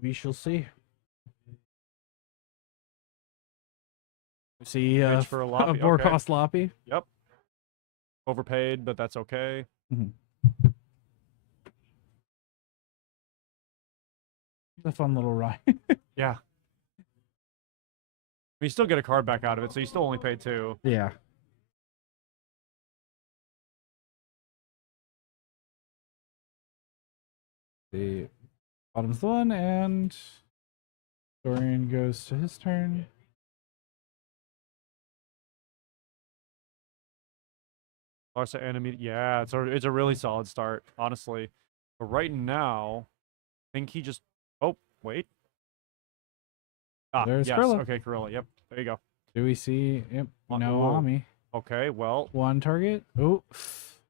We shall see. See, Pitch for a Loppy. four Okay. cost Loppy. Yep. Overpaid, but that's okay. It's a fun little ride. Yeah. You still get a card back out of it, so you still only pay 2. Yeah. The bottom's the one, and Dorian goes to his turn. Larsa enemy. Yeah, it's a really solid start, honestly. But right now, I think he just. Oh, wait. Ah, There's yes. Skrilla. Okay, Gorilla. Yep. There you go. Do we see? Yep. No Whoa. Ami. Okay, well. One target. Oh.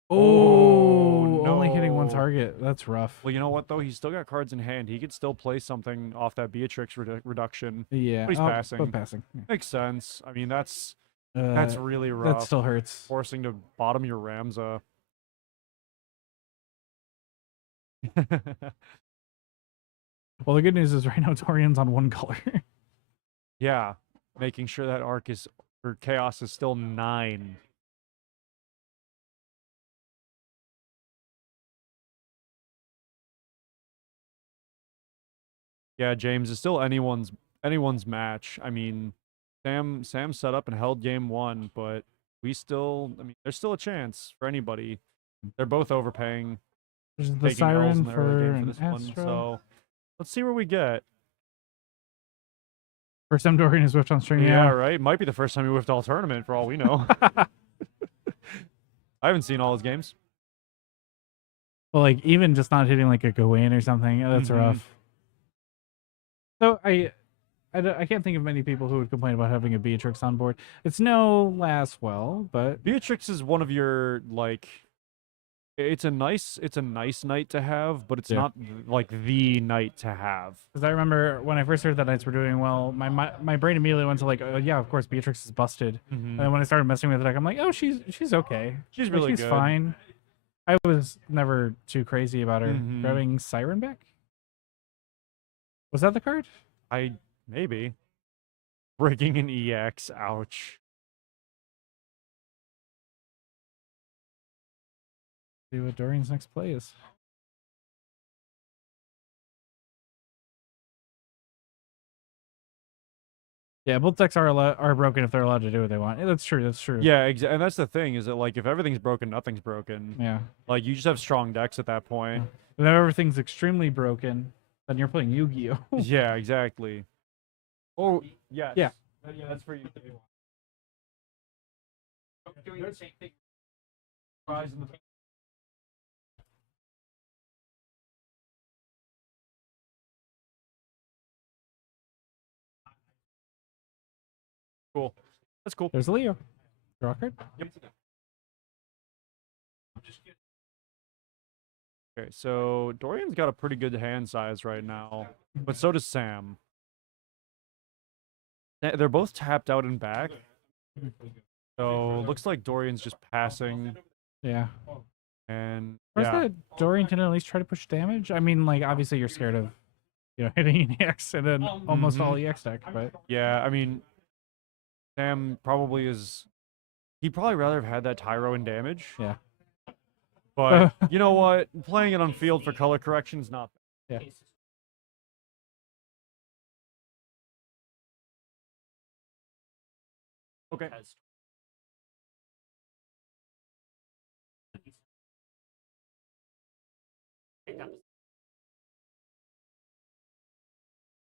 Oh, Only hitting one no. target. That's rough. Well, you know what, though? He's still got cards in hand. He could still play something off that Beatrix reduction. Yeah. But he's passing. But passing. Yeah. Makes sense. I mean, that's That's really rough. That still hurts. Forcing to bottom your Ramza. Well, the good news is right now Dorian's on one color. Yeah, making sure that arc is, or chaos is still 9. Yeah, James, is still anyone's match. I mean, Sam set up and held game 1, but I mean, there's still a chance for anybody. They're both overpaying, There's the taking L's in siren the for early game for an this one. Astra. So let's see where we get. First time Dorian is whipped on string. Yeah, right. Might be the first time he whiffed all tournament for all we know. I haven't seen all his games. Well, like even just not hitting like a Gawain or something, that's Mhm. rough. So I can't think of many people who would complain about having a Beatrix on board. It's no last well, but Beatrix is one of your, like, it's a nice knight to have, but it's Yeah. not like the knight to have. because I remember when I first heard that Knights were doing well, my brain immediately went to like, oh, yeah, of course Beatrix is busted. And then when I started messing with it, I'm like, oh, she's okay. She's Like, really she's good. fine. I was never too crazy about her. Mhm. Grabbing Siren back. Was that the card? Maybe breaking an EX. Ouch. See what Dorian's next play is. Yeah, both decks are broken if they're allowed to do what they want. Yeah, that's true. That's true. Yeah, and that's the thing is that like if everything's broken, nothing's broken. Yeah. Like you just have strong decks at that point. And if everything's extremely broken, then you're playing Yu-Gi-Oh. Yeah, exactly. Oh, yes. Yeah. Yeah, that's for you. Doing the same thing. Prize in the Cool. That's cool. There's Leo. Draw a card. Yep. Okay, so Dorian's got a pretty good hand size right now, but so does Sam. They're both tapped out and back, so looks like Dorian's just passing, Yeah. and Where's yeah, that Dorian can at least try to push damage? I mean, like, obviously you're scared of, hitting an EX and then almost all EX deck, but yeah. I mean, Sam probably is. He'd probably rather have had that Tyro in damage. Yeah. But you know what? Playing it on field for color correction's not. Yeah. Okay.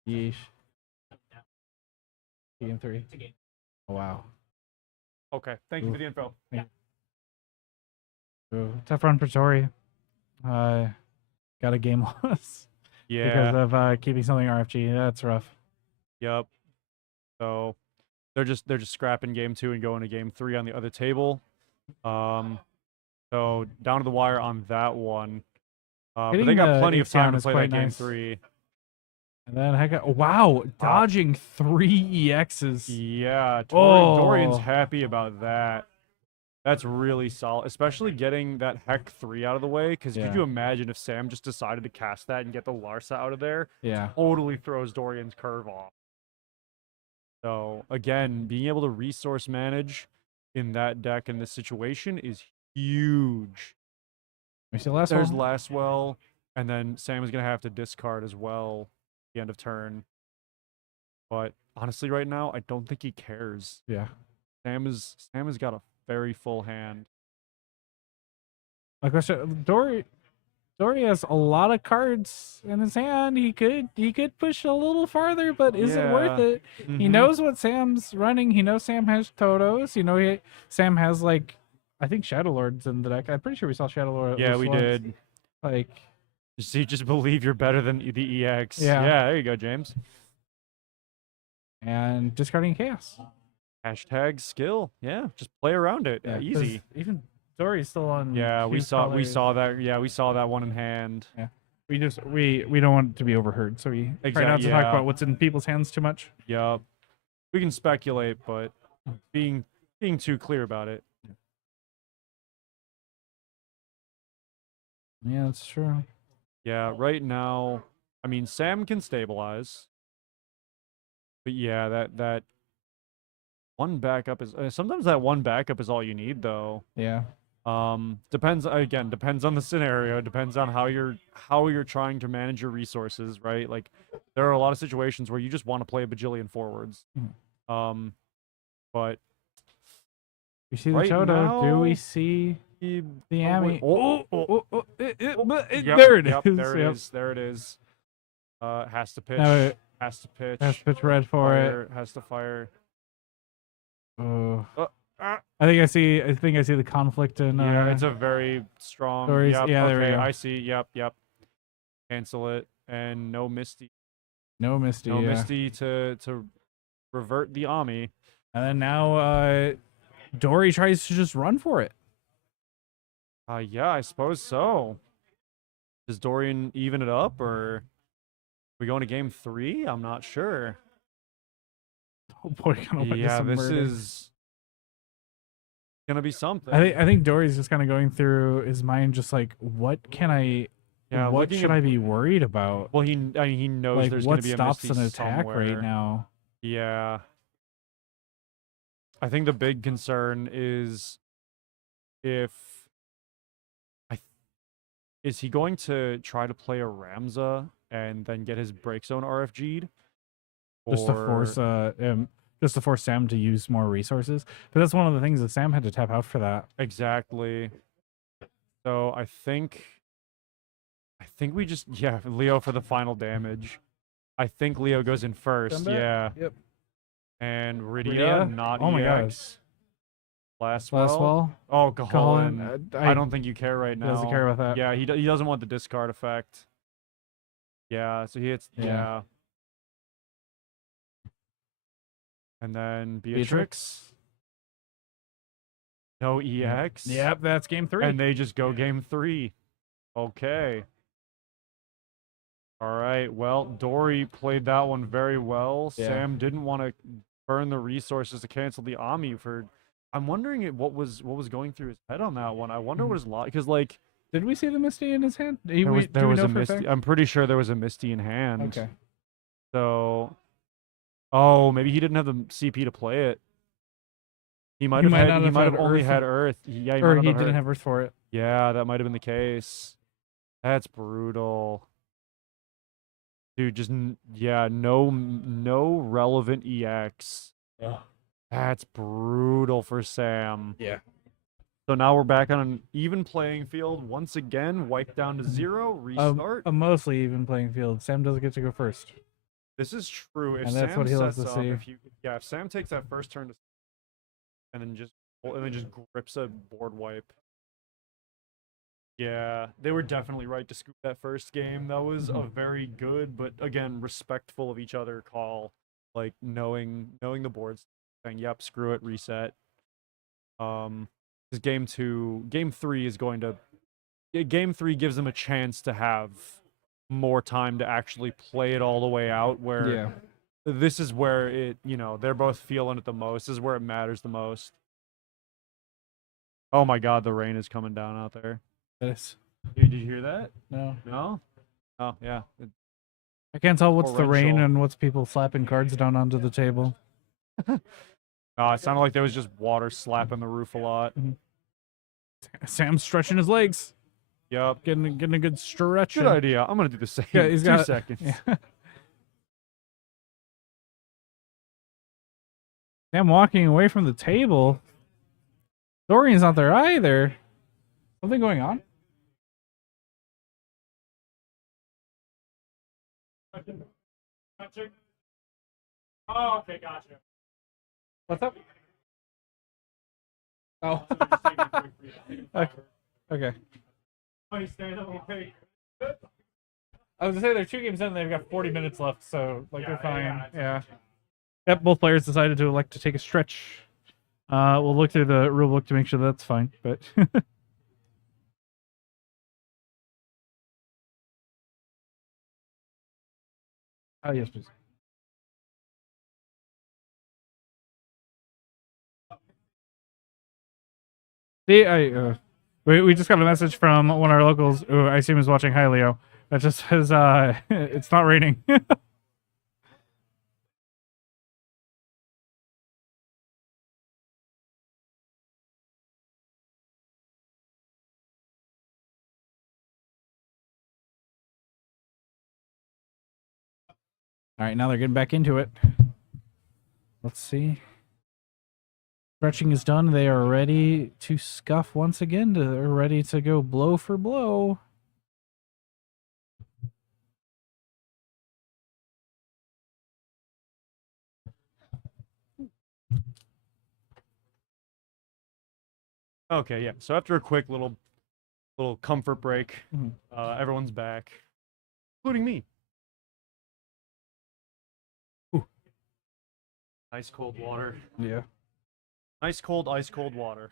yeesh. Game 3. Oh, wow. Okay. Thank you for the info. Ooh, tough run for Tori. Got a game loss Yeah. because of keeping something RFG. That's rough. Yep. So they're just scrapping game 2 and going to game 3 on the other table. So down to the wire on that one. But Hitting they got the plenty of time Ixion to is play that quite game nice. 3. And then wow, dodging 3 EXs. Yeah, Oh. Dorian's happy about that. That's really solid, especially getting that Heck 3 out of the way. Because Yeah. could you imagine if Sam just decided to cast that and get the Larsa out of there? Yeah. Totally throws Dorian's curve off. So again, being able to resource manage in that deck in this situation is huge. We see the last There's one. Lastwell, and then Sam is gonna have to discard as well at the end of turn. But honestly, right now, I don't think he cares. Yeah. Sam has got a very full hand. My question, Dory has a lot of cards in his hand. He could push a little farther, but is it worth Yeah. it? He Mhm. knows what Sam's running. He knows Sam has Totos. Sam has like, I think Shadow Lord's in the deck. I'm pretty sure we saw Shadow Lord. at Yeah, least we once. did. Like, Just believe you're better than the EX. Yeah. Yeah, there you go, James. and discarding chaos. Hashtag skill. Yeah, just play around it. Yeah, 'cause Easy. Even Dory's still on. Yeah, we Hughes saw colors. that. Yeah, we saw that one in hand. We don't want it to be overheard, so we try not to talk yeah. about what's in people's hands too much. Yup. We can speculate, but being too clear about it. Yeah, that's true. Yeah, right now, I mean, Sam can stabilize. But yeah, that one backup is sometimes that one backup is all you need though. Yeah. Depends on the scenario, depends on how you're trying to manage your resources, right? Like there are a lot of situations where you just want to play a bajillion forwards. But We see the Right Toto. Do we now- see the the Ami? Oh, There it is. There it Yep. is. There it is. Has to pitch. Now Has to pitch. Has to pitch red for it. fire, Has to fire. Oh. Ah. I think I see the conflict in. Yeah, it's a very strong. Stories- Yep, yeah, there we okay, go. I see. Yep. Cancel it and no Misty. no Misty. No Yeah. Misty to revert the Ami. And then now Dory tries to just run for it. Yeah, I suppose so. Does Dorian even it up or we going to game 3? I'm not sure. Oh boy, gonna witness Yeah, some this murder. is gonna be something. I think Dory's just kind of going through his mind, just like, what Yeah, what looking should at- I be worried about? Well, he knows Like, there's what gonna be a stops Misty an attack somewhere. right now? Yeah. I think the big concern is if is he going to try to play a Ramza and then get his break zone RFG'd? Just to force just to force Sam to use more resources. But that's one of the things that Sam had to tap out for that. Exactly. So I think we just Leo for the final damage. I think Leo goes in first. Done that? Yeah. Yep. And Rydia, Rydia? not Oh my EX. Last Last well. wall. Oh, Colin, Colin. I I don't think you care right now. doesn't care about that. Yeah, he doesn't want the discard effect. Yeah, so he hits. Yeah. Yeah. And then Beatrix? Beatrix. No EX. Yep, that's game 3. And they just go game 3. Okay. All right. Well, Dory played that one very well. Yeah. Sam didn't want to burn the resources to cancel the Ami for. I'm wondering what was going through his head on that one. I wonder what his lot because like Did we see the Misty in his hand? there was a Misty. I'm pretty sure there was a Misty in hand. Okay. So, oh, maybe he didn't have the CP to play it. He might have might had. not He have might have had only Earth. had Earth. Yeah, Or might he not didn't Earth. have Earth for it. Yeah, that might have been the case. That's brutal. Dude, just no relevant EX. That's brutal for Sam. Yeah. So now we're back on an even playing field once again. Wiped down to 0. Restart. A mostly even playing field. Sam doesn't get to go first. This is true. If And that's Sam what he loves sets to up, see. if Sam takes that first turn to, and then just grips a board wipe. Yeah, they were definitely right to scoop that first game. That was a very good, but again, respectful of each other call. Like knowing the boards, saying, "Yep, screw it, reset." Because game 3 is going to. Game 3 gives them a chance to have more time to actually play it all the way out. Where Yeah. this is where they're both feeling it the most. This is where it matters the most. Oh my God, the rain is coming down out there. Yes. Did you hear that? No. No? Oh, yeah. I can't tell what's the rain Torrential. and what's people slapping cards down onto the table. It sounded like there was just water slapping the roof a lot. Sam's stretching his legs. Yep. Getting a good stretch. Good idea. I'm going to do the same. Yeah, he's 2 got seconds. Yeah. Sam walking away from the table. Dorian's not there either. Something going on? Oh, okay, gotcha. What's up? Oh. Okay. I was gonna say they're 2 games in. They've got 40 minutes left, so they're fine. Yeah. Yep. Both players decided to elect to take a stretch. We'll look through the rule book to make sure that's fine. But oh yes, please. See, we just got a message from one of our locals who I assume is watching. Hi, Leo. That just says it's not raining. All right, now they're getting back into it. Let's see. Stretching is done. They are ready to scuff once again. They're ready to go blow for blow. Okay, yeah. So after a quick little comfort break, Mhm. Everyone's back, including me. Ooh. Nice cold water. Yeah. Nice cold, ice cold water.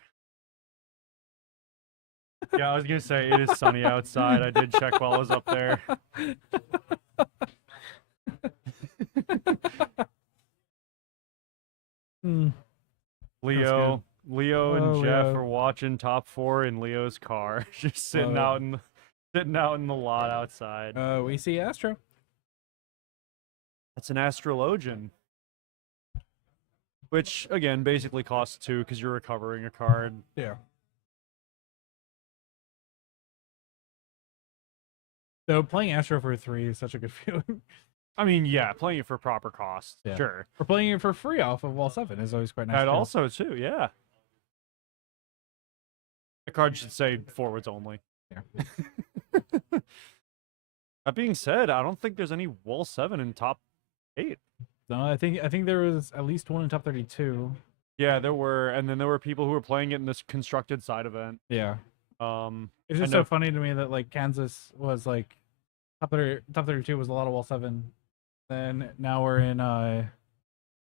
Yeah, I was gonna say it is sunny outside. I did check while I was up there. Hmm. Leo and Oh, Jeff Leo. are watching top 4 in Leo's car, just sitting Love it. out in the lot outside. We see Astro. That's an astrologian, which again basically costs 2 because you're recovering a card. Yeah. So playing Astro for 3 is such a good feeling. I mean, yeah, playing it for proper cost, Yeah. sure. Or playing it for free off of Wall 7 is always quite nice. That too. also too, yeah. The card should say forwards only. Yeah. That being said, I don't think there's any Wall 7 in top 8. No, I think there was at least one in top 32. Yeah, there were, and then there were people who were playing it in this constructed side event. Yeah. It's I just know- so funny to me that like Kansas was like top 32 was a lot of Wall 7. Then now we're in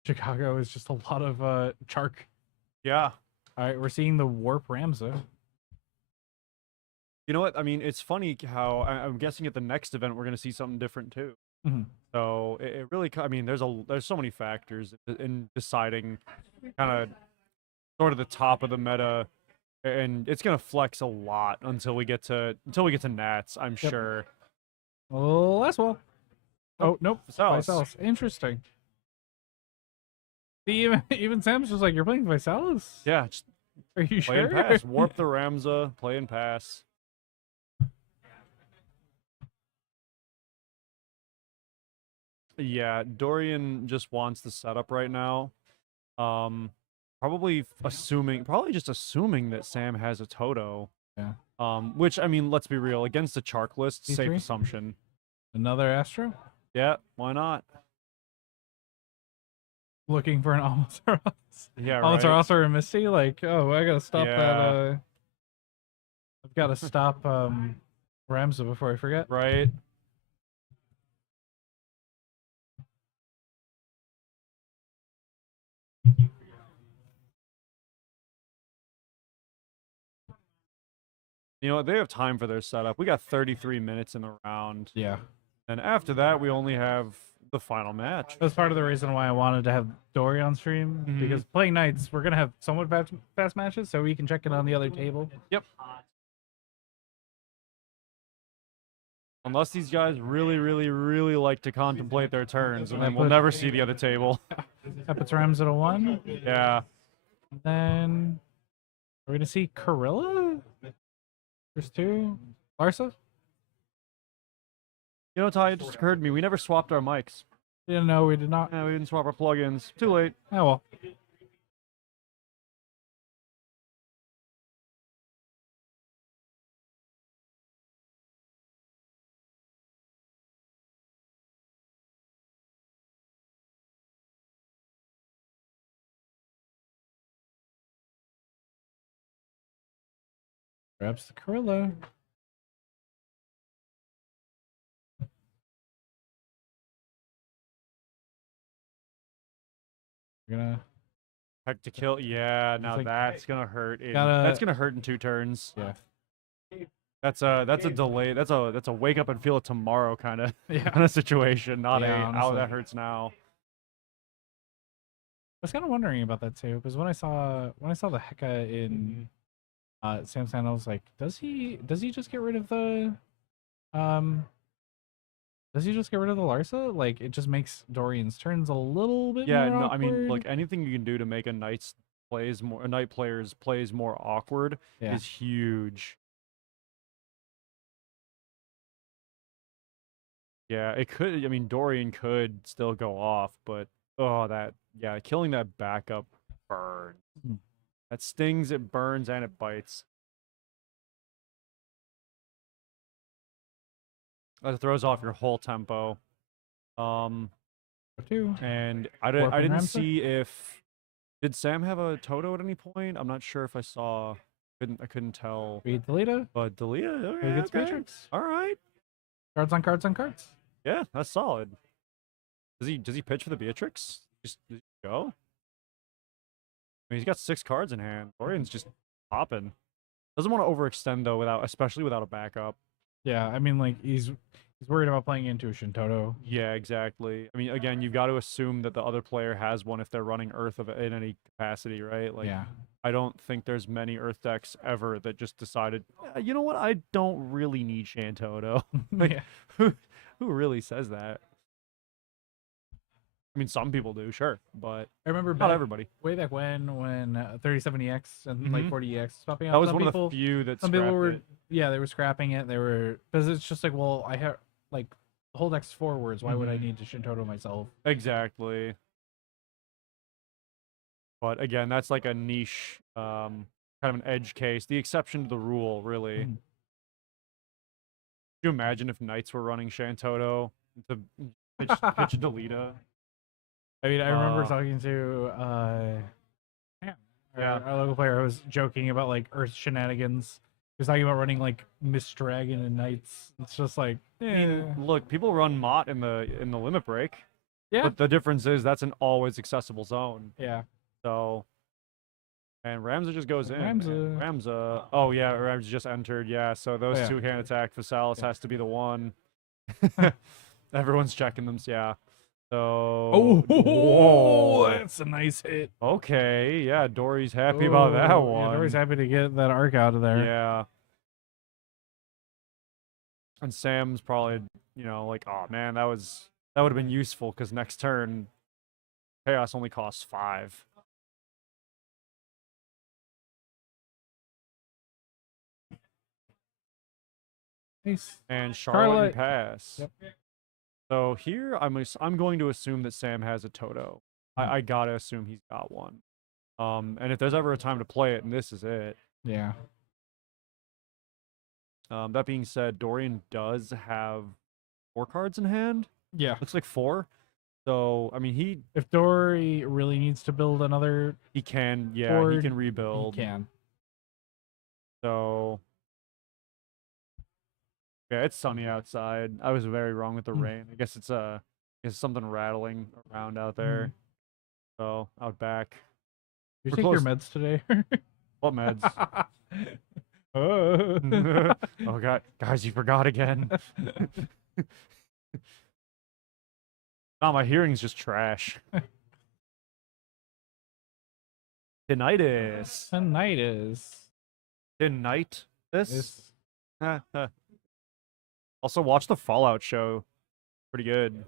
Chicago is just a lot of Chark. Yeah. All right, we're seeing the Warp Ramza. You know what? I mean, it's funny how I'm guessing at the next event we're going to see something different too. Mhm. So it really, I mean, there's so many factors in deciding kind of sort of the top of the meta, and it's going to flex a lot until we get to Nats, I'm Yep. sure. Oh, last wall. Oh, nope. Visalis. Visalis. Interesting. See, even Sam's just like, you're playing Visalis? Yeah, just Are you play and sure? pass. Warp the Ramza, play and pass. Yeah, Dorian just wants the setup right now. Probably just assuming that Sam has a Toto. Yeah. Which, I mean, let's be real, against the Chark list, safe C3? assumption. Another Astro? Yeah, why not? Looking for an Almasaros. Yeah, right. Almasaros or a Misty? Like, oh, I gotta stop that. Yeah. I've gotta stop Ramza before I forget. Right. You know what? They have time for their setup. We got 33 minutes in the round. Yeah. And after that, we only have the final match. That's part of the reason why I wanted to have Dory on stream, Mhm. because playing Knights, we're gonna have somewhat fast matches, so we can check it on the other table. Yep. Unless these guys really, really, really like to contemplate their turns, and then we'll never see the other table. Epic Rams at a 1. Yeah. Then we're gonna see Corilla. There's 2. Larsa. You know, Ty, it just occurred to me, we never swapped our mics. Didn't know we did not. Yeah, we didn't swap our plugins. Too late. Oh well. Grabs the Corilla. We're gonna. Heck to kill. Yeah, now like- that's gonna hurt. Gotta- That's gonna hurt in 2 turns. Yeah. That's a delay. That's a wake up and feel it tomorrow kind of Yeah. situation. Not Yeah, a oh, honestly. that hurts now. I was kind of wondering about that too, because when I saw the Heka in Sam Sand, I was like, does he just get rid of the does he just get rid of the Larsa? Like, it just makes Dorian's turns a little bit Yeah, more no, I mean, awkward. like anything you can do to make a knight player's plays more awkward Yeah. is huge. Yeah, it could. I mean, Dorian could still go off, but killing that backup burns. Hmm. That stings, it burns, and it bites. That throws off your whole tempo. Too. And I Warp and didn't Ramsa? see if did Sam have a Toto at any point? I'm not sure if I saw. I couldn't tell. Read the leader. But Dalia, Who okay, gets okay. Matrix? All right. Cards on cards on cards. Yeah, that's solid. Does he pitch for the Beatrix? Just go? I mean, he's got 6 cards in hand. Dorian's just popping. Doesn't want to overextend though, especially without a backup. Yeah, I mean, like he's worried about playing into a Shantotto. Yeah, exactly. I mean, again, you've got to assume that the other player has one if they're running Earth in any capacity, right? Like, Yeah. I don't think there's many Earth decks ever that just decided, you know what, I don't really need Shantotto. Like, Yeah. who really says that? I mean, some people do, sure, but I remember not everybody. way back when 37EX and like Mhm. 40EX was popping up. That was some one people, of the few that some people scrapped were it. yeah, they were scrapping it. They were because it's just like, well, I have like whole deck's forwards. Why would I Mhm. need to Shantotto myself? Exactly. But again, that's like a niche, kind of an edge case, the exception to the rule, really. Mhm. Could you imagine if Knights were running Shantotto to pitch Delita? I mean, I remember Uh, talking to Sam, Yeah. our local player, who was joking about like Earth shenanigans. He was talking about running like Mist Dragon and Knights. It's just like, I mean, look, people run Mott in the limit break, yeah, but the difference is that's an always accessible zone. yeah. So, and Ramza just goes in. and Ramza. Ramza. Oh yeah, Ramza just entered. Yeah, so those yeah. two can't attack. Vasalis Yeah. has to be the one. Everyone's checking them. Yeah. So. Oh, Whoa. that's a nice hit. Okay. Yeah, Dory's happy about that Oh, one. Yeah, Dory's happy to get that arc out of there. Yeah. And Sam's probably, like, oh man, that would have been useful because next turn, Chaos only costs 5. Nice. And Charlotte Charlotte. pass. Yep. So here I'm going to assume that Sam has a Toto. I gotta assume he's got one. And if there's ever a time to play it, and this is it. Yeah. That being said, Dorian does have 4 cards in hand. Yeah. Looks like 4. So I mean, If Dory really needs to build another, he can he Board, can rebuild. he can. So yeah, it's sunny outside. I was very wrong with the rain. I guess it's something rattling around out there. So out back. You We're take your close. meds today? What meds? Oh. Oh god, guys, you forgot again. No, my hearing's just trash. Tinnitus. Tinnitus. Tinnight this? It's Also, watch the Fallout show. Pretty good.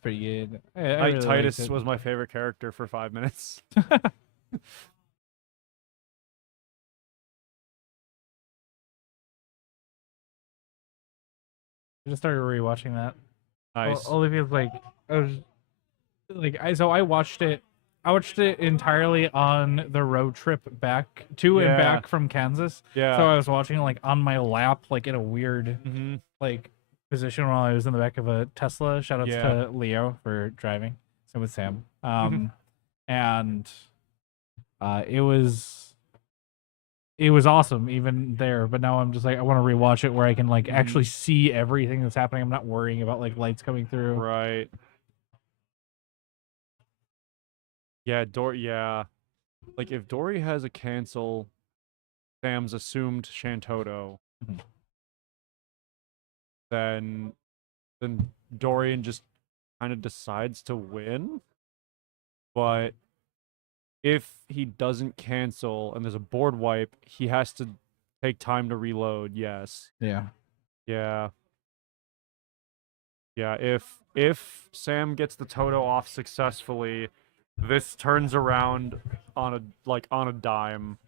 pretty good. I Knight really liked Titus it. was my favorite character for 5 minutes. I just started rewatching that. Nice. Only because I was I watched it. I watched it entirely on the road trip back to and Yeah. back from Kansas. Yeah. So I was watching it like on my lap, like in a weird Mhm. like position while I was in the back of a Tesla. Shout outs Yeah. to Leo for driving. Same with Sam. And it was awesome even there, but now I'm just like I want to rewatch it where I can like actually see everything that's happening. I'm not worrying about like lights coming through. Right. Yeah, yeah. Like if Dory has a cancel, Sam's assumed Shantotto, Mhm. then Dorian just kind of decides to win. But if he doesn't cancel and there's a board wipe, he has to take time to reload. Yes. Yeah. Yeah. Yeah, if Sam gets the Toto off successfully, this turns around on a dime.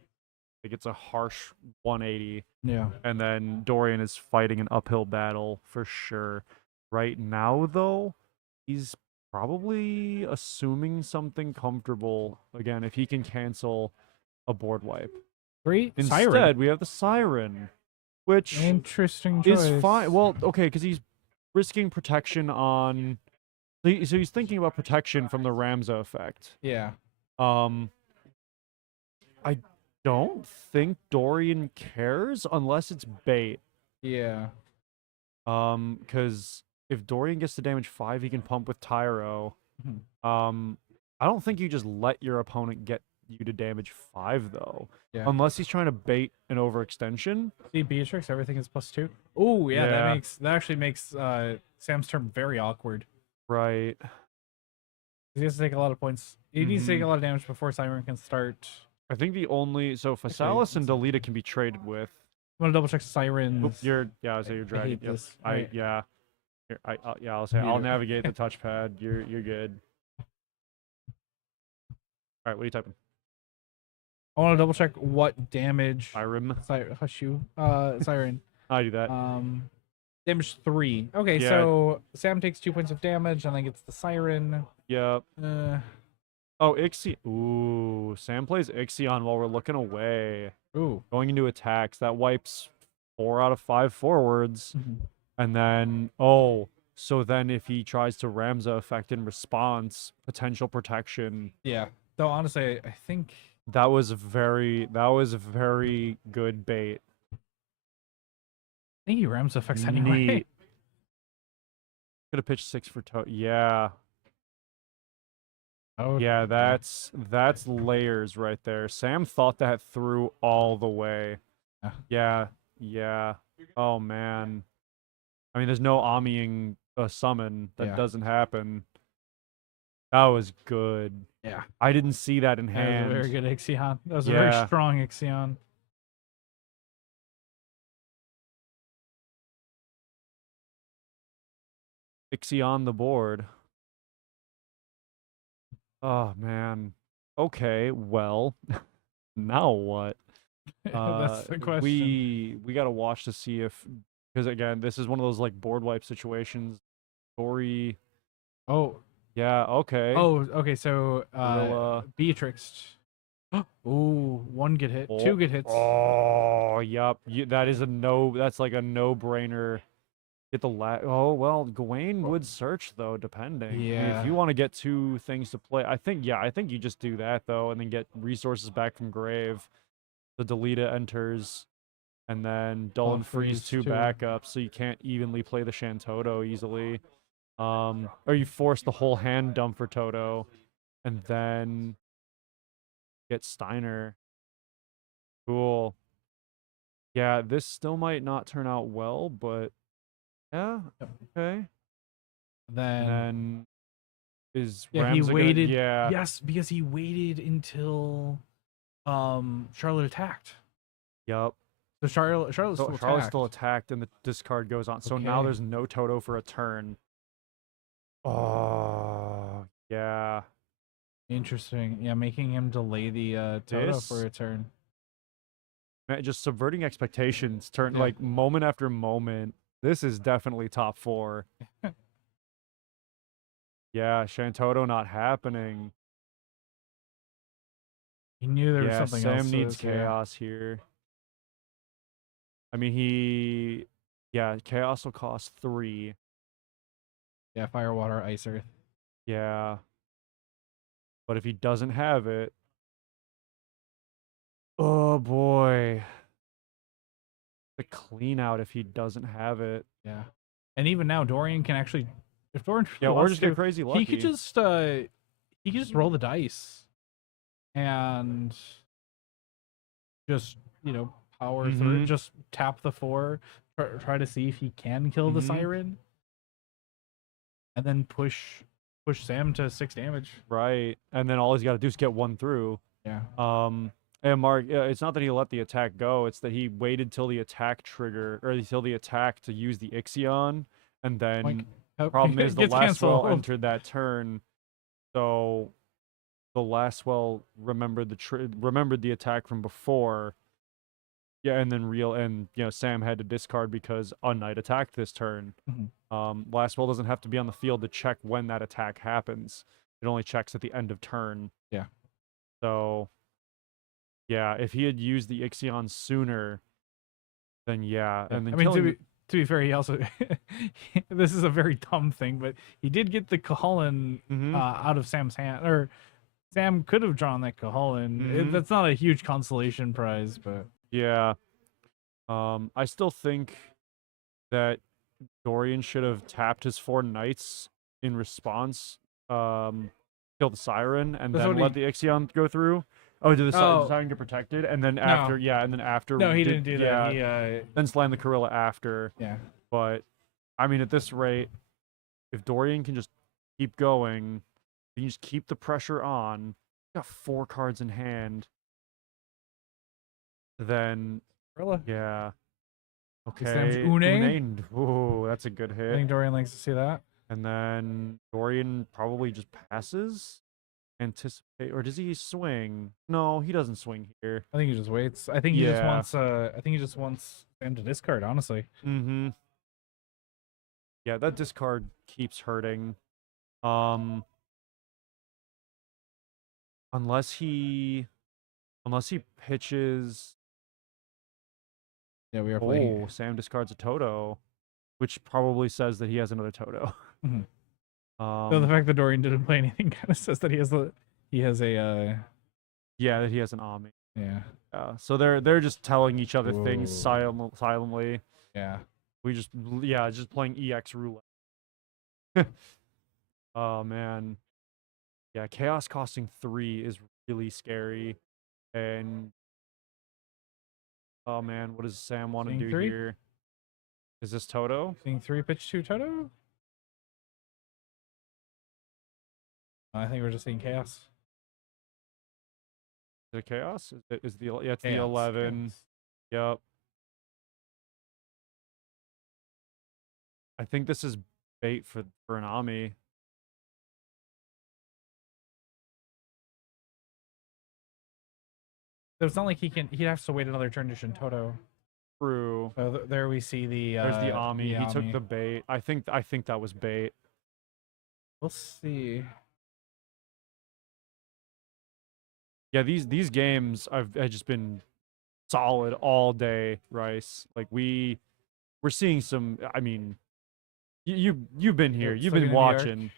Like it's a harsh 180, Yeah. and then Dorian is fighting an uphill battle for sure. Right now though, he's probably assuming something comfortable again if he can cancel a board wipe. Great. Instead, Siren. we have the Siren, which Interesting choice. is fine. Well, okay, because he's risking protection on. So he's thinking about protection from the Ramza effect. Yeah. I don't think Dorian cares unless it's bait. Yeah. Because if Dorian gets to damage 5, he can pump with Tyro. Mhm. I don't think you just let your opponent get you to damage 5 though. Yeah. Unless he's trying to bait an overextension. See Beatrix, everything is +2. Oh yeah, Yeah. that actually makes Sam's turn very awkward. Right. He has to take a lot of points. He needs to take a lot of damage before Siren can start. I think the only Phasalis and Delita can be traded with. I'm gonna double check Siren's. Oop, I'll say you're I dragging. hate Yep. this. Yeah. Here, I'll say Beat I'll it. navigate the touchpad. You're good. All right, what are you typing? I want to double check what damage Irem. Hush you. Siren. I do that. Damage 3. Okay, Yeah. so Sam takes 2 points of damage and then gets the siren. Yep. Uh, Oh, Ixi. Ooh, Sam plays Ixion while we're looking away. ooh. Going into attacks. That wipes 4 out of 5 forwards. Mhm. And then, oh, so then if he tries to Ramza effect in response, potential protection. Yeah. Though honestly, I think That was very good bait. he rams effects anyway. Neat. Could have pitched 6 for Yeah. Oh Yeah, that's layers right there. Sam thought that through all the way. Yeah. Yeah. Oh man. I mean, there's no Amiing a summon. That Yeah. doesn't happen. That was good. Yeah. I didn't see that in That hand. was a very good Ixion. That was a very Yeah. strong Ixion. Pixie on the board. Oh man. Okay, well, now what? That's the question. We gotta watch to see if, because again, this is one of those like board wipe situations. Tori, Oh. yeah, okay. Oh, okay, so Gorilla. Beatrix. Ooh, 1 get hit, 2 Oh, get hits. Oh, yup. That is a no. That's like a no-brainer. Get the Oh well, Gawain would search though, depending. I mean, Yeah. if you want to get 2 things to play, I think you just do that though, and then get resources back from grave. The Deleta enters, and then dull and freeze freeze 2 too. backups, so you can't evenly play the Shantotto easily. Or you force the whole hand dump for Toto, and then get Steiner. Cool. Yeah, this still might not turn out well, but yeah, Yep. okay. Then, And then is yeah, he Ramza waited. Gonna, yeah, Yes, because he waited until Charlotte attacked. yep. So Charlotte's So still Charlotte's attacked. still attacked, and the discard goes on. So now Okay. there's no Toto for a turn. Oh, yeah. Interesting. Yeah, making him delay the Toto This- for a turn. Man, just subverting expectations, turn Yeah. like moment after moment. This is definitely top 4. Yeah, Shantotto not happening. He knew there was Yeah, something Sam else. to needs this, yeah. chaos here. I mean, chaos will cost 3. Yeah, fire, water, ice, earth. Yeah. But if he doesn't have it, oh boy. The clean out if he doesn't have it. Yeah. And even now, Dorian can actually, if Dorian Yeah, or wants just to, get crazy lucky. he could just roll the dice and just power through, Mhm. just tap the 4, try to see if he can kill the Mhm. siren, and then push Sam to 6 damage. Right. And then all he's got to do is get 1 through. Yeah. And Mark, it's not that he let the attack go, it's that he waited till the attack trigger, or till the attack to use the Ixion, and then Like, oh, problem is the gets last well canceled. entered that turn, so the last well remembered the attack from before. Yeah, and then Sam had to discard because Unnight attacked this turn. Mhm. Last well doesn't have to be on the field to check when that attack happens. It only checks at the end of turn. Yeah. So yeah, if he had used the Ixion sooner, then yeah, and then I mean, killing to be fair, he also this is a very dumb thing, but he did get the Cahalan Mhm. out of Sam's hand, or Sam could have drawn that Cahalan. Mhm. That's not a huge consolation prize, but Yeah. I still think that Dorian should have tapped his 4 knights in response. Kill the siren and That's then what let the Ixion go through. Oh, did the siren get protected? And then after, no, he didn't do that. Yeah, He then slam the Corilla after. yeah. But I mean, at this rate, if Dorian can just keep going, he can just keep the pressure on. Got 4 cards in hand. Then Gorilla. yeah. Okay. Sam's Une. Ooh, that's a good I hit. think Dorian likes to see that. And then Dorian probably just passes. Anticipate, or does he swing? No, he doesn't swing here. I think he just waits. I think he just Yeah. wants. I think he just wants Sam to discard. Honestly. Mm-hmm. Yeah, that discard keeps hurting. Unless he pitches. Yeah, we are playing. Oh, Sam discards a Toto, which probably says that he has another Toto. Mhm. So the fact that Dorian didn't play anything kind of says that he has a Yeah, that he has an Ami. yeah. So they're just telling each other things Whoa. silently. Yeah. We just playing EX roulette. Oh man. Yeah, chaos costing 3 is really scary. And oh man, what does Sam want to Seeing do 3? here? Is this Toto? Seeing 3 pitch 2 Toto? I think we're just seeing chaos. Is it chaos? Is the yeah, it's the Chaos, 11. chaos. Yep. I think this is bait for an Ami. So it's not like he has to wait another turn to Shantotto. True. So there we see the There's the Ami. He took Ami. the bait. I think that was bait. We'll see. Yeah, these games have just been solid all day, Rice. Like we're seeing some. I mean, you've been here. Yep, You've still been getting the arc. watching.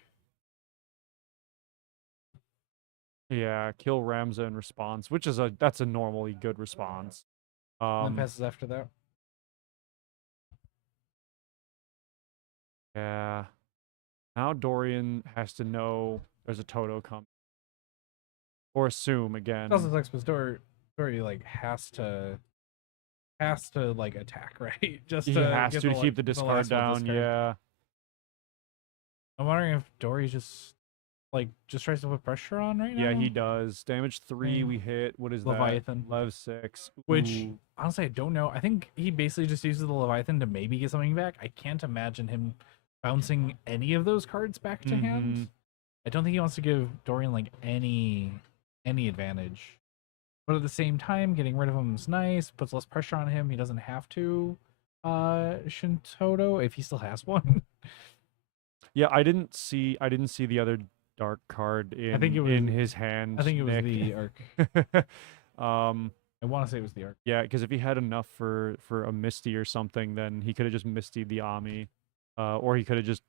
Yeah, kill Ramza in response, which is that's a normally good response. And then passes after that. Yeah. Now Dorian has to know there's a Toto coming. Or assume again. It also sucks because Dory like has to like attack, right? Just He to has get to keep the the discard last one down. discard. Yeah. I'm wondering if Dory just tries to put pressure on right now. Yeah, he does. Damage 3, Okay. we hit. What is Leviathan. that? Lev 6. Which Ooh. honestly I don't know. I think he basically just uses the Leviathan to maybe get something back. I can't imagine him bouncing any of those cards back to hand. I don't think he wants to give Dorian like any advantage. But at the same time, getting rid of him is nice, puts less pressure on him. He doesn't have to Shantotto if he still has one. Yeah, I didn't see the other dark card in think it in was- his hand. I think it was Nick. the arc. I want to say it was the arc. Yeah, because if he had enough for a Misty or something, then he could have just Mistied the Ami, or he could have just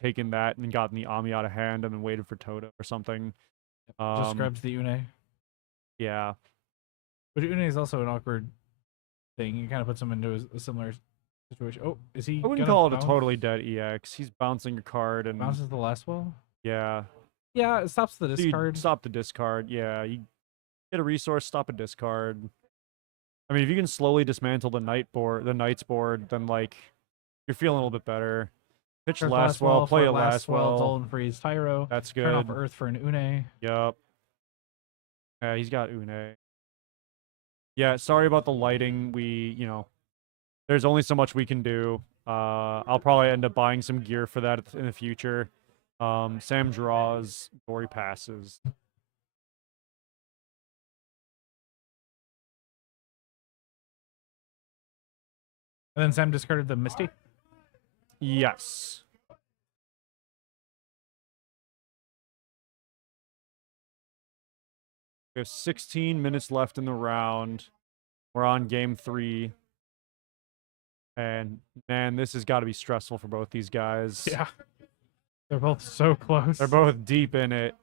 taken that and gotten the Ami out of hand and then waited for Toto or something. Just grabs the Une. Yeah, But Une is also an awkward thing. It kind of puts him into a similar situation. Oh, is he? I wouldn't gonna call it bounce? a totally dead EX. He's bouncing a card and Bounces the last wall. yeah, Yeah, it stops the so you discard. stop the discard. Yeah, you get a resource, stop a discard. I mean, if you can slowly dismantle the Knight's board, then like you're feeling a little bit better. Pitch Turn last well, play for a last well. Dull and freeze Tyro. That's good. Turn off Earth for an Une. Yup. Yeah, he's got Une. Yeah, sorry about the lighting. There's only so much we can do. I'll probably end up buying some gear for that in the future. Sam draws, Tori passes. And then Sam discarded the Misty. Yes. We have 16 minutes left in the round. We're on game 3. And man, this has got to be stressful for both these guys. Yeah. They're both so close. They're both deep in it.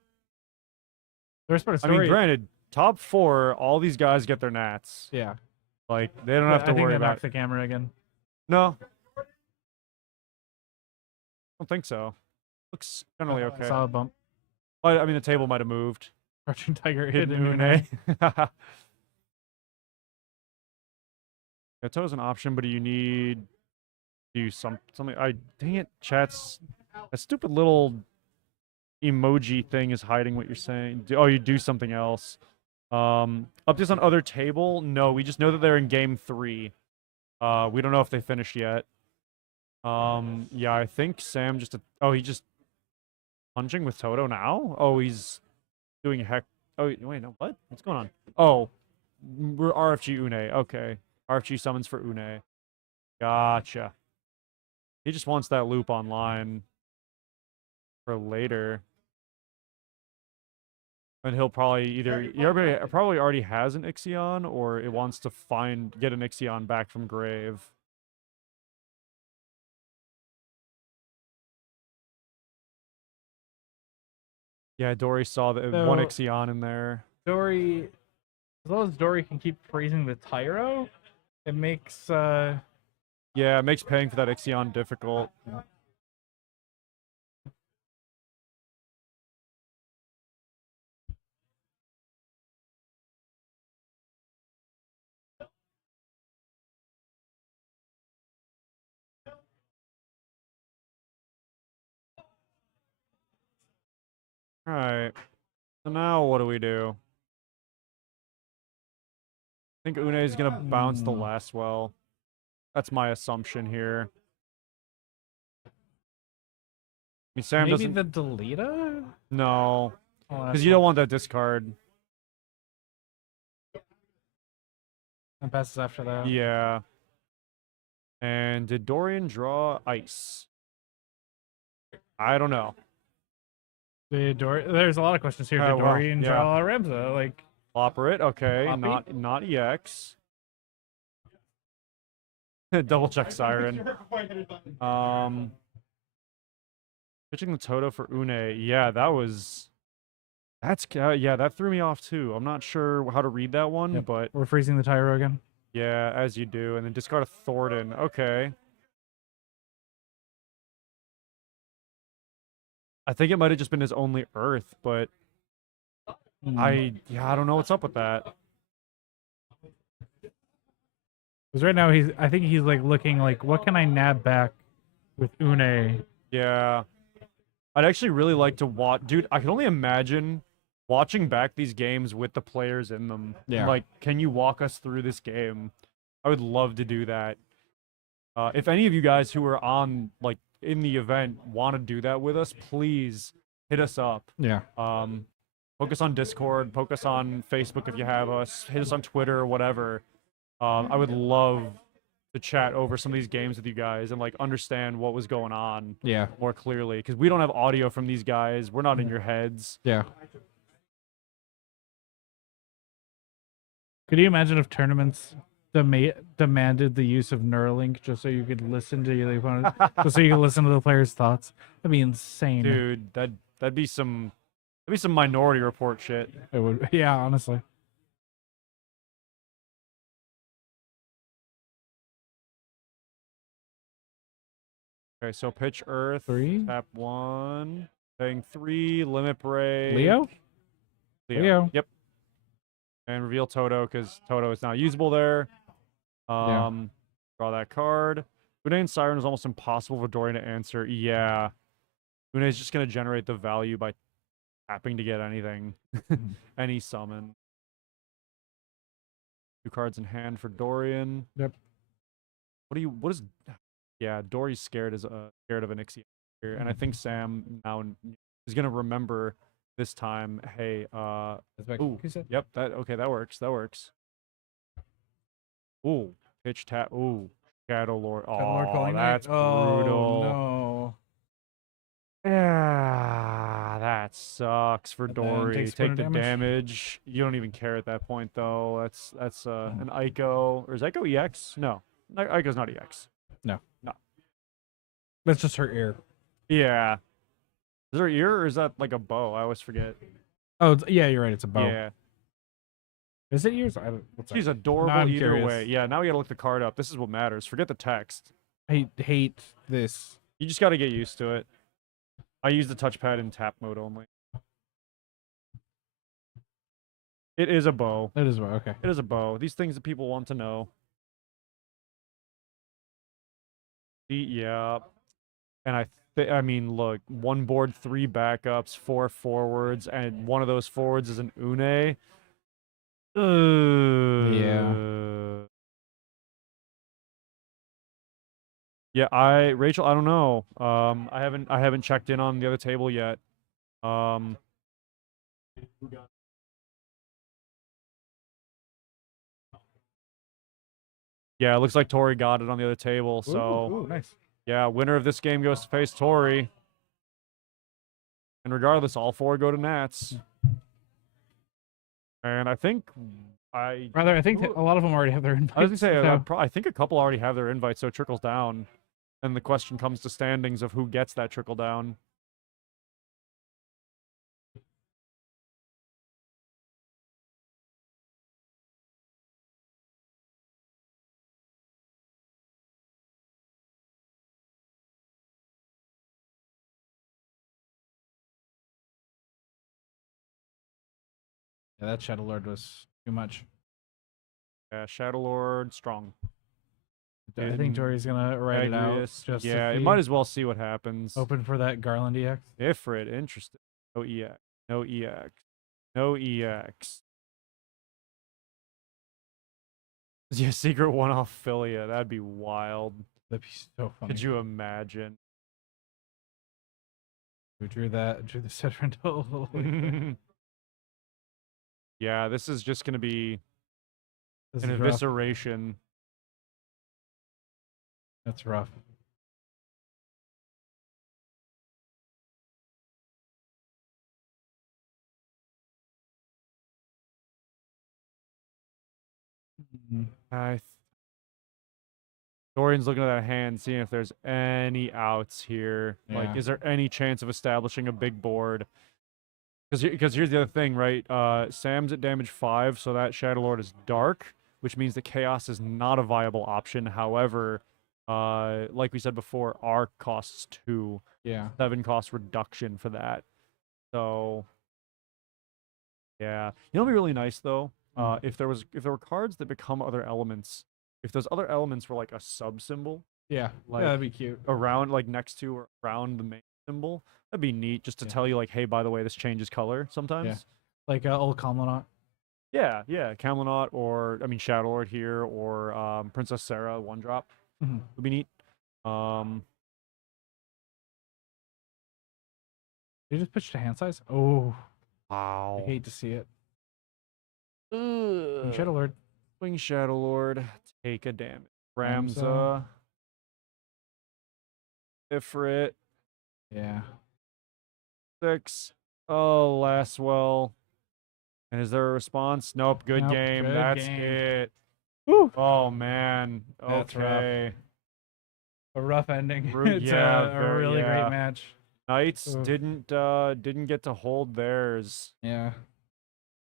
The worst part of I mean, story. granted, top 4, all these guys get their nats. Yeah. Like, they don't have to I think worry they about knocked the camera again. No. I don't think so. Looks generally I okay. saw a bump. I mean, the table might have moved. Crouching Tiger hit Hidden Une. Une. Toto's an option, but you need to do something. Dang it, chat's that stupid little emoji thing is hiding what you're saying. You do something else. Updates on other table? No, we just know that they're in game 3. We don't know if they finished yet. Yeah, I think Sam he just punching with Toto now? Oh, he's doing heck. Oh, wait, no, what? What's going on? Oh, we're RFG Une. Okay. RFG summons for Une. Gotcha. He just wants that loop online for later. And he'll probably probably already has an Ixion, or it wants to get an Ixion back from grave. Yeah, Dory saw the one So- Ixion in there. Dory, as long as Dory can keep freezing the Tyro, it makes Yeah, it makes paying for that Ixion difficult. Alright. So now what do we do? I think Une is going to bounce the last well. That's my assumption here. I mean, Sam maybe doesn't... the Deleta. No. Oh, Because you don't want that discard. And passes after that. Yeah. And did Dorian draw ice? I don't know. There's a lot of questions here. Oh, Did well, Dorian yeah. draw Remza? Like, Operate, okay. Floppy? Not EX. Double check Siren. Pitching the Toto for Une. Yeah, yeah, that threw me off too. I'm not sure how to read that one, Yep. but We're freezing the Tyro again. yeah, as you do. And then discard a Thornton. Okay. I think it might have just been his only Earth, but I don't know what's up with that. Because right now I think he's like looking like, what can I nab back with Une? Yeah. I'd actually really like to watch. Dude, I can only imagine watching back these games with the players in them. Yeah. Like, can you walk us through this game? I would love to do that. If any of you guys who are on, like, in the event want to do that with us, please hit us up. Yeah. Poke us on Discord, poke us on Facebook if you have us, hit us on Twitter or whatever. I would love to chat over some of these games with you guys and like understand what was going on Yeah. more clearly, because we don't have audio from these guys. We're not in your heads. Yeah. Could you imagine if tournaments demanded the use of Neuralink just so you could listen to the opponent, just so you could listen to the players' thoughts? That'd be insane. Dude, that'd be some Minority Report shit. It would. Yeah, honestly. Okay, so pitch Earth, 3. tap 1, paying 3, limit break. Leo? Leo. Yep. And reveal Toto, because Toto is now usable there. Draw that card. Une and Siren is almost impossible for Dorian to answer. Yeah. Une is just going to generate the value by tapping to get anything. Any summon. 2 cards in hand for Dorian. Yep. What is... Yeah, Dory's scared of an Ixion here, and I think Sam now is gonna remember this time. Hey, ooh, yep, that works. Ooh, pitch tap. Ooh, Shadow Lord. Oh, that's brutal. No. Yeah, that sucks for And then Dory. takes Take point the of damage. You don't even care at that point though. That's an Ico, or is Ico EX? No, Ico's not EX. That's just her ear. Yeah. Is there an ear or is that like a bow? I always forget. Oh, yeah, you're right. It's a bow. Yeah. Is it ears? What's She's that? adorable I'm either curious. way. Yeah, now we gotta look the card up. This is what matters. Forget the text. I hate this. You just gotta get used to it. I use the touchpad in tap mode only. It is a bow. It is okay. It is a bow. These things that people want to know. Yeah. And I mean, look, 1 board, 3 backups, 4 forwards, and one of those forwards is an Une. Yeah, Rachel, I don't know. I haven't checked in on the other table yet. Yeah, it looks like Tori got it on the other table, so Ooh, nice. yeah, winner of this game goes to face Tori. And regardless, all 4 go to Nats. And I think Rather, I think that a lot of them already have their invites. I was gonna say, so- I think a couple already have their invites, so it trickles down. And the question comes to standings of who gets that trickle down. Yeah, that Shadow Lord was too much. Yeah, Shadow Lord, strong. I think Tori's gonna write it out. Agrius, Just yeah, to it see. might as well see what happens. Open for that Garland EX. Ifrit, interesting. No EX. No EX. No EX. Yeah, secret one-off Philia. That'd be wild. That'd be so funny. Could you imagine? Who drew that? Drew the set rental. Yeah, this is just gonna be This an is rough. evisceration. That's rough. Dorian's looking at that hand, seeing if there's any outs here. Like, Yeah. is there any chance of establishing a big board? Because here's the other thing, right? Sam's at damage 5, so that Shadow Lord is dark, which means the Chaos is not a viable option. However, like we said before, Arc costs 2. Yeah. 7 cost reduction for that. So, yeah. You know what'd be really nice, though? If there were cards that become other elements, if those other elements were like a sub symbol Yeah. Like- yeah, that'd be cute. around, like next to or around the main symbol, that'd be neat just to Yeah. tell you, like, hey, by the way, this changes color sometimes. Like old Kamlanot. Yeah, yeah. Camelot or, I mean, Shadow Lord here or Princess Sarah 1-drop Mhm. would be neat. Did you just pitch to hand size? Oh, Wow. I hate to see it. Ugh. Shadow Lord. Wing Shadow Lord, take a damage. Ramza. Ramza. Ifrit, Yeah. 6. Oh, Laswell. And is there a response? Nope. Good Nope, game. good That's game. it. Woo! Oh man. That's rough. Okay. A rough ending. Ru- It's yeah, a very- really yeah. great match. Knights Oof. didn't get to hold theirs. Yeah.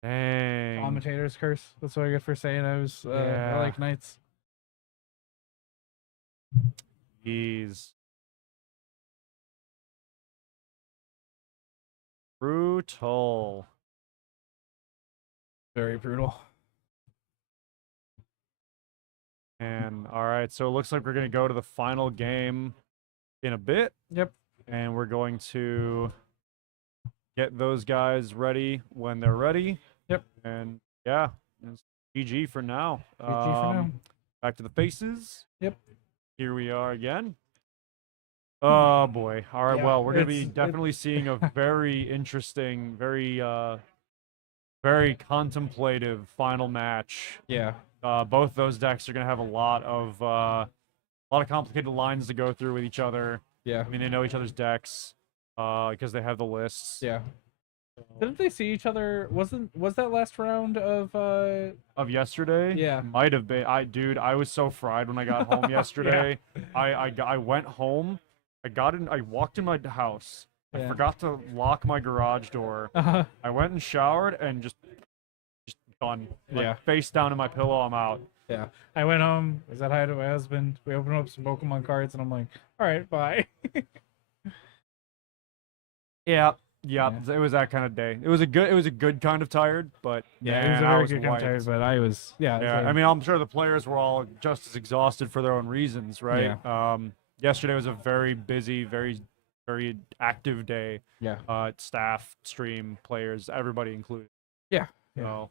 Dang. Commentator's curse. That's what I get for saying I was Yeah. I like Knights. Jeez. Brutal. Very brutal. And all right, so it looks like we're gonna go to the final game in a bit. Yep. And we're going to get those guys ready when they're ready. Yep. And yeah, it's GG for now. GG for now. Back to the faces. Yep. Here we are again. Oh boy. All right. Yeah, Well, we're gonna be it's- definitely seeing a very interesting, very contemplative final match. Yeah. Both those decks are gonna have a lot of complicated lines to go through with each other. Yeah. I mean, they know each other's decks because they have the lists. Yeah. Didn't they see each other? Was that last round of Of yesterday, Yeah. might have been. I was so fried when I got home yesterday. I went home. I walked in my house. I Yeah. forgot to lock my garage door. I went and showered and just done. Like, Yeah. face down in my pillow. I'm out. Yeah. I went home, I said hi to my husband. We opened up some Pokemon cards, and I'm like, all right, bye. Yeah. Yeah. It was that kind of day. It was a good kind of tired, but Yeah, it man, was a I very was good wiped. commentary, but I was Yeah, same. I mean, I'm sure the players were all just as exhausted for their own reasons, right? Yesterday was a very busy, very, very active day. Yeah. Staff, stream, players, everybody included. Yeah. So,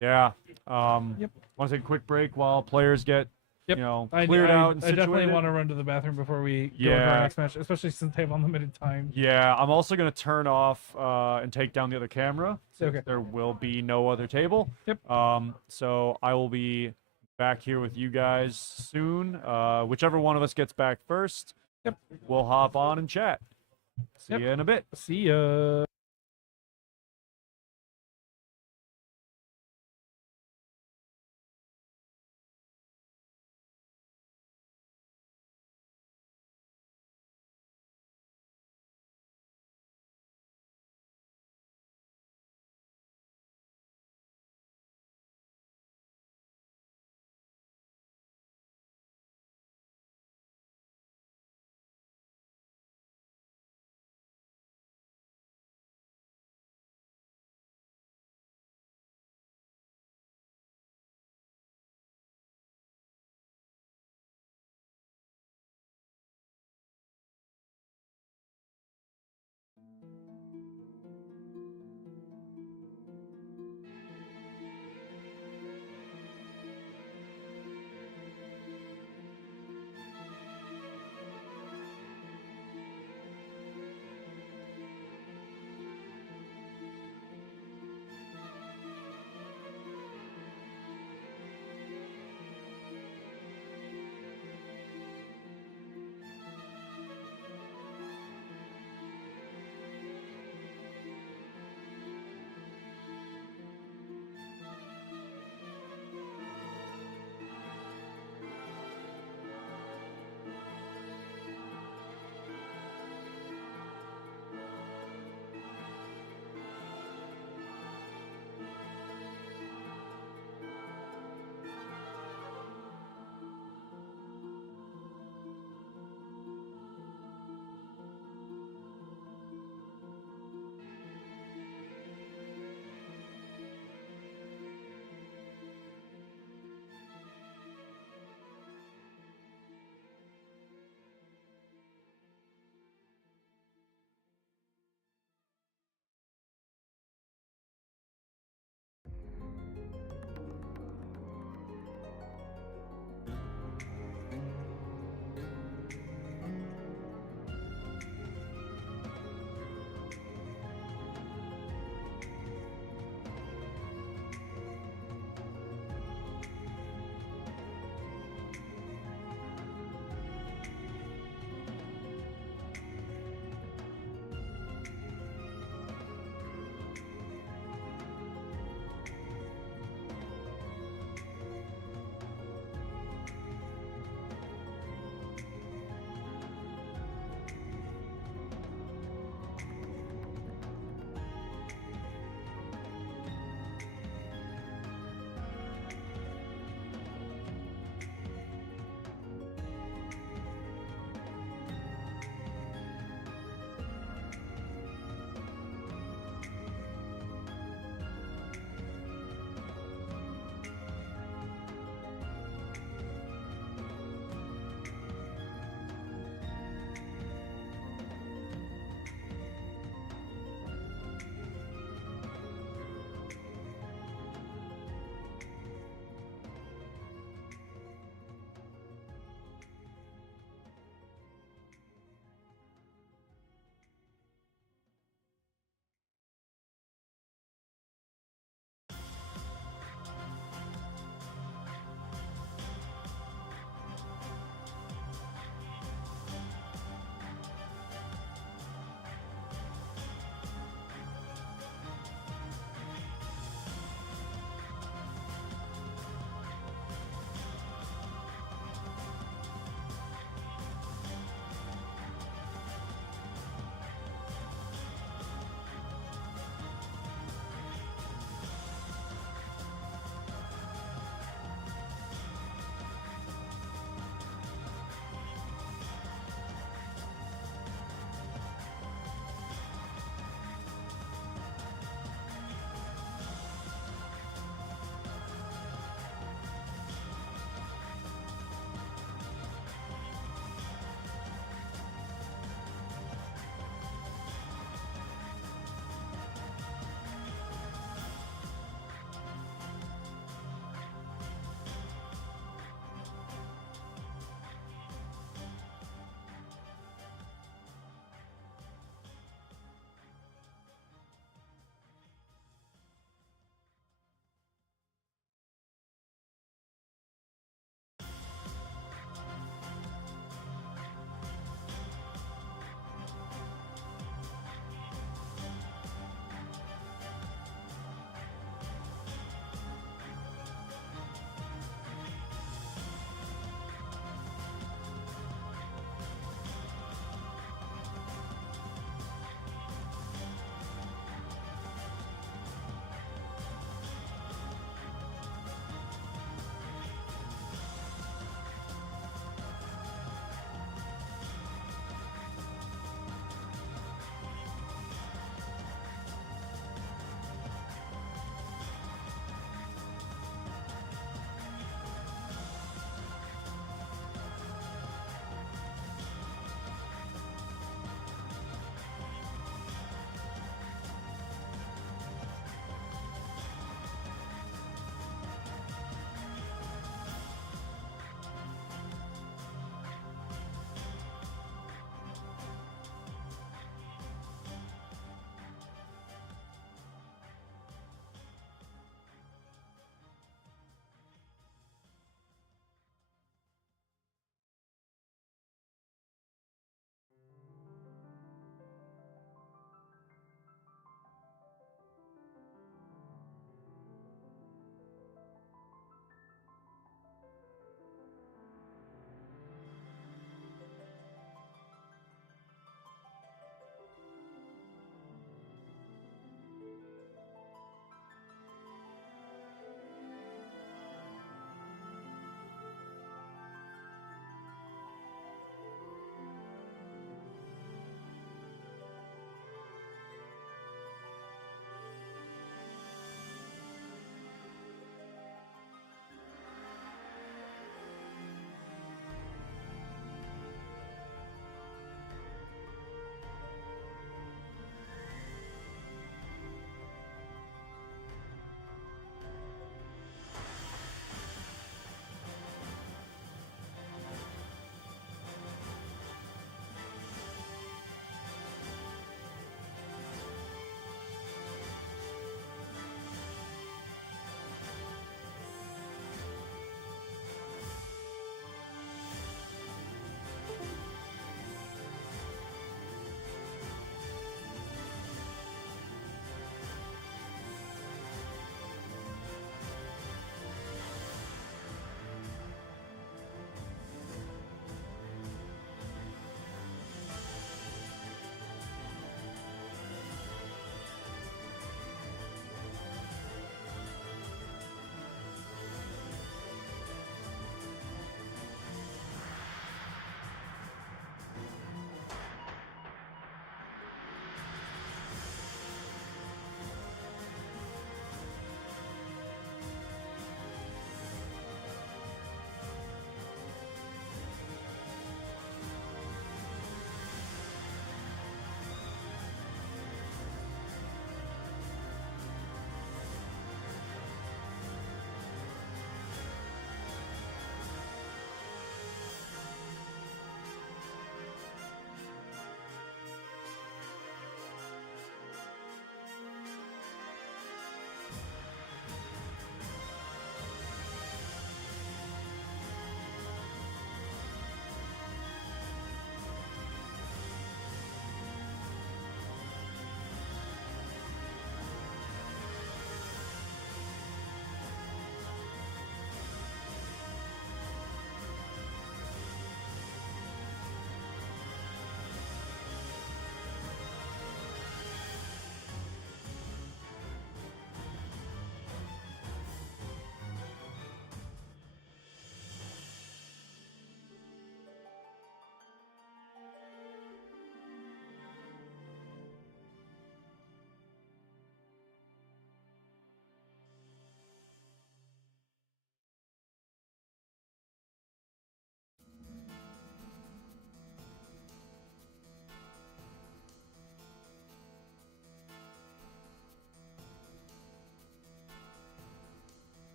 yeah. Yep. Want to take a quick break while players get, Yep. cleared out and I definitely situated? want to run to the bathroom before we go into Yeah. our next match, especially since they have unlimited time. Yeah, I'm also gonna turn off and take down the other camera. Okay. There will be no other table. Yep. So I will be back here with you guys soon. Whichever one of us gets back first, we'll hop on and chat. See you in a bit. See ya.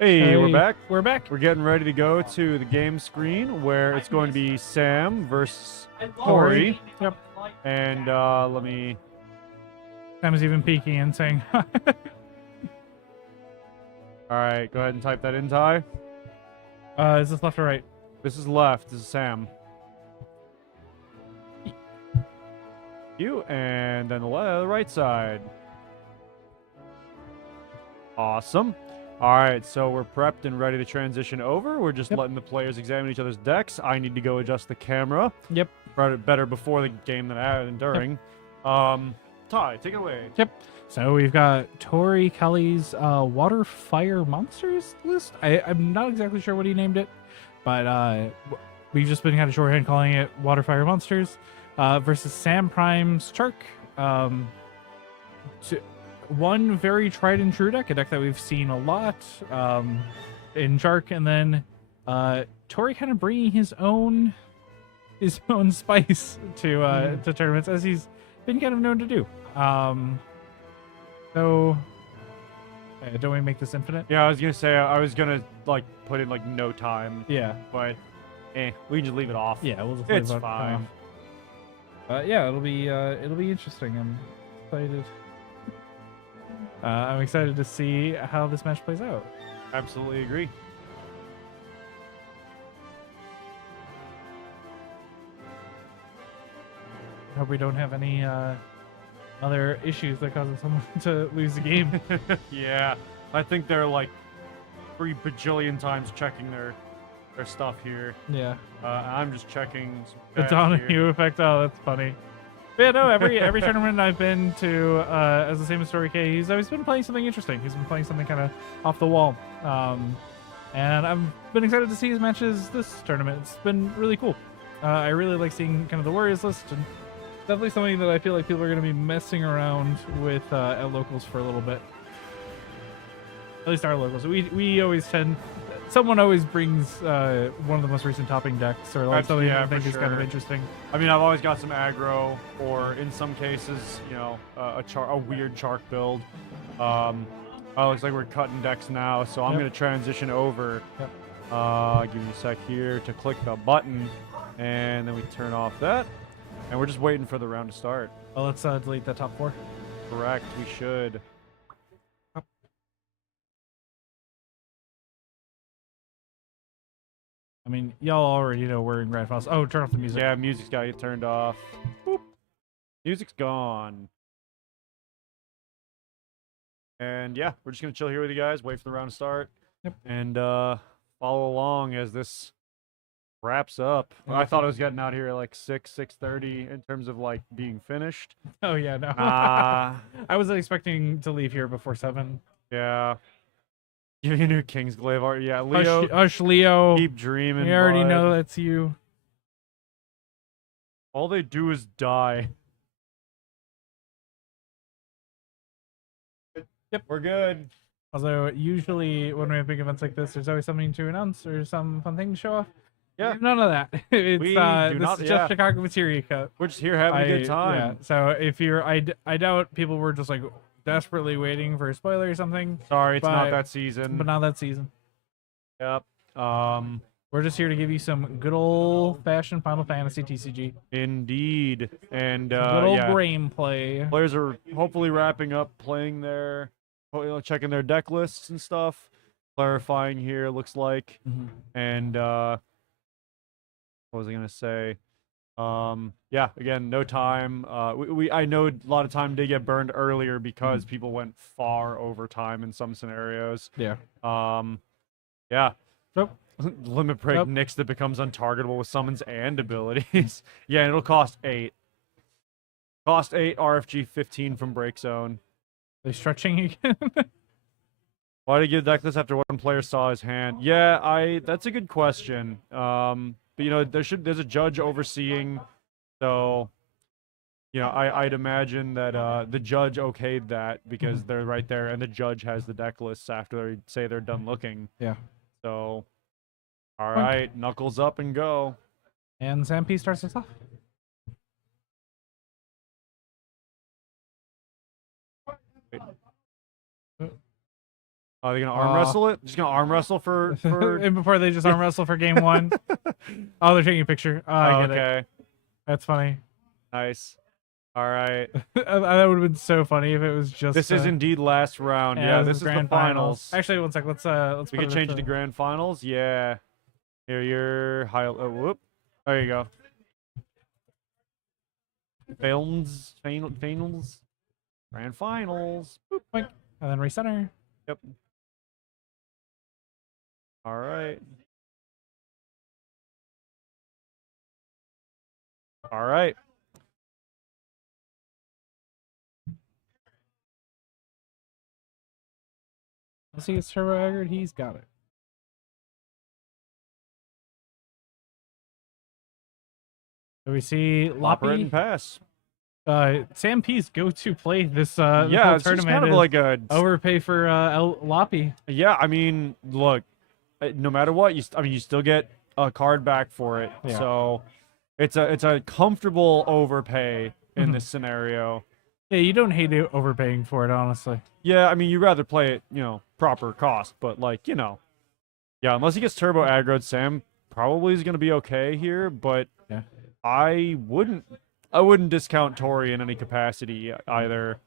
Hey, we're back. We're back. We're getting ready to go to the game screen where it's going to be Sam versus Tori. Yep. And let me. Sam is even peeking and saying, All right, go ahead and type that in, Ty. is this left or right? This is left. This is Sam. You and then the right side. Awesome. All right, so we're prepped and ready to transition over. We're just letting the players examine each other's decks. I need to go adjust the camera. Yep. Better before the game than during. Ty, take it away. Yep. So we've got Tori Kelly's Water Fire Monsters list. I'm not exactly sure what he named it, but we've just been kind of shorthand calling it Water Fire Monsters versus Sam Prime's Chark. One very tried and true deck, a deck that we've seen a lot in Chark, and then Tori kind of bringing his own spice to tournaments, as he's been kind of known to do. So don't we make this infinite? Yeah, I was gonna say I was gonna like put in like no time, Yeah. but we can just leave it off. Yeah, we'll just It's leave it fine. Yeah, it'll be interesting. I'm excited. I'm excited to see how this match plays out. Absolutely agree. Hope we don't have any other issues that causes someone to lose the game. Yeah, I think they're like 3 bajillion times checking their stuff here. Yeah. I'm just checking some The cash Donahue here. effect. Oh, that's funny. But yeah, no, every tournament I've been to, as the same as Story K, he's always been playing something interesting. He's been playing something kind of off the wall. And I've been excited to see his matches this tournament. It's been really cool. I really like seeing kind of the Warriors list, and definitely something that I feel like people are going to be messing around with at locals for a little bit. At least our locals. We always tend... Someone always brings one of the most recent topping decks, or like something I think is kind of interesting. I mean, I've always got some aggro, or in some cases, you know, a weird Chark build. Oh, looks like we're cutting decks now, so I'm going to transition over. Give me a sec here to click the button, and then we turn off that, and we're just waiting for the round to start. Well, let's delete that top 4. Correct, we should. I mean, y'all already know we're in Grand Finals. Oh, turn off the music. Yeah, music's got to get turned off. Boop. Music's gone. And yeah, we're just going to chill here with you guys, wait for the round to start, and follow along as this wraps up. I thought I was getting out here at like 6:30 in terms of like being finished. Oh, yeah, no. Ah, I wasn't expecting to leave here before 7. yeah. Give you a new Kingsglaive art. Yeah, Leo. Hush, Leo. Keep dreaming. We already bud. know that's you. All they do is die. Yep. We're good. Although, usually when we have big events like this, there's always something to announce or some fun thing to show off. Yeah. None of that. It's We this do not- is yeah. just Chicago Materia Cup. We're just here having a good time. Yeah. So if you're, I doubt people were just like desperately waiting for a spoiler or something, Sorry, it's not But- that season. but not that season. Yep. We're just here to give you some good old fashioned Final Fantasy TCG. Indeed. And Good old yeah, brain play. players are hopefully wrapping up playing checking their deck lists and stuff. Clarifying here, looks like. Mhm. And what was I gonna say? Yeah, again, no time. I know a lot of time did get burned earlier because people went far over time in some scenarios. Yeah. Yeah. Nope. Limit break Nope. Nyx that becomes untargetable with summons and abilities. Yeah, and it'll cost 8. Cost 8, RFG 15 from Break Zone. They stretching again. Why did he give deck list after one player saw his hand? Yeah, that's a good question. But you know, there's a judge overseeing, so I'd imagine that the judge okayed that because Mm-hmm. they're right there, and the judge has the deck lists after they say they're done looking. Yeah. So, all Boink. right, knuckles up and go. And Sam P starts us off. Are they gonna arm wrestle it? Just gonna arm wrestle for. And before they just arm wrestle for game one. Oh, they're taking a picture. Oh, I get it. Okay, That's funny. nice. All right, That would have been so funny if it was just. this is indeed last round. Yeah, this is the grand finals. Actually, one sec. Let's We put can change it to grand finals. Yeah. Here, your high. Oh, whoop. There you go. Finals. Grand finals. Boink. And then recenter. Yep. All right. All right. Let's see, it's turbo aggroed. He's got it. So we see Operate and Loppy. pass. Sam P's go-to play this Yeah, whole it's just tournament kind of is like a. overpay for Loppy. Yeah, I mean, look, no matter what, you still get a card back for it. Yeah. So, it's a comfortable overpay in Mhm. this scenario. Yeah, you don't hate overpaying for it, honestly. Yeah, I mean, you'd rather play it, proper cost, but yeah, unless he gets turbo aggroed, Sam probably is going to be okay here, but Yeah. I wouldn't discount Tori in any capacity either.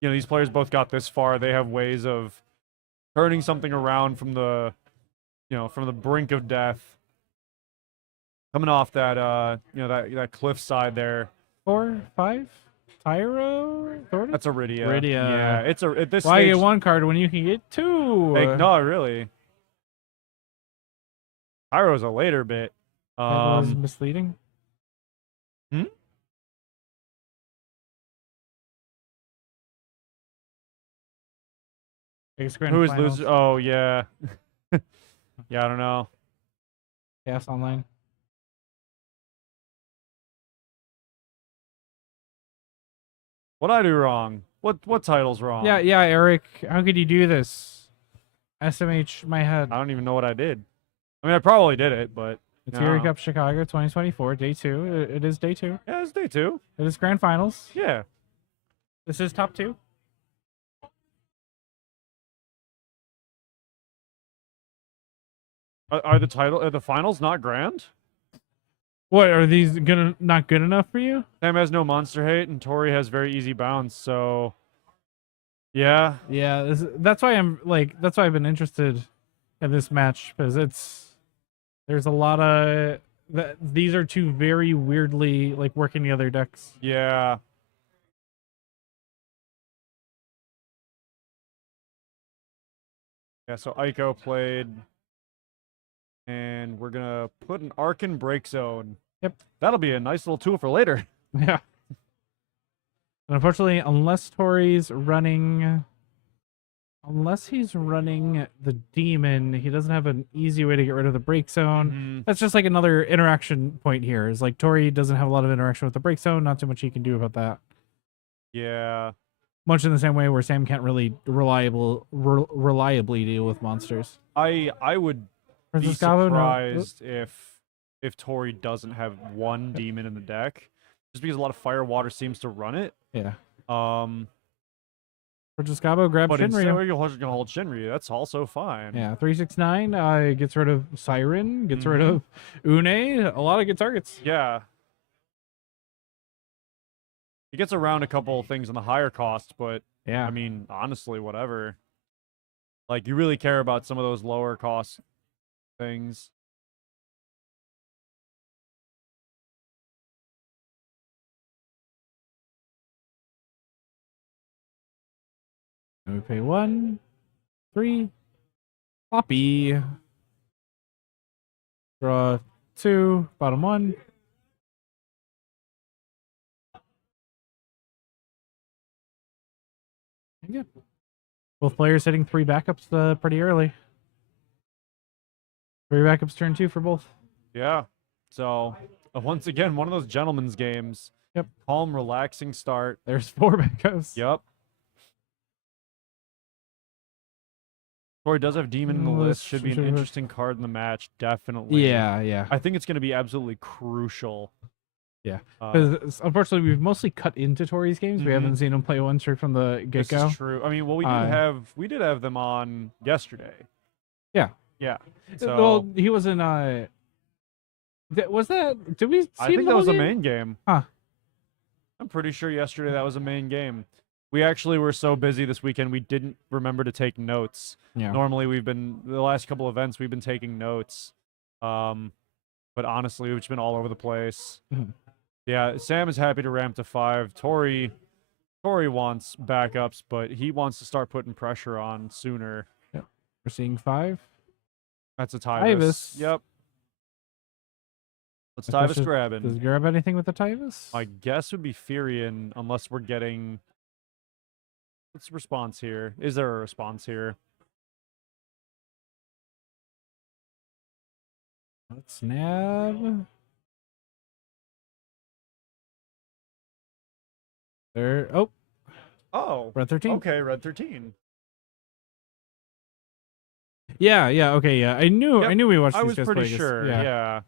These players both got this far. They have ways of turning something around from the brink of death. Coming off that that cliff side there. 4, 5, Tyro, Thorny. That's Iridia. Iridia. Yeah, it's at this Why stage. get one card when you can get two? No, really. Pyro's a later bit. That was misleading. Hmm? Biggest grand Who is finals. loser? Oh yeah. Yeah, I don't know. Chaos Online. What I do wrong? What title's wrong? Yeah, Eric. How could you do this? SMH, my head. I don't even know what I did. I mean, I probably did it, but Materia no. Cup Chicago 2024, day 2. It is day 2. Yeah, it's day 2. It is grand finals. Yeah. This is top 2. Are the finals not grand? What are these not good enough for you? Sam has no monster hate, and Tori has very easy bounce. So, yeah, Yeah, that's why I've been interested in this match because there's a lot of these are two very weirdly working together decks. yeah. Yeah, so Aiko played, and we're gonna put an Arcan Break Zone. Yep. That'll be a nice little tool for later. Yeah. And unfortunately, unless he's running the demon, he doesn't have an easy way to get rid of the break zone. Mhm. That's just another interaction point here. Is Tori doesn't have a lot of interaction with the break zone. Not too much he can do about that. Yeah. Much in the same way where Sam can't really reliably deal with monsters. I would be Princess Gabo, no. surprised if Tori doesn't have one demon in the deck, just because a lot of fire water seems to run it. Yeah. Um, Princess Gabo grab but instead Shinryu. you're gonna hold Shinryu. That's also fine. Yeah, 369 gets rid of Siren, gets rid of Une. A lot of good targets. Yeah. He gets around a couple of things on the higher cost, but Yeah. I mean, honestly, whatever. You really care about some of those lower cost things. And we pay 1, 3, Poppy. Draw 2, bottom 1. Yeah. Both players hitting 3 backups pretty early. 3 backups turn 2 for both. Yeah. So once again, one of those gentlemen's games. Calm, relaxing start. There's 4 backups. Yep. Tori does have Demon in the list. Should be an interesting card in the match. Definitely. Yeah, yeah. I think it's going to be absolutely crucial. Yeah. Uh, Because unfortunately, we've mostly cut into Tori's games. We haven't seen him play one straight from the this get-go. is true. I mean, well, we did have them on yesterday. Yeah. Yeah. So Well, he was in. Was that? Did we see I him think the that was whole a game? main game. Huh. I'm pretty sure yesterday that was a main game. We actually were so busy this weekend we didn't remember to take notes. Yeah. Normally the last couple events we've been taking notes. But honestly, we've just been all over the place. Mhm. Yeah, Sam is happy to ramp to 5. Tori wants backups, but he wants to start putting pressure on sooner. We're seeing 5. That's a Tyvus. Tyvus. Yep. Let's My question Tyvus is, grabbing. Does he grab anything with the Tyvus? My guess would be Furion, unless we're getting. What's the response here? Is there a response here? Let's nab. There. Oh, Oh. red 13. Okay, red 13. Yeah, yeah, okay, yeah. I knew we watched I these was guys pretty play this. sure. Yeah.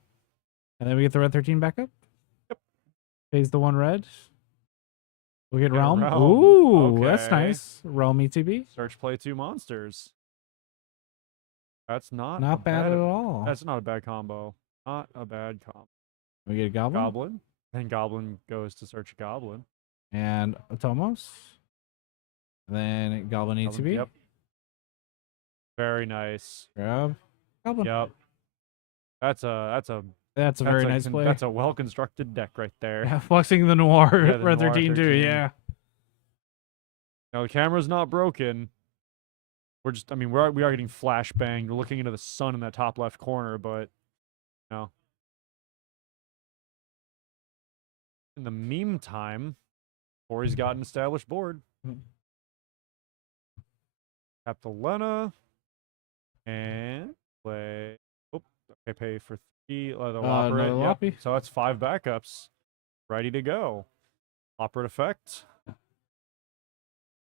And then we get the red 13 back up. Yep. Pays the 1 red. We get Get Realm. Realm. Ooh, that's Okay. nice. Realm ETB. Search play 2 monsters. That's not a Not bad at all. That's not a bad combo. Not a bad combo. We get a Goblin. Goblin. And Goblin goes to search a Goblin. And Atomos. Then Goblin ETB. Yep. Very nice. Grab. Goblin. Yep. That's a That's a very nice play. That's a well constructed deck right there. Yeah, flexing the Noir. Yeah, the red Noir 13 too, 13. yeah. Now the camera's not broken. We're just, I mean, we are getting flashbanged. We're looking into the sun in that top left corner, but no. In the meantime, Tori's got an established board. Tap the Lena and play. Oh, okay, pay for 3. The Lopper. another Yep. Loppy. So that's 5 backups, ready to go. Operate effect.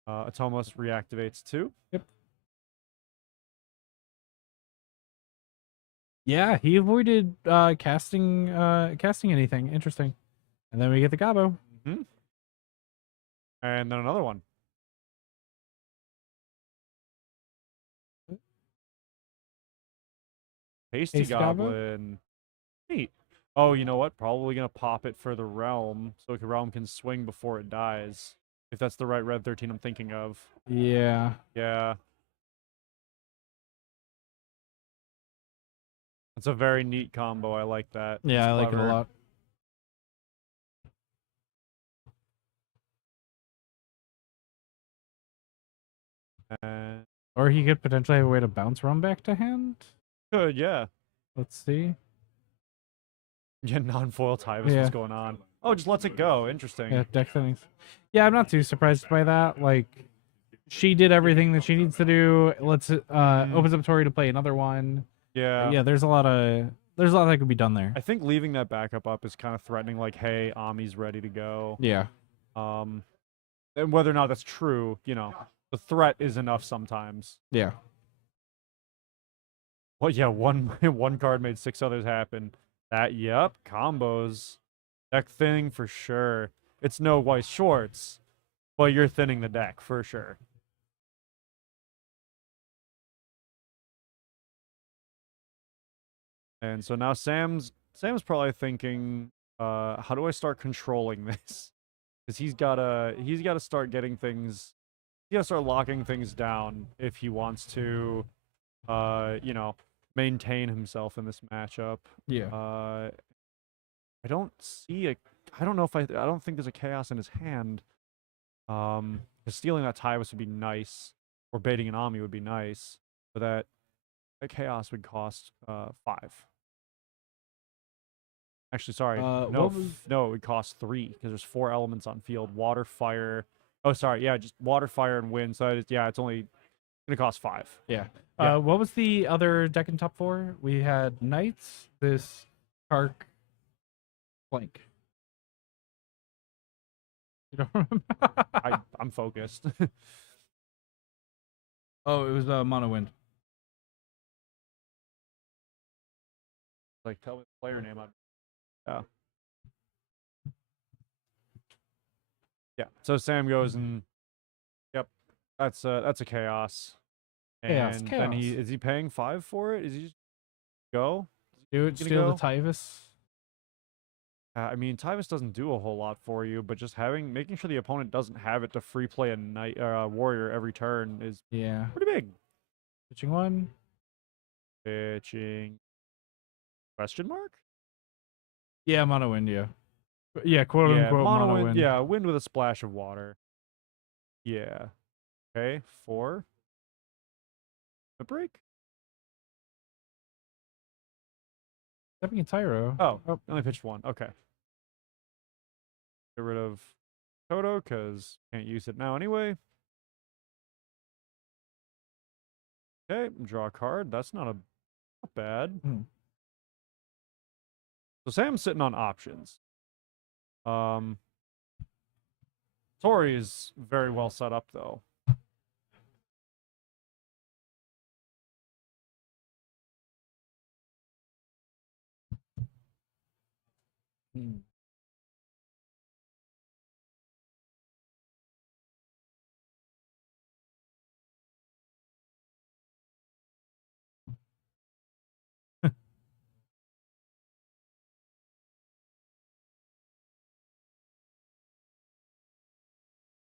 Atomos reactivates 2. Yeah, he avoided casting anything. Interesting. And then we get the Gabo. Mm-hmm. And then another one. Hasty Hasty Gobbo? Goblin. Neat. Oh, you know what? Probably gonna pop it for the Realm, so the Realm can swing before it dies. If that's the right red 13 I'm thinking of. Yeah. Yeah. That's a very neat combo. I like that. Yeah, It's I like it a clever. lot. And Or he could potentially have a way to bounce Realm back to hand. good, yeah. Let's see. Yeah, non-foil Tyvus, Yeah. what's going on? Oh, just lets it go. Interesting. Yeah, deck settings. Yeah, I'm not too surprised by that. Like, she did everything that she needs to do. Let's opens up Tori to play another one. Yeah. Yeah, there's a lot that could be done there. I think leaving that backup up is kind of threatening, like, hey, Ami's ready to go. Yeah. And whether or not that's true, you know, the threat is enough sometimes. Yeah. Well, yeah, one card made 6 others happen. Yep, combos. Deck thinning for sure. It's no white shorts, but you're thinning the deck for sure. And so now Sam's probably thinking, how do I start controlling this? Because he's gotta start getting things. He gotta start locking things down if he wants to, you know, maintain himself in this matchup. Yeah. I don't see a. I don't know if I don't think there's a chaos in his hand. 'Cause stealing that Tyvus would be nice, or baiting an Ami would be nice, but that chaos would cost 5. Actually, sorry, no, no, it would cost 3 because there's 4 elements on field: water, fire. Oh, sorry, yeah, just water, fire, and wind. So it's only gonna cost 5. Yeah. Yeah. What was the other deck in top 4? We had Knights, this Kark, blank. You don't remember? I'm focused. Oh, it was Mono Wind. Like, tell me the player name. Yeah. Yeah. So Sam goes and, yep, that's a chaos. Chaos, And then chaos. is he paying 5 for it? Is he just go? Do it. Gonna Steal go? the Tyvus. I mean, Tyvus doesn't do a whole lot for you, but just making sure the opponent doesn't have it to free play a knight warrior every turn is Yeah. pretty big. Pitching one. Pitching question mark? Yeah, Mono Wind. Yeah. Yeah, quote Yeah, unquote mono wind. Yeah, wind with a splash of water. Yeah. Okay, 4. A break? Stepping a Tyro. Oh, Oh. only pitched 1. Okay. Get rid of Toto because can't use it now anyway. Okay, draw a card. That's not bad. So Sam's sitting on options. Tori is very well set up though.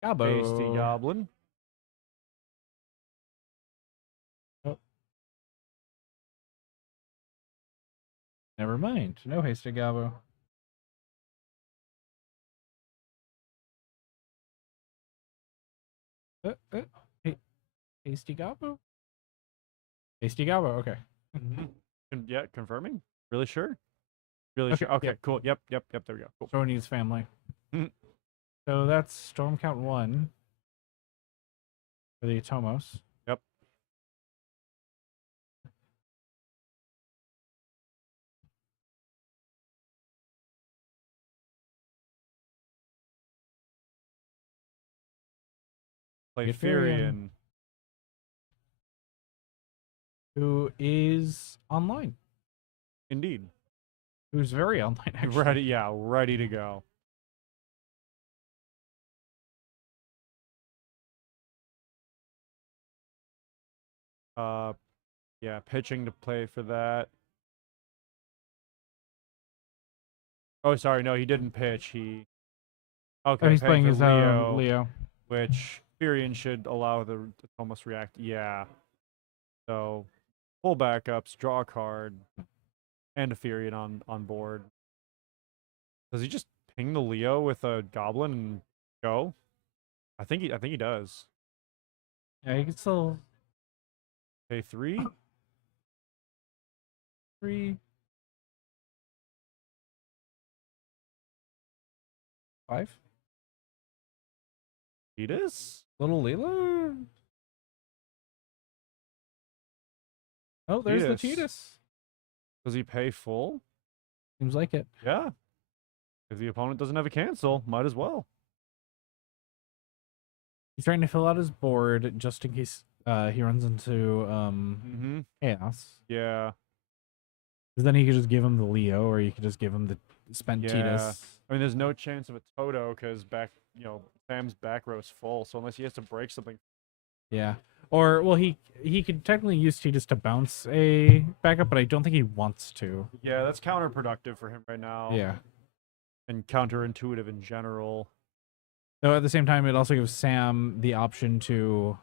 Gabo. Hasty Goblin. Oh. Never mind. No hasty Gabo. Hey, hasty Gabo. Hasty Gabo. Okay. Yeah, confirming. Really sure? Really Okay, sure? Okay, yep. cool. Yep. There we go. Cool. Storm needs family. Mhm. So that's Storm count 1 for the Atomos. Yep. Play Get Furion. Who is online. Indeed. Who's very online, actually. Ready, yeah, ready to go. Yeah, pitching to play for that. Oh, sorry, no, he didn't pitch. Okay, Oh, he's playing for his Leo, Leo. which Furion should allow the almost react. Yeah. So, full backups, draw a card, and a Furion on board. Does he just ping the Leo with a Goblin and go? I think he does. Yeah, he can still Pay 3. 3, 5. Fetus? Little Leela. Oh, there's the Cheetahs. Cheetahs. Does he pay full? Seems like it. Yeah. If the opponent doesn't have a cancel, might as well. He's trying to fill out his board just in case he runs into chaos. Yeah. Because then he could just give him the Leo, or you could just give him the spent Yeah. Titus. I mean, there's no chance of a Toto because Sam's back row is full. So unless he has to break something. Yeah. Or well, he could technically use Titus to bounce a backup, but I don't think he wants to. Yeah, that's counterproductive for him right now. Yeah. And counterintuitive in general. Though at the same time, it also gives Sam the option to.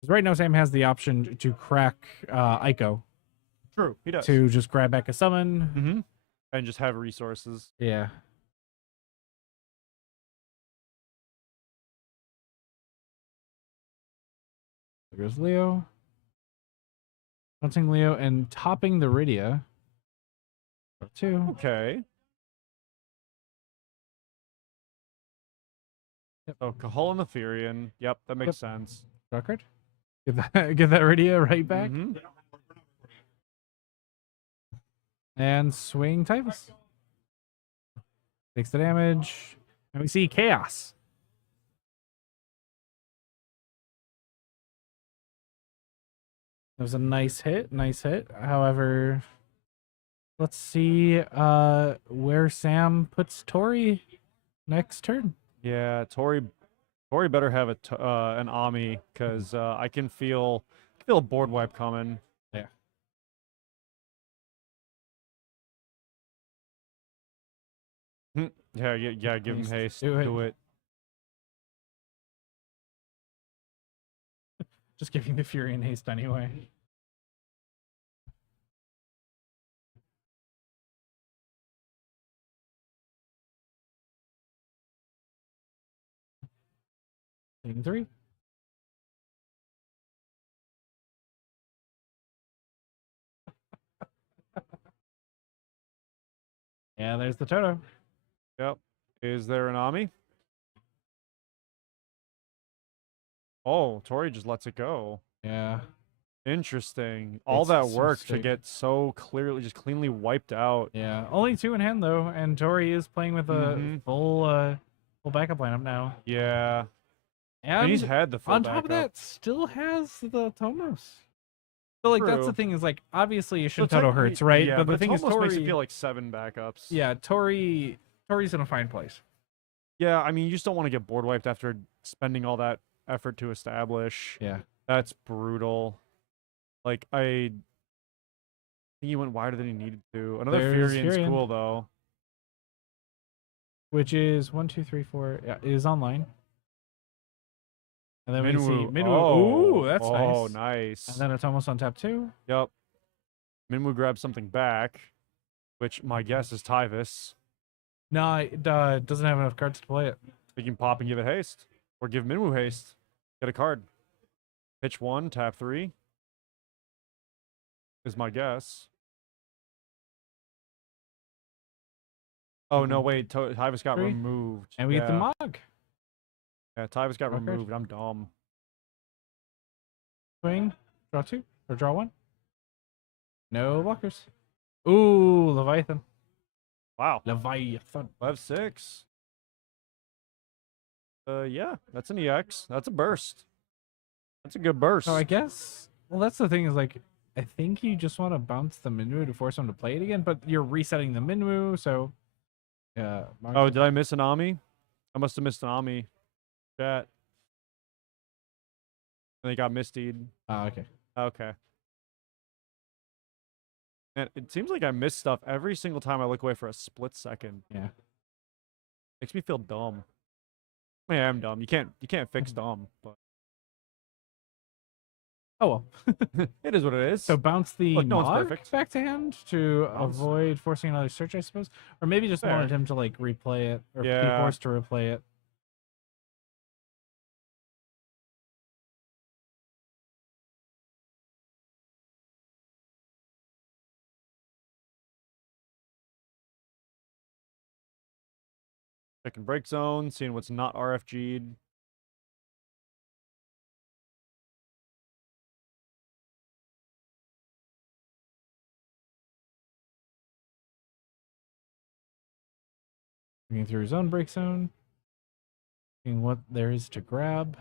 Because right now, Sam has the option to crack Ico True, he does. to just grab back a summon. Mm-hmm. And just have resources. Yeah. There goes Leo. Bouncing Leo and topping the Rydia. 2. Okay. Yep. So Cahul and the Furion. Yep, that makes sense. Draw card. Get that Rydia right back. Mhm. And swing Typhus. Takes the damage. And we see Chaos. That was a nice hit. Nice hit. However, let's see where Sam puts Tori next turn. Yeah, Tori better have an Ami because I can feel a board wipe coming. Yeah. Yeah, give him haste. Do it. Do it. Just giving the Fury and haste anyway. Taking 3. Yeah, there's the Toto. Yep. Is there an Ami? Oh, Tori just lets it go. Yeah. Interesting. All It's that so work to straight. get so clearly, just cleanly wiped out. Yeah. Only 2 in hand though, and Tori is playing with a Mhm. full backup lineup now. Yeah. And He's had the full on top of backup. that, still has the Tomos. So like that's the True. thing is like obviously So Shantotto technically- hurts, right? Yeah, but the it thing is almost Tori makes it feel like 7 backups. yeah, Tori's in a fine place. Yeah, I mean, you just don't want to get board wiped after spending all that effort to establish. Yeah. That's brutal. Like, I think he went wider than he needed to. Another There's Furian's Furian. cool, though. Which is 1, 2, 3, 4. Yeah, is online. And then we see Minwoo. Minwoo. Oh, Ooh, that's oh, nice. nice. And then it's almost on tap 2. Yep. Minwoo grabs something back, which my guess is Tyvis. No, it doesn't have enough cards to play it. He can pop and give it haste. Or give Minwoo haste. Get a card. Pitch 1, tap 3. Is my guess. Oh, no, wait. Tyvis got 3. removed. And we get the Yeah. Mog. Yeah, Tyvis got Draw card. removed. I'm dumb. Swing, draw 2, or draw 1. No blockers. Ooh, Leviathan. Wow. Leviathan. 5-6. Yeah, that's an EX. That's a burst. That's a good burst. So I guess, well, that's the thing is like, I think you just want to bounce the Minwoo to force him to play it again, but you're resetting the Minwoo, so yeah. Oh, did I miss an Ami? I must have missed an Ami. Chat. And they got mistied. Okay. Okay. And it seems like I miss stuff every single time I look away for a split second. Yeah. Makes me feel dumb. I mean, I'm dumb. You can't fix dumb, but Oh well. it is what it is. So bounce the Look, no one's Mog perfect. back to hand to Bounce. avoid forcing another search, I suppose, or maybe just Fair. wanted him to like replay it or be Yeah. forced to replay it. Checking break zone, seeing what's not RFG'd. Looking through his own break zone, seeing what there is to grab.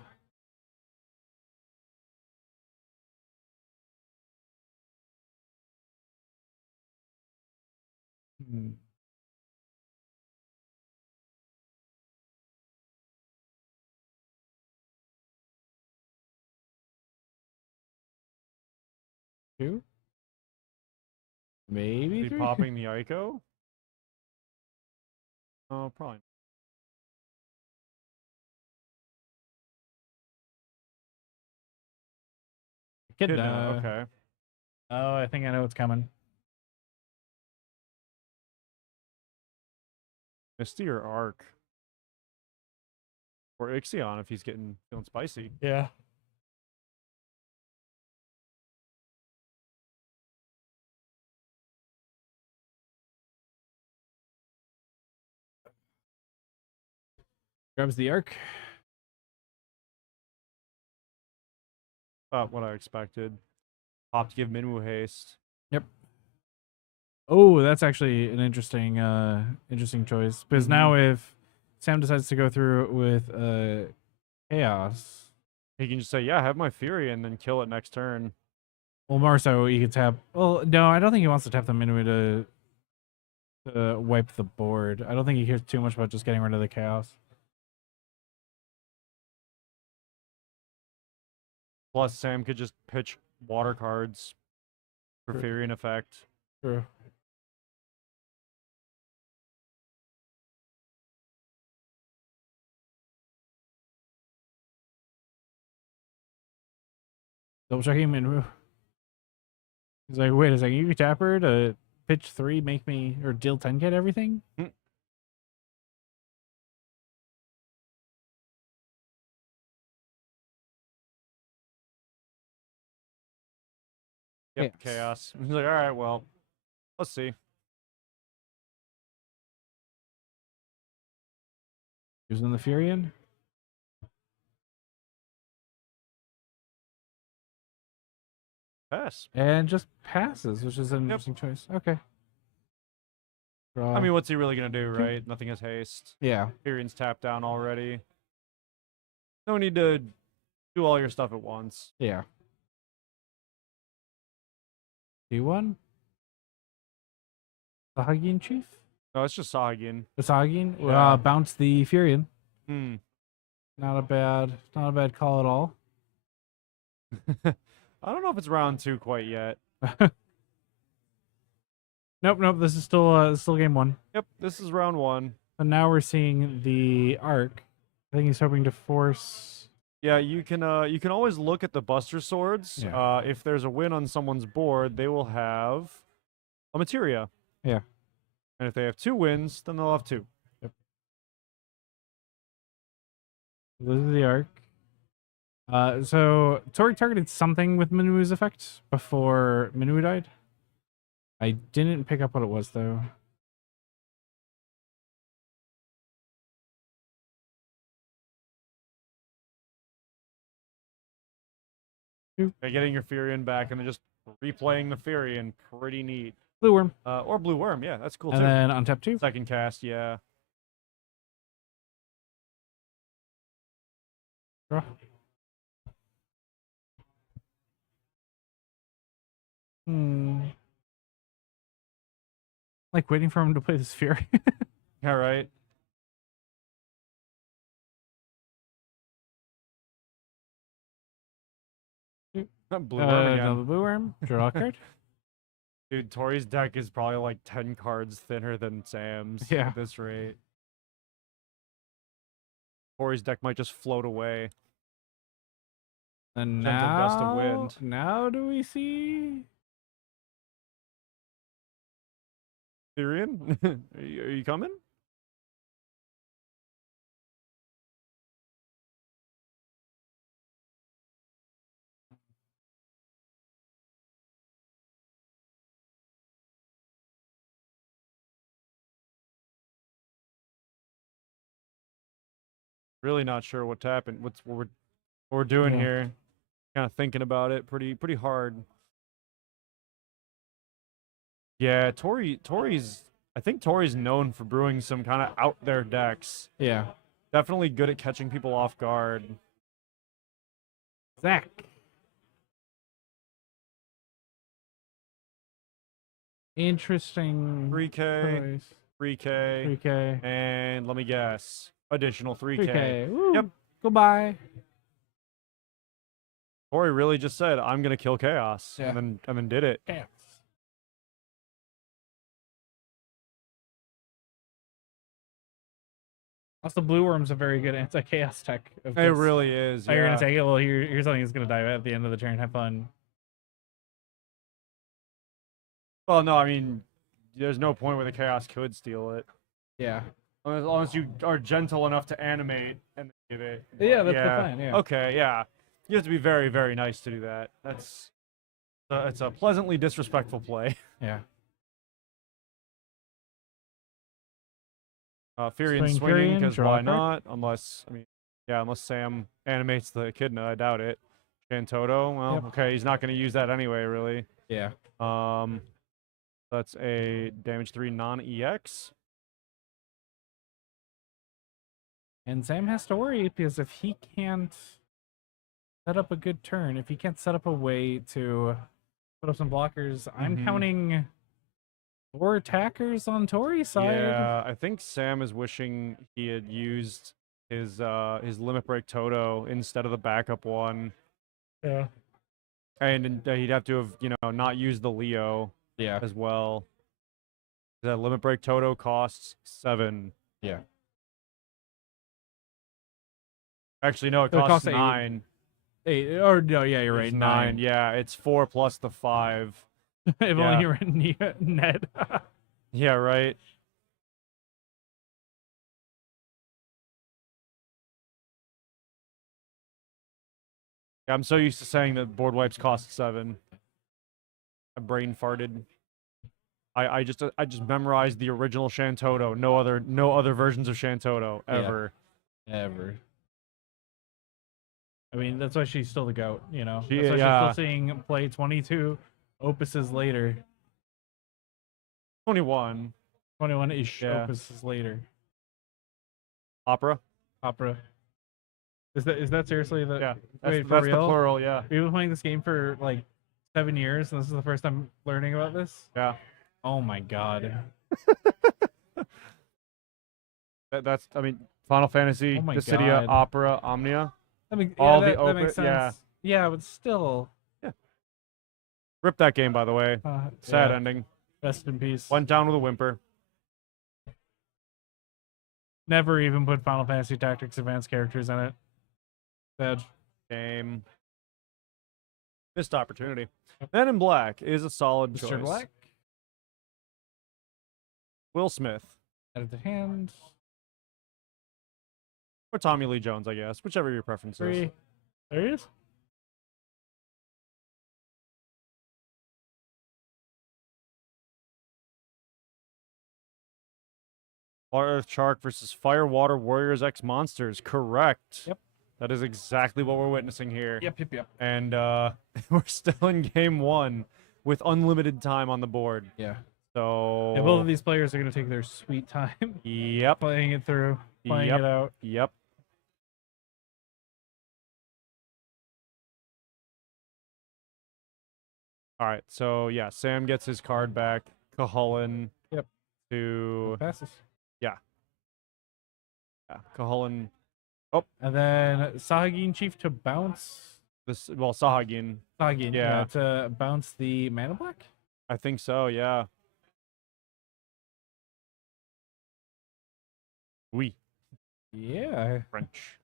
Hmm. Two, maybe Is he three. popping the Ico? Oh, probably. Echidna. Okay. Oh, I think I know what's coming. Misty or Arc? Or Ixion if he's feeling spicy. Yeah. Grabs the arc. About what I expected. Pop to give Minwoo haste. Oh, that's actually an interesting choice. Because now if Sam decides to go through with chaos. He can just say, yeah, have my Fury and then kill it next turn. Well, more so you could tap. Well, no, I don't think he wants to tap the Minute to wipe the board. I don't think he cares too much about just getting rid of the chaos. Plus, Sam could just pitch water cards for True. Furion effect. True. Double checking Minwoo. He's like, wait a second, you can tap her to pitch 3, make me, or deal 10, get everything? Yep, chaos. He's like, all right, well, let's see. Using the Furion. Pass. And just passes, which is an interesting choice. Okay. Draw. I mean, what's he really gonna do, right? Nothing has haste. yeah. Furion's tapped down already. No need to do all your stuff at once. Yeah. D1? Sahagin Chief? No, it's just Sahagin. The Sahagin? Yeah. Bounce the Furion. Hmm. Not a bad call at all. I don't know if it's round 2 quite yet. Nope. This is still game 1. Yep, this is round 1. And now we're seeing the arc. I think he's hoping to force. Yeah, you can always look at the Buster Swords. Yeah. If there's a win on someone's board, they will have a Materia. Yeah. And if they have 2 wins, then they'll have 2. This is the arc. So Tori targeted something with Minu's effect before Minu died. I didn't pick up what it was though. Yeah, getting your Furion back and then just replaying the Furion, pretty neat. Blue Worm. Or Blue Worm, yeah, that's cool And too. then on tap 2. Second cast, yeah. Draw. Like waiting for him to play this Fury. Yeah, right. Blue Worm again. Another Blue Worm. Draw a card. Dude, Tori's deck is probably like 10 cards thinner than Sam's Yeah. at this rate. Tori's deck might just float away. And Gentle gust of now, wind. now do we see? Furion? Are you coming? Really not sure what's happened. What we're doing Yeah. here. Kind of thinking about it pretty hard. Yeah, Tori's I think Tori's known for brewing some kind of out there decks. Yeah. Definitely good at catching people off guard. Zach. Interesting 3K, choice. 3K, 3K. and let me guess, additional 3K. 3K. Woo. Yep. Goodbye. Tori really just said, "I'm gonna kill Chaos," Yeah. and then did it. Chaos. Also, Blue Worm's a very good anti-chaos tech. It really is. Oh, you're Yeah. gonna take it. Well, here's something that's gonna die at the end of the turn. Have fun. Well, no, I mean, there's no point where the Chaos could steal it. Yeah. Unless you are gentle enough to animate and give it. Yeah, that's the plan. Yeah. Okay, yeah. You have to be very, very nice to do that. It's a pleasantly disrespectful play. Yeah. Furion Swing swinging, Furion, because draw a why card. not? Unless Sam animates the Echidna, I doubt it. Shantotto, well, Yep. okay, he's not going to use that anyway, really. Yeah. That's a damage 3 non-EX. And Sam has to worry because if he can't set up a good turn, if he can't set up a way to put up some blockers. I'm Mhm. counting 4 attackers on Tori's side. Yeah, I think Sam is wishing he had used his limit break Toto instead of the backup one, Yeah. and he'd have to have not used the Leo Yeah. as well. The limit break Toto costs 7. Yeah. Actually, no, it So it costs costs 8. 9. 8 or no, yeah, you're It's right. 9. 9. Yeah, it's 4 plus the 5. If Yeah. only you were Ned. Yeah, right. I'm so used to saying that board wipes cost 7. My brain farted. I just memorized the original Shantotto. No other versions of Shantotto Yeah. ever. Ever. I mean, that's why she's still the GOAT, you know? She- That's why yeah. she's still seeing play 22 opuses later. 21 21-ish Yeah. opuses later. opera. Opera. Is that seriously the... Yeah, that's, Wait, for that's the real? plural. Yeah, We've been playing this game for like 7 years, and this is the first time learning about this? yeah. Oh my god. That's I mean, Final Fantasy, Oh my Dissidia, God. Opera, Omnia. I mean, All yeah, the that makes open- yeah. sense. Yeah, but still. Rip that game, by the way. Sad yeah. ending. Rest in peace. Went down with a whimper. Never even put Final Fantasy Tactics Advanced characters in it. Sad. Game. Missed opportunity. Men in Black is a solid Mr. choice. Black. Will Smith Out of the hand. or Tommy Lee Jones, I guess, whichever your preference is. 3. There he is. Water Earth Shark versus Fire Water Warriors X Monsters. Correct. Yep. That is exactly what we're witnessing here. Yep. And we're still in game 1 with unlimited time on the board. Yeah. So Yeah, both of these players are going to take their sweet time Yep. playing it through, playing Yep. it out. Yep. All right. So yeah, Sam gets his card back. Cahullin. Yep. To Passes. yeah, Cahullin. And then Sahagin Chief to bounce. Sahagin. Sahagin, Yeah. to bounce the Mana Black? I think so. Yeah. Oui. Yeah. French.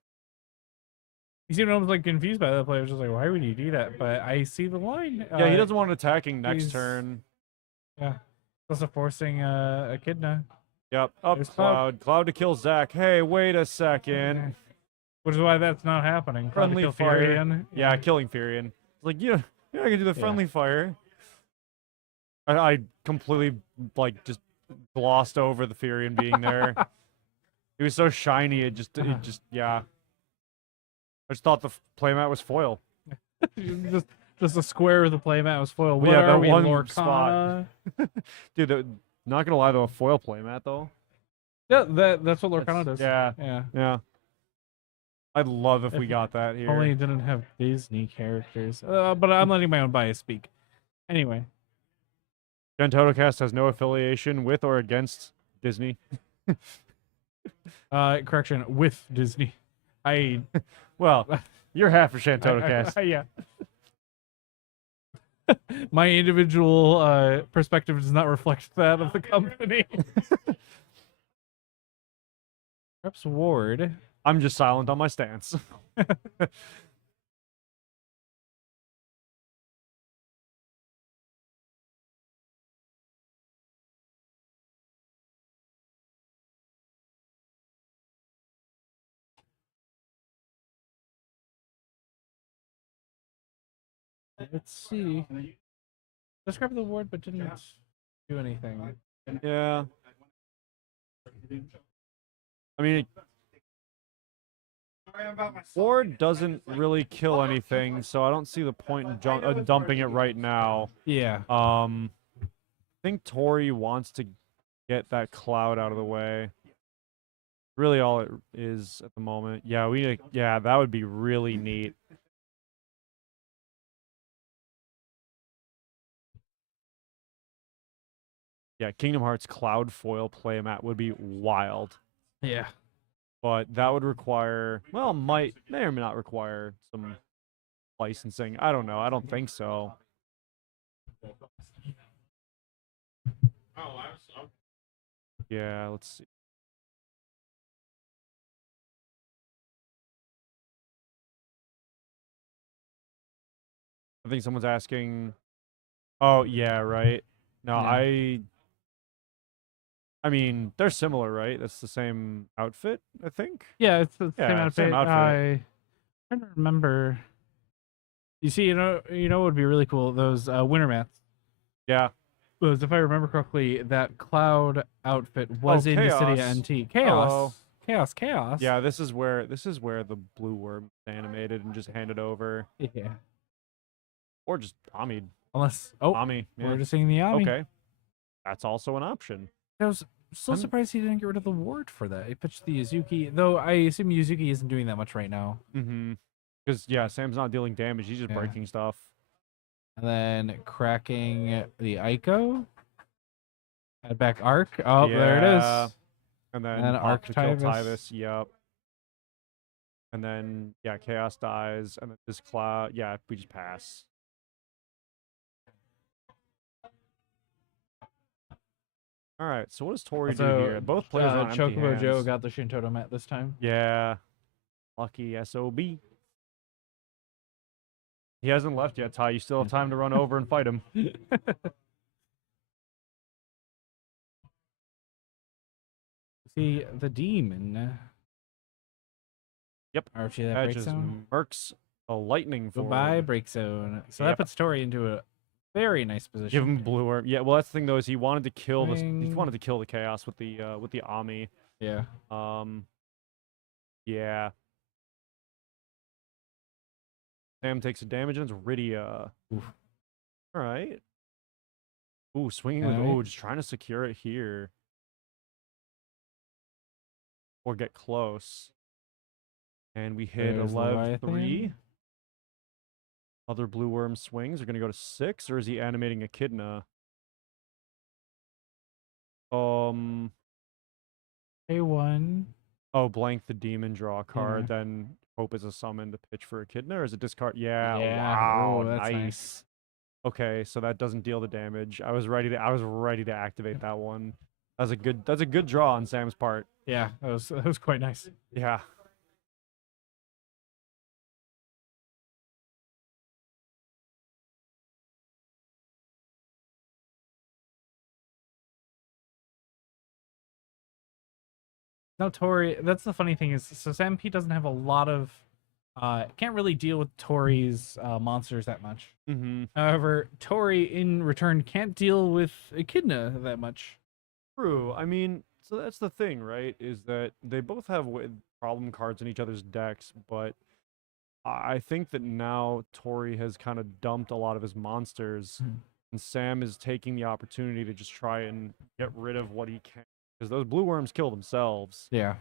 You seem almost like confused by that play. I was just like, why would you do that? But I see the line. Yeah, he doesn't want attacking next he's- turn. Yeah. Also forcing a Echidna. Yep. Up There's Cloud. Cloud to kill Zach. Hey, wait a second. Which is why that's not happening. Cloud to Friendly kill fire. Furion. Yeah, killing Furion. It's like, you're not gonna do the Yeah. friendly fire. I completely just glossed over the Furion being there. It was so shiny. It just yeah. I just thought the playmat was foil. just a square with a playmat was foil. Well, What yeah, are that we, one Lorcana? Dude, not gonna lie though, a foil playmat though. Yeah, that's what Lorcana does. Yeah, Yeah. yeah. I'd love if we If got that here. Only it didn't have Disney characters. But I'm letting my own bias speak. Anyway. ShantottoCast has no affiliation with or against Disney. Correction, with Disney. Well, you're half of ShantottoCast. Yeah. My individual perspective does not reflect that of the company. Reps Ward. I'm just silent on my stance. Let's see. Just grabbed the ward, but didn't do anything. Yeah. I mean, Ward doesn't really kill anything, so I don't see the point in dumping it right now. Yeah. I think Tori wants to get that cloud out of the way. Really, all it is at the moment. Yeah, that would be really neat. Yeah, Kingdom Hearts Cloud Foil playmat would be wild. Yeah. But that would require, well, may or may not require some licensing. I don't know. I don't think so. Yeah, let's see. I think someone's asking. Oh, yeah, right. No, Yeah. I mean, they're similar, right? That's the same outfit, I think. Yeah, it's the Yeah, same same outfit. outfit. Trying to remember. You see, what would be really cool? Those winter mats. Yeah. Because if I remember correctly, that cloud outfit was in Dissidia Chaos. NT. Hello. Chaos. Yeah, this is where the blue worm is animated and just handed over. Yeah. Or just Ami. Unless Ami. we're Yeah. just seeing the Ami. Okay. That's also an option. I was so I'm- surprised he didn't get rid of the ward for that. He pitched the Yuzuki, though I assume Yuzuki isn't doing that much right now. Mm-hmm. Because yeah, Sam's not dealing damage. He's just Yeah. breaking stuff. And then cracking the Ico. Add back Arc. Oh, there it Yeah. is. And then And pop to kill Archetypus. Tyvis. Yep. And then yeah, Chaos dies, and then this cloud. Yeah, we just pass. All right. So what does Tori do here? Both players are on empty Chocobo Joe hands. got the Shantotto mat this time. Yeah. Lucky SOB. He hasn't left yet, Ty. You still have time to run over and fight him. See the demon. Yep. Archie, that That break just zone. mercs a lightning forward. Goodbye, break zone. So Yep. that puts Tori into a very nice position. Give him blue worm. Yeah, well that's the thing though, is he wanted to kill he Swing. wanted to kill the chaos with the Ami. Yeah. Yeah. Sam takes a damage and it's Rydia. Oof. Alright. Ooh, swinging Alright. with just trying to secure it here. Or get close. And we hit There's 11-3. Leviathan. Other blue worm swings are gonna go to 6, or is he animating Echidna? A1. Oh, blank the demon, draw a card, then hope is a summon to pitch for Echidna, or is it discard? Yeah, wow, Ooh, that's nice. Okay, so that doesn't deal the damage. I was ready to activate that one. That's a good draw on Sam's part. Yeah, that was quite nice. Yeah. No, Tori. That's the funny thing is, so Sam P doesn't have a lot of, can't really deal with Tori's monsters that much. Mm-hmm. However, Tori in return can't deal with Echidna that much. True. I mean, so that's the thing, right? Is that they both have problem cards in each other's decks, but I think that now Tori has kind of dumped a lot of his monsters, and Sam is taking the opportunity to just try and get rid of what he can, because those blue worms kill themselves. Yeah.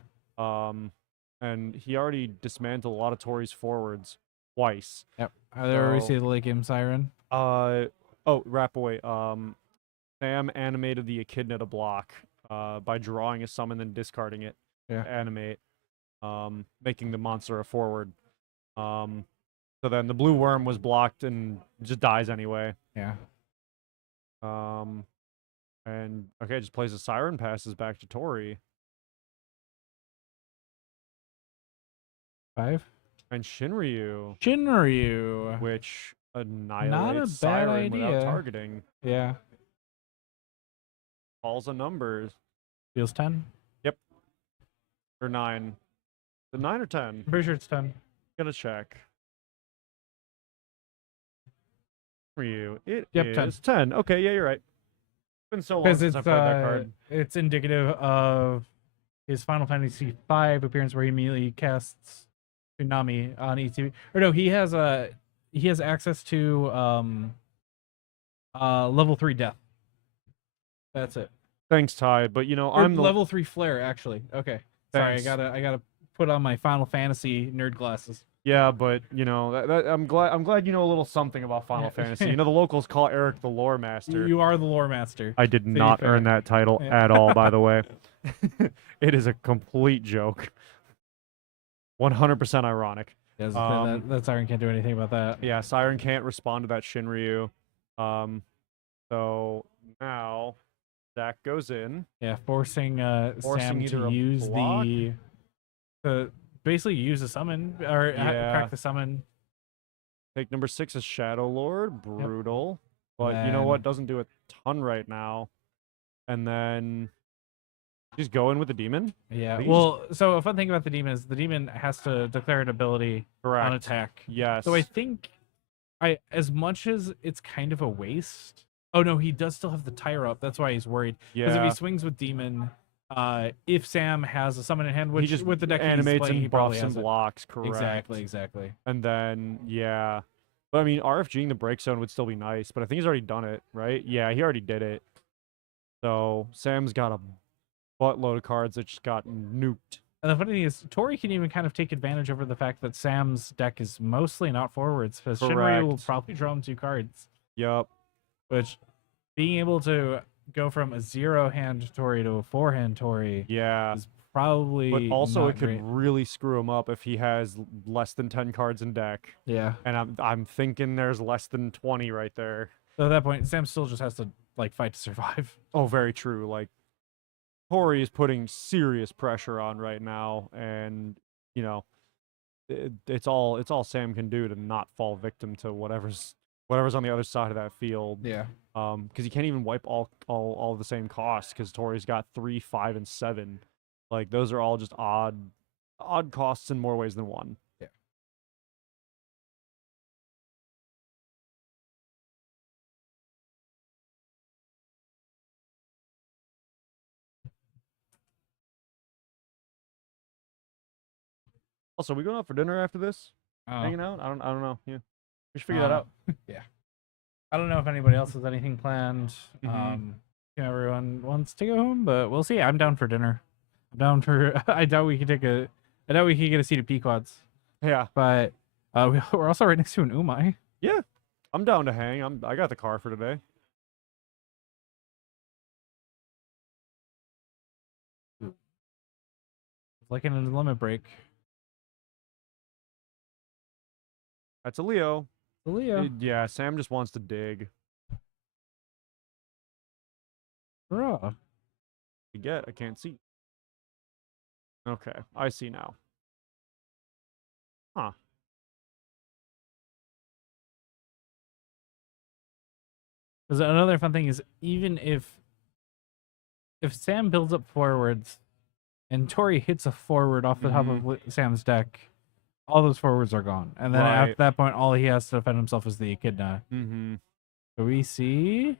And he already dismantled a lot of Tori's forwards twice. Yep. There we So- see the Lake Game Siren. Wrap away. Sam animated the Echidna to block by drawing a summon and discarding it Yeah. to animate, making the monster a forward. So then the blue worm was blocked and just dies anyway. Yeah. And okay, just plays a siren, passes back to Tori. 5. And Shinryu, Shinryu. which annihilates bad siren without idea. targeting. Yeah. Calls a numbers. Feels 10. Or 9. The 9 or 10? I'm pretty sure it's 10. Gotta check. For you, it Yep, is 10. 10. Okay, yeah, you're right. It's been so long Because since I played that card. it's indicative of his Final Fantasy V appearance where he immediately casts Tsunami on ETB. Or no, he has access to level 3 death. That's it. Thanks, Ty. But you know, Or I'm the level 3 flare actually. Okay. Sorry, Thanks. I gotta put on my Final Fantasy nerd glasses. Yeah, but you know, I'm glad you know a little something about Final Fantasy. You know, the locals call Eric the lore master. You are the lore master. I did to be not fair. earn that title Yeah. at all, by the way. It is a complete joke. 100% ironic. Yes, Um, that Siren can't do anything about that. Yeah, Siren can't respond to that Shinryu. So now Zach goes in. Yeah, forcing Forcing Sam either to a use block- to basically use a summon or Yeah. crack the summon. Take number 6 is Shadow Lord. Brutal. But you know Then- what? Doesn't do a ton right now. And then he's going with the demon. Yeah. Please. Well, so a fun thing about the demon is the demon has to declare an ability Correct. on attack. Yes. So I think as much as it's kind of a waste. Oh no, he does still have the tire up. That's why he's worried. Because if yeah. he swings with demon, if Sam has a summon in hand, which he just with the deck he's animates playing, he and probably buffs and has it. blocks. Correct. Exactly. And then yeah. But I mean, RFGing the break zone would still be nice. But I think he's already done it, right? Yeah, he already did it. So Sam's got a buttload of cards that just got nuked. And the funny thing is, Tori can even kind of take advantage over the fact that Sam's deck is mostly not forwards, because Shinryu will Correct. probably draw him 2 cards. Yup. Which, being able to go from a 0-hand Tori to a 4-hand Tori Yeah. is probably But also, not it could great. really screw him up if he has less than 10 cards in deck. Yeah. And I'm thinking there's less than 20 right there. So at that point, Sam still just has to like fight to survive. Oh, very true. Like, Tori is putting serious pressure on right now, and you know, it's all Sam can do to not fall victim to whatever's on the other side of that field. Yeah. Because he can't even wipe all of the same costs, because Tori's got 3, 5, and 7. Like, those are all just odd costs in more ways than one. Yeah. Also, we going out for dinner after this? Oh. Hanging out? I don't know. Yeah, we should figure that out. Yeah. I don't know if anybody else has anything planned. Mhm. Everyone wants to go home, but we'll see. I'm down for dinner. I'm down for. I doubt we can get a seat at Pequod's, Yeah, but we're also right next to an Umai. I'm down to hang. I got the car for today. Like in a limit break. That's a Leo. Leo. Yeah, Sam just wants to dig. Hurrah. You get? I can't see. Okay, I see now. Huh. Because another fun thing is, even if Sam builds up forwards and Tori hits a forward off the top of Sam's deck, all those forwards are gone. And then Right. at that point, all he has to defend himself is the Echidna. Mm-hmm. So we see...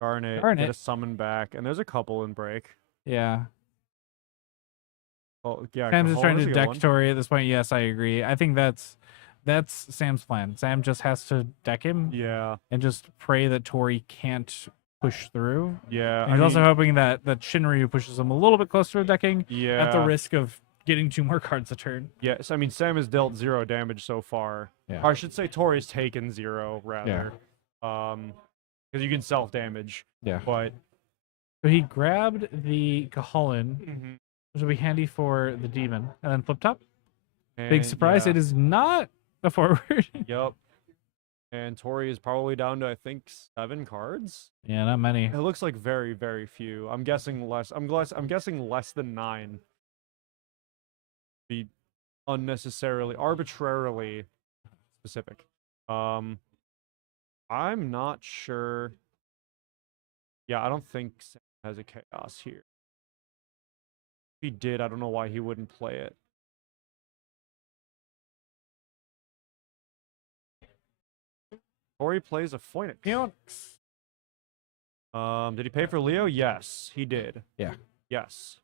Garnet, Garnet. get a summon back, and there's a couple in break. Yeah. Oh, yeah. Sam's just Cajole's trying a to good deck one. Tori at this point. Yes, I agree. I think that's Sam's plan. Sam just has to deck him Yeah, and just pray that Tori can't push through. yeah. And he's also hoping that Shinryu pushes him a little bit closer to decking yeah. at the risk of getting 2 more cards a turn. Yes, I mean, Sam has dealt 0 damage so far. Yeah. Or I should say Tori's taken 0, rather. Because you can self-damage. Yeah. But... So he grabbed the Cajolan, which will be handy for the demon, and then flip top. Big surprise, yeah. it is not a forward. Yep. And Tori is probably down to, I think, 7 cards. Yeah, not many. It looks like very, very few. I'm guessing less. I'm guessing less than 9. Be arbitrarily specific. I'm not sure. Yeah, I don't think Sam has a chaos here. If he did, I don't know why he wouldn't play it. Tori plays a Phoenix. Did he pay for Leo? Yes, he did. Yeah. Yes.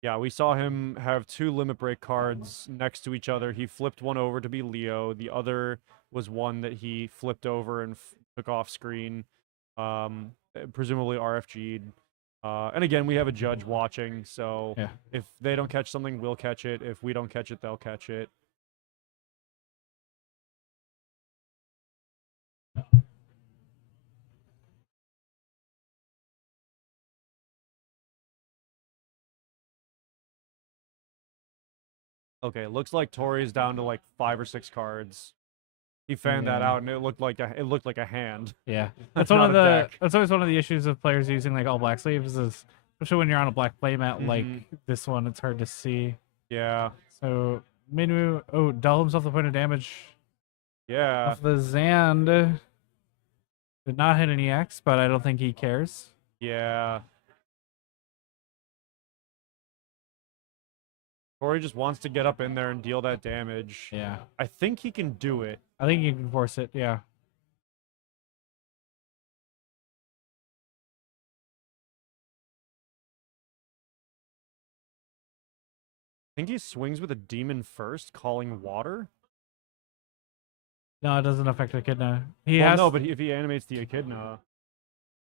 Yeah, we saw him have 2 limit break cards next to each other. He flipped one over to be Leo. The other was one that he flipped over and took off screen. Presumably RFG'd. And again, we have a judge watching, so Yeah. if they don't catch something, we'll catch it. If we don't catch it, they'll catch it. Okay, looks like Tori's down to like 5 or 6 cards. He fanned that Yeah. out, and it looked like a hand. Yeah, That's that's one not of a the. deck. That's always one of the issues of players using like all black sleeves is, especially when you're on a black playmat like Mhm. this one, it's hard to see. Yeah, So made move. Oh, dull himself the point of damage yeah. off the Zand. Did not hit an EX, but I don't think he cares. Yeah. Tori just wants to get up in there and deal that damage. Yeah, I think he can do it. I think you can force it. Yeah. I think he swings with a demon first, calling water. No, it doesn't affect Echidna. He Well, has no, but if he animates the Echidna,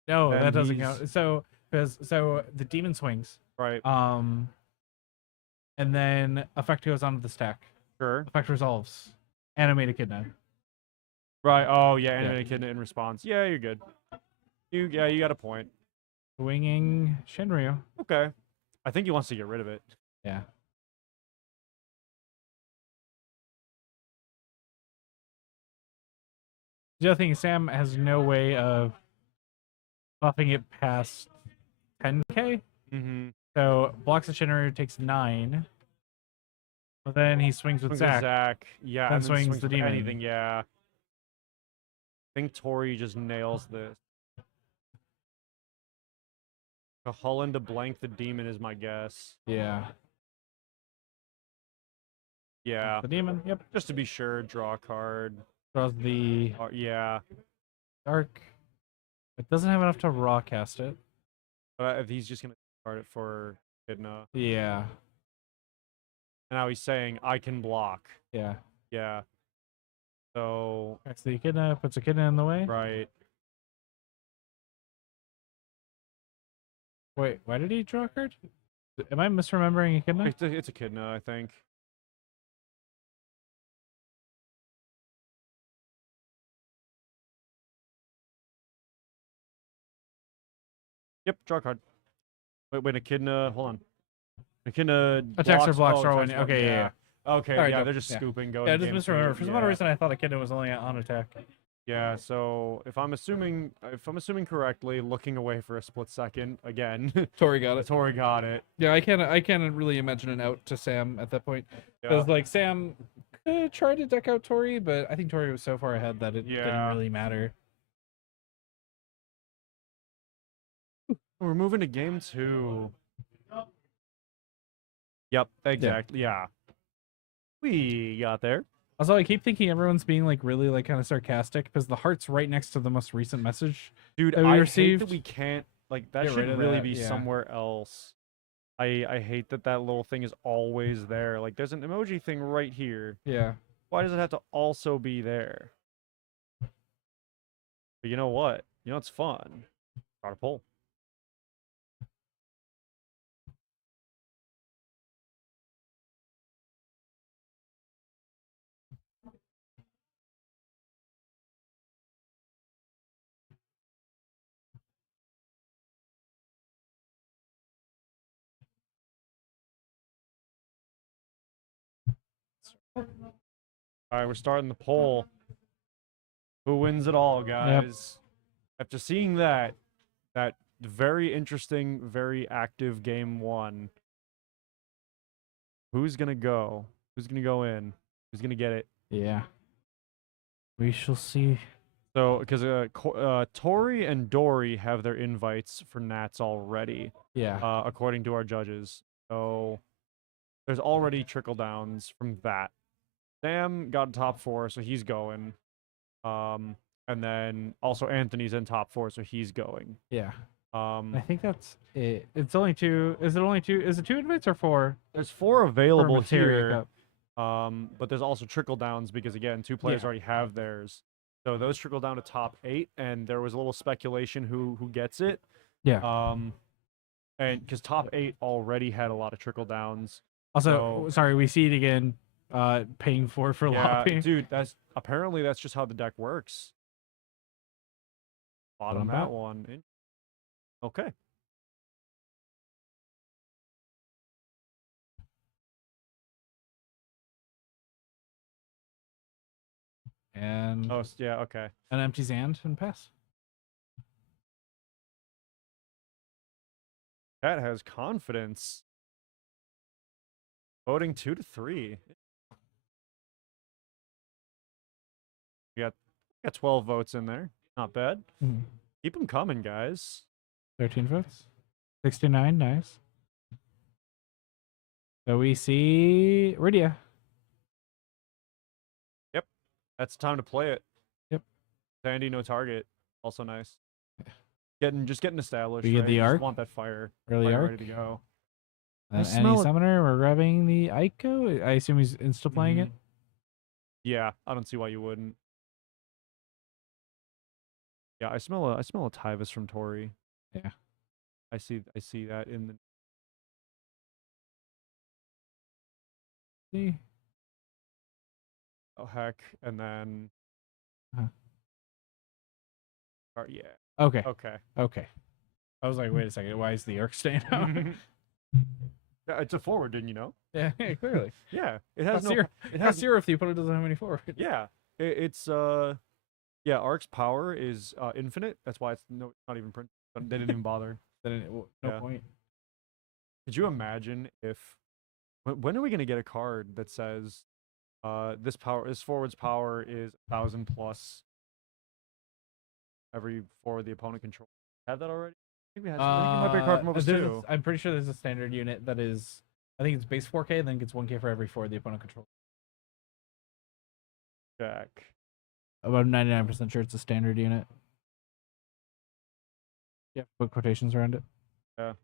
no. then That doesn't he's- count. So the demon swings. right? And then effect goes onto the stack. Sure. Effect resolves. Animate Echidna. Right. Oh, yeah, animate Echidna in response. Yeah, you're good. You got a point. Swinging Shinryu. Okay. I think he wants to get rid of it. Yeah. The other thing is Sam has no way of buffing it past 10k. Mm-hmm. So blocks the Shinryu, takes 9. But then he swings with Zack. Zach. Yeah, Then and swings the with demon. anything. Yeah. I think Tori just nails this. Holland to blank the demon is my guess. Yeah. Yeah. The demon. Yep. Just to be sure, draw a card. Draws the Yeah. dark. It doesn't have enough to raw cast it. But if he's just gonna card it for Echidna. Yeah. And now he's saying I can block. Yeah. Yeah. So Attacks the Echidna, puts Echidna in the way. right. Wait, why did he draw a card? Am I misremembering Echidna? It's Echidna, I think. Yep, draw a card. Wait, Echidna, hold on. Echidna Attacks or blocks, oh, draw attacks one. Okay, yeah. Okay, Alright, yeah, no, they're just yeah. scooping, going. Yeah, I just game misremembered. two, For some yeah. odd reason, I thought Echidna was only on attack. Yeah, so if I'm assuming correctly, looking away for a split second again, Tori got it. Tori got it. Yeah, I can't really imagine an out to Sam at that point because Yeah. like Sam could try to deck out Tori, but I think Tori was so far ahead that it didn't Yeah. really matter. We're moving to game 2. Yep, exactly. Yeah. We got there. Also, I keep thinking everyone's being like really like kind of sarcastic because the heart's right next to the most recent message. Dude, that we I hate received. that we can't, like, that Get should rid of really that, be yeah. somewhere else. I hate that little thing is always there. Like, there's an emoji thing right here. Yeah. Why does it have to also be there? But you know what? You know what's fun? Start a poll. All right, we're starting the poll. Who wins it all, guys? After seeing that very interesting, very active game 1, who's gonna go? Who's gonna go in? Who's gonna get it? Yeah. We shall see. So, because Tori and Dory have their invites for Nats already, Yeah. according to our judges. So, there's already trickle downs from that. Sam got top 4, so he's going. And then also Anthony's in top 4, so he's going. Yeah. I Um, think that's it. It's only 2. Is it only 2? Is it 2 invites or 4? there's 4 For available Materia here. Cup? But there's also trickle downs because again, 2 players Yeah. already have theirs. So those trickle down to top 8, and there was a little speculation who gets it. Yeah. and because top 8 already had a lot of trickle downs. Also, So- sorry, we see it again. Paying for Yeah, lobby. dude, that's just how the deck works. Bottom Bottom that bat. one. Okay. And Oh, yeah, okay. an empty hand and pass. That has confidence. Voting 2 to 3. We got 12 votes in there. Not bad. Mhm. Keep them coming, guys. 13 votes. 69, nice. So we see Rydia. That's the time to play it. Yep. Sandy, no target. Also nice. Just getting established. We get right? the You just arc? want that fire Early ready arc. to go. Any smell it. summoner, we're grabbing the Aiko. I assume he's insta playing it. Mhm. Yeah, I don't see why you wouldn't. Yeah, I smell a Tyvis from Tori. Yeah. I see that in the See? oh heck, and then Uh-huh. yeah. Okay. Okay. Okay. I was like, wait a second. Why is the arc staying out? Yeah, it's a forward, didn't you know? yeah, clearly. Yeah, it has How's no. zero, It how's has zero if the opponent doesn't have any forward? yeah. It's yeah. Arc's power is infinite. That's why it's not even printed. They didn't even bother. Then no Yeah. point. Could you imagine if when are we gonna get a card that says this forward's power is 1,000 plus every forward the opponent controls? Have that already? I think we had. I think it might be a card from Opus there's 2. I'm pretty sure there's a standard unit that is. I think it's base 4K, then gets 1K for every forward the opponent controls. Jack. About 99% sure it's a standard unit. Yep. Put quotations around it. Yeah.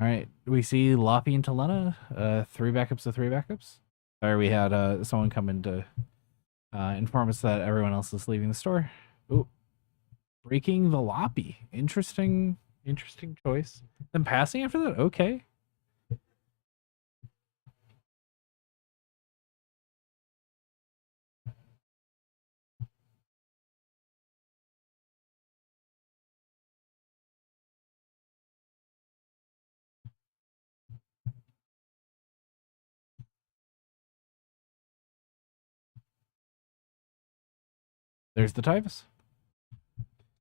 All right. We see Loppy and Talena. 3 backups to 3 backups. Sorry, we had someone come in to inform us that everyone else is leaving the store. Ooh. Breaking the Loppy. Interesting choice. Then passing after that? Okay. There's the Tyvus.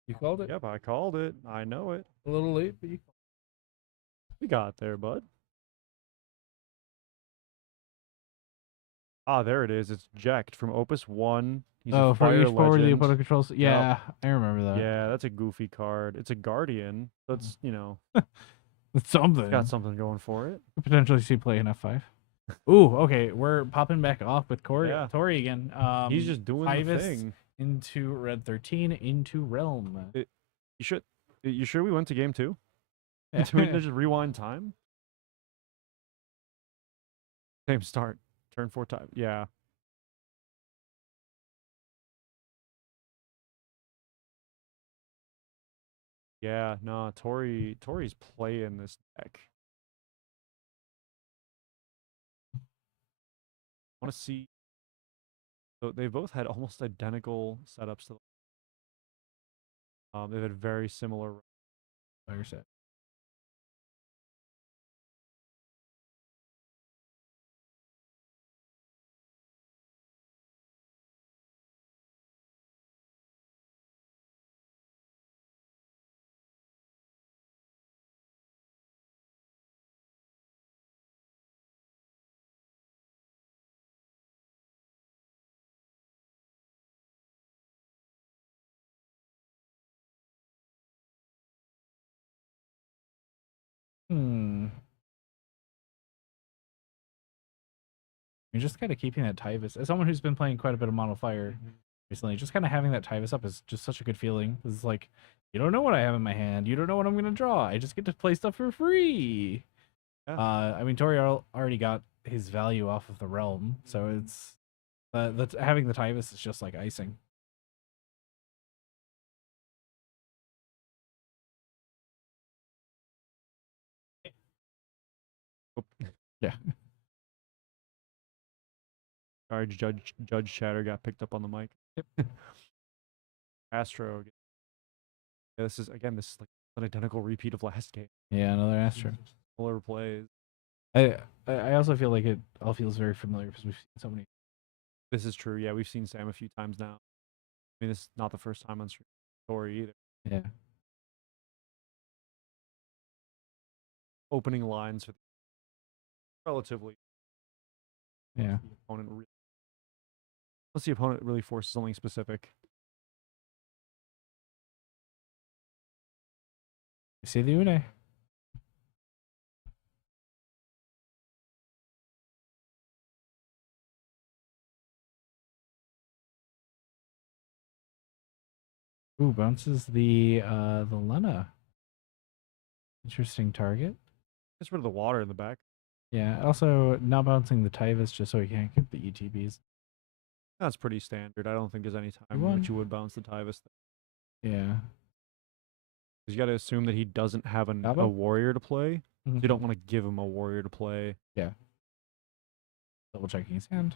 You called it. Yep, I called it. I know it. A little late, but you We got there, bud. Ah, there it is. It's Jacked from Opus 1. He's a for fire each forward the legend. opponent controls. Yeah, I remember that. Yeah, that's a goofy card. It's a Guardian. So it's, It's something. got something going for it. Could potentially see play in F5. Ooh, okay. We're popping back off with Yeah. Tori again. He's just doing the Tyvus thing. into red 13 into realm. You sure we went to game 2? Do we just rewind time? Same start. Turn 4 time. Yeah. Yeah, no, Tori's playing this deck. I want to see. So they both had almost identical setups. They've had very similar. Fire set. You're just kind of keeping that Tyvus. As someone who's been playing quite a bit of Mono Fire recently, just kind of having that Tyvus up is just such a good feeling. It's like, you don't know what I have in my hand. You don't know what I'm going to draw. I just get to play stuff for free. Yeah. I mean, Tori already got his value off of the realm. So it's that's having the Tyvus is just like icing. Yeah. Sorry, Judge Chatter got picked up on the mic. Yep. Astro. Yeah, this is like an identical repeat of last game. Yeah, another Astro. Similar plays. I also feel like it all feels very familiar because we've seen so many. This is true. Yeah, we've seen Sam a few times now. I mean, this is not the first time on stream. Tori either. Yeah. Opening lines for relatively. Yeah. Unless the opponent really forces something specific. You see the Une. Ooh, bounces the Lena. Interesting target. Gets rid of the water in the back. Yeah. Also, not bouncing the Tyvus just so he can't get the ETBs. That's pretty standard. I don't think there's any time in won. which you would bounce the Tyvus. Yeah. You got to assume that he doesn't have a Gabo? warrior to play. Mhm. You don't want to give him a warrior to play. Yeah. Double checking his hand.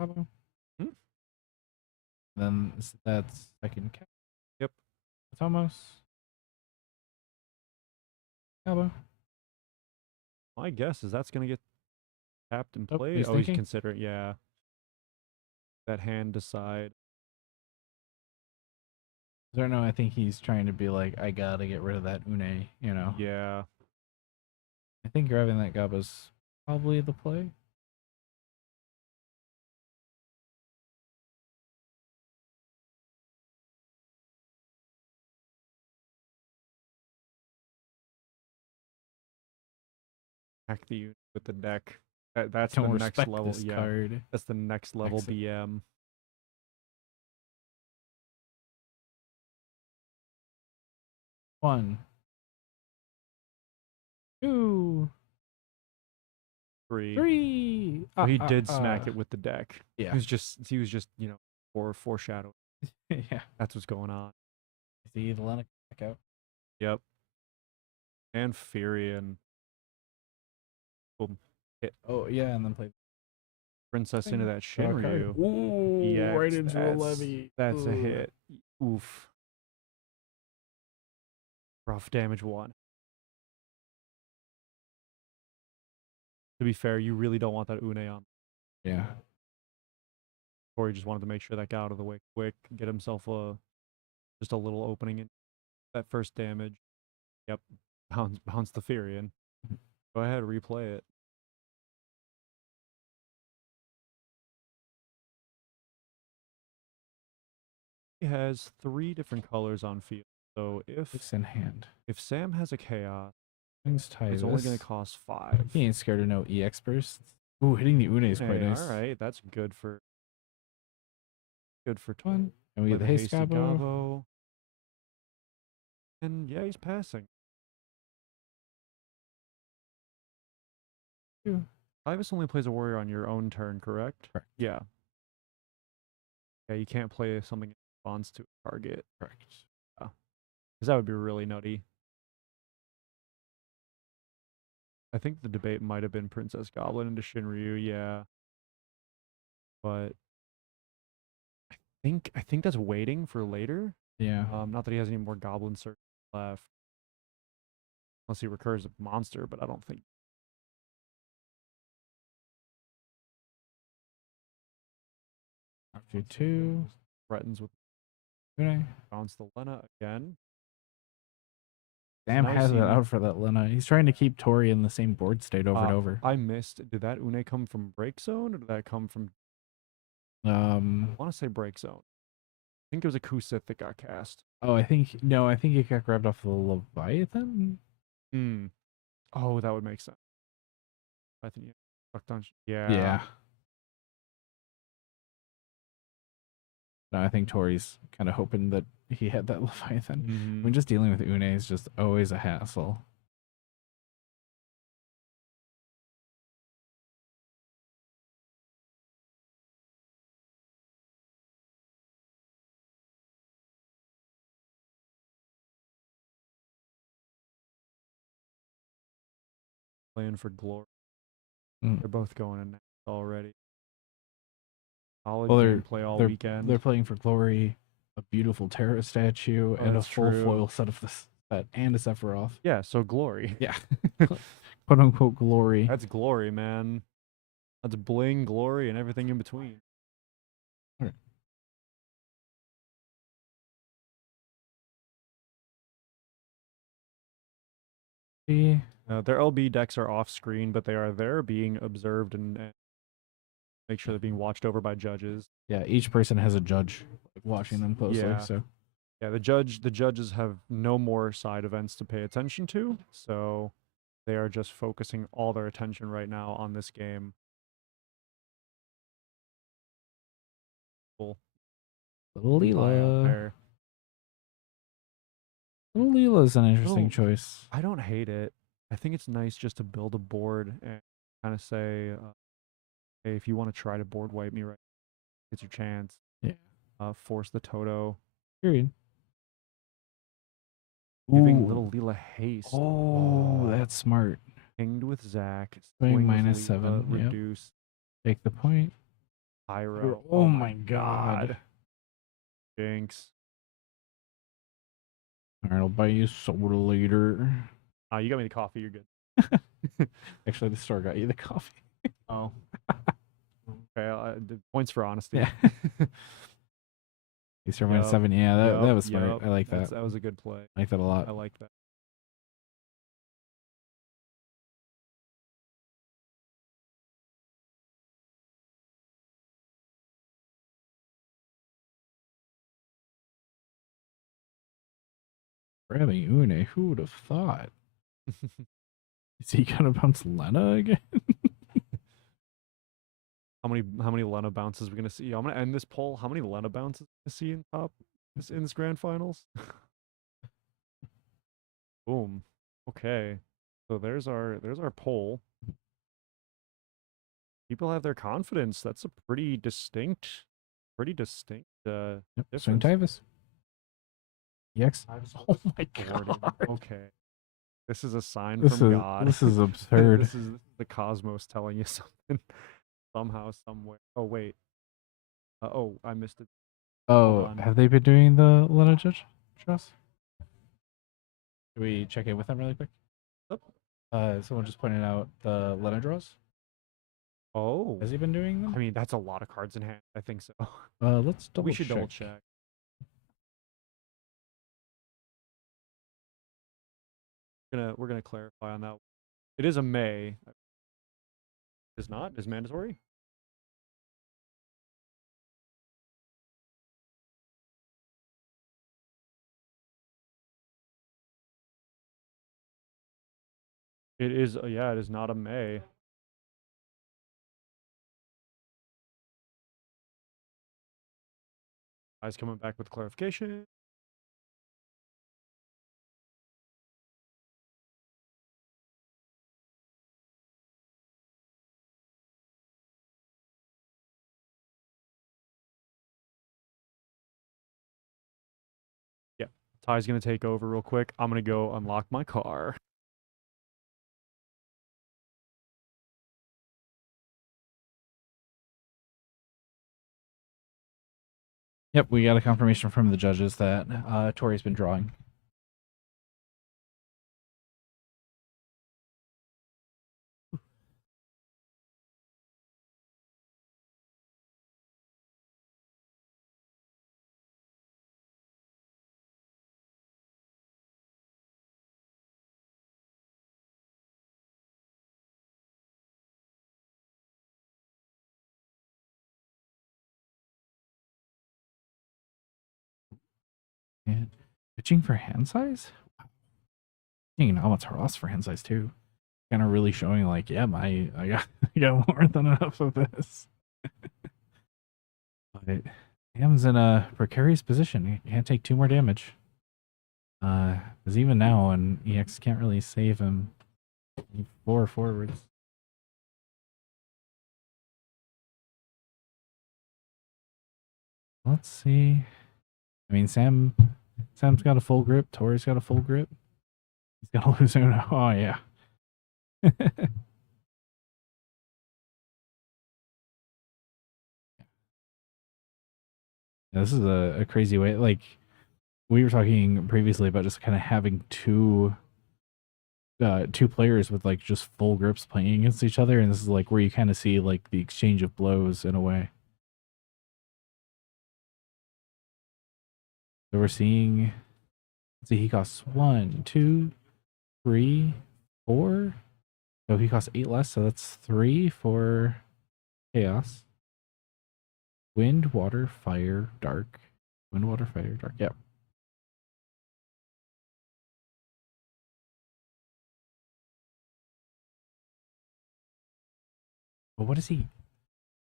Gabo. Hmm? Then that's second cap. Yep. It's almost. Gabo. My guess is that's going to get tapped and Oh, played. he's Oh, he's thinking? considering, yeah. That hand decide. I don't know. I think he's trying to be like, I gotta get rid of that Une, you know? Yeah. I think grabbing that Gaba's probably the play. Hack the unit with the deck. That's Don't the next respect level. this Yeah. card. That's the next level Exit. BM. One. Two. Three. Three. So he did smack it with the deck. Yeah. He was just, foreshadowing. Yeah. That's what's going on. See the Lena back out. Yep. And Furion. Boom. Hit Oh, yeah, and then play. Princess into that Draw a card. Shinryu. Ooh, EX, right into a that's- levy. That's a Ooh. hit. Oof. Rough damage one. To be fair, you really don't want that Une on. Yeah. Tori just wanted to make sure that got out of the way quick, get himself just a little opening in that first damage. Yep. Bounce the Furion. Go ahead, replay it. He has 3 different colors on field. So Six in hand. if Sam has a chaos, Things it's only going Tyvus. to cost 5. He ain't scared of no EX bursts. Ooh, hitting the Une is quite Hey, nice. all right, that's good for One. And we play get the the Haste Hasty Gabo. Gabo. And yeah, he's passing. Two. Tyvus only plays a warrior on your own turn, correct? Correct. Yeah. Yeah, you can't play something in response to a target. Correct. Because that would be really nutty. I think the debate might have been Princess Goblin into Shinryu, yeah. But I think that's waiting for later. Yeah. Not that he has any more goblin search left. Unless he recurs a monster, but I don't think. After two. Threatens with Une. bounce the Lena again. Sam Now has see- it out for that Lena. He's trying to keep Tori in the same board state over and over. I missed. Did that Une come from Break Zone or did that come from? I want to say Break Zone. I think it was a Kusith that got cast. Oh, I think it got grabbed off the Leviathan. Hmm. Oh, that would make sense. I think you fucked on. Yeah. No, I think Tori's kind of hoping that he had that Leviathan. I Mhm. mean, just dealing with Une is just always a hassle. playing for glory. Mm. They're both going in already. Solid Well, gameplay all weekend. they're playing for glory, a beautiful Terra statue, Oh, and a that's full true. foil set of this set, and a Sephiroth. Yeah, so glory. Yeah, quote unquote glory. That's glory, man. That's bling, glory, and everything in between. Alright. See, Their LB decks are off screen, but they are there being observed and make sure they're being watched over by judges. yeah, each person has a judge watching them closely. Yeah. So Yeah, the judges have no more side events to pay attention to, so they are just focusing all their attention right now on this game. Cool. little Fly out Leela, there. little Leela's an interesting Little- choice. I don't hate it. I think it's nice just to build a board and kind of say, hey, if you want to try to board wipe me right, it's your chance. Yeah. Force the Toto. Period. Giving Ooh. little Leela haste. Oh, that's smart. Pinged with Zach. Swing with minus Leela, 7, yep. Reduce. Take the point. Pyro. Oh my god. Jinx. All right, I'll buy you soda later. You got me the coffee. You're good. Actually, the store got you the coffee. Oh. Okay. The points for honesty. Yeah. You start minus Yup, 7. Yeah, that Yup, was smart. yup. I like that. That was a good play. I like that a lot. I like that. Grabbing Une, who would have thought? Is he gonna bounce Lena again? How many Lena bounces are we gonna see? I'm gonna end this poll. How many Lena bounces are we gonna see in this grand finals? Boom. Okay. So there's our poll. People have their confidence. That's a pretty distinct Yep. difference. Swing Tyvis. EX. Oh my Gordon. God. Okay. This is a sign This from is God. this is absurd. This is the cosmos telling you something. Somehow, somewhere. Oh wait. Oh, I missed it. Oh, on. have they been doing the Lena Judge shows? Should we check in with them really quick? Yep. Someone just pointed out the Lena draws. Oh. Has he been doing them? I mean, that's a lot of cards in hand. I think so. Let's double We should check. double check. We're gonna clarify on that. It is a May. It's not? Is mandatory? It is. Yeah, it is not a May. Guys coming back with clarification. Yeah, Ty's gonna take over real quick. I'm gonna go unlock my car. Yep, we got a confirmation from the judges that Tori's been drawing. And pitching for hand size? Wow. Seeing Almatar's for hand size too. Kind of really showing like, yeah, I got I got more than enough of this. But Ham's in a precarious position. He can't take 2 more damage. Because even now, and EX can't really save him. 4 forwards. Let's see. I mean, Sam's got a full grip. Tori's got a full grip. He's gonna lose Uno. Oh yeah. This is a crazy way. Like we were talking previously about just kind of having two players with like just full grips playing against each other, and this is like where you kind of see like the exchange of blows in a way. So we're seeing, let's see, he costs 1, 2, 3, 4. So he costs 8 less, so that's 3 for chaos. Wind, water, fire, dark. Wind, water, fire, dark. Yep. But what is he?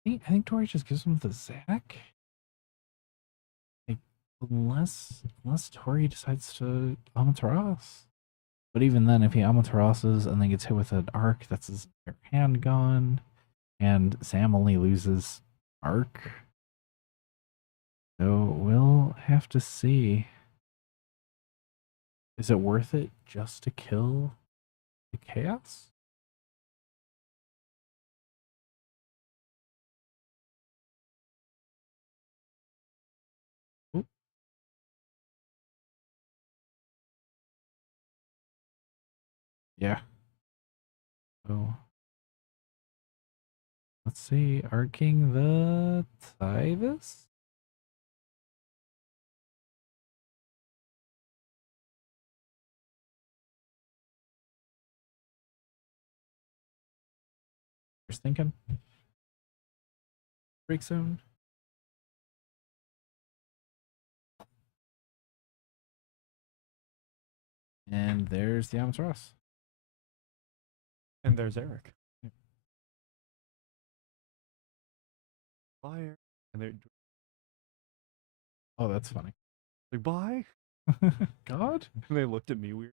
I think Tori just gives him the Zac. Like, unless Tori decides to Amaterasu. But even then, if he Amaterasu's and then gets hit with an arc, that's his hand gone. And Sam only loses arc. So we'll have to see. Is it worth it just to kill the chaos? Oop. Yeah. So let's see. Arcing the Tyvis? Just thinking. Break zone. And there's the Amaterasu. And there's Eric. Fire. And they're Oh, that's funny. like, bye. God? And they looked at me weird.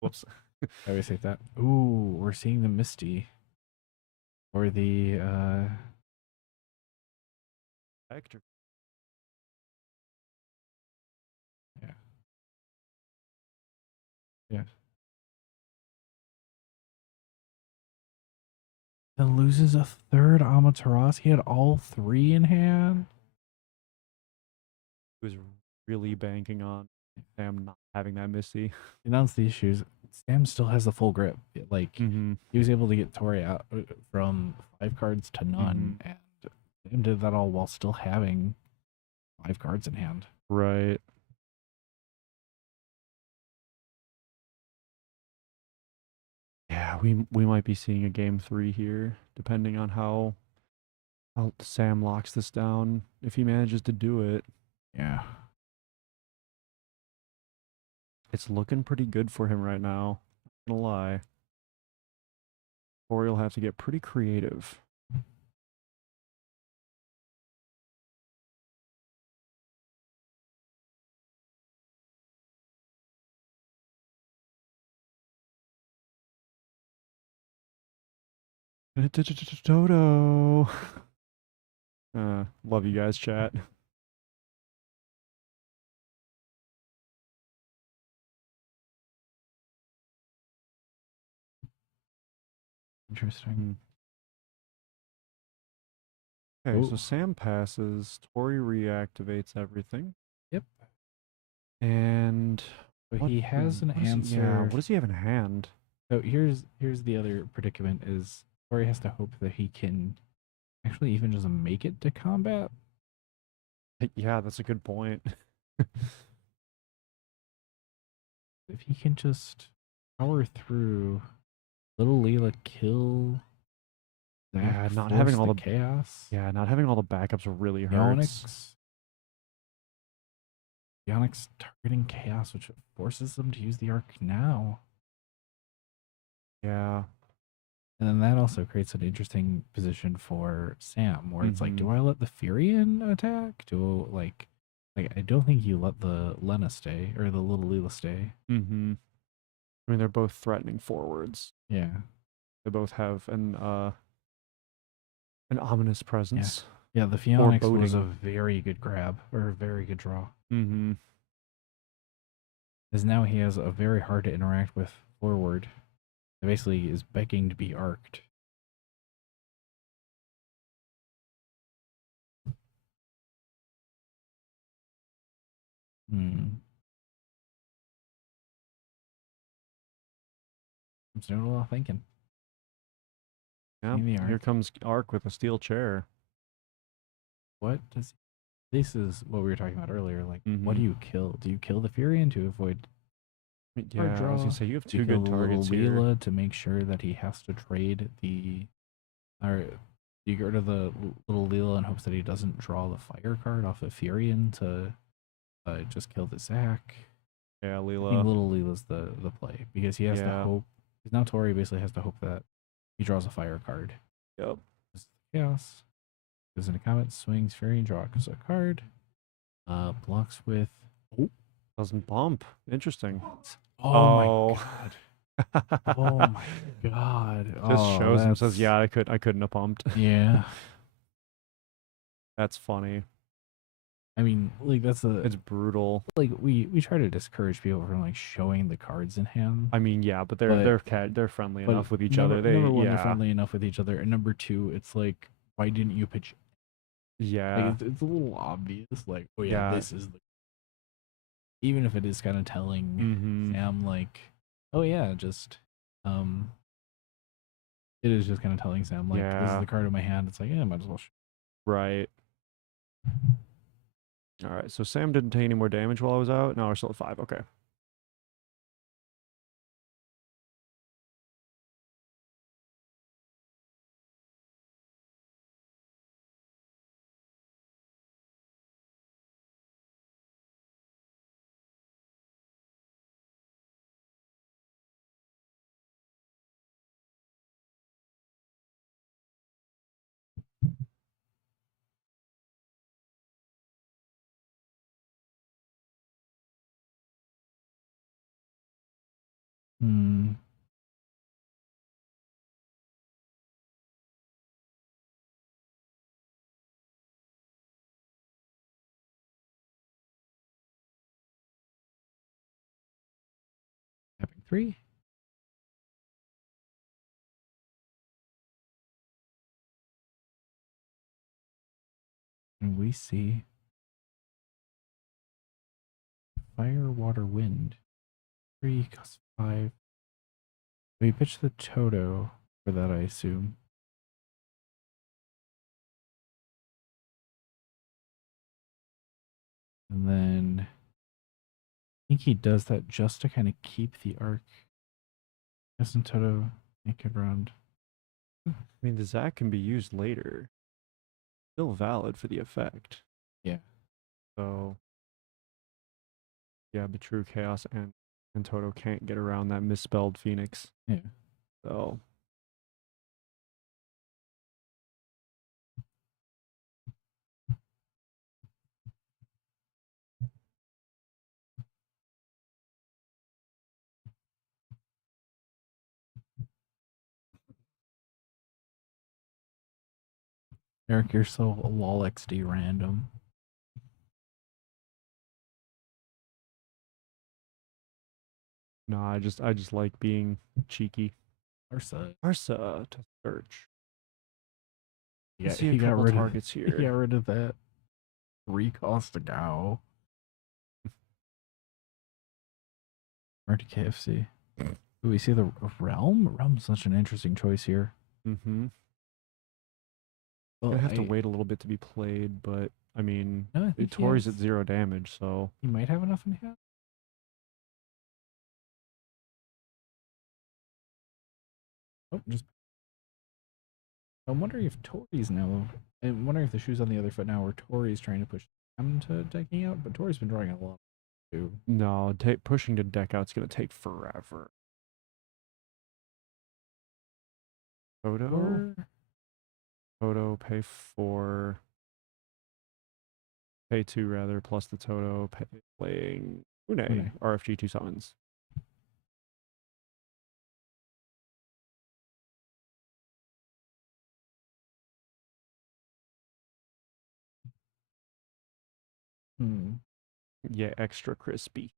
Whoops. I always hate that. Ooh, we're seeing the Misty. Or the Hector. yeah. Yeah. Then loses a third Amaterasu. He had all 3 in hand. He was really banking on Sam not having that Misty. And that's the issues. Sam still has the full grip. Like Mm-hmm. he was able to get Tori out from 5 cards to none, and Sam did that all while still having 5 cards in hand. Right. Yeah, we might be seeing a game 3 here, depending on how Sam locks this down. If he manages to do it, Yeah. it's looking pretty good for him right now. Not gonna lie. Tori will have to get pretty creative. Toto. Love you guys, chat. Interesting. Okay, so Ooh. Sam passes. Tori reactivates everything. Yep. And So he has an what does answer. yeah, what does he have in hand? So here's the other predicament is Tori has to hope that he can actually even just make it to combat. Yeah, that's a good point. If he can just power through, little Leela kill Zac, Yeah, not having force all the the chaos. Yeah, not having all the backups really hurts. Yonix targeting chaos, which forces them to use the arc now. Yeah. And then that also creates an interesting position for Sam, where it's like, do I let the Furion attack? Like I don't think you let the Lena stay or the little Leela stay. Mm-hmm. I mean, they're both threatening forwards. Yeah. They both have an ominous presence. Yeah, the Phoenix was a Foreboding. very good grab or a very good draw. Mm-hmm. Because now he has a very hard to interact with forward. It basically is begging to be arced. Hmm. I'm doing a little thinking. Yeah, Maybe here arc. comes Ark with a steel chair. What does this is what we were talking about earlier. Like, what do Mhm. you kill? Do you kill the Furion to avoid card Yeah, I was draw? gonna say you have Do you two kill good the little targets here. Leela to make sure that he has to trade the, or do you get rid of the little Leela in hopes that he doesn't draw the fire card off of Furion to just kill the Zac? Yeah, I think Leela. little Leela's the play because he has to Yeah. hope. Because now Tori basically has to hope that he draws a fire card. Yep. This is the chaos. Goes into combat, swings, Furion, draws a card. Blocks with. Doesn't bump. Interesting. Oh my Oh. god. Oh my god. Just Oh, shows him, says, that's- "Yeah, I couldn't have pumped." Yeah. That's funny. I mean, like that's a It's brutal. like we try to discourage people from like showing the cards in hand. I mean, yeah, but But- they're friendly But enough with each number, other. They number one, they're yeah friendly enough with each other, and number two, it's like, why didn't you pitch? yeah Like it's a little obvious. Like, oh yeah, Yeah. this is the. Even if it is kind of telling Mhm. Sam, like, oh yeah, just it is just kind of telling Sam, like, this is Yeah. the card in my hand. It's like, yeah, might as well. Right. All right. So Sam didn't take any more damage while I was out. Now we're still at 5. Okay. Hmm. Tapping 3. And we see fire, water, wind. 3 costs 5. We pitch the Toto for that, I assume. And then I think he does that just to kind of keep the arc. Doesn't Toto make it round? I mean, the Zac can be used later. Still valid for the effect. Yeah. So yeah, but True Chaos and Toto can't get around that misspelled Phoenix. Yeah. So Eric, you're so lol XD random. no, I just like being cheeky. Ursa. Arsa to search. Yeah, I see a he got couple rid targets of. He got here. rid of that. 3 cost to go. Or to KFC. Do we see the Realm? Realm's such an interesting choice here. Mm-hmm. Well, Gonna have to wait a little bit to be played, but I mean, No, I think he Tori's at has- 0 damage, so He might have enough in hand. Oh, just. I'm wondering if Tori's now. I'm wondering if the shoe's on the other foot now, where Tori's trying to push him to decking out, but Tori's been drawing a lot too. no, pushing to deck out's gonna take forever. Toto? Or Toto, pay 4. Pay 2 rather, plus the Toto, playing Une, Une. RFG 2 summons. Yeah, extra crispy.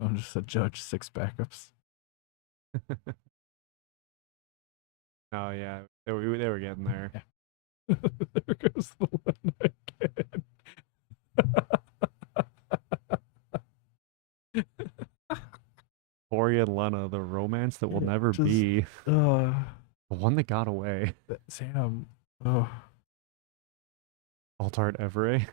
I'm just a judge, 6 backups. Oh yeah, they were getting there. Yeah. There goes the one again. Tori and Lena, the romance that will Yeah, never just- be, Uh, the one that got away. Sam. Oh. Altart Everett.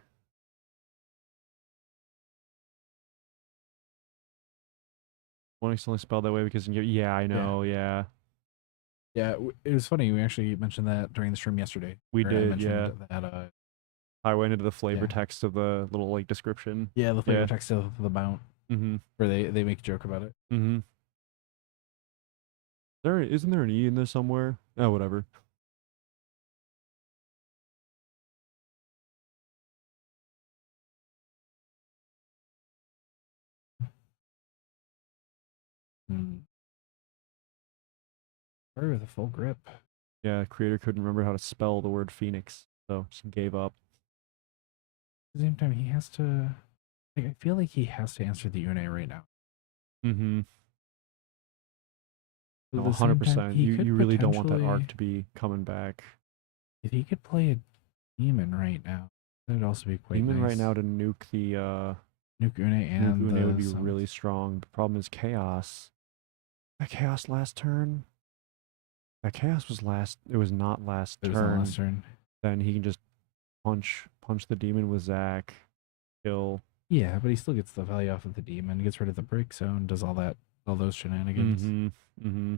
One is only spelled that way because yeah, I know, yeah. Yeah, it was funny. We actually mentioned that during the stream yesterday. We where I did, mentioned yeah. That, I went into the flavor Yeah. text of the little like description. yeah, the flavor Yeah. text of the mount Mm-hmm. where they make a joke about it. Mm-hmm. Isn't there an E in there somewhere? Oh, whatever. Hmm. Or with a full grip. Yeah, creator couldn't remember how to spell the word phoenix, so just gave up. At the same time, he has to. Like, I feel like he has to answer the UNA right now. Mm-hmm. But No, at the same time, 100%. he You could really don't want that potentially- arc to be coming back. If he could play a demon right now, that'd also be quite Even nice. right now to nuke the Nuke UNA nuke and Une would the be summons. really strong. The problem is chaos. That chaos last turn. That chaos was last. It was not last It was turn. the last turn. Then he can just punch the demon with Zac. Kill. Yeah, but he still gets the value off of the demon, gets rid of the break zone, does all those shenanigans. Mm-hmm. Mm-hmm.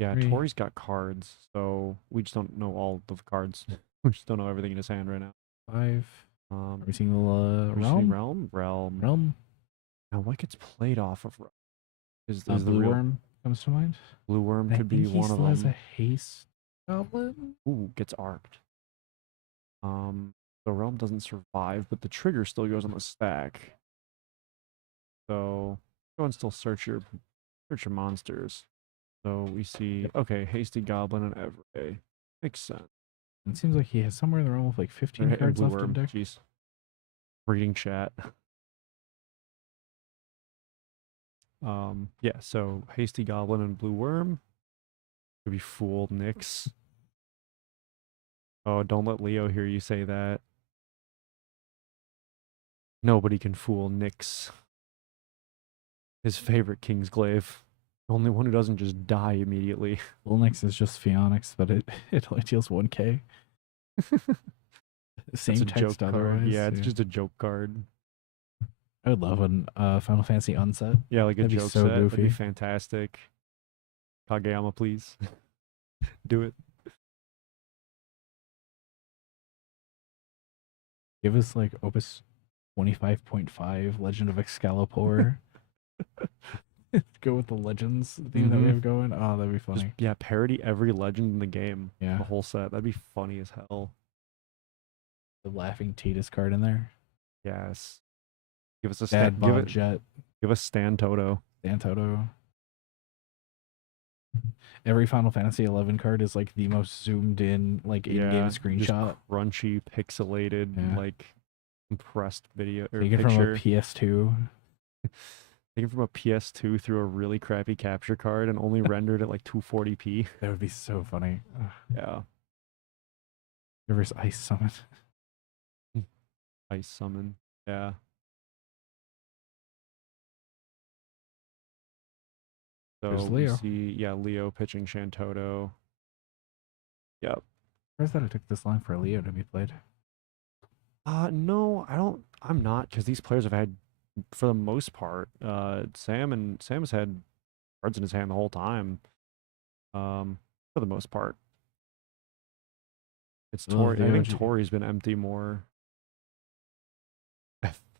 Yeah, Three. Tori's got cards, so we just don't know all the cards. We just don't know everything in his hand right now. 5. Um, Every single are we seeing realm. Realm. Now, what gets played off of Realm? Is the Blue real worm comes to mind. Blue Worm I could be think he one of still has them. a haste goblin. Ooh, gets arced. The Realm doesn't survive, but the trigger still goes on the stack. So go and still search your monsters. So we see okay, Hasty Goblin and Everett. Makes sense. It seems like he has somewhere in the realm of like 15 And cards Blue left in Worm. deck. Jeez. Reading chat. Yeah, so Hasty Goblin and Blue Worm. Could be fooled, Nyx. Oh, don't let Leo hear you say that. Nobody can fool Nyx. His favorite Kingsglaive. Only one who doesn't just die immediately. Volnix is just Pheonix, but it only deals 1k. Same It's a text joke otherwise. card. Yeah, it's just a joke card. I would love an Final Fantasy unset. Yeah, like a That'd be joke so set. That'd be goofy. fantastic. Kageyama, please. Do it. Give us like Opus 25.5 Legend of Excalibur. Go with the Legends theme that we Mhm. have going. Oh, that'd be funny. Just, yeah, parody every legend in the game. Yeah. The whole set. That'd be funny as hell. The laughing Titus card in there. Yes. Give us a Bad stand. Bob Jet. Give us Stan Toto. Santotto. Every Final Fantasy 11 card is like the most zoomed in, like in-game Just screenshot. crunchy, pixelated, Yeah. like compressed video or Take it from picture. a PS2. Taken from a PS2 through a really crappy capture card and only rendered at like 240p. That would be so funny. Ugh. Yeah. Reverse Ice Summon. Ice Summon. Yeah. There's So we Leo. see, yeah, Leo pitching Shantotto. Yep. Where's that it took this long for Leo to be played? No, I don't. I'm not, because these players have had, for the most part, Sam has had cards in his hand the whole time. For the most part. It's Well, Tori. I think Leo- Tori's been empty more.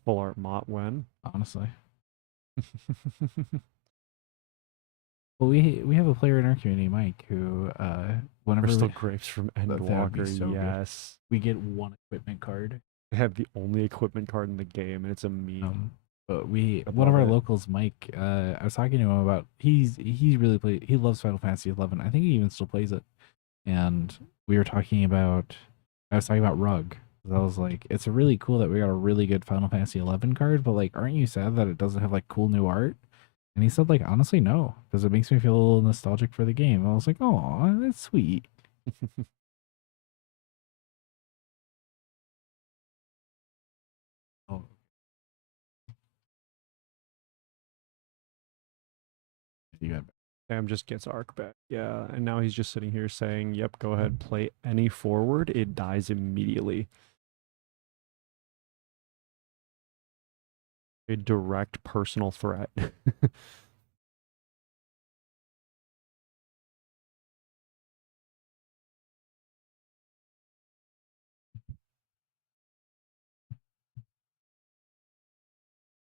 Full art Mott when. Honestly. Well, we have a player in our community, Mike, who whenever Crystal Grapes from that would be Endwalker. so good. Yes. we get one equipment card. They have the only equipment card in the game, and it's a meme. But I one of love our it. locals, Mike, I was talking to him about he really he loves Final Fantasy 11. I think he even still plays it. And we were talking about I was talking about Rug I was like, it's really cool that we got a really good Final Fantasy 11 card, but like, aren't you sad that it doesn't have like cool new art? And he said, like, honestly, no, because it makes me feel a little nostalgic for the game. I was like, oh, that's sweet. Oh, you got Sam just gets arc back. Yeah, and now he's just sitting here saying, "Yep, go ahead, play any forward. It dies immediately." A direct personal threat.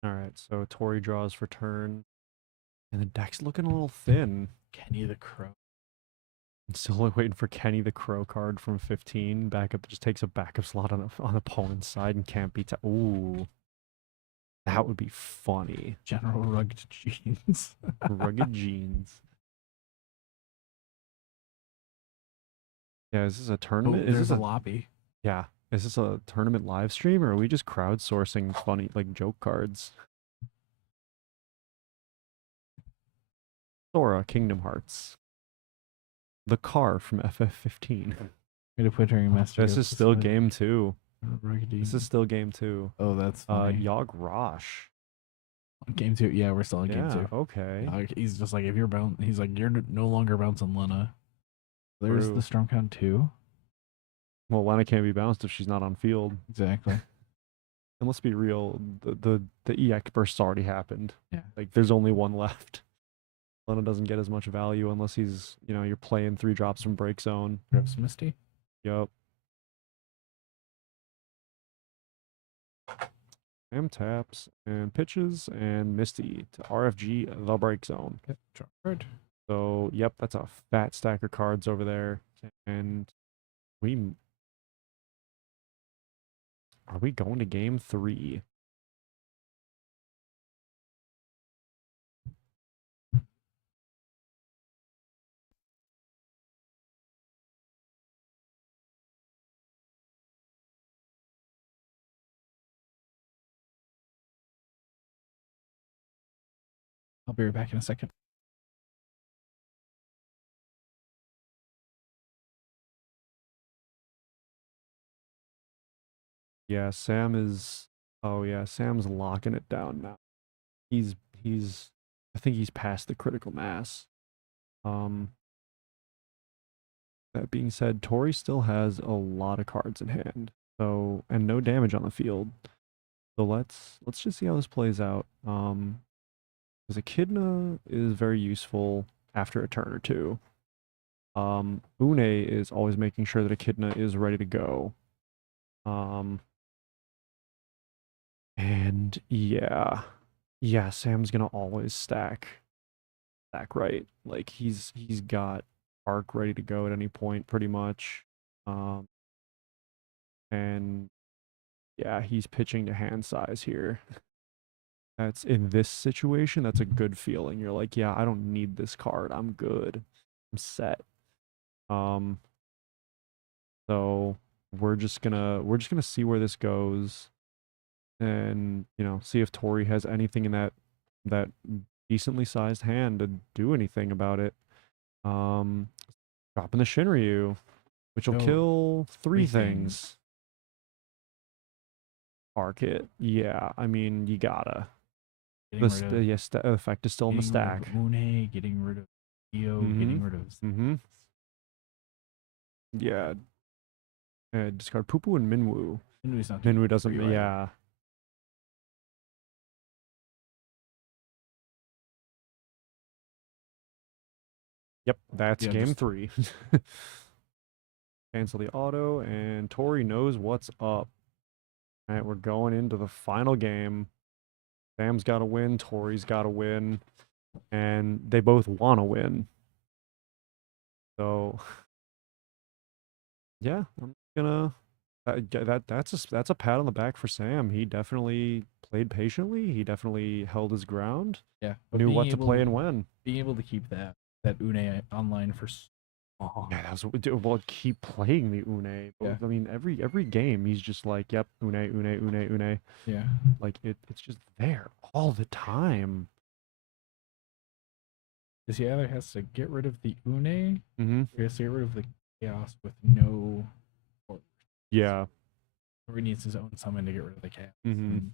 All right, so Tori draws for turn, and the deck's looking a little thin. Kenny the Crow. I'm still waiting for Kenny the Crow card from 15. Backup just takes a backup slot on opponent's side and can't be. Ooh, that would be funny. General Rugged Jeans. Rugged jeans. Yeah, is this a Oh, tournament? Is there's this a lobby. Yeah. Is this a tournament live stream or are we just crowdsourcing funny like joke cards? Sora, Kingdom Hearts. The car from FF15. Way to put her in master. This is still game 2. Rugged This is Jeans. still game 2. Oh, that's funny. Yogg Rosh. Game 2. Yeah, we're still in Yeah, game 2. okay. He's just like, if you're bound, he's like, you're no longer bouncing Lena. There's True. the Stormcount 2. Well, Lena can't be bounced if she's not on field. Exactly. And let's be real, the EX burst's already happened. Yeah. Like there's only one left. Lena doesn't get as much value unless he's, you're playing 3 drops from break zone. Grabs Misty. Yup. Sam taps and pitches and Misty to RFG the break zone. Yep. Draw card. So, yep, that's a fat stack of cards over there. And are we going to game 3? I'll be right back in a second. Yeah, Sam's locking it down now. I think he's past the critical mass. That being said, Tori still has a lot of cards in hand. So, and no damage on the field. So let's just see how this plays out. Because Echidna is very useful after a turn or two. Une is always making sure that Echidna is ready to go. And yeah, Sam's gonna always stack right. Like he's got arc ready to go at any point, pretty much. And yeah, he's pitching to hand size here. That's in this situation, that's a good feeling. You're like, yeah, I don't need this card. I'm good. I'm set. So we're just gonna see where this goes. And see if Tori has anything in that decently sized hand to do anything about it. Dropping the Shinryu, which will No, kill 3 3 things. things. Arc it. Yeah, I mean, you gotta. Getting rid of, Yes, the effect is still in the getting rid stack. of Mune, getting rid of Io, getting rid of. Mm-hmm. Yeah. Discard Poo Poo and Minwoo. Minue's not Minwoo doesn't. for you either. Yeah. Yep, that's Yeah, game just- 3. Cancel the auto, and Tori knows what's up. All right, we're going into the final game. Sam's got to win, Tori's got to win, and they both want to win. So, yeah, I'm gonna. That's a pat on the back for Sam. He definitely played patiently. He definitely held his ground. Yeah, but Knew being what to able- play and when. Being able to keep that Une online for Oh, Yeah, that was well. Keep playing the Une. Yeah. I mean, every game he's just like, yep, Une, Une, Une, Une. yeah. Like it's just there all the time. Because he either has to get rid of the Une, Mm-hmm. or he has to get rid of the chaos with no. Or Yeah. he needs his own summon to get rid of the chaos. Mm-hmm. And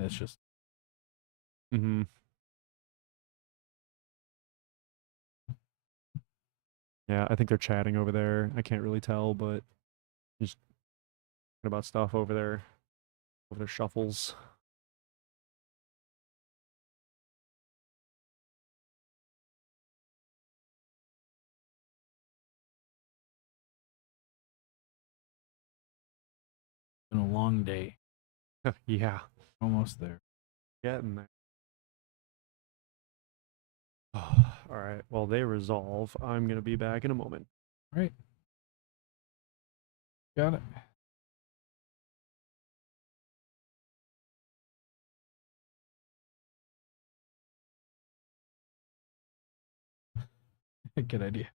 it's just Mm-hmm. Yeah, I think they're chatting over there. I can't really tell, but just talking about stuff over there, over their shuffles. been a long day. Yeah, Almost there. getting there. All right. Well, they resolve. I'm gonna be back in a moment. All right. Got it. Good idea.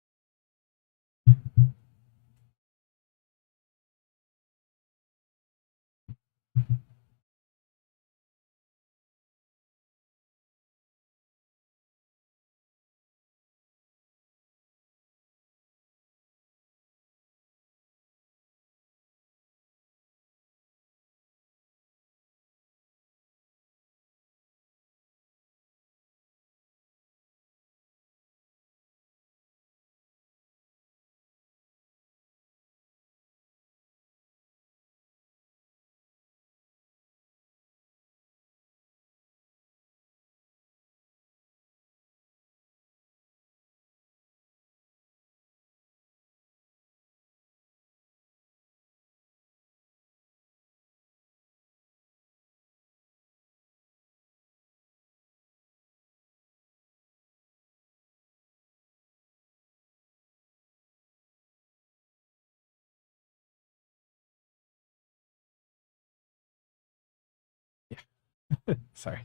Yeah. Sorry.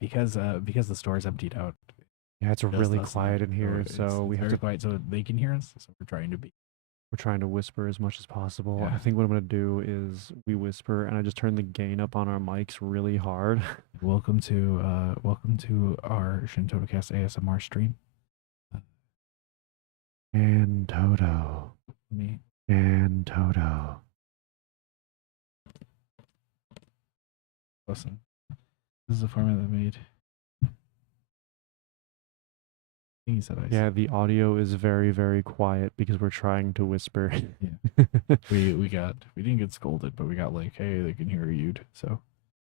Because the store's emptied out. Yeah, it's Just really us quiet now, in here, it's so we have very to. quiet so they can hear us. So we're trying to be. We're trying to whisper as much as possible. I Yeah. think what I'm gonna do is we whisper, and I just turn the gain up on our mics really hard. Welcome to our ShantottoCast ASMR stream. And Toto. Me. And Toto. Listen. This is a format that made. I think he said I Yeah, the audio is very, very quiet because we're trying to whisper. Yeah. we didn't get scolded, but we got like, hey, they can hear you. So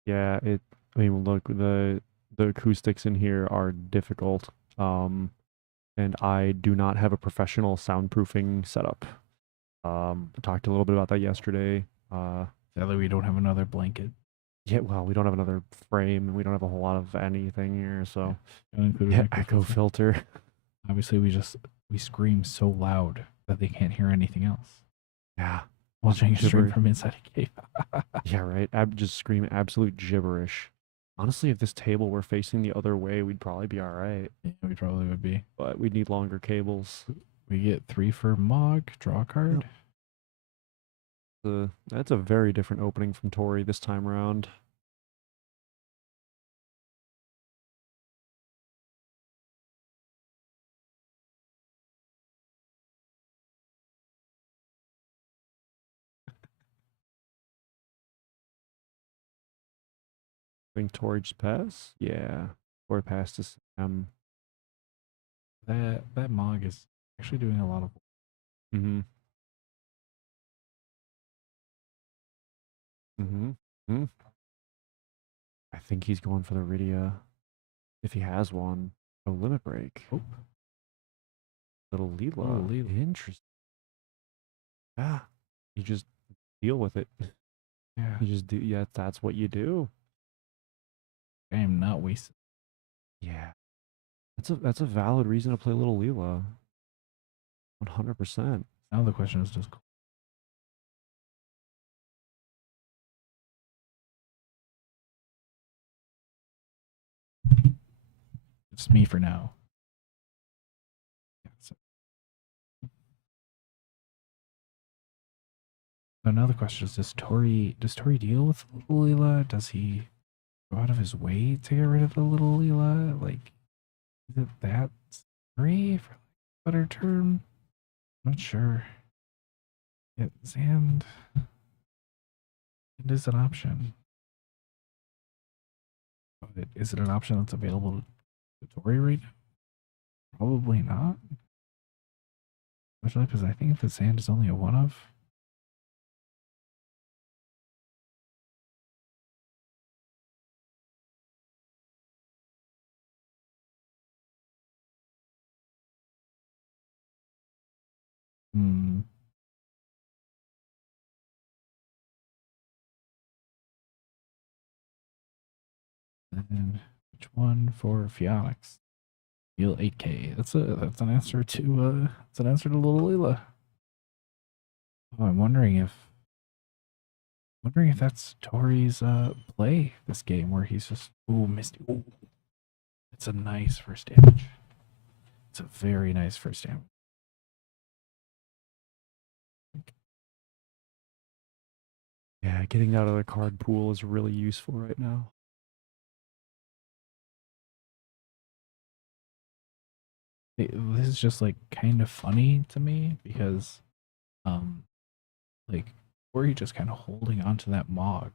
Yeah, I mean, look, the acoustics in here are difficult. And I do not have a professional soundproofing setup. I talked a little bit about that yesterday. sadly we don't have another blanket. Yeah, well, we don't have another frame, and we don't have a whole lot of anything here, so Don't include yeah, an echo filter. Obviously, we scream so loud that they can't hear anything else. Yeah, Watching a stream gibberish. from inside a cave. Yeah, right. Just scream absolute gibberish. Honestly, if this table were facing the other way, we'd probably be all right. Yeah, we probably would be. But we'd need longer cables. We get 3 for Mog, draw a card. That's a very different opening from Tori this time around. I think Tori just passed. Yeah, Tori passed to Sam. That Mog is actually doing a lot of. Mm-hmm. Mm-hmm. Mm-hmm. I think he's going for the Rydia. If he has one. Oh, limit break. Oh. Little Leela. Oh, Leela. Interesting. Yeah. You just deal with it. Yeah. You just do. Yeah, that's what you do. I am not wasting. Yeah. That's a valid reason to play Little Leela. 100%. Now the question is just. It's me for now. Yeah, so Another question is: does Tori deal with little Leela? Does he go out of his way to get rid of the little Leela? Like, is it that scary, for a better term? I'm not sure. Yeah, Zand it is an option. But is it an option that's available to Tori right now? Probably not. Especially because I think the Zand is only a one of. Hmm. And which one for Phoenix? Deal 8K. That's an answer to little Leela. Oh, I'm wondering if that's Tori's play this game where he's just Misty. Ooh. It's a nice first damage. It's a very nice first damage. Yeah, getting out of the card pool is really useful right now. This is just like kind of funny to me because like Tori just kind of holding onto that Mog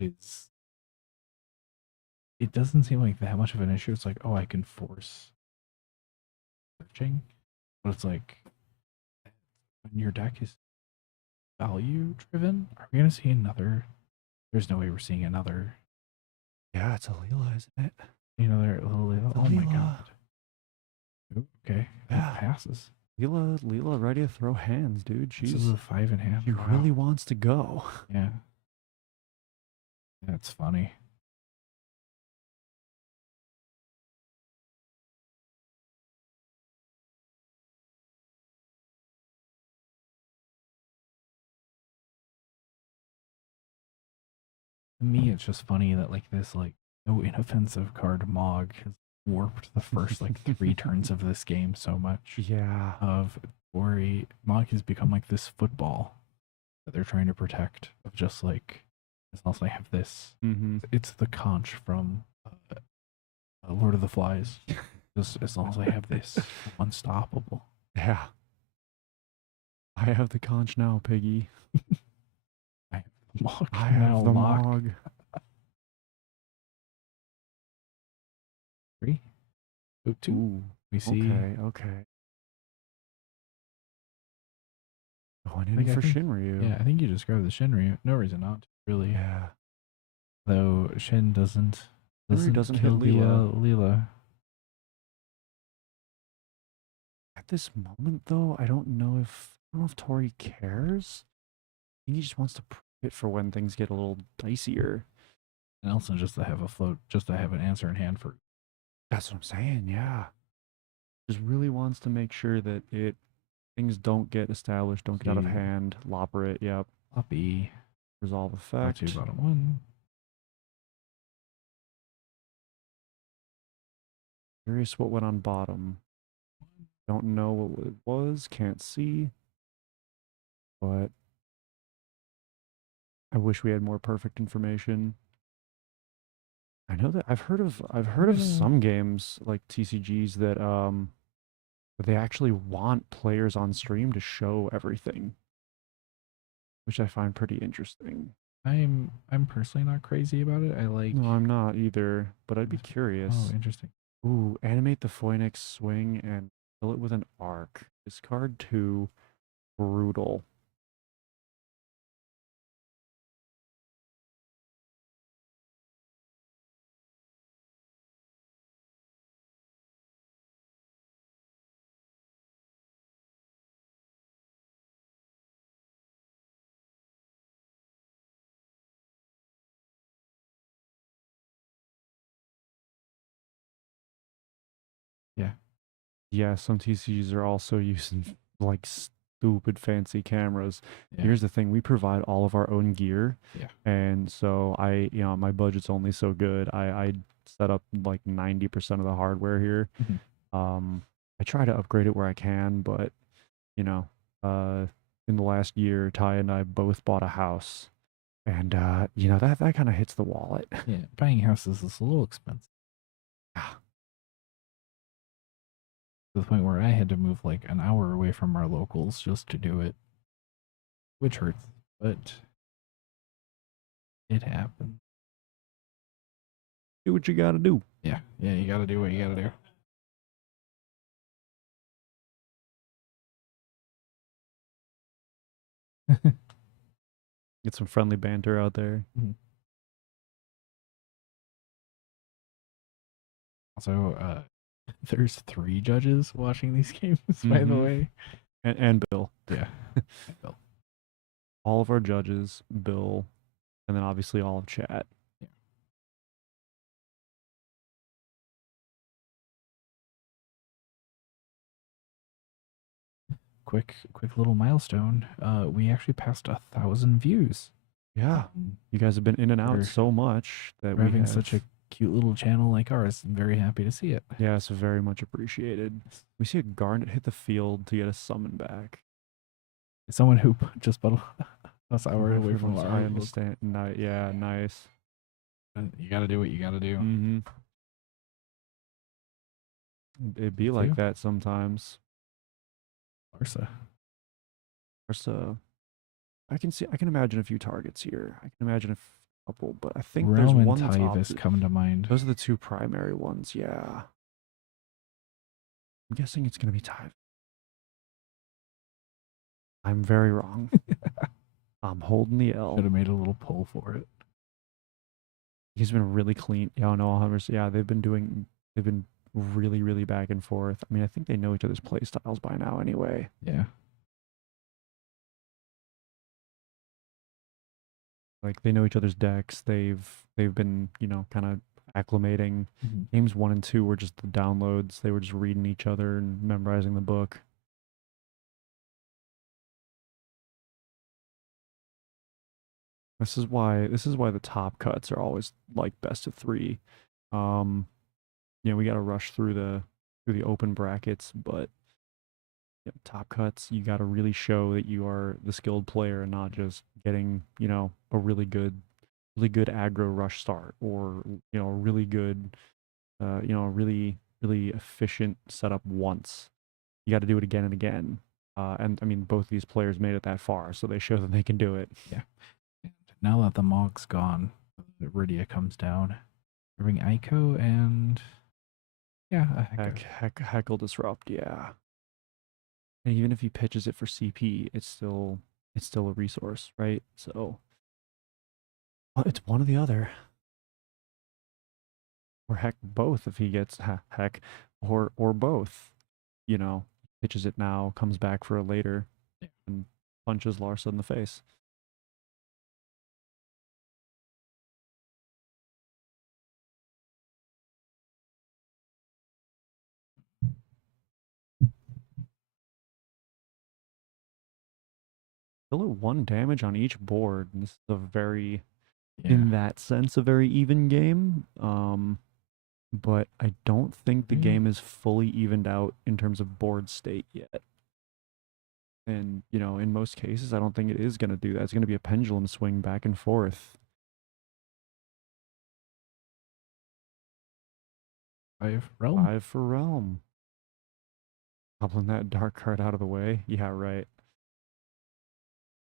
is it doesn't seem like that much of an issue. It's like, oh, I can force searching, but it's like when your deck is value driven, are we gonna see another? There's no way we're seeing another. Yeah, it's a Leela, isn't it? Another little Leela. Oh my Leela. god. Ooh, okay, Yeah. it passes. Leela ready to throw hands, dude. This is a 5 in hand. She Wow. really wants to go. Yeah. That's funny. To me, it's just funny that like this like no inoffensive card Mog has warped the first like 3 turns of this game so much. Yeah. Of Tori, Mog has become like this football that they're trying to protect. Of just like as long as I have this, Mm-hmm. it's the conch from Lord of the Flies. Just as long as I have this, I'm unstoppable. Yeah. I have the conch now, Piggy. Mog I now have the lock. Mog. 3. 2. Ooh, We see. okay. Going in Like, I for think- Shinryu. Yeah, I think you just grab the Shinryu. No reason not to, really. Yeah. Though Shin doesn't doesn't hit kill the Leela. At this moment, though, I don't know if Tori cares. I think he just wants to prove it for when things get a little dicier. And also just to have a float, just to have an answer in hand for. That's what I'm saying. Yeah. Just really wants to make sure that things don't get established, don't get out of See. hand. Lopper it. Yep. Floppy. Resolve Top effect. 2, bottom 1. Curious what went on bottom. Don't know what it was. Can't see. But I wish we had more perfect information. I know that I've heard of some games like TCGs that they actually want players on stream to show everything, which I find pretty interesting. I'm personally not crazy about it. I like. No, I'm not either, but I'd be curious. Oh, interesting. Ooh, animate the Phoenix swing and fill it with an arc. Discard 2. Brutal. Yeah. Yeah, some TCGs are also using like stupid fancy cameras. Yeah. Here's the thing, we provide all of our own gear. Yeah. And so my budget's only so good. I set up like 90% of the hardware here. Mhm. I try to upgrade it where I can, but in the last year, Ty and I both bought a house, and that kind of hits the wallet. Yeah, buying houses is a little expensive. Yeah. To the point where I had to move like an hour away from our locals just to do it, which hurts, but it happened. Do what you gotta do. Yeah, you gotta do what you gotta do. Get some friendly banter out there. Also, there's 3 judges watching these games, by the Mhm. way. And Bill. Yeah. Bill. All of our judges, Bill, and then obviously all of chat. Yeah. Quick little milestone. We actually passed 1,000 views. Yeah. You guys have been in and out We're so much that We're we having have. such a cute little channel like ours. I'm very happy to see it. Yeah, it's very much appreciated. We see a Garnet hit the field to get a summon back. Someone who just bought us hour away from Everyone's- our I understand. Yeah, nice. You gotta do what you gotta do. Mm-hmm. It'd be Me like too. that sometimes. Barca. Barca, I can imagine a few targets here. I can imagine a couple, but I think there's Realm and one that's Tyvis come to mind. Those are the 2 primary ones, yeah. I'm guessing it's gonna be Ty. I'm very wrong. I'm holding the L. Should have made a little poll for it. He's been really clean. Yeah, no, 100%. Yeah, they've been really, really back and forth. I mean, I think they know each other's play styles by now anyway. Yeah. Like they know each other's decks. They've been, kind of acclimating. Games 1 and 2 were just the downloads. They were just reading each other and memorizing the book. This is why the top cuts are always like best of 3. We got to rush through the open brackets, but top cuts, you got to really show that you are the skilled player and not just getting, a really good aggro rush start or, a really good, really efficient setup once. You got to do it again and again. And I mean, both these players made it that far, so they show that they can do it. Yeah. And now that the Mog's gone, the Rydia comes down. Bring Aiko and a Hecka. Heckle disrupt, yeah. And even if he pitches it for CP, it's still a resource, right? So it's one or the other. Or heck, both if he gets heck, or both. Pitches it now, comes back for a later, and punches Larsa in the face. Still at 1 damage on each board. And this is a very, in that sense, a very even game. But I don't think the game is fully evened out in terms of board state yet. And, in most cases, I don't think it is going to do that. It's going to be a pendulum swing back and forth. 5 Realm. 5 for Realm. Goblin that dark card out of the way. Yeah, right.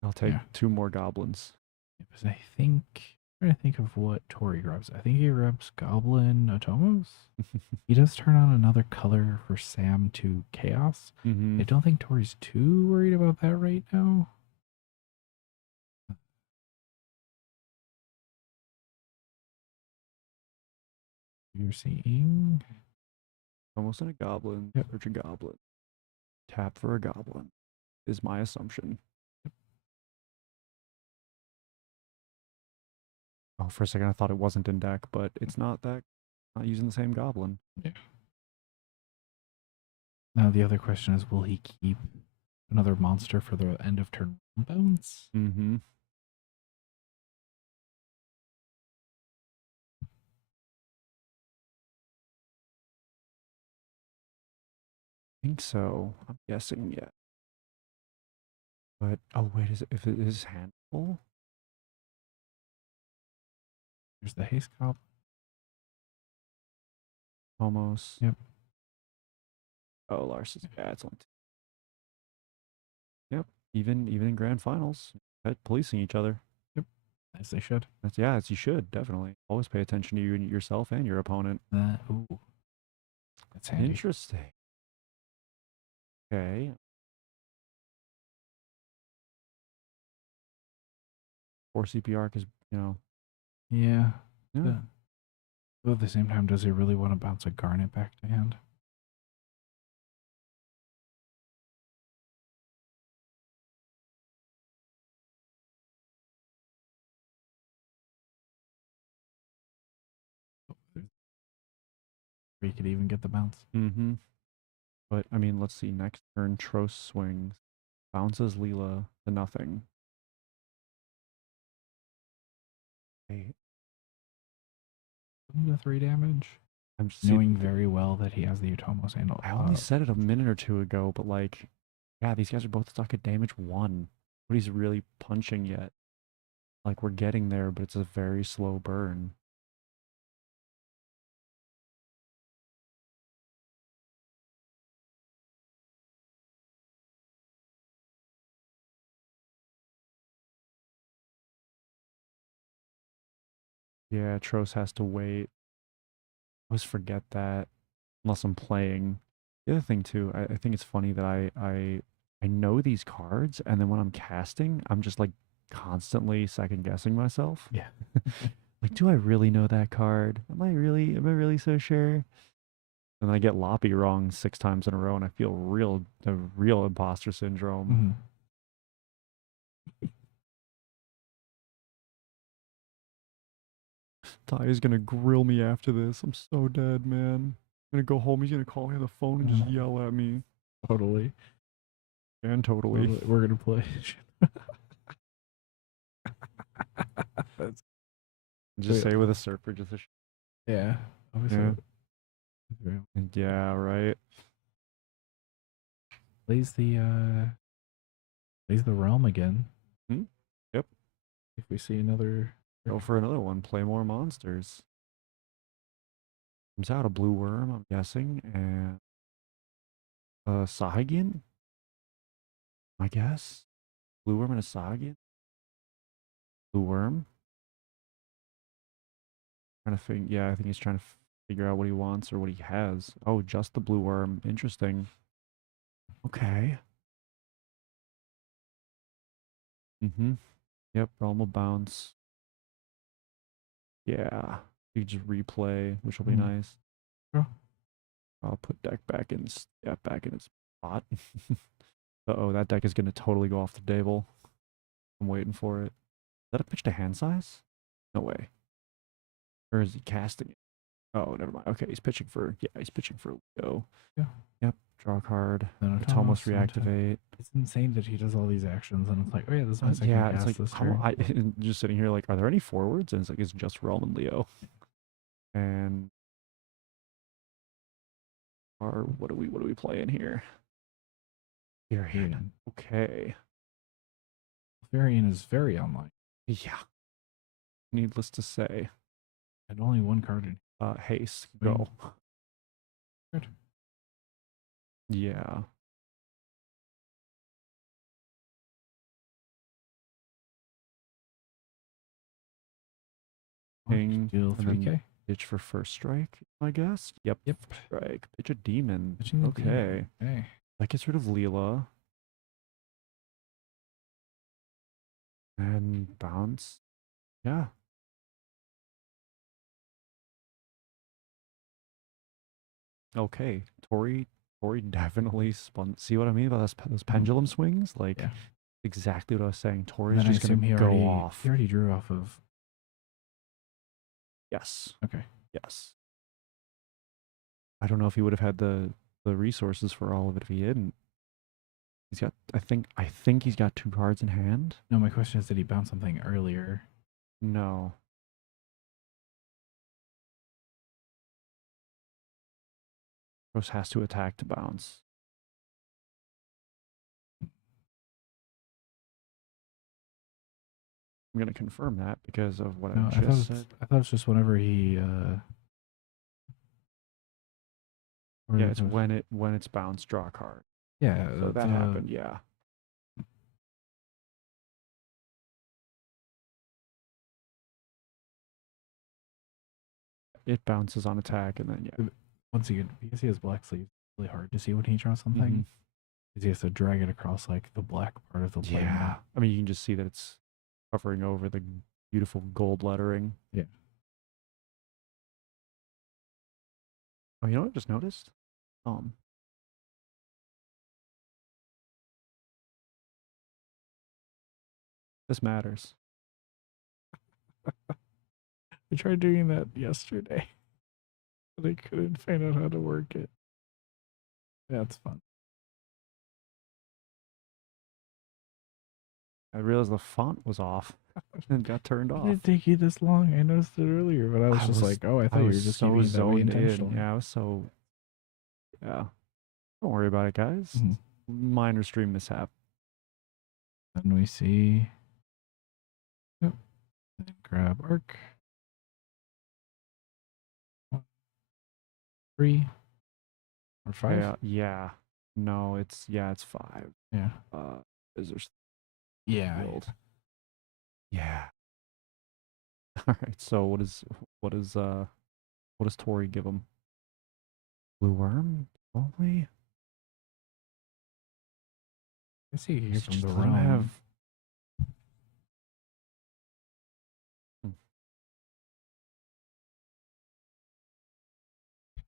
I'll take 2 more goblins. Because I think, I'm trying to think of what Tori grabs. I think he grabs Goblin Atomos. He does turn on another color for Sam to Chaos. Mm-hmm. I don't think Tori's too worried about that right now. You're seeing Almost in a goblin. Yep. Search a goblin. Tap for a goblin is my assumption. Oh, for a second I thought it wasn't in deck, but it's not that. Not using the same goblin. Yeah. Now the other question is, will he keep another monster for the end of turn bounce? Mm-hmm. I think so. I'm guessing, yeah. But oh wait, if it is handful? There's the haste cop. Almost. Yep. Oh, Lars is it's only two. Yep. Even in grand finals, policing each other. As they should. That's as you should definitely always pay attention to yourself and your opponent. Ooh. That's handy. Interesting. Okay. Or CPR because Yeah. yeah. But at the same time, does he really want to bounce a garnet back to hand? Or he could even get the bounce. Mm-hmm. But I mean, let's see. Next turn, Tros swings, bounces Leela to nothing. Okay. The 3 damage. I'm just Knowing very well that he has the Utomos handle. I only said it a minute or two ago, but like, yeah, these guys are both stuck at damage 1. Nobody's really punching yet. Like, we're getting there, but it's a very slow burn. Yeah, Tros has to wait. I always forget that unless I'm playing. The other thing too, I think it's funny that I know these cards, and then when I'm casting, I'm just like constantly second guessing myself. Yeah. Like, do I really know that card? Am I really so sure? And I get Loppy wrong 6 times in a row, and I feel the real imposter syndrome. Ty is gonna grill me after this. I'm so dead, man. I'm gonna go home. He's gonna call me on the phone and just yell at me. Totally. And totally. We're going to play. Just say with a surfer, just a Yeah. yeah. Obviously. Yeah, right. Plays the realm again. Yep. If we see another. Go for another one. Play more monsters. Comes out a blue worm, I'm guessing, and Sahagin, I guess. Blue worm and a Sahagin. Blue worm. Trying to think. Yeah, I think he's trying to figure out what he wants or what he has. Oh, just the blue worm. Interesting. Okay. Mm-hmm. Yep. Realm will bounce. Yeah. You can just replay, which will be nice. Sure. I'll put deck back in. Yeah, back in its spot. Uh-oh, that deck is going to totally go off the table. I'm waiting for it. Is that a pitch to hand size? No way. Or is he casting it? Oh, never mind. Okay, he's pitching for Leo. Yeah. Yep. Draw a card. Then It's almost reactivate. It's insane that he does all these actions, and it's like, oh yeah, this is my second Yeah, cast it's like, this turn. just sitting here like, are there any forwards? And it's like, it's just Realm and Leo. And what do we play in here? Dorian. Okay. Varian is very online. Yeah. Needless to say. And only one card in. Haste. Swing. Go. Good. Yeah. Ping, Deal and then 3K. pitch for first strike, I guess. Yep. Strike. Pitch a demon. Pitching the Okay. demon. Okay. That gets rid of Leela. And bounce. Yeah. Okay. Tori definitely spun. See what I mean about those pendulum swings? Like, Yeah. exactly what I was saying. Tori's Then I just going assume to go off. He already drew off of. Yes. Okay. Yes. I don't know if he would have had the resources for all of it if he didn't. He's got, I think he's got 2 cards in hand. No, my question is, did he bounce something earlier? No. Rose has to attack to bounce. I'm gonna confirm that because of what No, I just said. I thought it's just whenever he. Yeah, it's when it's bounced, draw a card. Yeah, So that happened. Yeah. It bounces on attack, and then yeah. Once again, because he has black sleeves, it's really hard to see when he draws something. Mhm. Because he has to drag it across like the black part of the plane. Yeah. I mean, you can just see that it's covering over the beautiful gold lettering. Yeah. Oh, you know what I just noticed? This matters. I tried doing that yesterday, but I couldn't find out how to work it. That's fun. I realized the font was off and got turned Why off. did it take you this long? I noticed it earlier, but I was just like, oh, I thought you were was just so keeping it that way zoned intentionally. in. Yeah, I was so. Yeah. Don't worry about it, guys. Mhm. Minor stream mishap. Then we see. Yep. Then grab arc. 1, 3, or 5. Yeah. Yeah. No, it's 5. Yeah. Is there Yeah. build? Yeah. All right. So what does Tori give him? Blue worm only? I see here Does he from just the let him realm. have?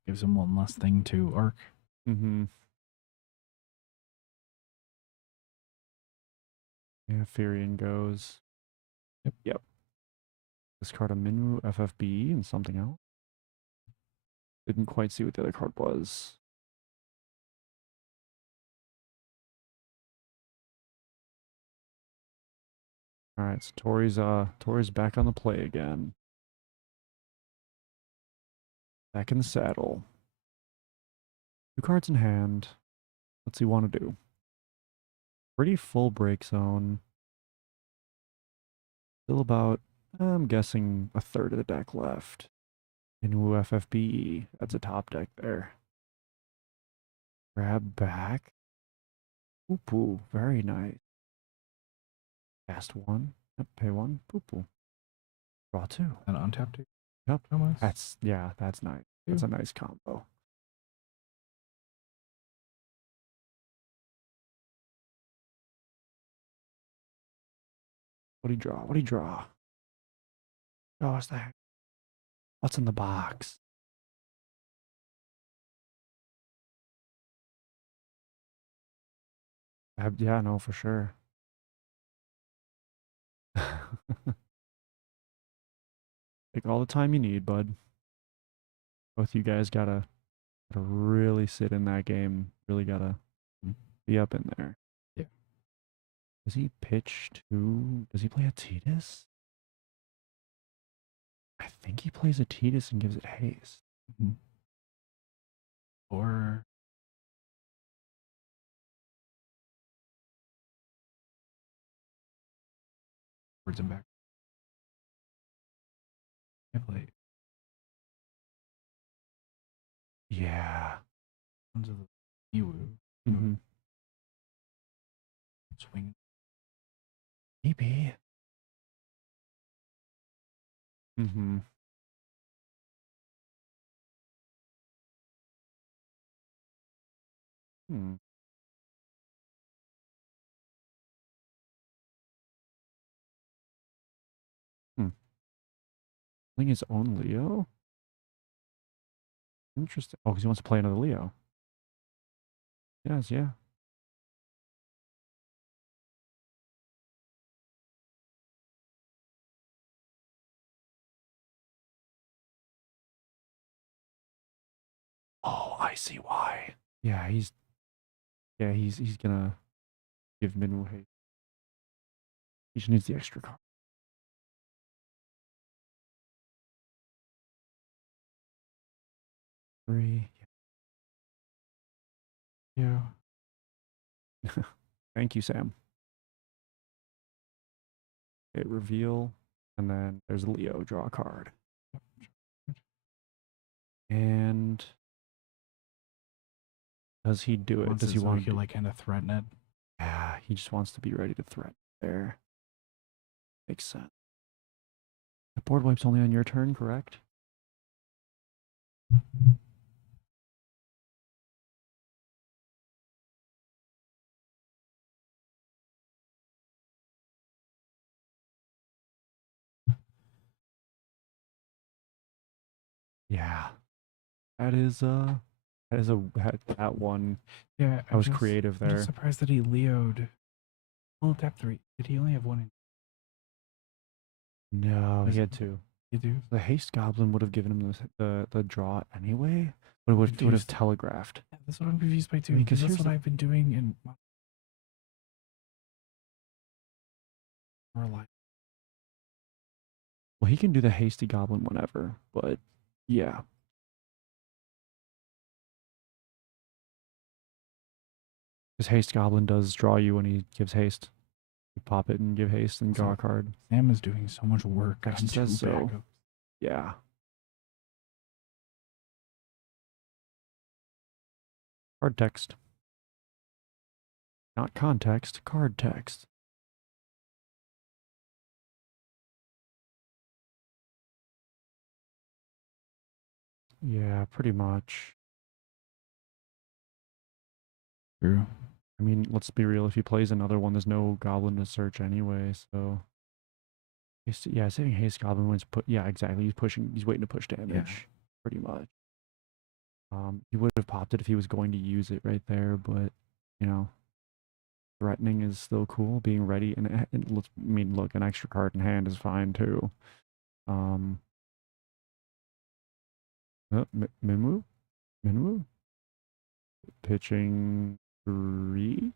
Gives him one less thing to arc. Mm-hmm. Yeah, Furion goes. Yep. Discard a Minwu, FFB, and something else. Didn't quite see what the other card was. All right, so Tori's back on the play again. Back in the saddle. 2 cards in hand. What's he want to do? Pretty full break zone. Still about, I'm guessing, a third of the deck left. Minwu FFB. That's a top deck there. Grab back. Poo-poo. Very nice. Cast 1. Yep, pay 1. Poo-poo. Draw 2. And untapped it. Yep. Almost. That's nice. That's a nice combo. What do you draw? What do you draw? Oh, what's that? What's in the box? Yeah, no, for sure. Take all the time you need, bud. Both you guys gotta really sit in that game. Really gotta be up in there. Yeah. Does he pitch to? Does he play a Tidus? I think he plays a Tidus and gives it haste. Or words and back. I play Yeah. ones of the Miwu. Mm-hmm. Swing. Maybe. Mm-hmm. Hmm. Playing his own Leo? Interesting. Oh, because he wants to play another Leo. Yes, yeah. Oh, I see why. Yeah, he's gonna give Minwu hate. He just needs the extra card. Three. Yeah. Thank you, Sam. Hit reveal, and then there's Leo. Draw a card. And does he do it? Wants Does he so want he to? like kind of threaten it? Yeah, he just wants to be ready to threaten there. Makes sense. The board wipe's only on your turn, correct? Yeah. That is that one. Yeah, I was creative I'm there. just surprised that he Leo'd. Well, depth 3. Did he only have one? No, Was he it- had two. You do? The haste goblin would have given him the draw anyway, but it would have Confused. telegraphed. Yeah, that's what I'm confused by too. mean, 'cause Because that's here's what the- I've been doing in our life. Well, he can do the hasty goblin whenever, but yeah. His haste goblin does draw you when he gives haste. You pop it and give haste and draw a card. Sam is doing so much work Text on says two so. backups. Yeah. Card text. Not context, card text. Yeah, pretty much. True. I mean, let's be real. If he plays another one, there's no goblin to search anyway, so. Yeah, saving haste goblin when it's put. Yeah, exactly. He's waiting to push damage, pretty much. He would have popped it if he was going to use it right there, but you know, threatening is still cool. Being ready and let's I mean, look, an extra card in hand is fine too. Minwoo, pitching 3.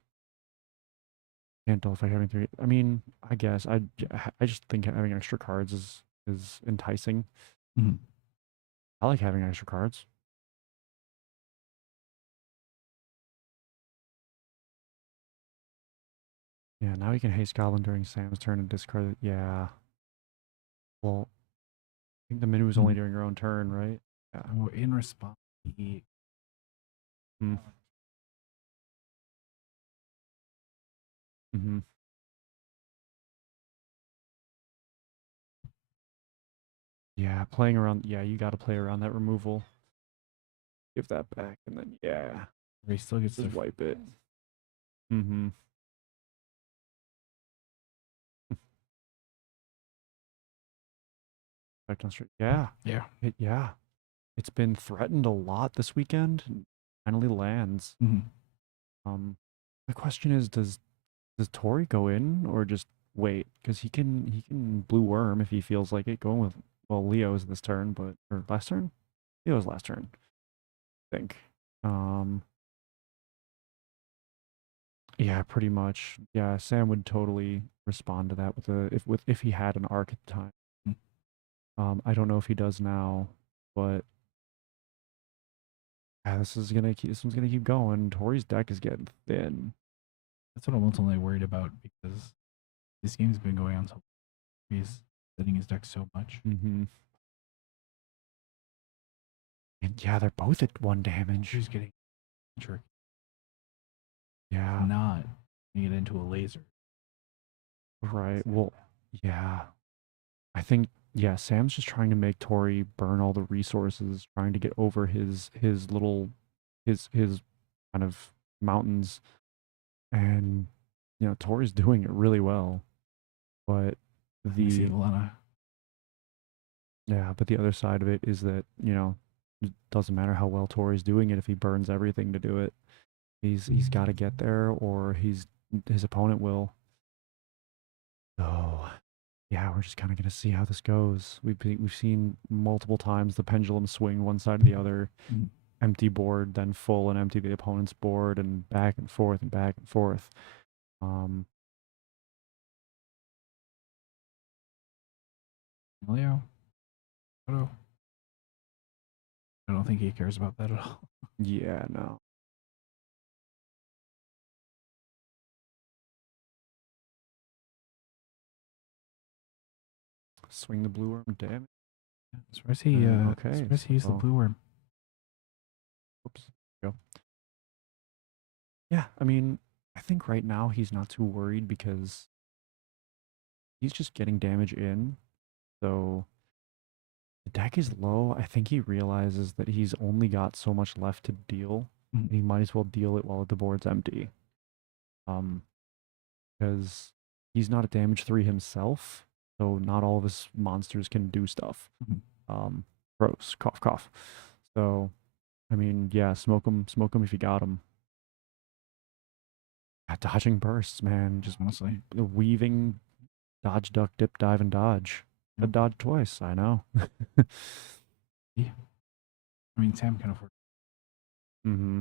Can't tell if I having 3. I mean, I guess I just think having extra cards is enticing. Mhm. I like having extra cards. Yeah, now he can haste goblin during Sam's turn and discard it. Yeah. Well, I think the menu was only during your own turn, right? Yeah. Oh, in response, he Mm-hmm. Yeah, playing around. Yeah, you got to play around that removal. Give that back, and then yeah, or he still gets just to wipe it. Mm-hmm. Effect on straight. Yeah. Yeah. Yeah. It's been threatened a lot this weekend. And finally lands. Mhm. The question is, does Tori go in or just wait? Because he can blue worm if he feels like it. Going with Leo's this turn, but or last turn, Leo's last turn, I think. Yeah, pretty much. Yeah, Sam would totally respond to that if he had an arc at the time. I don't know if he does now, but yeah, this one's gonna keep going. Tori's deck is getting thin. That's what I'm ultimately worried about because this game's been going on so he's setting his deck so much. Mm-hmm. And yeah, they're both at 1 damage. He's getting tricky. Yeah. Not getting it into a laser. Right. Well, yeah. I think yeah, Sam's just trying to make Tori burn all the resources, trying to get over his kind of mountains. And you know, Tori's doing it really well. But You see Lana. yeah, but the other side of it is that, you know, it doesn't matter how well Tori's doing it if he burns everything to do it. He's got to get there or his opponent will. So, yeah, we're just kind of going to see how this goes. We've seen multiple times the pendulum swing one side or the other, empty board, then full and empty the opponent's board, and back and forth and back and forth. Leo. Photo. I don't think he cares about that at all. Yeah, no. swing the blue worm. Damn. I'm surprised he, Okay, surprised he used the so- blue worm. Oops. Go. Yeah, I mean, I think right now he's not too worried because he's just getting damage in. So the deck is low. I think he realizes that he's only got so much left to deal, and he might as well deal it while the board's empty. Because he's not a damage 3 himself, so not all of his monsters can do stuff. Gross. Cough, cough. So, I mean, yeah, smoke him if you got him. Dodging bursts, man. Just Honestly. weaving, dodge, duck, dip, dive, and dodge. I Yep. dodged twice, I know. I mean, Sam can afford. Mm-hmm.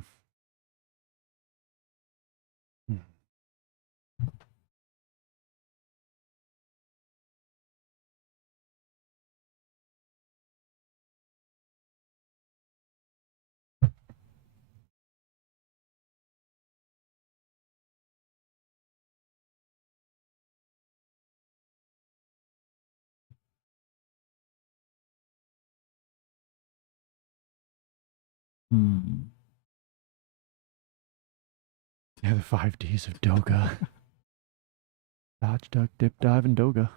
Yeah, the 5Ds of Doga. Dodge, duck, dip, dive, and Doga.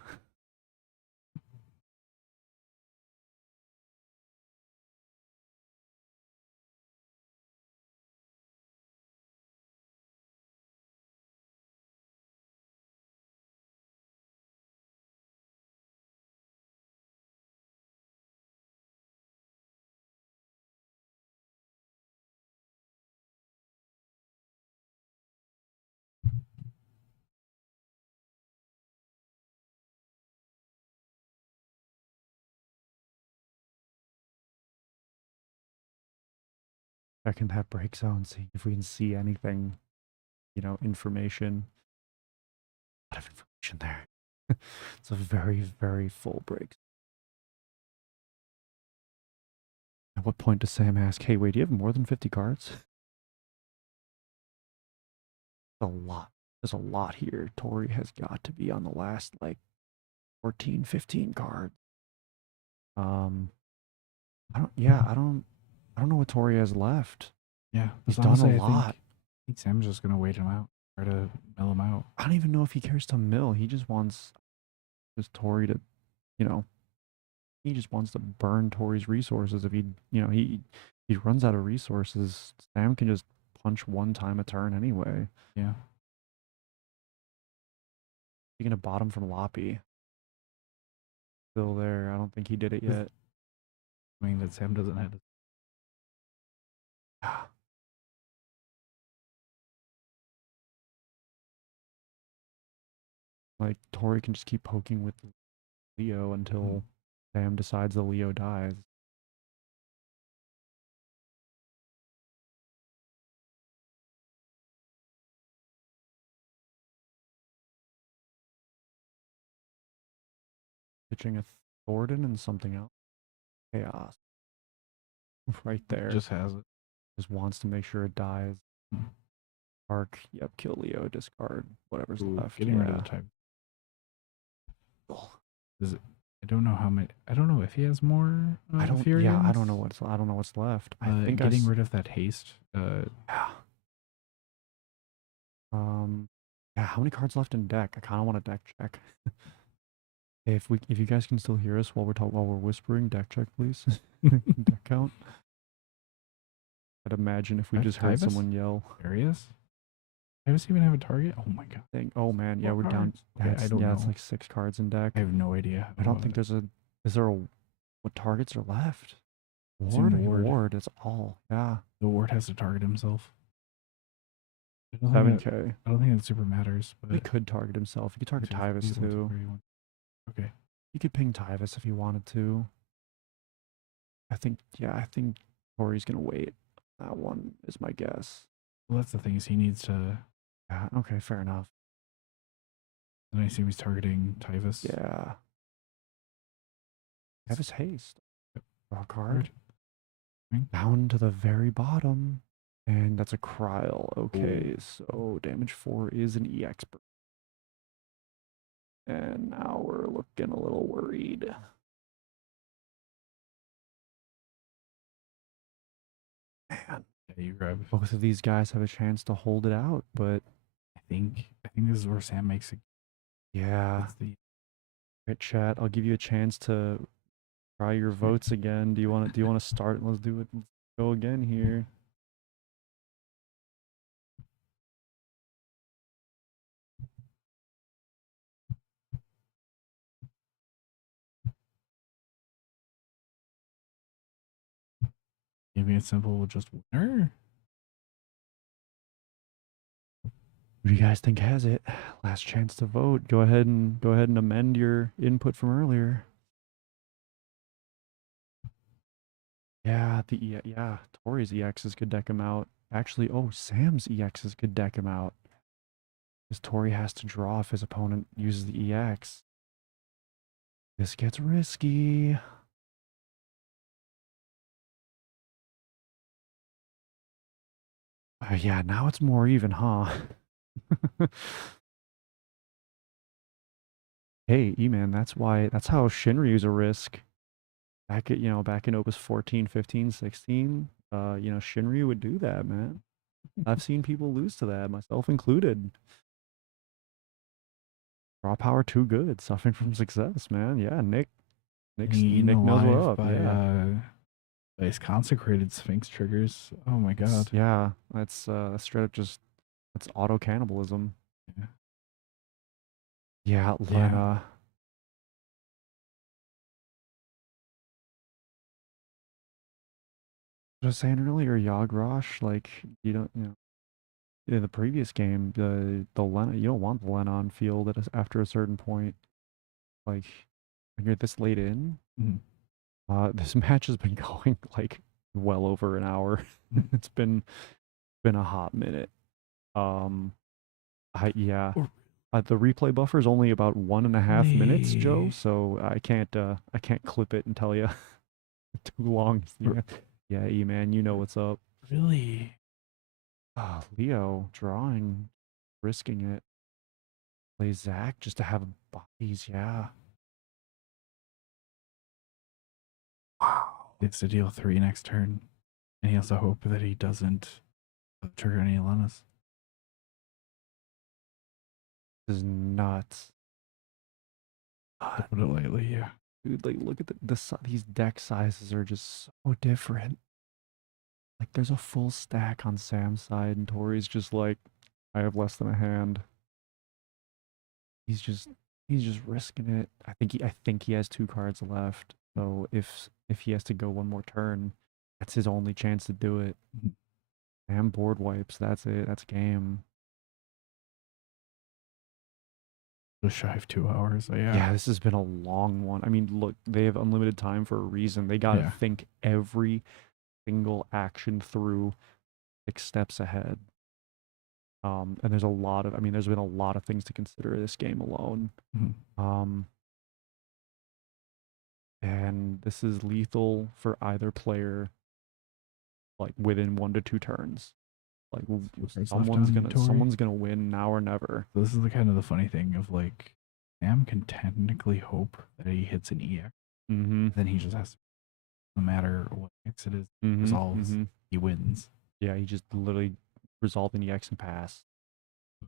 Checking that break zone, see if we can see anything, information. A lot of information there. It's a very, very full break. At what point does Sam ask, hey, wait, do you have more than 50 cards? A lot. There's a lot here. Tori has got to be on the last, 14, 15 cards. I don't know what Tori has left. Yeah, He's but done honestly, a lot. I think Sam's just gonna wait him out, try to mill him out. I don't even know if he cares to mill. He just wants Tori to, he just wants to burn Tori's resources. If he runs out of resources, Sam can just punch one time a turn anyway. Yeah. He's gonna bottom from Loppy. Still there. I don't think he did it yet. I mean that Sam doesn't have it. Like Tori can just keep poking with Leo until Sam decides the Leo dies. Pitching a Thornton and something else. Chaos. Right there. Just has it. Just wants to make sure it dies. Hmm. Arc. Yep. Kill Leo. Discard whatever's Ooh, left. getting rid of the type. Is it? I don't know how many. I don't know if he has more. I don't. Furians. Yeah. I don't know what's left. I think getting rid of that haste. Yeah. Yeah. How many cards left in deck? I kind of want a deck check. Hey, if you guys can still hear us while we're whispering, deck check, please. Deck count. I'd imagine if we Right, just heard Tyvus? someone yell. There he is. Does he even have a target? Oh my god. Oh man, yeah, What we're down. cards? Okay, I don't It's know. like 6 cards in deck. I have no idea. I don't think there's a. Is there a? What targets are left? It's in Ward. Ward. That's all. Yeah. The ward has to target himself. I don't 7K. I don't think it super matters. But He could target himself. He could target Tyvus too. Okay. He could ping Tyvus if he wanted to. I think Tori's gonna wait. That one is my guess. Well, that's the thing is he needs to. Yeah. Okay. Fair enough. And I assume he's targeting Tyvus. Yeah. Tyvus haste. Yep. Draw a card. Right. Down to the very bottom. And that's a Kryl. Okay, so damage 4 is an EX. And now we're looking a little worried. Man, Yeah, you grab. both of these guys have a chance to hold it out, but I think this is where Sam makes it. yeah. It's the Right, chat. I'll give you a chance to try your votes again. Do you want to start? Let's do it. Let's go again here. keeping it simple with just winner. Who do you guys think has it? Last chance to vote. Go ahead and amend your input from earlier. Yeah, yeah. Tori's EXs could deck him out. Actually, oh, Sam's EXs could deck him out. Because Tori has to draw if his opponent uses the EX. This gets risky. Yeah, now it's more even, huh? Hey, E-Man, that's how Shinryu's a risk. Back in Opus 14, 15, 16, Shinryu would do that, man. I've seen people lose to that, myself included. Raw power too good, suffering from success, man. Yeah, Nick Eaten knows what alive up. by Yeah. by his consecrated Sphinx triggers. Oh my god. Yeah, that's straight up just that's auto cannibalism. Yeah. Yeah, Yeah. Lena. I was saying earlier, Yagrosh, like in the previous game, the Lena, you don't want the Lena on field after a certain point. Like when you're this late in, Mhm. this match has been going like well over an hour. It's been a hot minute. Yeah. The replay buffer is only about 1.5 minutes, Joe. Really? So I can't clip it and tell you too long. Yeah, E man, you know what's up. Really? Leo drawing, risking it. Play Zach just to have bodies. Yeah. Wow. He has to deal 3 next turn. And he has to hope that he doesn't trigger any Lenas. This is nuts. To put it lightly, yeah. Dude, like look at these deck sizes are just so different. Like there's a full stack on Sam's side, and Tori's just like, I have less than a hand. He's just risking it. I think he has 2 cards left. So if he has to go one more turn, that's his only chance to do it. Mhm. Sam board wipes. That's it. That's game. Just shy of 2 hours. So yeah. Yeah, this has been a long one. I mean, look, they have unlimited time for a reason. They got to Yeah. think every single action through 6 steps ahead. And there's been a lot of things to consider this game alone. Mhm. And this is lethal for either player, like within 1 to 2 turns. Like someone's gonna win now or never. So this is the kind of the funny thing of like Sam can technically hope that he hits an EX. Mm-hmm. Then he just has to, no matter what EX it is, Mm-hmm. resolves, he wins. Yeah, he just literally resolved an EX and pass.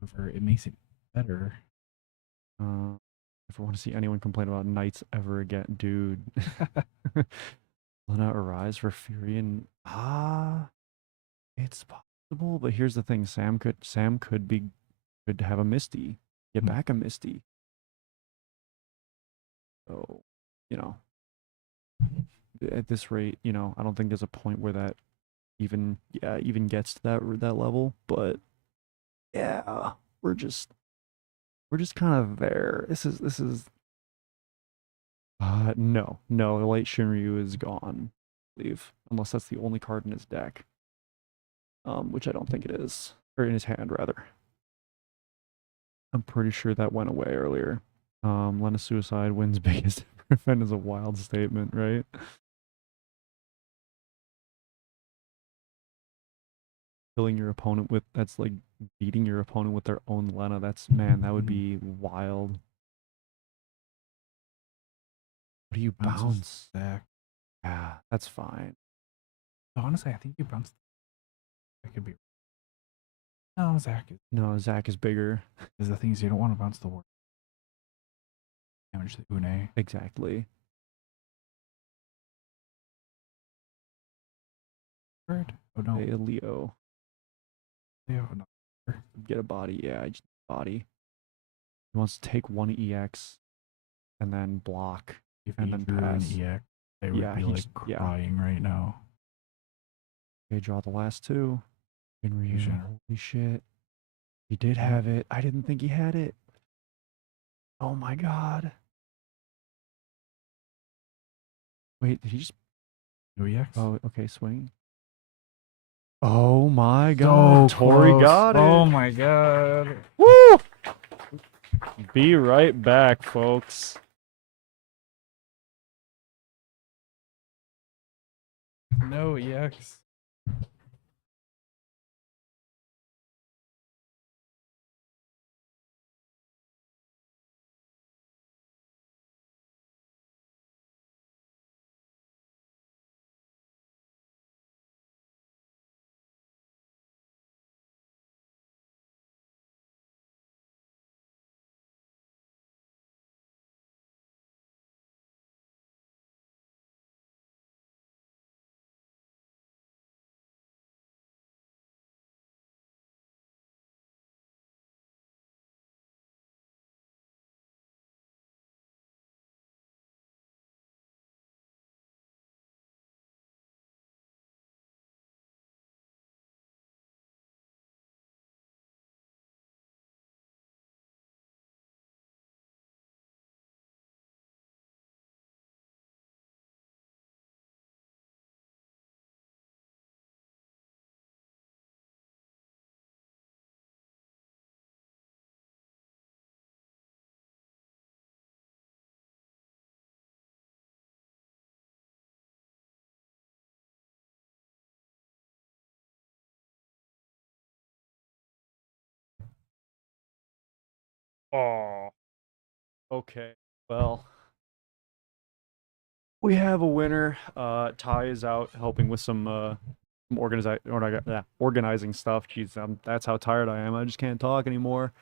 However, it makes it better. If I want to see anyone complain about Knights ever again, dude. Lena Arise for Furion. It's possible, but here's the thing: Sam could have a Misty, get back a Misty. So, at this rate, I don't think there's a point where that even gets to that level. But yeah, we're just kind of there. This is no, the late Shinryu is gone, I believe, unless that's the only card in his deck. Which I don't think it is, or in his hand rather. I'm pretty sure that went away earlier. Lena Suicide wins biggest event is a wild statement, right? Killing your opponent that's like beating your opponent with their own Lena. That would be wild. What do you Bounces bounce? Zach. Yeah, that's fine. Honestly, I think you bounced. That could be. No, Zach No, Zach is bigger. is the things you don't want to bounce the word. Damage the Une. Exactly. Bird. Oh no. Hey, Leo. Leo, no. Get a body. Yeah, I just need a body. He wants to take one EX and then block. If And he then drew an pass. EX, I would Yeah, be he like just- yeah. crying right now. Okay, draw the last two. Ryu. Vision. Holy shit. He did have it. I didn't think he had it. Oh my god. Wait, did he just... No EX? Oh, okay, swing. Oh my god. So Tori close. got it. Oh my god. Woo! Be right back, folks. No EX. Oh. Okay. Well, we have a winner. Ty is out helping with some organizing stuff. Jeez, that's how tired I am. I just can't talk anymore.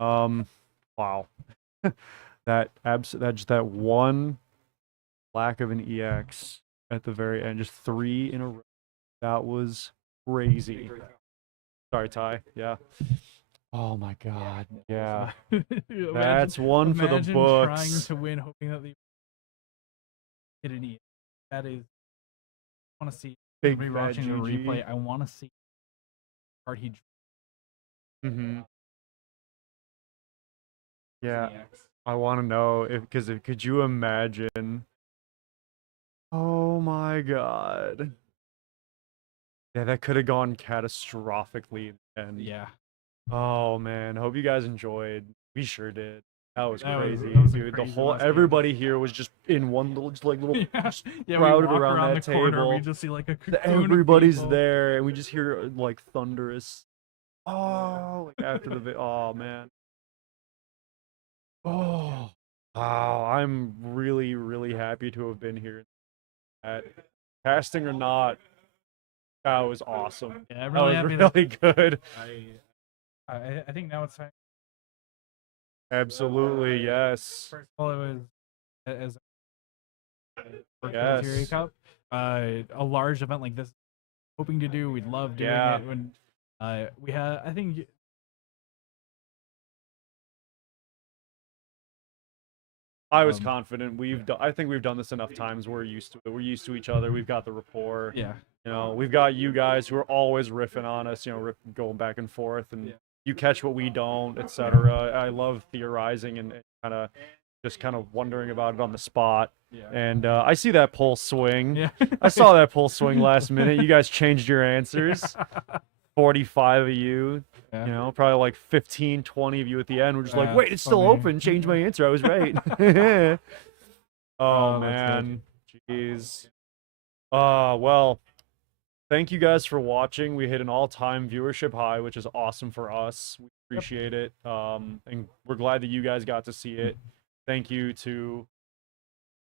Wow. That one lack of an EX at the very end, just 3 in a row. That was crazy. Sorry, Ty. Yeah. Oh my god. Yeah. That's one for the Imagine books. trying to win, hoping that they hit an EX. That is. I want to see. Big Rewatching fat the GG. replay, I want to see. Card he Mm-hmm. Yeah, I want to know because could you imagine? Oh my god. Yeah, that could have gone catastrophically. And Yeah. oh man, hope you guys enjoyed. We sure did. That was That was- crazy, that was a dude. The crazy whole last game. everybody here was just in one little, just like little, Yeah, just yeah. We crowded walk around around that the corner, we table. just see like a cocoon of Everybody's people. there, and we just hear like thunderous. Oh, like after oh man. Oh, wow. I'm really, really happy to have been here. Casting or not, that was awesome. Yeah, I'm That really was happy that really good. I think now it's time. Absolutely, yes. First of all, it was as for Yes. Materia Cup, a large event like this. Hoping to do, we'd love doing Yeah. it when we had. I think I was confident. I think we've done this enough times. We're used to it. We're used to each other. We've got the rapport. yeah. You know, we've got you guys who are always riffing on us. You know, going back and forth, and Yeah. you catch what we don't, etc. I love theorizing and kind of wondering about it on the spot. Yeah. And I see that pulse swing. Yeah. I saw that pulse swing last minute. You guys changed your answers. 45 of you. Yeah. You know, probably like 15, 20 of you at the end were just like, That's wait, it's still funny. open. Change my answer. I was right. Oh, Oh, that's man. Jeez. Well, thank you guys for watching. We hit an all-time viewership high, which is awesome for us. We appreciate it. And we're glad that you guys got to see it. Thank you to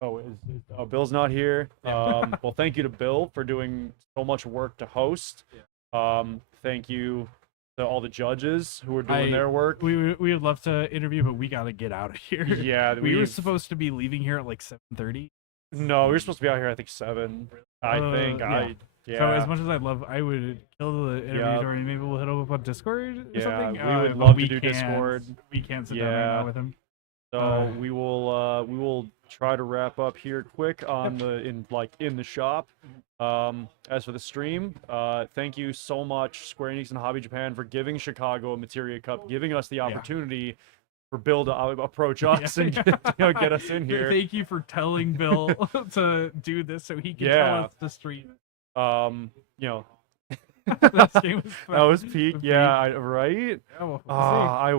Bill's not here. Well, thank you to Bill for doing so much work to host. Thank you to all the judges who are doing their work. We would love to interview, but we gotta get out of here. Yeah, we were we've- supposed to be leaving here at like 7:30. No, we were supposed to be out here, I think 7. I think. yeah. Yeah. So as much as I would kill the interview, Yeah. Dorian, maybe we'll hit up on Discord or Yeah, something. we would but love to we do can't- Discord. We can't sit down right Yeah. now with him. So we will try to wrap up here quick on in the shop. As for the stream, thank you so much, Square Enix and Hobby Japan, for giving Chicago a Materia Cup, giving us the opportunity for Bill to approach us and get us in here. Thank you for telling Bill to do this so he can tell us the stream. This game was That was fun. peak. Peak. Yeah, right. Yeah, we'll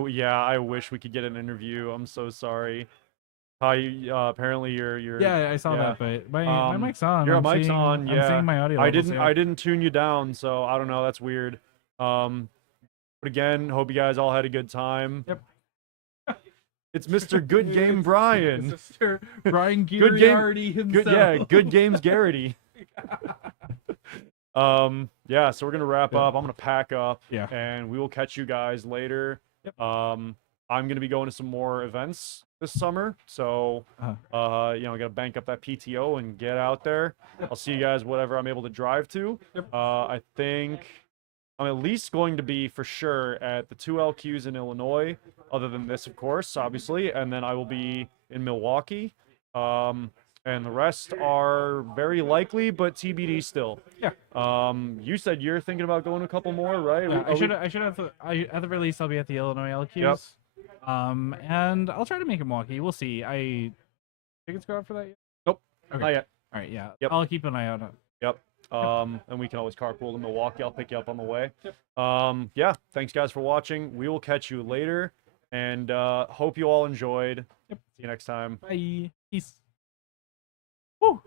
see. I wish we could get an interview. I'm so sorry. Apparently you're. Yeah, I saw yeah. that, but my mic's on. Your I'm mic's seeing, on. Yeah. I'm seeing my audio. I levels didn't. here. I didn't tune you down, so I don't know. That's weird. But again, hope you guys all had a good time. Yep. It's Mr. Good Game Brian. Mr. Brian Good game- Ghirardi himself. Good Games Garrity. Yeah, so we're gonna wrap up. I'm gonna pack up. Yeah. And we will catch you guys later. Yep. I'm gonna be going to some more events this summer, so gotta bank up that PTO and get out there. I'll see you guys whatever I'm able to drive to. Yep. I think I'm at least going to be for sure at the 2 LQs in Illinois, other than this, of course, obviously, and then I will be in Milwaukee. And the rest are very likely, but TBD still. Yeah. You said you're thinking about going a couple more, right? Yeah, I should have. At the very least, I'll be at the Illinois LQs. And I'll try to make it Milwaukee. We'll see. Tickets go out for that yet? Nope. Okay. Not yet. All right. Yeah. Yep. I'll keep an eye out. Yep. And we can always carpool to Milwaukee. I'll pick you up on the way. Yep. Yeah. Thanks, guys, for watching. We will catch you later, and hope you all enjoyed. Yep. See you next time. Bye. Peace. Woo.